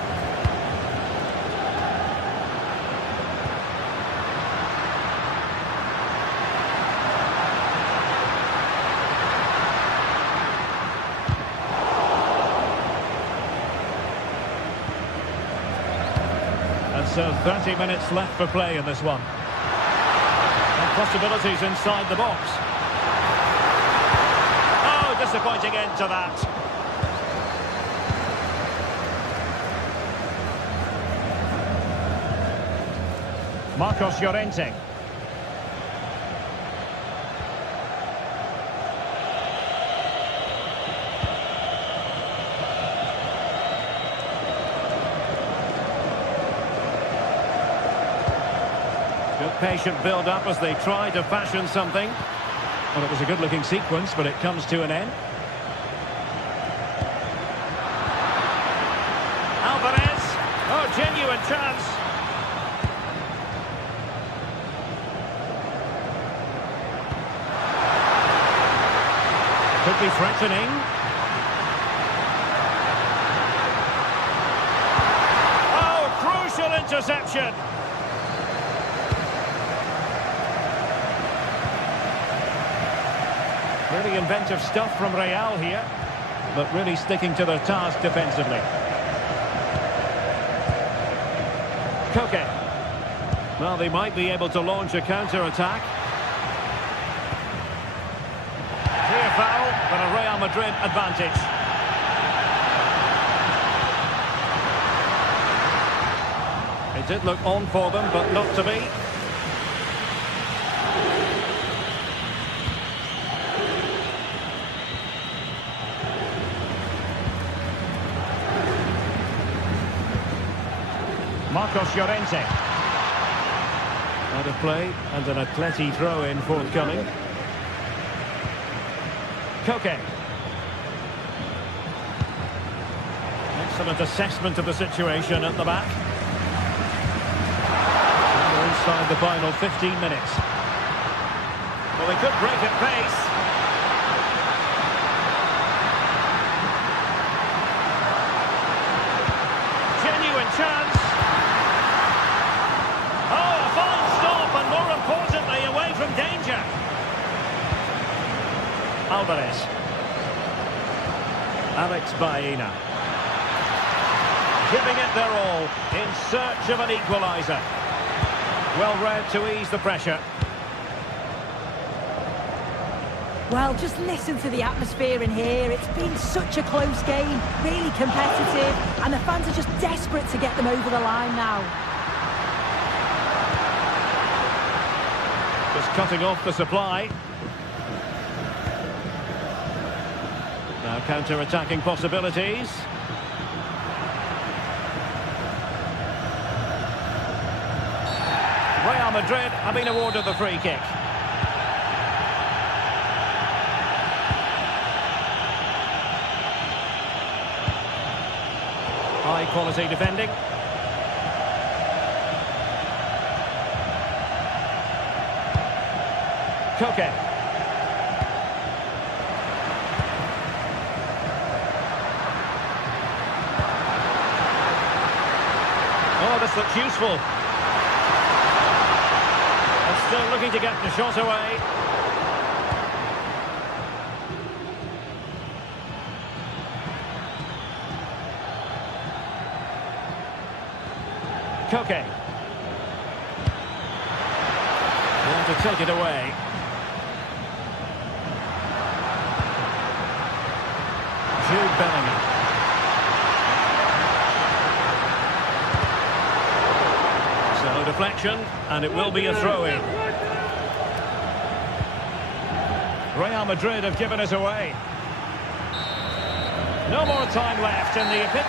So 30 minutes left for play in this one. And possibilities inside the box. Oh, disappointing end to that. Marcos Llorente. patient build-up as they try to fashion something. Well, it was a good-looking sequence, but it comes to an end. Alvarez. Oh, genuine chance. Could be threatening. Oh, crucial interception. Really inventive stuff from Real here, but really sticking to their task defensively. Koke. Well, they might be able to launch a counter-attack. Clear foul, but a Real Madrid advantage. It did look on for them, but not to be. Marcos Llorente. Out of play, and an Atleti throw-in forthcoming. Koke. Excellent assessment of the situation at the back. And we're inside the final 15 minutes. Well, they could break at pace. Genuine chance. Danger. Alvarez. Alex Baena. Giving it their all in search of an equaliser. Well read to ease the pressure. Well, just listen to the atmosphere in here. It's been such a close game, really competitive, and the fans are just desperate to get them over the line now. Cutting off the supply. Now counter-attacking possibilities. Real Madrid have been awarded the free kick. High quality defending. Koke. Oh, this looks useful. And still looking to get the shot away. Koke. Want to take it away. Bellingham. So deflection, and it will be a throw-in. Real Madrid have given us away. No more time left in the pit.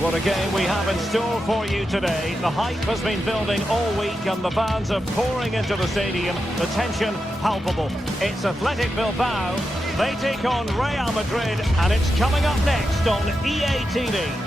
Well, what a game we have in store for you today. The hype has been building all week and the fans are pouring into the stadium. The tension palpable. It's Athletic Bilbao. They take on Real Madrid and it's coming up next on EA TV.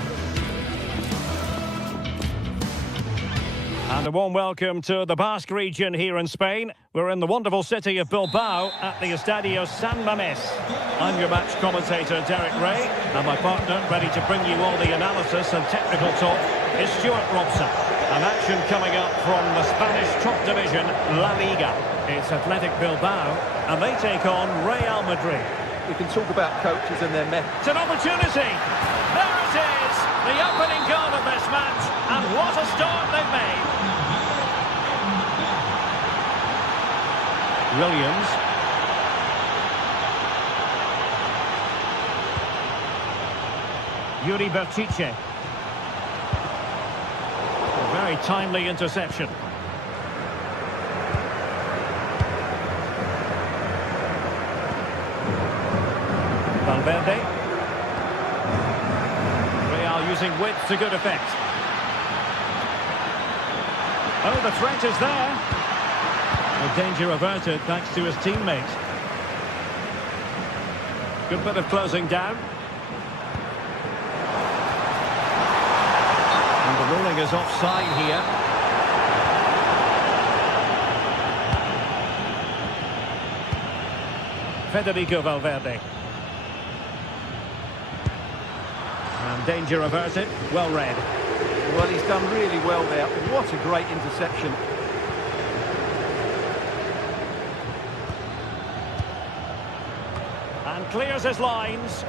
And a warm welcome to the Basque region here in Spain. We're in the wonderful city of Bilbao at the Estadio San Mamés. I'm your match commentator, Derek Ray, and my partner, ready to bring you all the analysis and technical talk, is Stuart Robson. An action coming up from the Spanish top division, La Liga. It's Athletic Bilbao, and they take on Real Madrid. We can talk about coaches and their methods. It's an opportunity. There it is, the opening goal of this match, and what a start they've made. Williams. Yuri Berchiche. A very timely interception. Valverde. Real using width to good effect. Oh, the threat is there. The danger averted thanks to his teammate. Good bit of closing down. And the ruling is offside here. Federico Valverde. And danger averted. Well read. Well, he's done really well there. What a great interception. And clears his lines.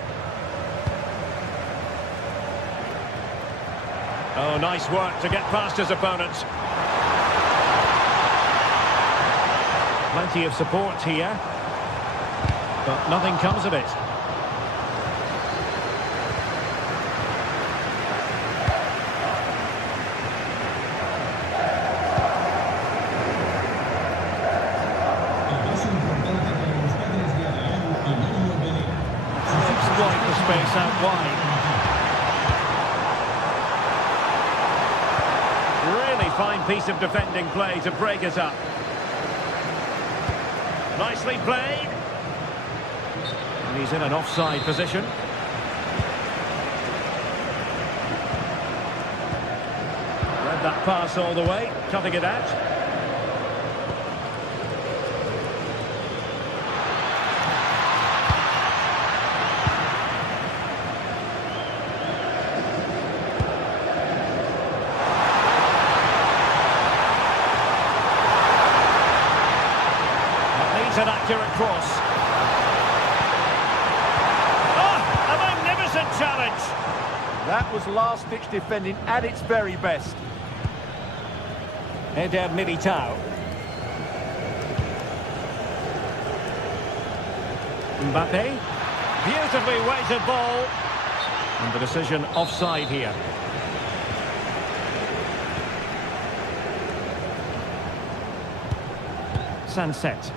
Oh, nice work to get past his opponents. Plenty of support here. But nothing comes of it. Exploit the space out wide. Really fine piece of defending play to break it up. Nicely played. And he's in an offside position. Read that pass all the way, cutting it out. An accurate cross. Oh, a magnificent challenge. That was last-ditch defending at its very best. Eder Militao. Mbappe. Beautifully weighted ball. And the decision offside here. Sunset.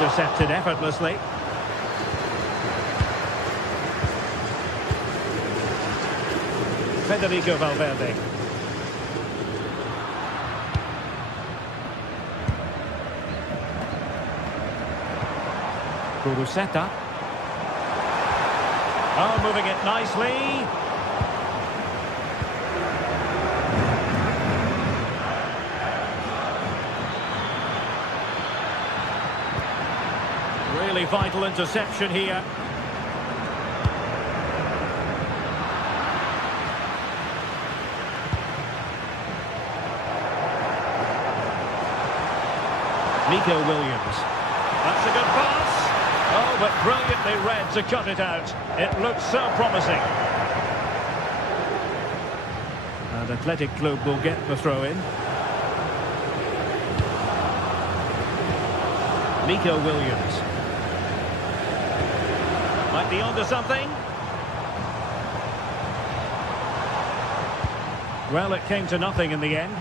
Intercepted effortlessly. Federico Valverde. Kuruseta. Oh, moving it nicely. Really vital interception here. Nico Williams. That's a good pass. Oh, but brilliantly read to cut it out. It looks so promising. And Athletic Club will get the throw-in. Nico Williams. Might be onto something. Well, it came to nothing in the end.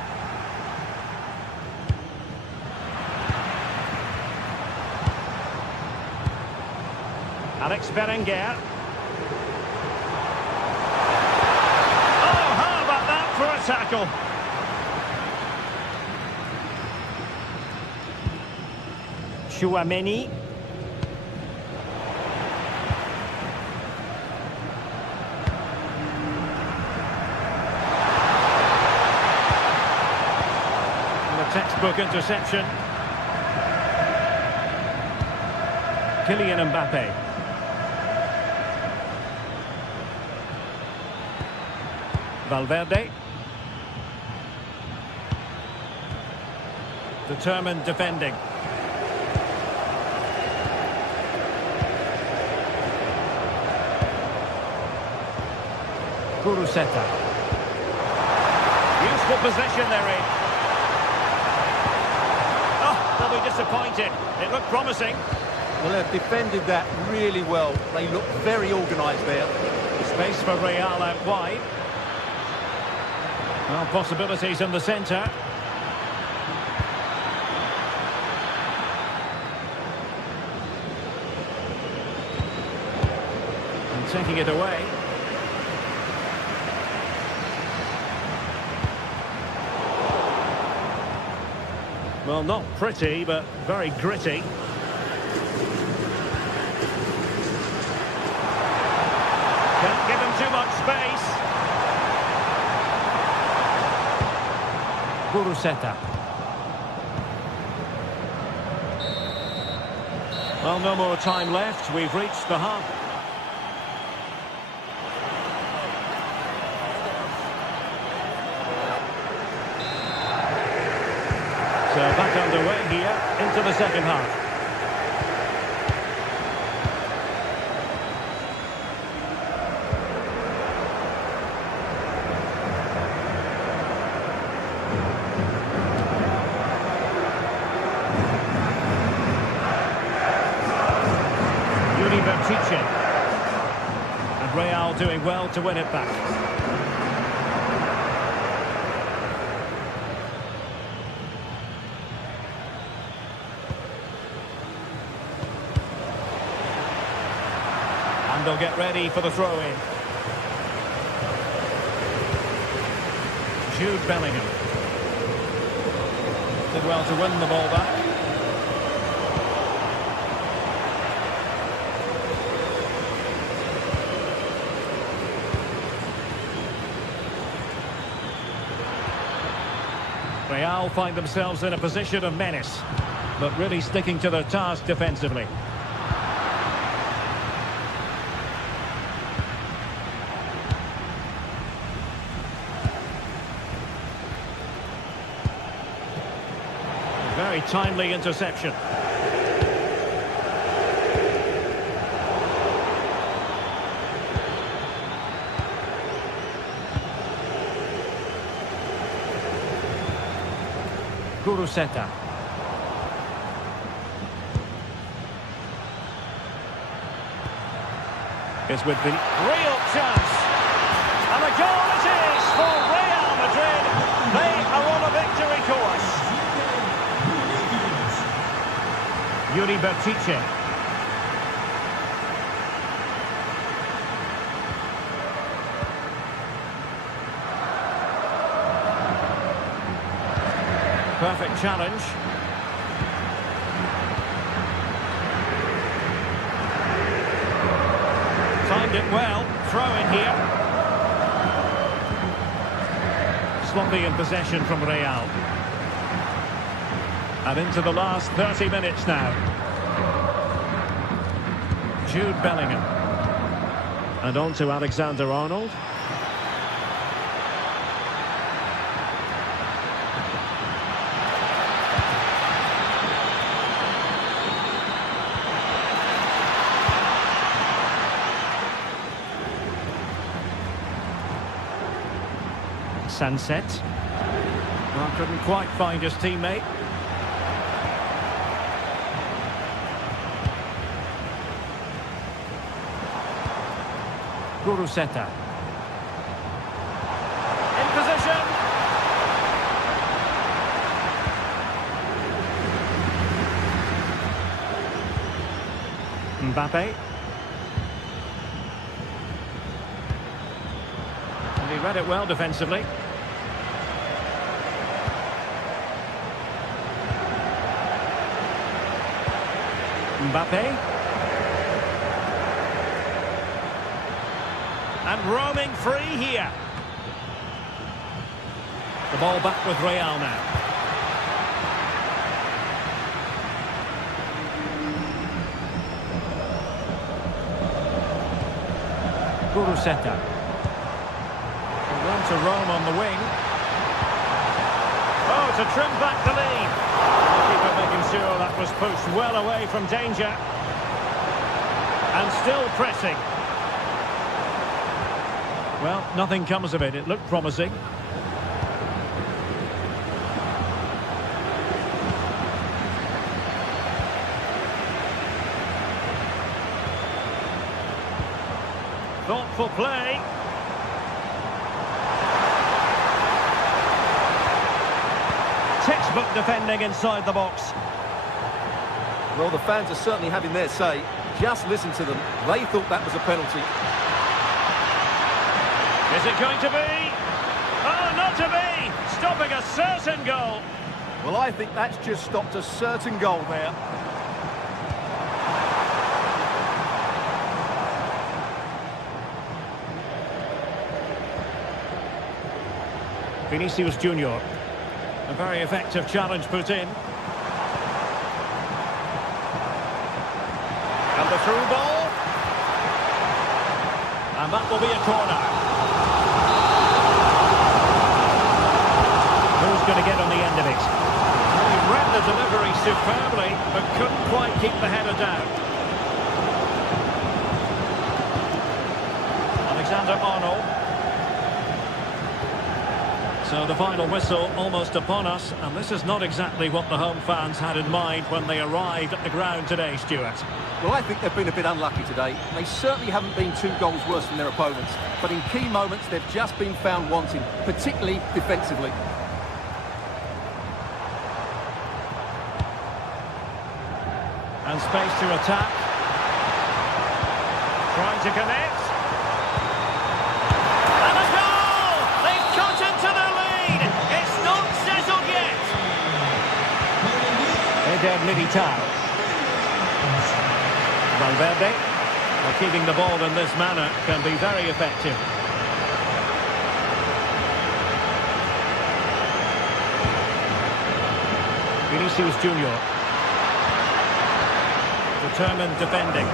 Alex Berenguer. tackle. Chouameni. Textbook interception. Kylian Mbappe. Valverde. Determined defending. Kuruseta. Useful possession they're in. They'll be disappointed. It looked promising. Well, they've defended that really well. They look very organised there. Space for Real out wide. Well, possibilities in the centre. And taking it away. Well, not pretty, but very gritty. Can't give him too much space. Kuruseta. Well, no more time left. We've reached the half. So back underway here into the second half. And Real doing well to win it back. And they'll get ready for the throw-in. Jude Bellingham. Did well to win the ball back. Real find themselves in a position of menace, but really sticking to their task defensively. A very timely interception. Kuruseta. Is with the real chance. And the goal it is for Real Madrid. They are on a victory course. Yuri Bertice. Perfect challenge. Timed it well. Throw in here. Sloppy in possession from Real. And into the last 30 minutes now. Jude Bellingham. And on to Alexander-Arnold. Sunset. Well, couldn't quite find his teammate. Kuruseta. In position. Mbappe. And he read it well defensively. Mbappe. And roaming free here. The ball back with Real now. Guruseta. Room to roam on the wing. Oh, to trim back the lead. The keeper making sure that was pushed well away from danger. And still pressing. Well, nothing comes of it. It looked promising. Thoughtful play. Textbook defending inside the box. Well, the fans are certainly having their say. Just listen to them. They thought that was a penalty. Is it going to be? Oh, not to be! Stopping a certain goal. Well, I think that's just stopped a certain goal there. Vinicius Junior. A very effective challenge put in. And the through ball. And that will be a corner. Who's going to get on the end of it? He read the delivery superbly, but couldn't quite keep the header down. Alexander-Arnold. So the final whistle almost upon us, and this is not exactly what the home fans had in mind when they arrived at the ground today, Stuart. Well, I think they've been a bit unlucky today. They certainly haven't been 2 goals worse than their opponents, but in key moments they've just been found wanting, particularly defensively. And space to attack. Trying to connect. And a goal! They've cut into the lead! It's not settled yet! Eder Militao. Valverde. Well, keeping the ball in this manner can be very effective. Vinicius Junior. Determined defending.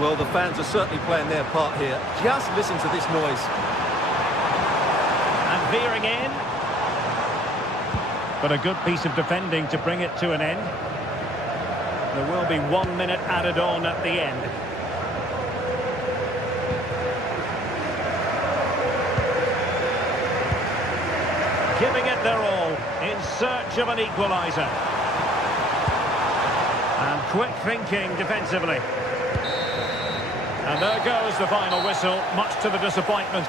Well, the fans are certainly playing their part here. Just listen to this noise. And veering in. But a good piece of defending to bring it to an end. There will be 1 minute added on at the end. Giving it their all in search of an equaliser. And quick thinking defensively. And there goes the final whistle, much to the disappointment.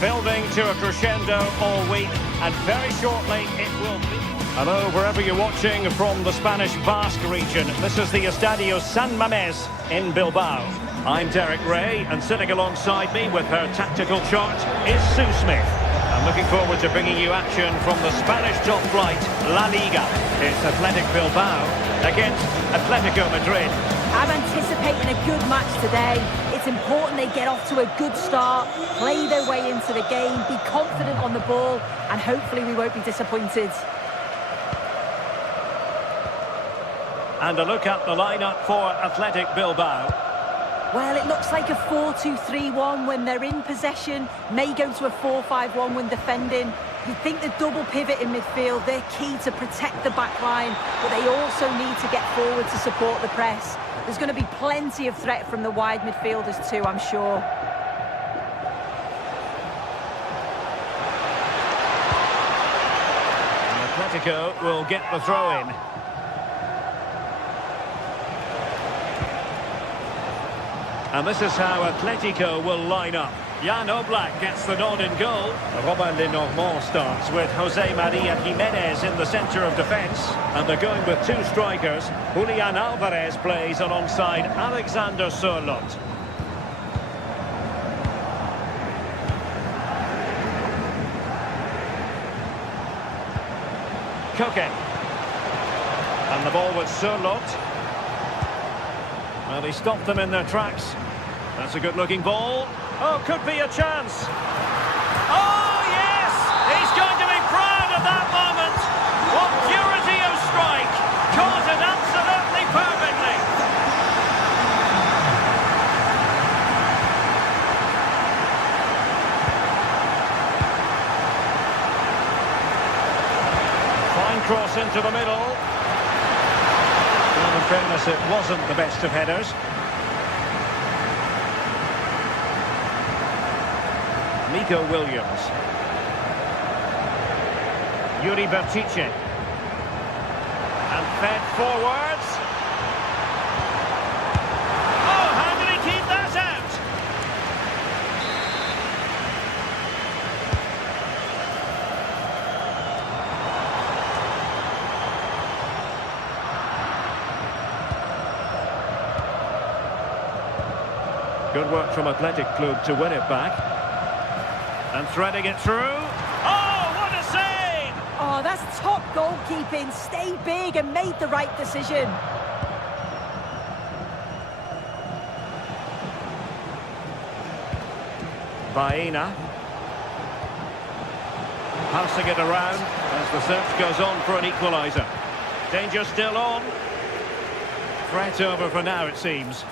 Building to a crescendo all week, and very shortly it will be. Hello, wherever you're watching from the Spanish Basque region. This is the Estadio San Mamés in Bilbao. I'm Derek Ray, and sitting alongside me with her tactical chart is Sue Smith. I'm looking forward to bringing you action from the Spanish top flight, La Liga. It's Athletic Bilbao against Atletico Madrid. I'm anticipating a good match today. It's important they get off to a good start, play their way into the game, be confident on the ball, and hopefully we won't be disappointed. And a look at the lineup for Athletic Bilbao. Well, it looks like a 4-2-3-1 when they're in possession, may go to a 4-5-1 when defending. You think the double pivot in midfield, they're key to protect the back line, but they also need to get forward to support the press. There's going to be plenty of threat from the wide midfielders too, I'm sure. And Atletico will get the throw in. And this is how Atletico will line up. Jan Oblak gets the nod in goal. Robin Lenormand starts with Jose Maria Jimenez in the centre of defence. And they're going with two strikers. Julian Alvarez plays alongside Alexander Sørloth. Koke. And the ball with Sørloth. Well, he stopped them in their tracks. That's a good-looking ball. Oh, could be a chance. Oh, yes! He's going to be proud of that moment. What purity of strike. Caught it absolutely perfectly. Fine cross into the middle. Well, in fairness, it wasn't the best of headers. Nico Williams. Yuri Bertice. And fed forwards. Oh, how did he keep that out? Good work from Athletic Club to win it back. And threading it through. Oh, what a save! Oh, that's top goalkeeping. Stayed big and made the right decision. Baena. Passing it around as the search goes on for an equaliser. Danger still on. Threat over for now, it seems.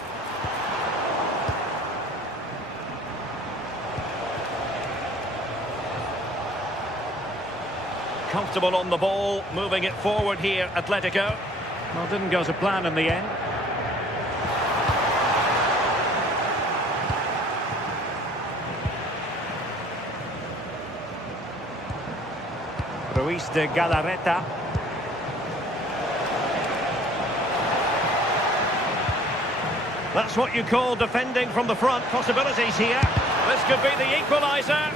Comfortable on the ball, moving it forward here, Atletico. Well, didn't go to plan in the end. Ruiz de Galarreta. That's what you call defending from the front. Possibilities here. This could be the equaliser.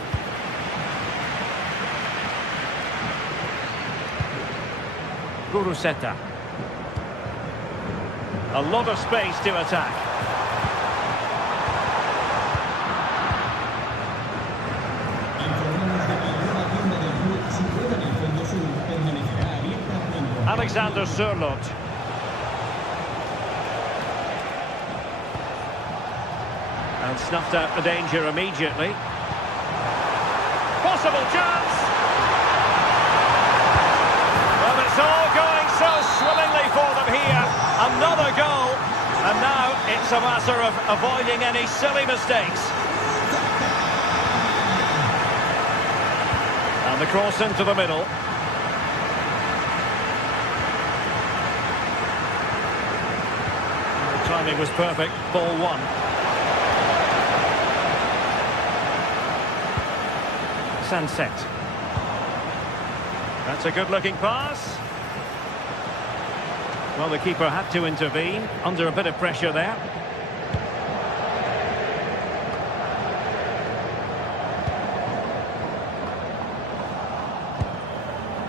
Guruseta. A lot of space to attack. Alexander Sørloth. And snuffed out the danger immediately. Possible chance! Well, it's all going so swimmingly for them here. Another goal. And now it's a matter of avoiding any silly mistakes. And the cross into the middle. The timing was perfect. Ball one. Sunset. That's a good-looking pass. Well, the keeper had to intervene under a bit of pressure there.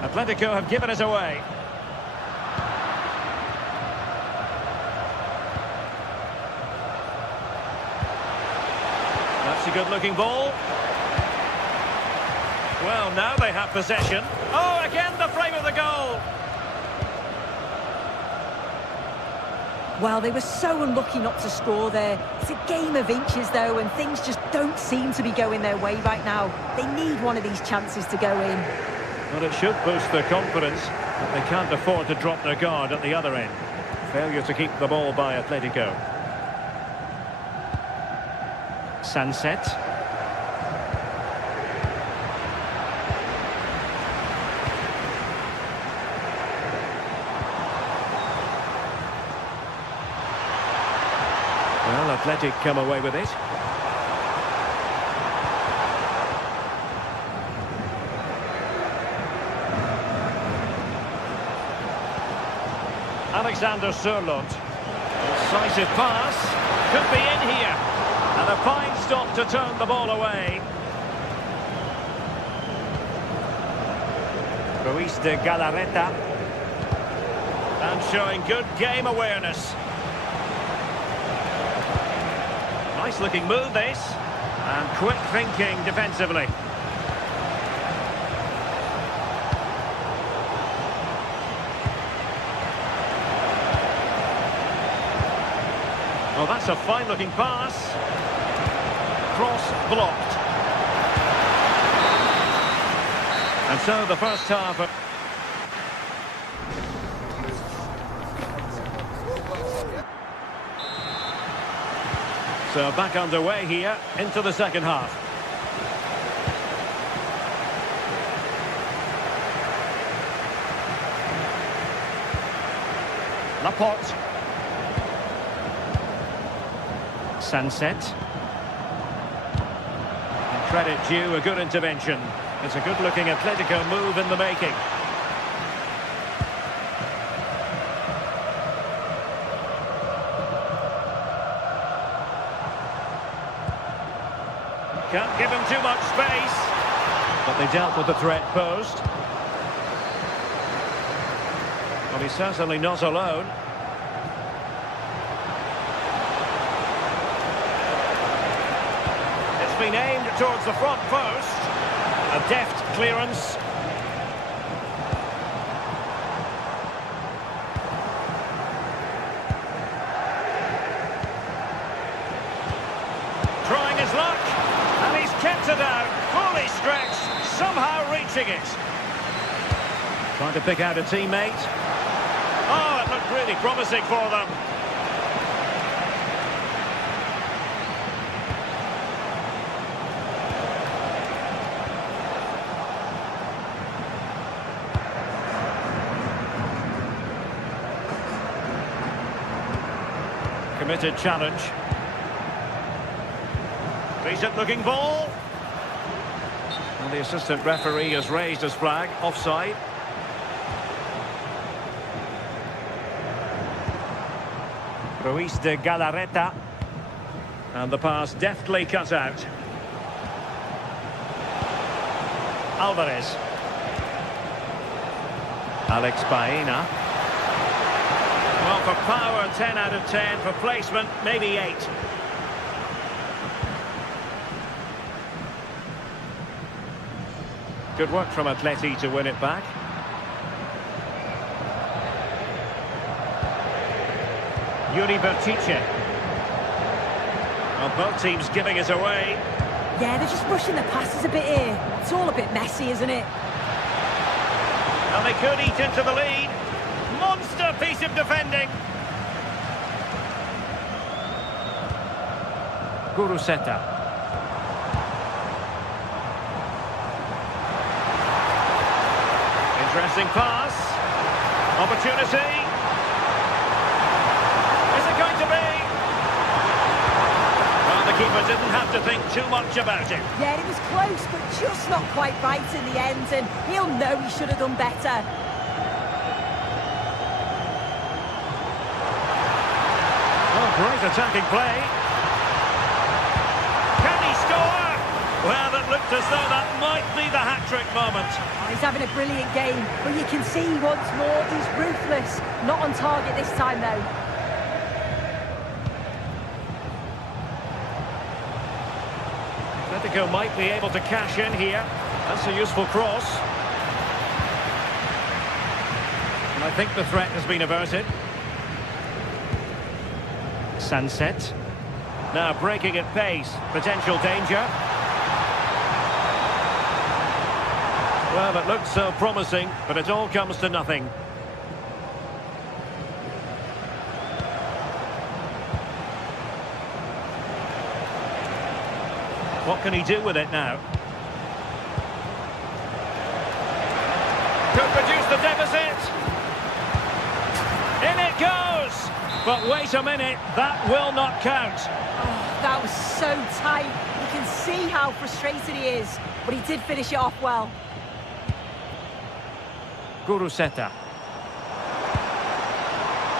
Atletico have given it away. That's a good-looking ball. Well, now they have possession. Oh, again the frame of the goal. Well, they were so unlucky not to score there. It's a game of inches, though, and things just don't seem to be going their way right now. They need one of these chances to go in. Well, it should boost their confidence, but they can't afford to drop their guard at the other end. Failure to keep the ball by Atletico. Sunset. Well, Athletic come away with it. Alexander Sørloth. Decisive pass. Could be in here. And a fine stop to turn the ball away. Ruiz de Galarreta. And showing good game awareness. Nice looking move this. And quick thinking defensively. Well, that's a fine-looking pass. Cross blocked. And so the first half... So back underway here into the second half. Laporte. Sunset. And credit due, a good intervention. It's a good-looking Atletico move in the making. Can't give him too much space. But they dealt with the threat posed. Well, he's certainly not alone. Been aimed towards the front post. A deft clearance. Trying his luck, and he's kept it out, fully stretched, somehow reaching it. Trying to pick out a teammate. Oh, it looked really promising for them. Committed challenge. Decent looking ball. And the assistant referee has raised his flag. Offside. Ruiz de Galarreta. And the pass deftly cut out. Alvarez. Alex Baena. Well, for power, 10 out of 10. For placement, maybe 8. Good work from Atleti to win it back. Yuri Bertice. Well, both teams giving it away. Yeah, they're just rushing the passes a bit here. It's all a bit messy, isn't it? And they could eat into the lead. Monster piece of defending. Guruseta. Interesting pass. Opportunity. Is it going to be? Well, the keeper didn't have to think too much about it. Yeah, it was close, but just not quite right in the end, and he'll know he should have done better. Great attacking play. Can he score? Well, that looked as though that might be the hat-trick moment. Oh, he's having a brilliant game, but you can see once more he's ruthless. Not on target this time, though. Atletico might be able to cash in here. That's a useful cross. And I think the threat has been averted. Sunset. Now breaking at pace. Potential danger. Well, it looked so promising, but it all comes to nothing. What can he do with it now? Could reduce the deficit. In it goes! But wait a minute, that will not count. Oh, that was so tight. You can see how frustrated he is, but he did finish it off well. Guruseta.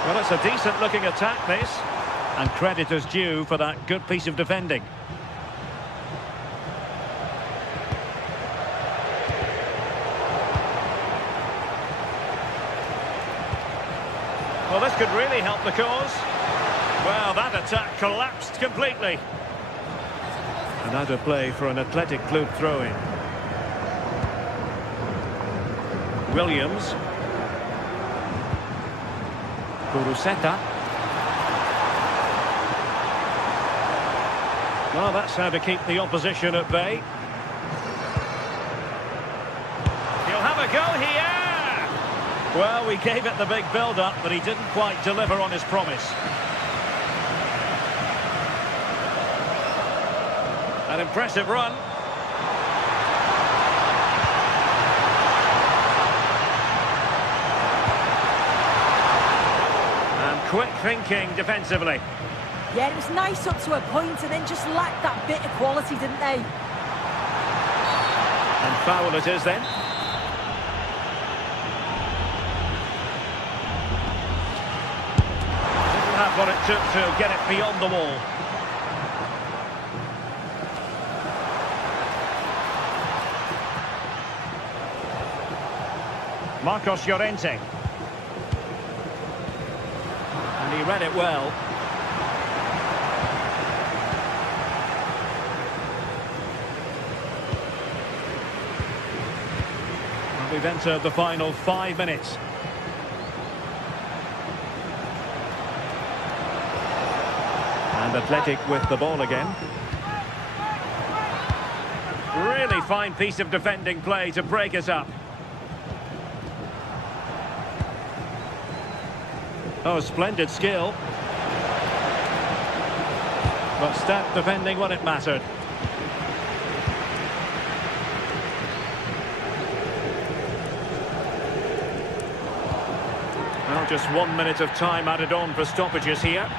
Well, it's a decent-looking attack, this. And credit is due for that good piece of defending. Well, this could really help the cause. Well, that attack collapsed completely. And out of play for an Athletic Club throw-in. Williams. Guruseta. Well, that's how to keep the opposition at bay. He'll have a go here! Well, we gave it the big build-up, but he didn't quite deliver on his promise. An impressive run. And quick thinking defensively. Yeah, it was nice up to a point and then just lacked that bit of quality, didn't they? And foul it is then. Didn't have what it took to get it beyond the wall. Marcos Llorente. And he read it well. And we've entered the final 5 minutes. And Athletic with the ball again. Really fine piece of defending play to break us up. Oh, splendid skill. But stat defending when it mattered. Well, just 1 minute of time added on for stoppages here.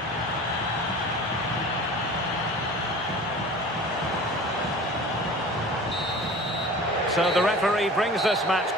So the referee brings this match.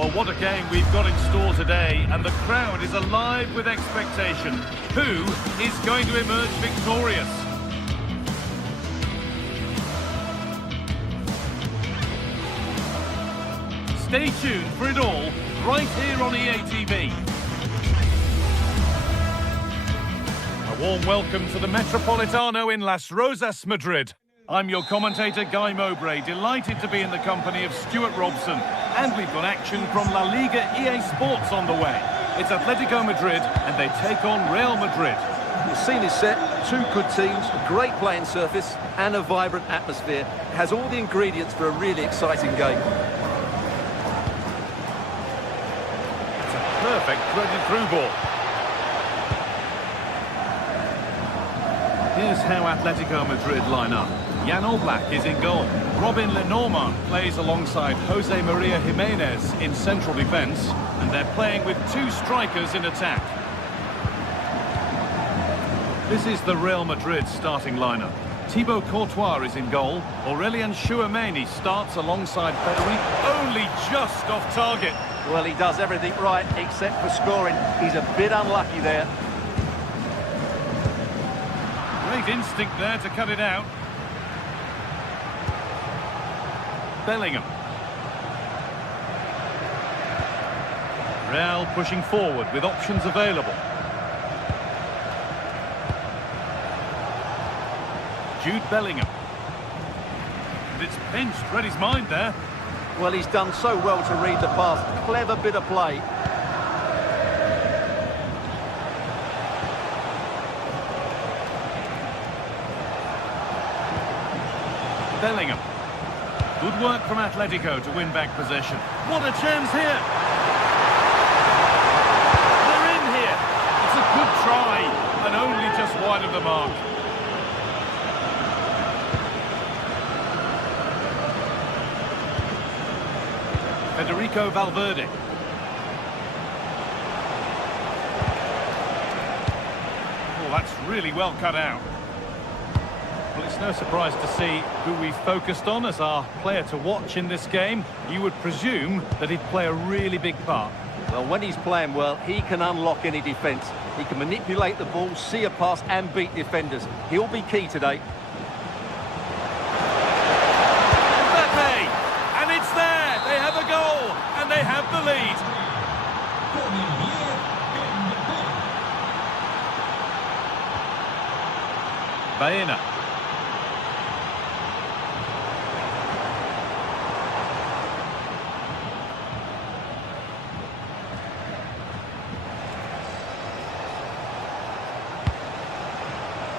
Well, what a game we've got in store today, and the crowd is alive with expectation. Who is going to emerge victorious? Stay tuned for it all, right here on EA TV. A warm welcome to the Metropolitano in Las Rozas, Madrid. I'm your commentator, Guy Mowbray, delighted to be in the company of Stuart Robson. And we've got action from La Liga EA Sports on the way. It's Atletico Madrid, and they take on Real Madrid. The scene is set, two good teams, a great playing surface and a vibrant atmosphere. It has all the ingredients for a really exciting game. It's a perfect threaded through ball. Here's how Atletico Madrid line up. Jan Oblak is in goal. Robin Lenormand plays alongside Jose Maria Jimenez in central defence, and they're playing with two strikers in attack. This is the Real Madrid starting lineup. Thibaut Courtois is in goal. Aurelien Tchouameni starts alongside Federico, only just off target. Well, he does everything right except for scoring. He's a bit unlucky there. Great instinct there to cut it out. Bellingham. Real pushing forward with options available. Jude Bellingham. And it's pinched, read his mind there. Well, he's done so well to read the pass. Clever bit of play. Bellingham. Good work from Atletico to win back possession. What a chance here! They're in here! It's a good try, and only just wide of the mark. Federico Valverde. Oh, that's really well cut out. Well, it's no surprise to see who we focused on as our player to watch in this game. You would presume that he'd play a really big part. Well, when he's playing well, he can unlock any defence. He can manipulate the ball, see a pass and beat defenders. He'll be key today. Mbappe! And it's there! They have a goal! And they have the lead! Baena.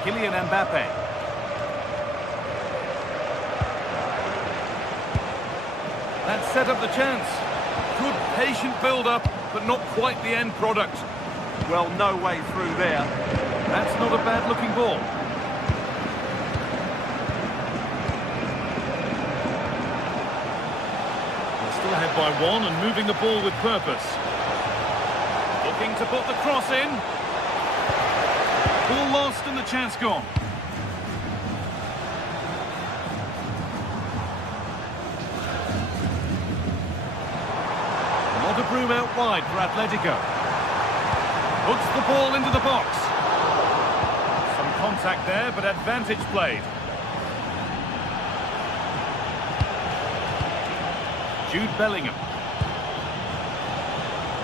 Kylian Mbappe. That set up the chance. Good patient build-up, but not quite the end product. Well, no way through there. That's not a bad-looking ball. They're still ahead by one and moving the ball with purpose. Looking to put the cross in. Ball lost and the chance gone. Not a broom out wide for Atletico. Puts the ball into the box. Some contact there, but advantage played. Jude Bellingham.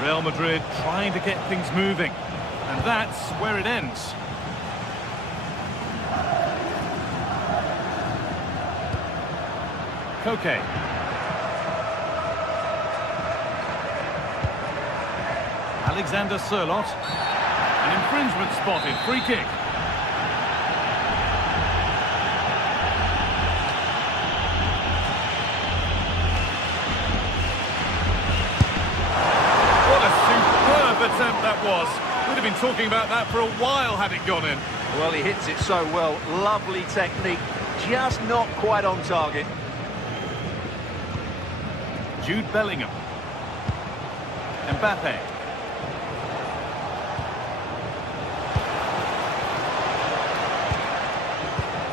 Real Madrid trying to get things moving. And that's where it ends. Koke. Alexander Sørloth. An infringement spotted. Free kick. What a superb attempt that was. We'd have been talking about that for a while had it gone in. Well, he hits it so well. Lovely technique. Just not quite on target. Jude Bellingham. Mbappe.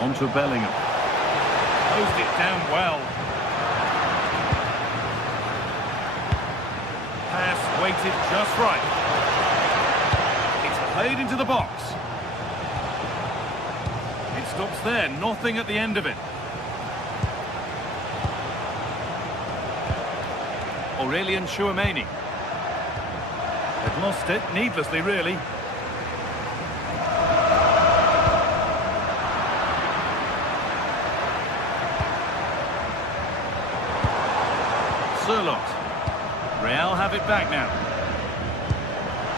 Onto Bellingham. Closed it down well. makes it just right. It's played into the box. It stops there, nothing at the end of it. Aurelian Chouameni. They've lost it, needlessly really. Sirlot. Real have it back now.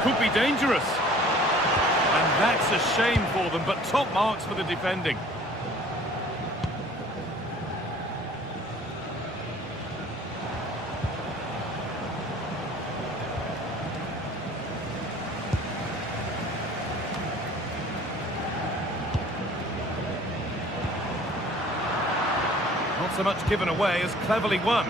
Could be dangerous. And that's a shame for them, but top marks for the defending. Not so much given away as cleverly won.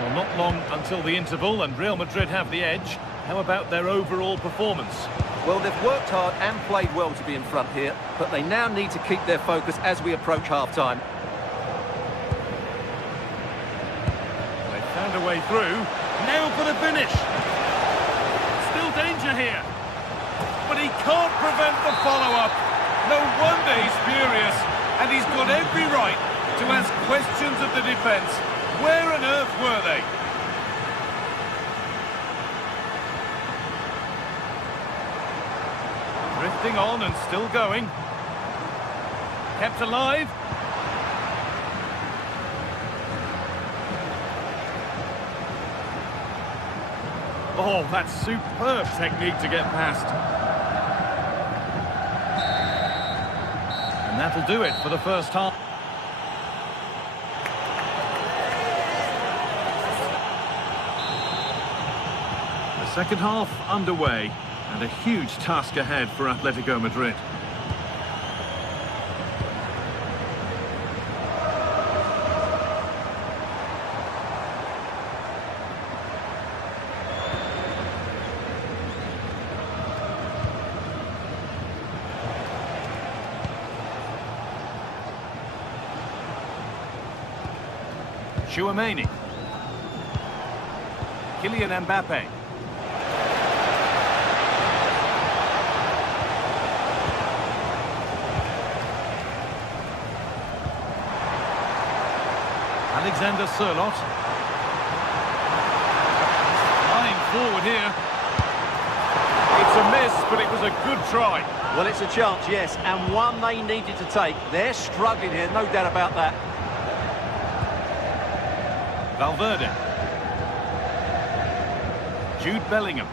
Well, not long until the interval, and Real Madrid have the edge. How about their overall performance? Well, they've worked hard and played well to be in front here, but they now need to keep their focus as we approach half-time. They found a way through. Now for the finish. Still danger here. But he can't prevent the follow-up. No wonder he's furious, and he's got every right to ask questions of the defence. Where on earth were they? Drifting on and still going. Kept alive. Oh, that's superb technique to get past. And that'll do it for the first half. The second half underway, and a huge task ahead for Atletico Madrid. Chouameni. Kylian Mbappe. Alexander Sirlot. Flying forward here. It's a miss, but it was a good try. Well, it's a chance, yes, and one they needed to take. They're struggling here, no doubt about that. Valverde. Jude Bellingham.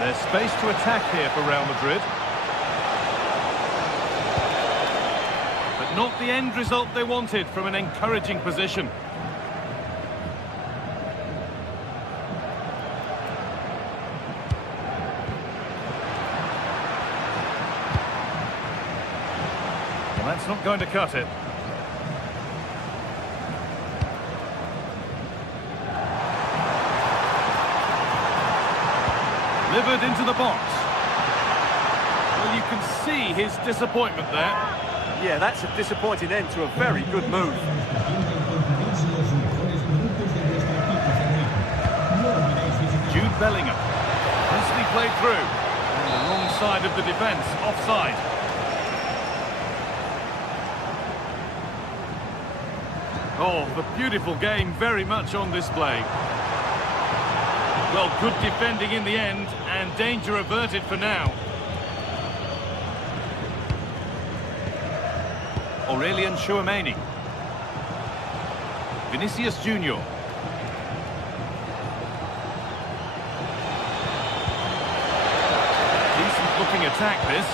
There's space to attack here for Real Madrid. But not the end result they wanted from an encouraging position. Well, that's not going to cut it. Delivered into the box. Well, you can see his disappointment there. Yeah, that's a disappointing end to a very good move. Jude Bellingham. Nicely played through. On the wrong side of the defence, offside. Oh, the beautiful game very much on display. Well, good defending in the end, and danger averted for now. Aurelian Chouameni. Vinicius Junior. Decent looking attack, this.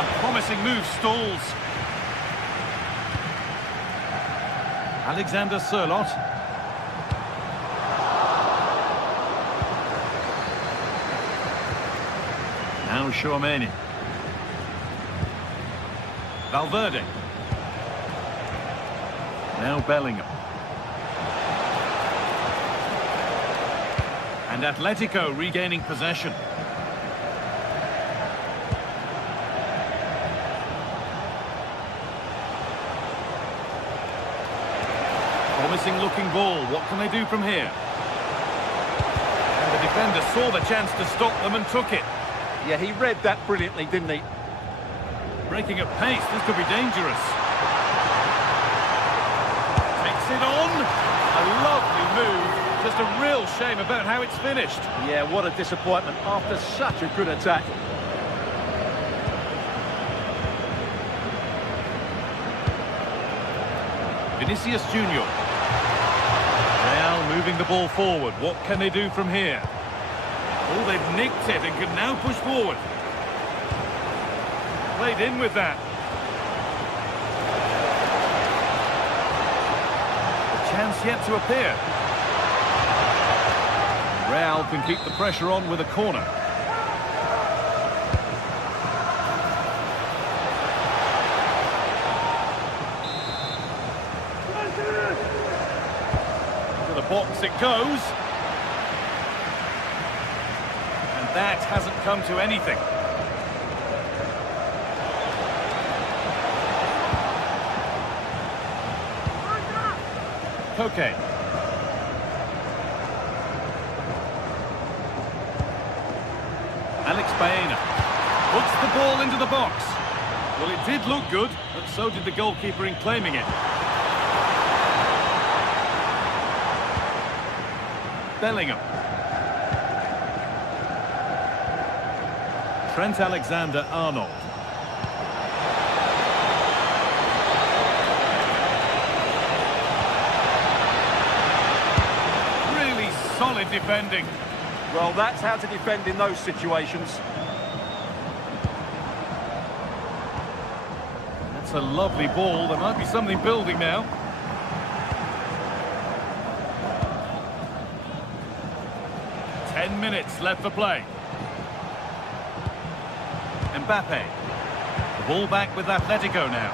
A promising move stalls. Alexander Sirlot. Now Chouameni. Valverde. Now Bellingham. And Atletico regaining possession. Promising looking ball. What can they do from here? And the defender saw the chance to stop them and took it. Yeah, he read that brilliantly, didn't he? Breaking at pace, this could be dangerous. Takes it on. A lovely move. Just a real shame about how it's finished. Yeah, what a disappointment after such a good attack. Vinicius Junior. Real moving the ball forward. What can they do from here? Oh, they've nicked it and can now push forward. Played in with that. A chance yet to appear. Real can keep the pressure on with a corner. To the box it goes. And that hasn't come to anything. Koke. Alex Baena puts the ball into the box. Well, it did look good, but so did the goalkeeper in claiming it. Bellingham. Trent Alexander-Arnold. Really solid defending. Well, that's how to defend in those situations. That's a lovely ball. There might be something building now. Minutes left for play. Mbappe. The ball back with Atletico now.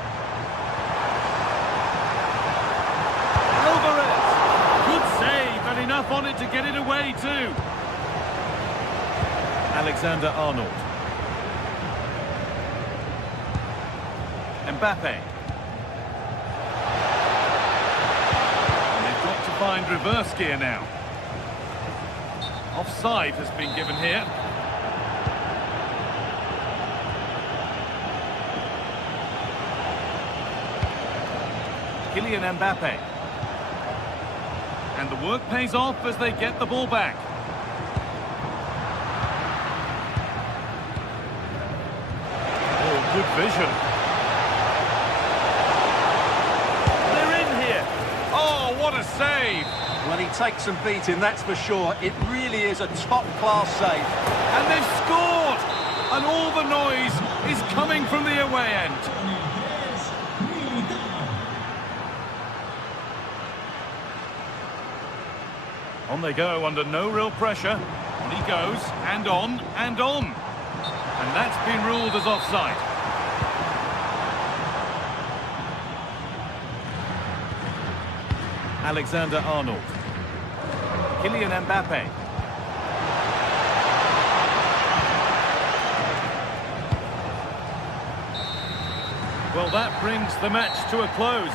Alvarez. Good save, and enough on it to get it away too. Alexander-Arnold. Mbappe. And they've got to find reverse gear now. Offside has been given here. Kylian Mbappe. And the work pays off as they get the ball back. Oh, good vision. They're in here. Oh, what a save. Well, he takes some beating, that's for sure. It really is a top-class save. And they've scored! And all the noise is coming from the away end. On they go under no real pressure. And he goes, and on, and on. And that's been ruled as offside. Alexander-Arnold. Kylian Mbappe. Well, that brings the match to a close.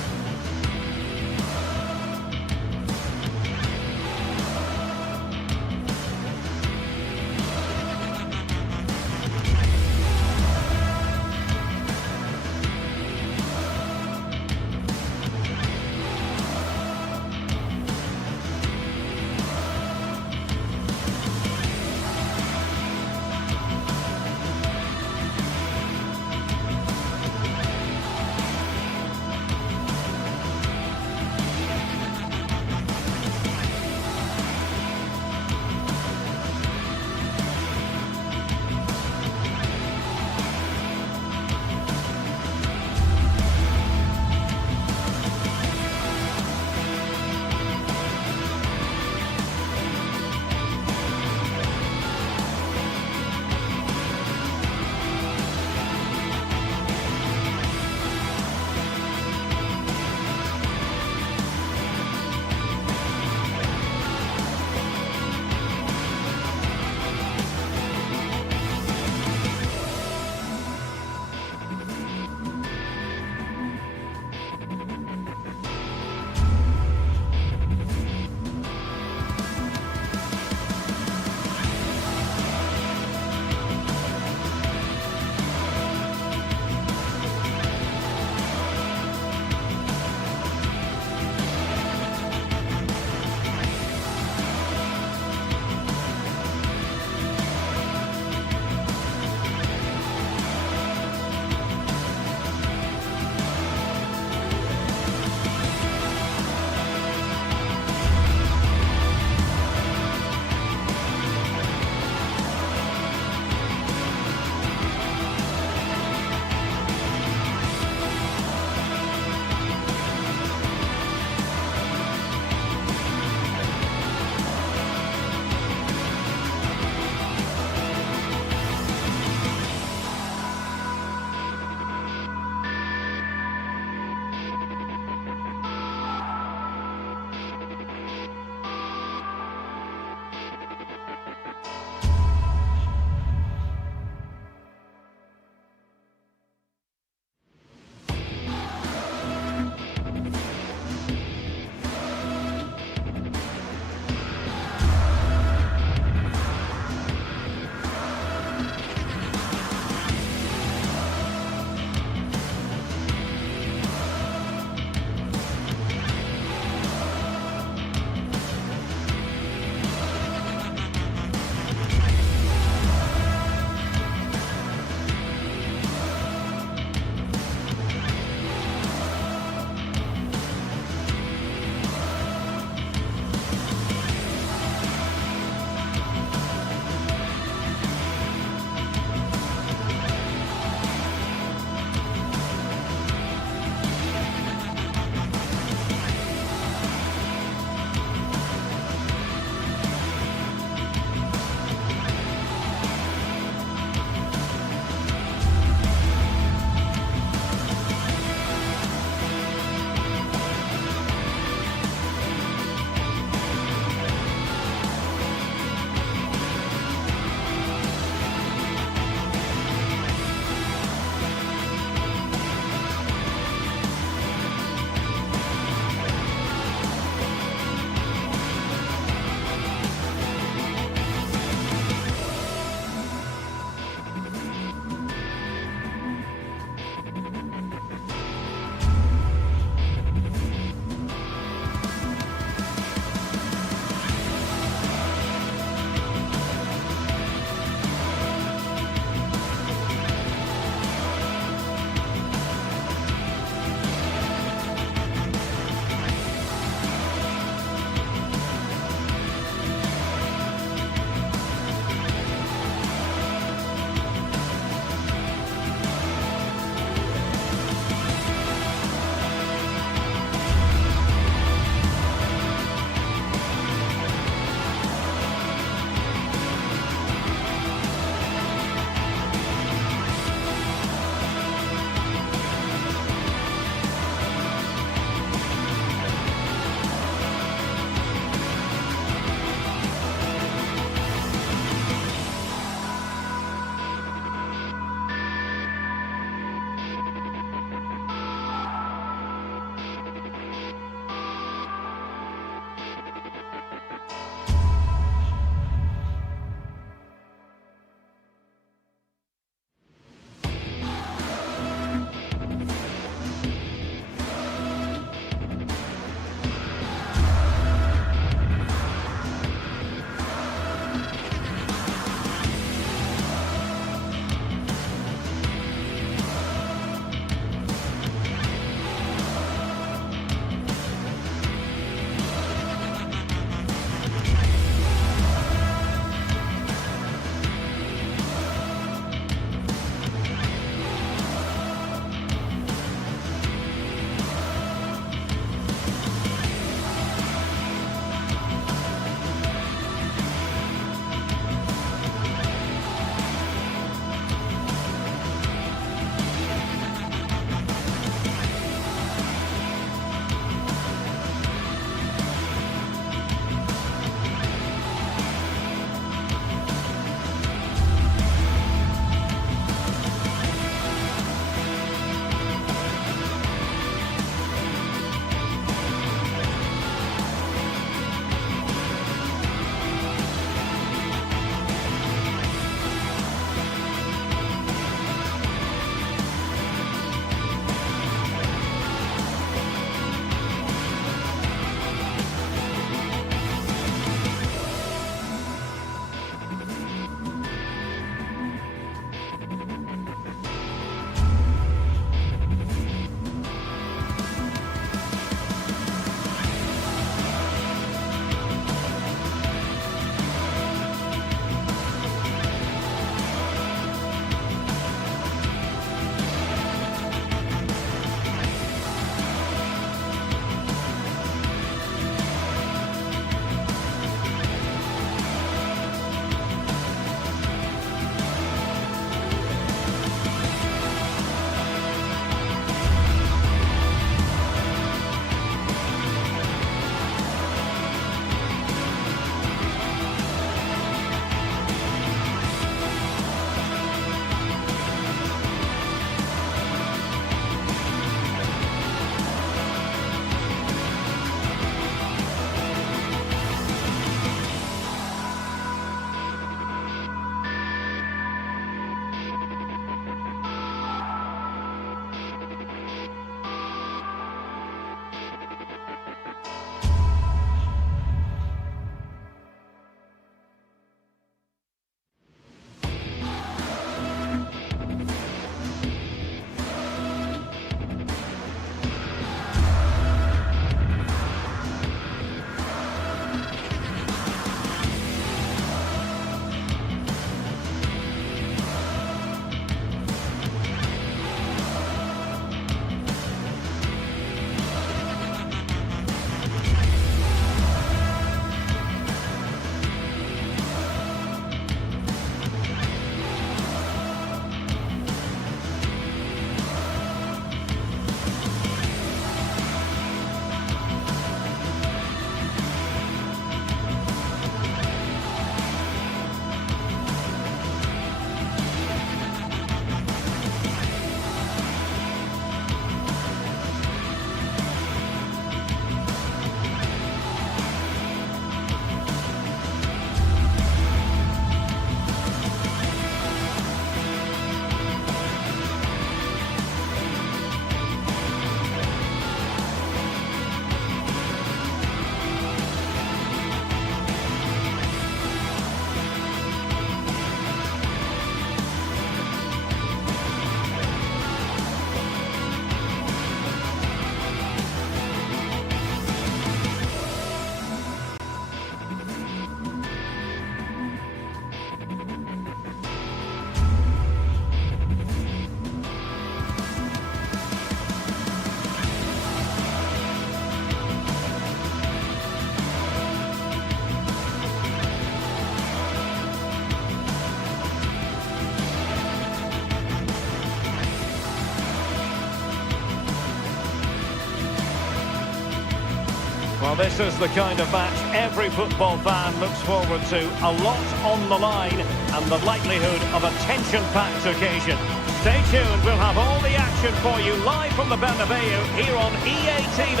Well, this is the kind of match every football fan looks forward to. A lot on the line and the likelihood of a tension-packed occasion. Stay tuned, we'll have all the action for you live from the Bernabeu here on EA TV.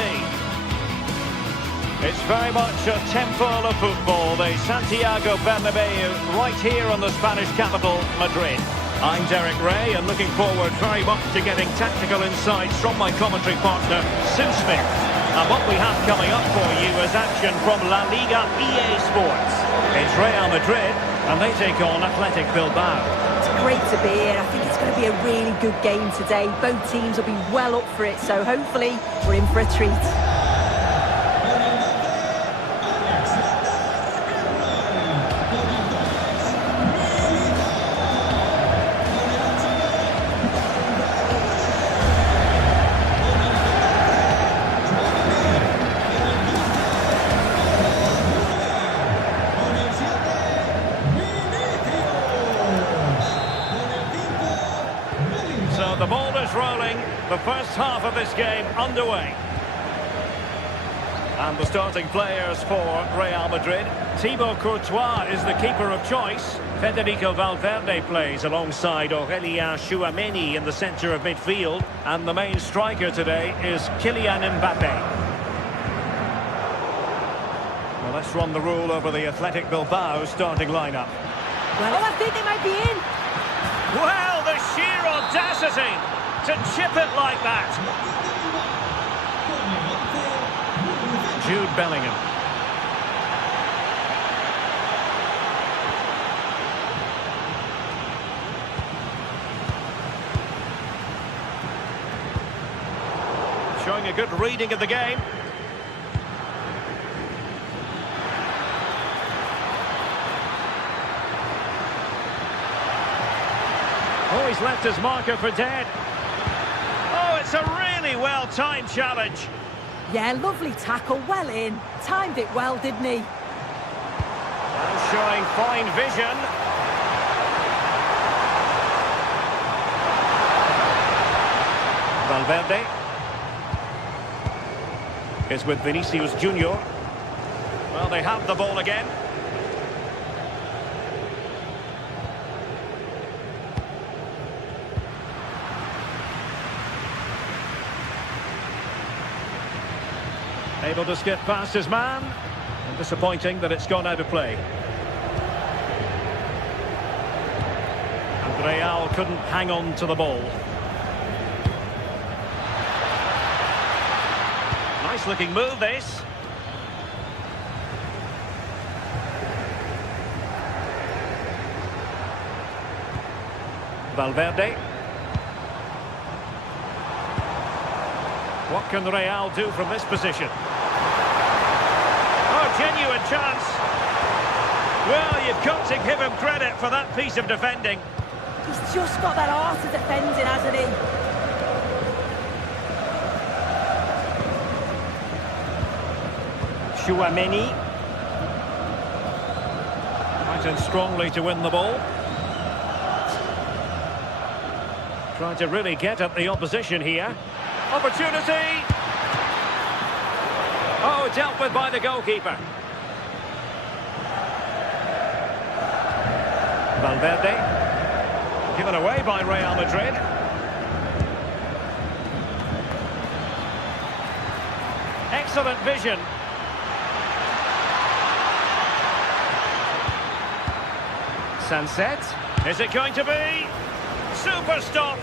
It's very much a temple of football, the Santiago Bernabeu, right here on the Spanish capital, Madrid. I'm Derek Ray and looking forward very much to getting tactical insights from my commentary partner, Sue Smith. And what we have coming up for you is action from La Liga EA Sports. It's Real Madrid and they take on Athletic Bilbao. It's great to be here. I think it's going to be a really good game today. Both teams will be well up for it, so hopefully we're in for a treat. So the ball is rolling, the first half of this game underway. And the starting players for Real Madrid. Thibaut Courtois is the keeper of choice. Federico Valverde plays alongside Aurélien Tchouaméni in the centre of midfield. And the main striker today is Kylian Mbappé. Well, let's run the rule over the Athletic Bilbao starting lineup. Well, I think they might be in. Well, the sheer audacity to chip it like that. Jude Bellingham. Showing a good reading of the game. Oh, he's left his marker for dead. Oh, it's a really well-timed challenge. Yeah, lovely tackle, well in. Timed it well, didn't he? And showing fine vision. Valverde is with Vinicius Junior. Well, they have the ball again. Able to skip past his man. And disappointing that it's gone out of play. And Real couldn't hang on to the ball. Nice looking move, this. Valverde. What can Real do from this position? Oh, genuine chance. Well, you've got to give him credit for that piece of defending. He's just got that art of defending, hasn't he? Tchouaméni. Right in strongly to win the ball. Trying to really get at the opposition here. Opportunity! Oh, dealt with by the goalkeeper. Valverde. Given away by Real Madrid. Excellent vision. Sunset. Is it going to be? Super stop!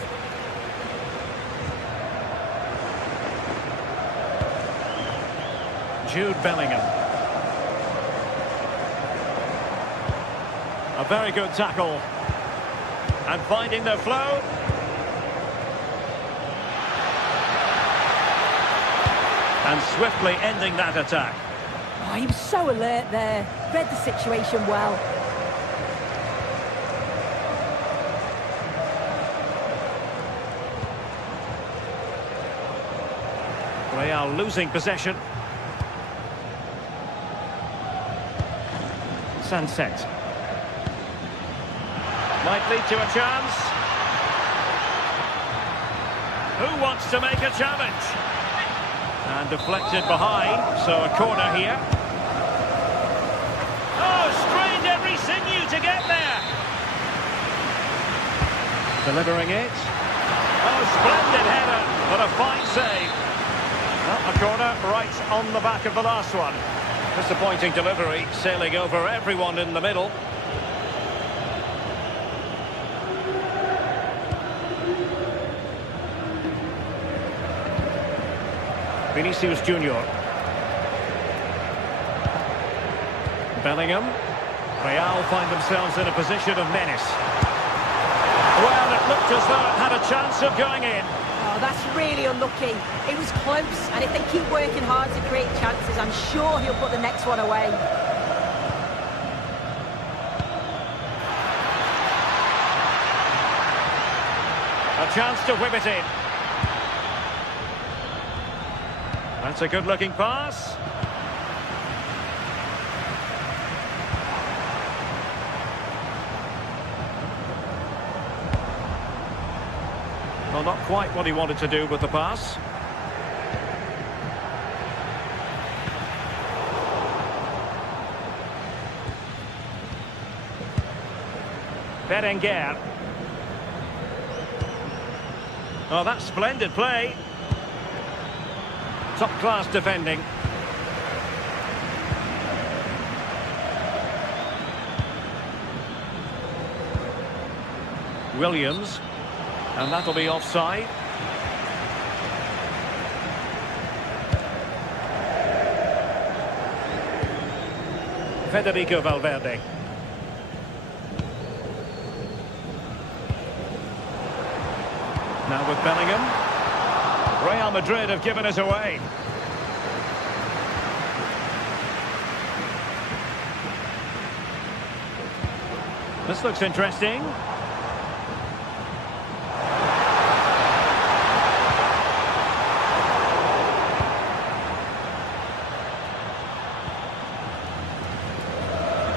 Jude Bellingham. A very good tackle. And finding the flow. And swiftly ending that attack. Oh, he was so alert there. Read the situation well. Real losing possession. Sunset. Might lead to a chance. Who wants to make a challenge? And deflected behind, so a corner here. Oh, strained every sinew to get there. Delivering it. Oh, splendid header, but a fine save. Well, a corner right on the back of the last one. Disappointing delivery, sailing over everyone in the middle. Vinicius Junior. Bellingham. Real find themselves in a position of menace. Well, it looked as though it had a chance of going in. Oh, that's really unlucky. It was close, and if they keep working hard to create chances, I'm sure he'll put the next one away. A chance to whip it in. That's a good-looking pass. Well, not quite what he wanted to do with the pass. Berenguer. Oh, that's splendid play. Top-class defending. Williams. And that'll be offside. Federico Valverde. Now with Bellingham. Real Madrid have given us away. This looks interesting.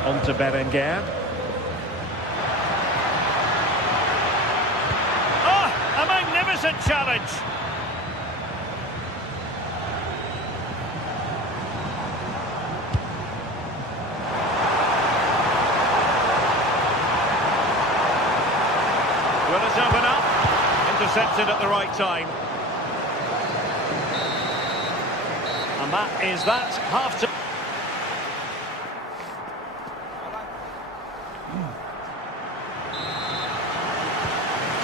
On to Berenguer. Oh, a magnificent challenge. Will it open up? Intercepted at the right time. And that is that. Half time.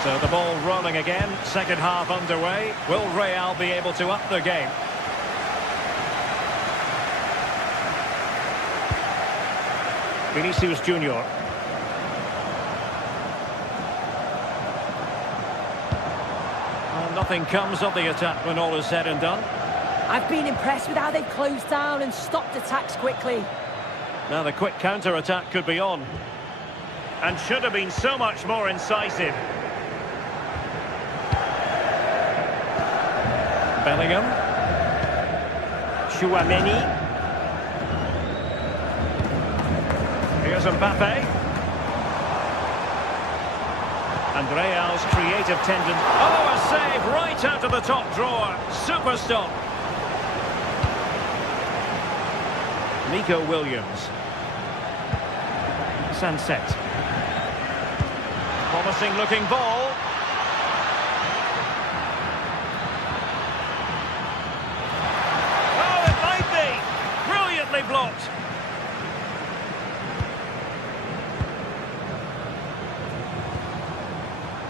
So the ball rolling again, second half underway. Will Real be able to up the game? Vinicius Junior. Well, nothing comes of the attack when all is said and done. I've been impressed with how they've closed down and stopped attacks quickly. Now the quick counter-attack could be on. And should have been so much more incisive. Bellingham. Chouameni. Here's Mbappe. And Real's creative tendency. Oh, a save right out of the top drawer. Super stop. Nico Williams. Sunset. Promising looking ball. Oh, it might be. Brilliantly blocked.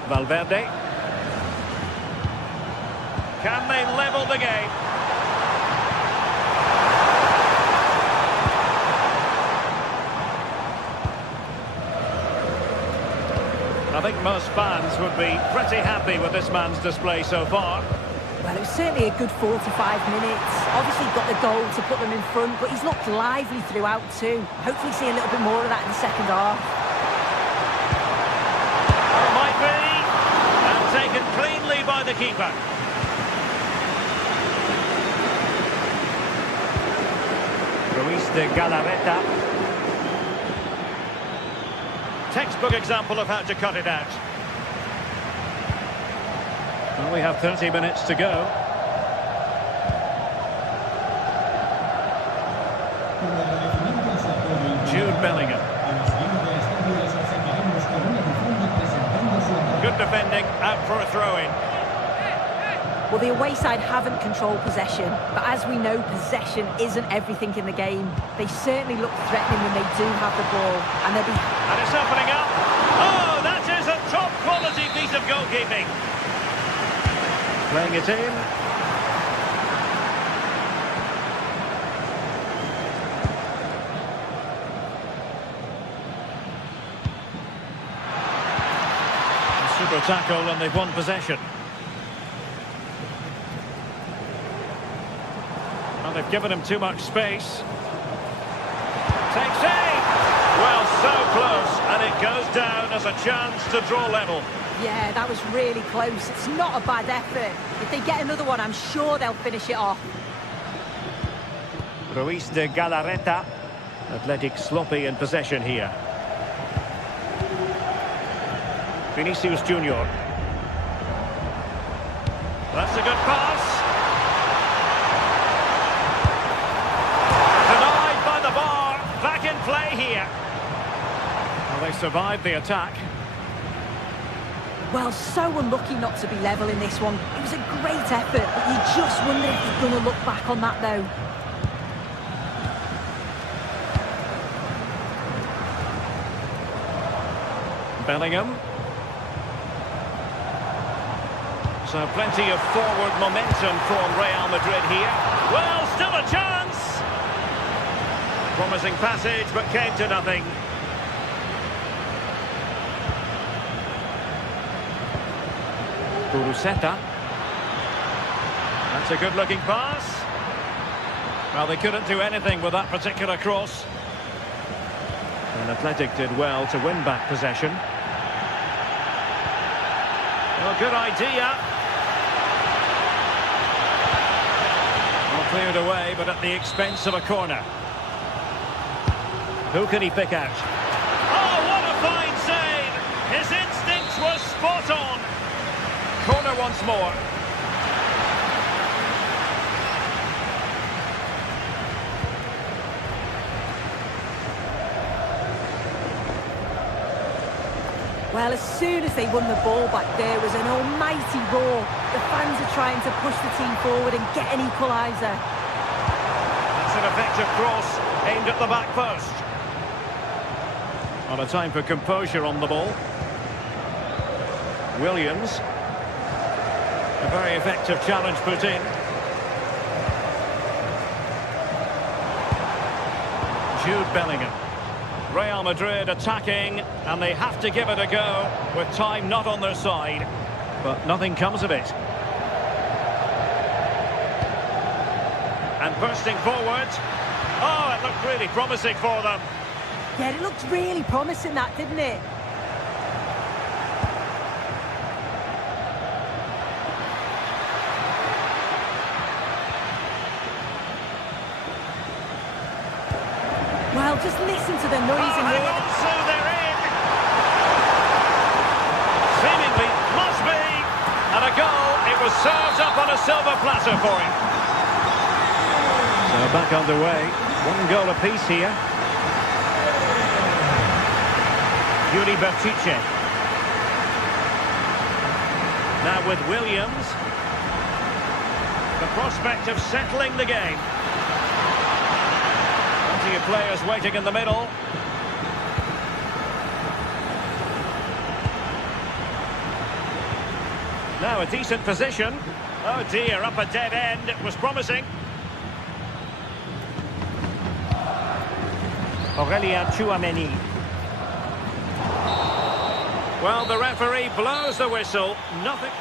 Valverde. Can they level the game? I think most fans would be pretty happy with this man's display so far. Well, it was certainly a good 45 minutes. Obviously got the goal to put them in front, but he's looked lively throughout too. Hopefully see a little bit more of that in the second half. Or might be. And taken cleanly by the keeper. Ruiz de Galarreta. Textbook example of how to cut it out. Well, we have 30 minutes to go. Bellingham. Good defending, out for a throw-in. Well, the away side haven't controlled possession, but as we know, possession isn't everything in the game. They certainly look threatening when they do have the ball, and they'll be... And it's opening up. Oh, that is a top-quality piece of goalkeeping. Playing it in. Super tackle, and they've won possession. And they've given him too much space. Takes aim! Well, so close, and it goes down as a chance to draw level. Yeah, that was really close. It's not a bad effort. If they get another one, I'm sure they'll finish it off. Ruiz de Galarreta. Athletic sloppy in possession here. Vinicius Junior. That's a good pass. Denied by the bar. Back in play here. Well, they survived the attack. Well, so unlucky not to be level in this one. It was a great effort, but you just wonder if they're going to look back on that, though. Bellingham. So plenty of forward momentum from Real Madrid here. Well, still a chance. Promising passage, but came to nothing. Kuruseta. That's a good-looking pass. Well, they couldn't do anything with that particular cross. And Athletic did well to win back possession. Well, good idea. Well, cleared away, but at the expense of a corner. Who can he pick out? Oh, what a fine save! His instinct was spot on. Corner once more. Well, as soon as they won the ball back, there was an almighty roar. The fans are trying to push the team forward and get an equaliser. That's an effective cross aimed at the back post. On a time for composure on the ball. Williams. A very effective challenge put in. Jude Bellingham. Real Madrid attacking, and they have to give it a go with time not on their side. But nothing comes of it. And bursting forward. Oh, it looked really promising for them. Yeah, it looked really promising, that, didn't it? Well, just listen to the noise in here. So they're in. Seemingly must be. And a goal. It was served up on a silver platter for him. So back underway. One goal apiece here. Yuri Bertice. Now with Williams. The prospect of settling the game. Plenty of players waiting in the middle. Now a decent position. Oh dear, up a dead end. It was promising. Aurelien Tchouameni. Well, the referee blows the whistle. Nothing.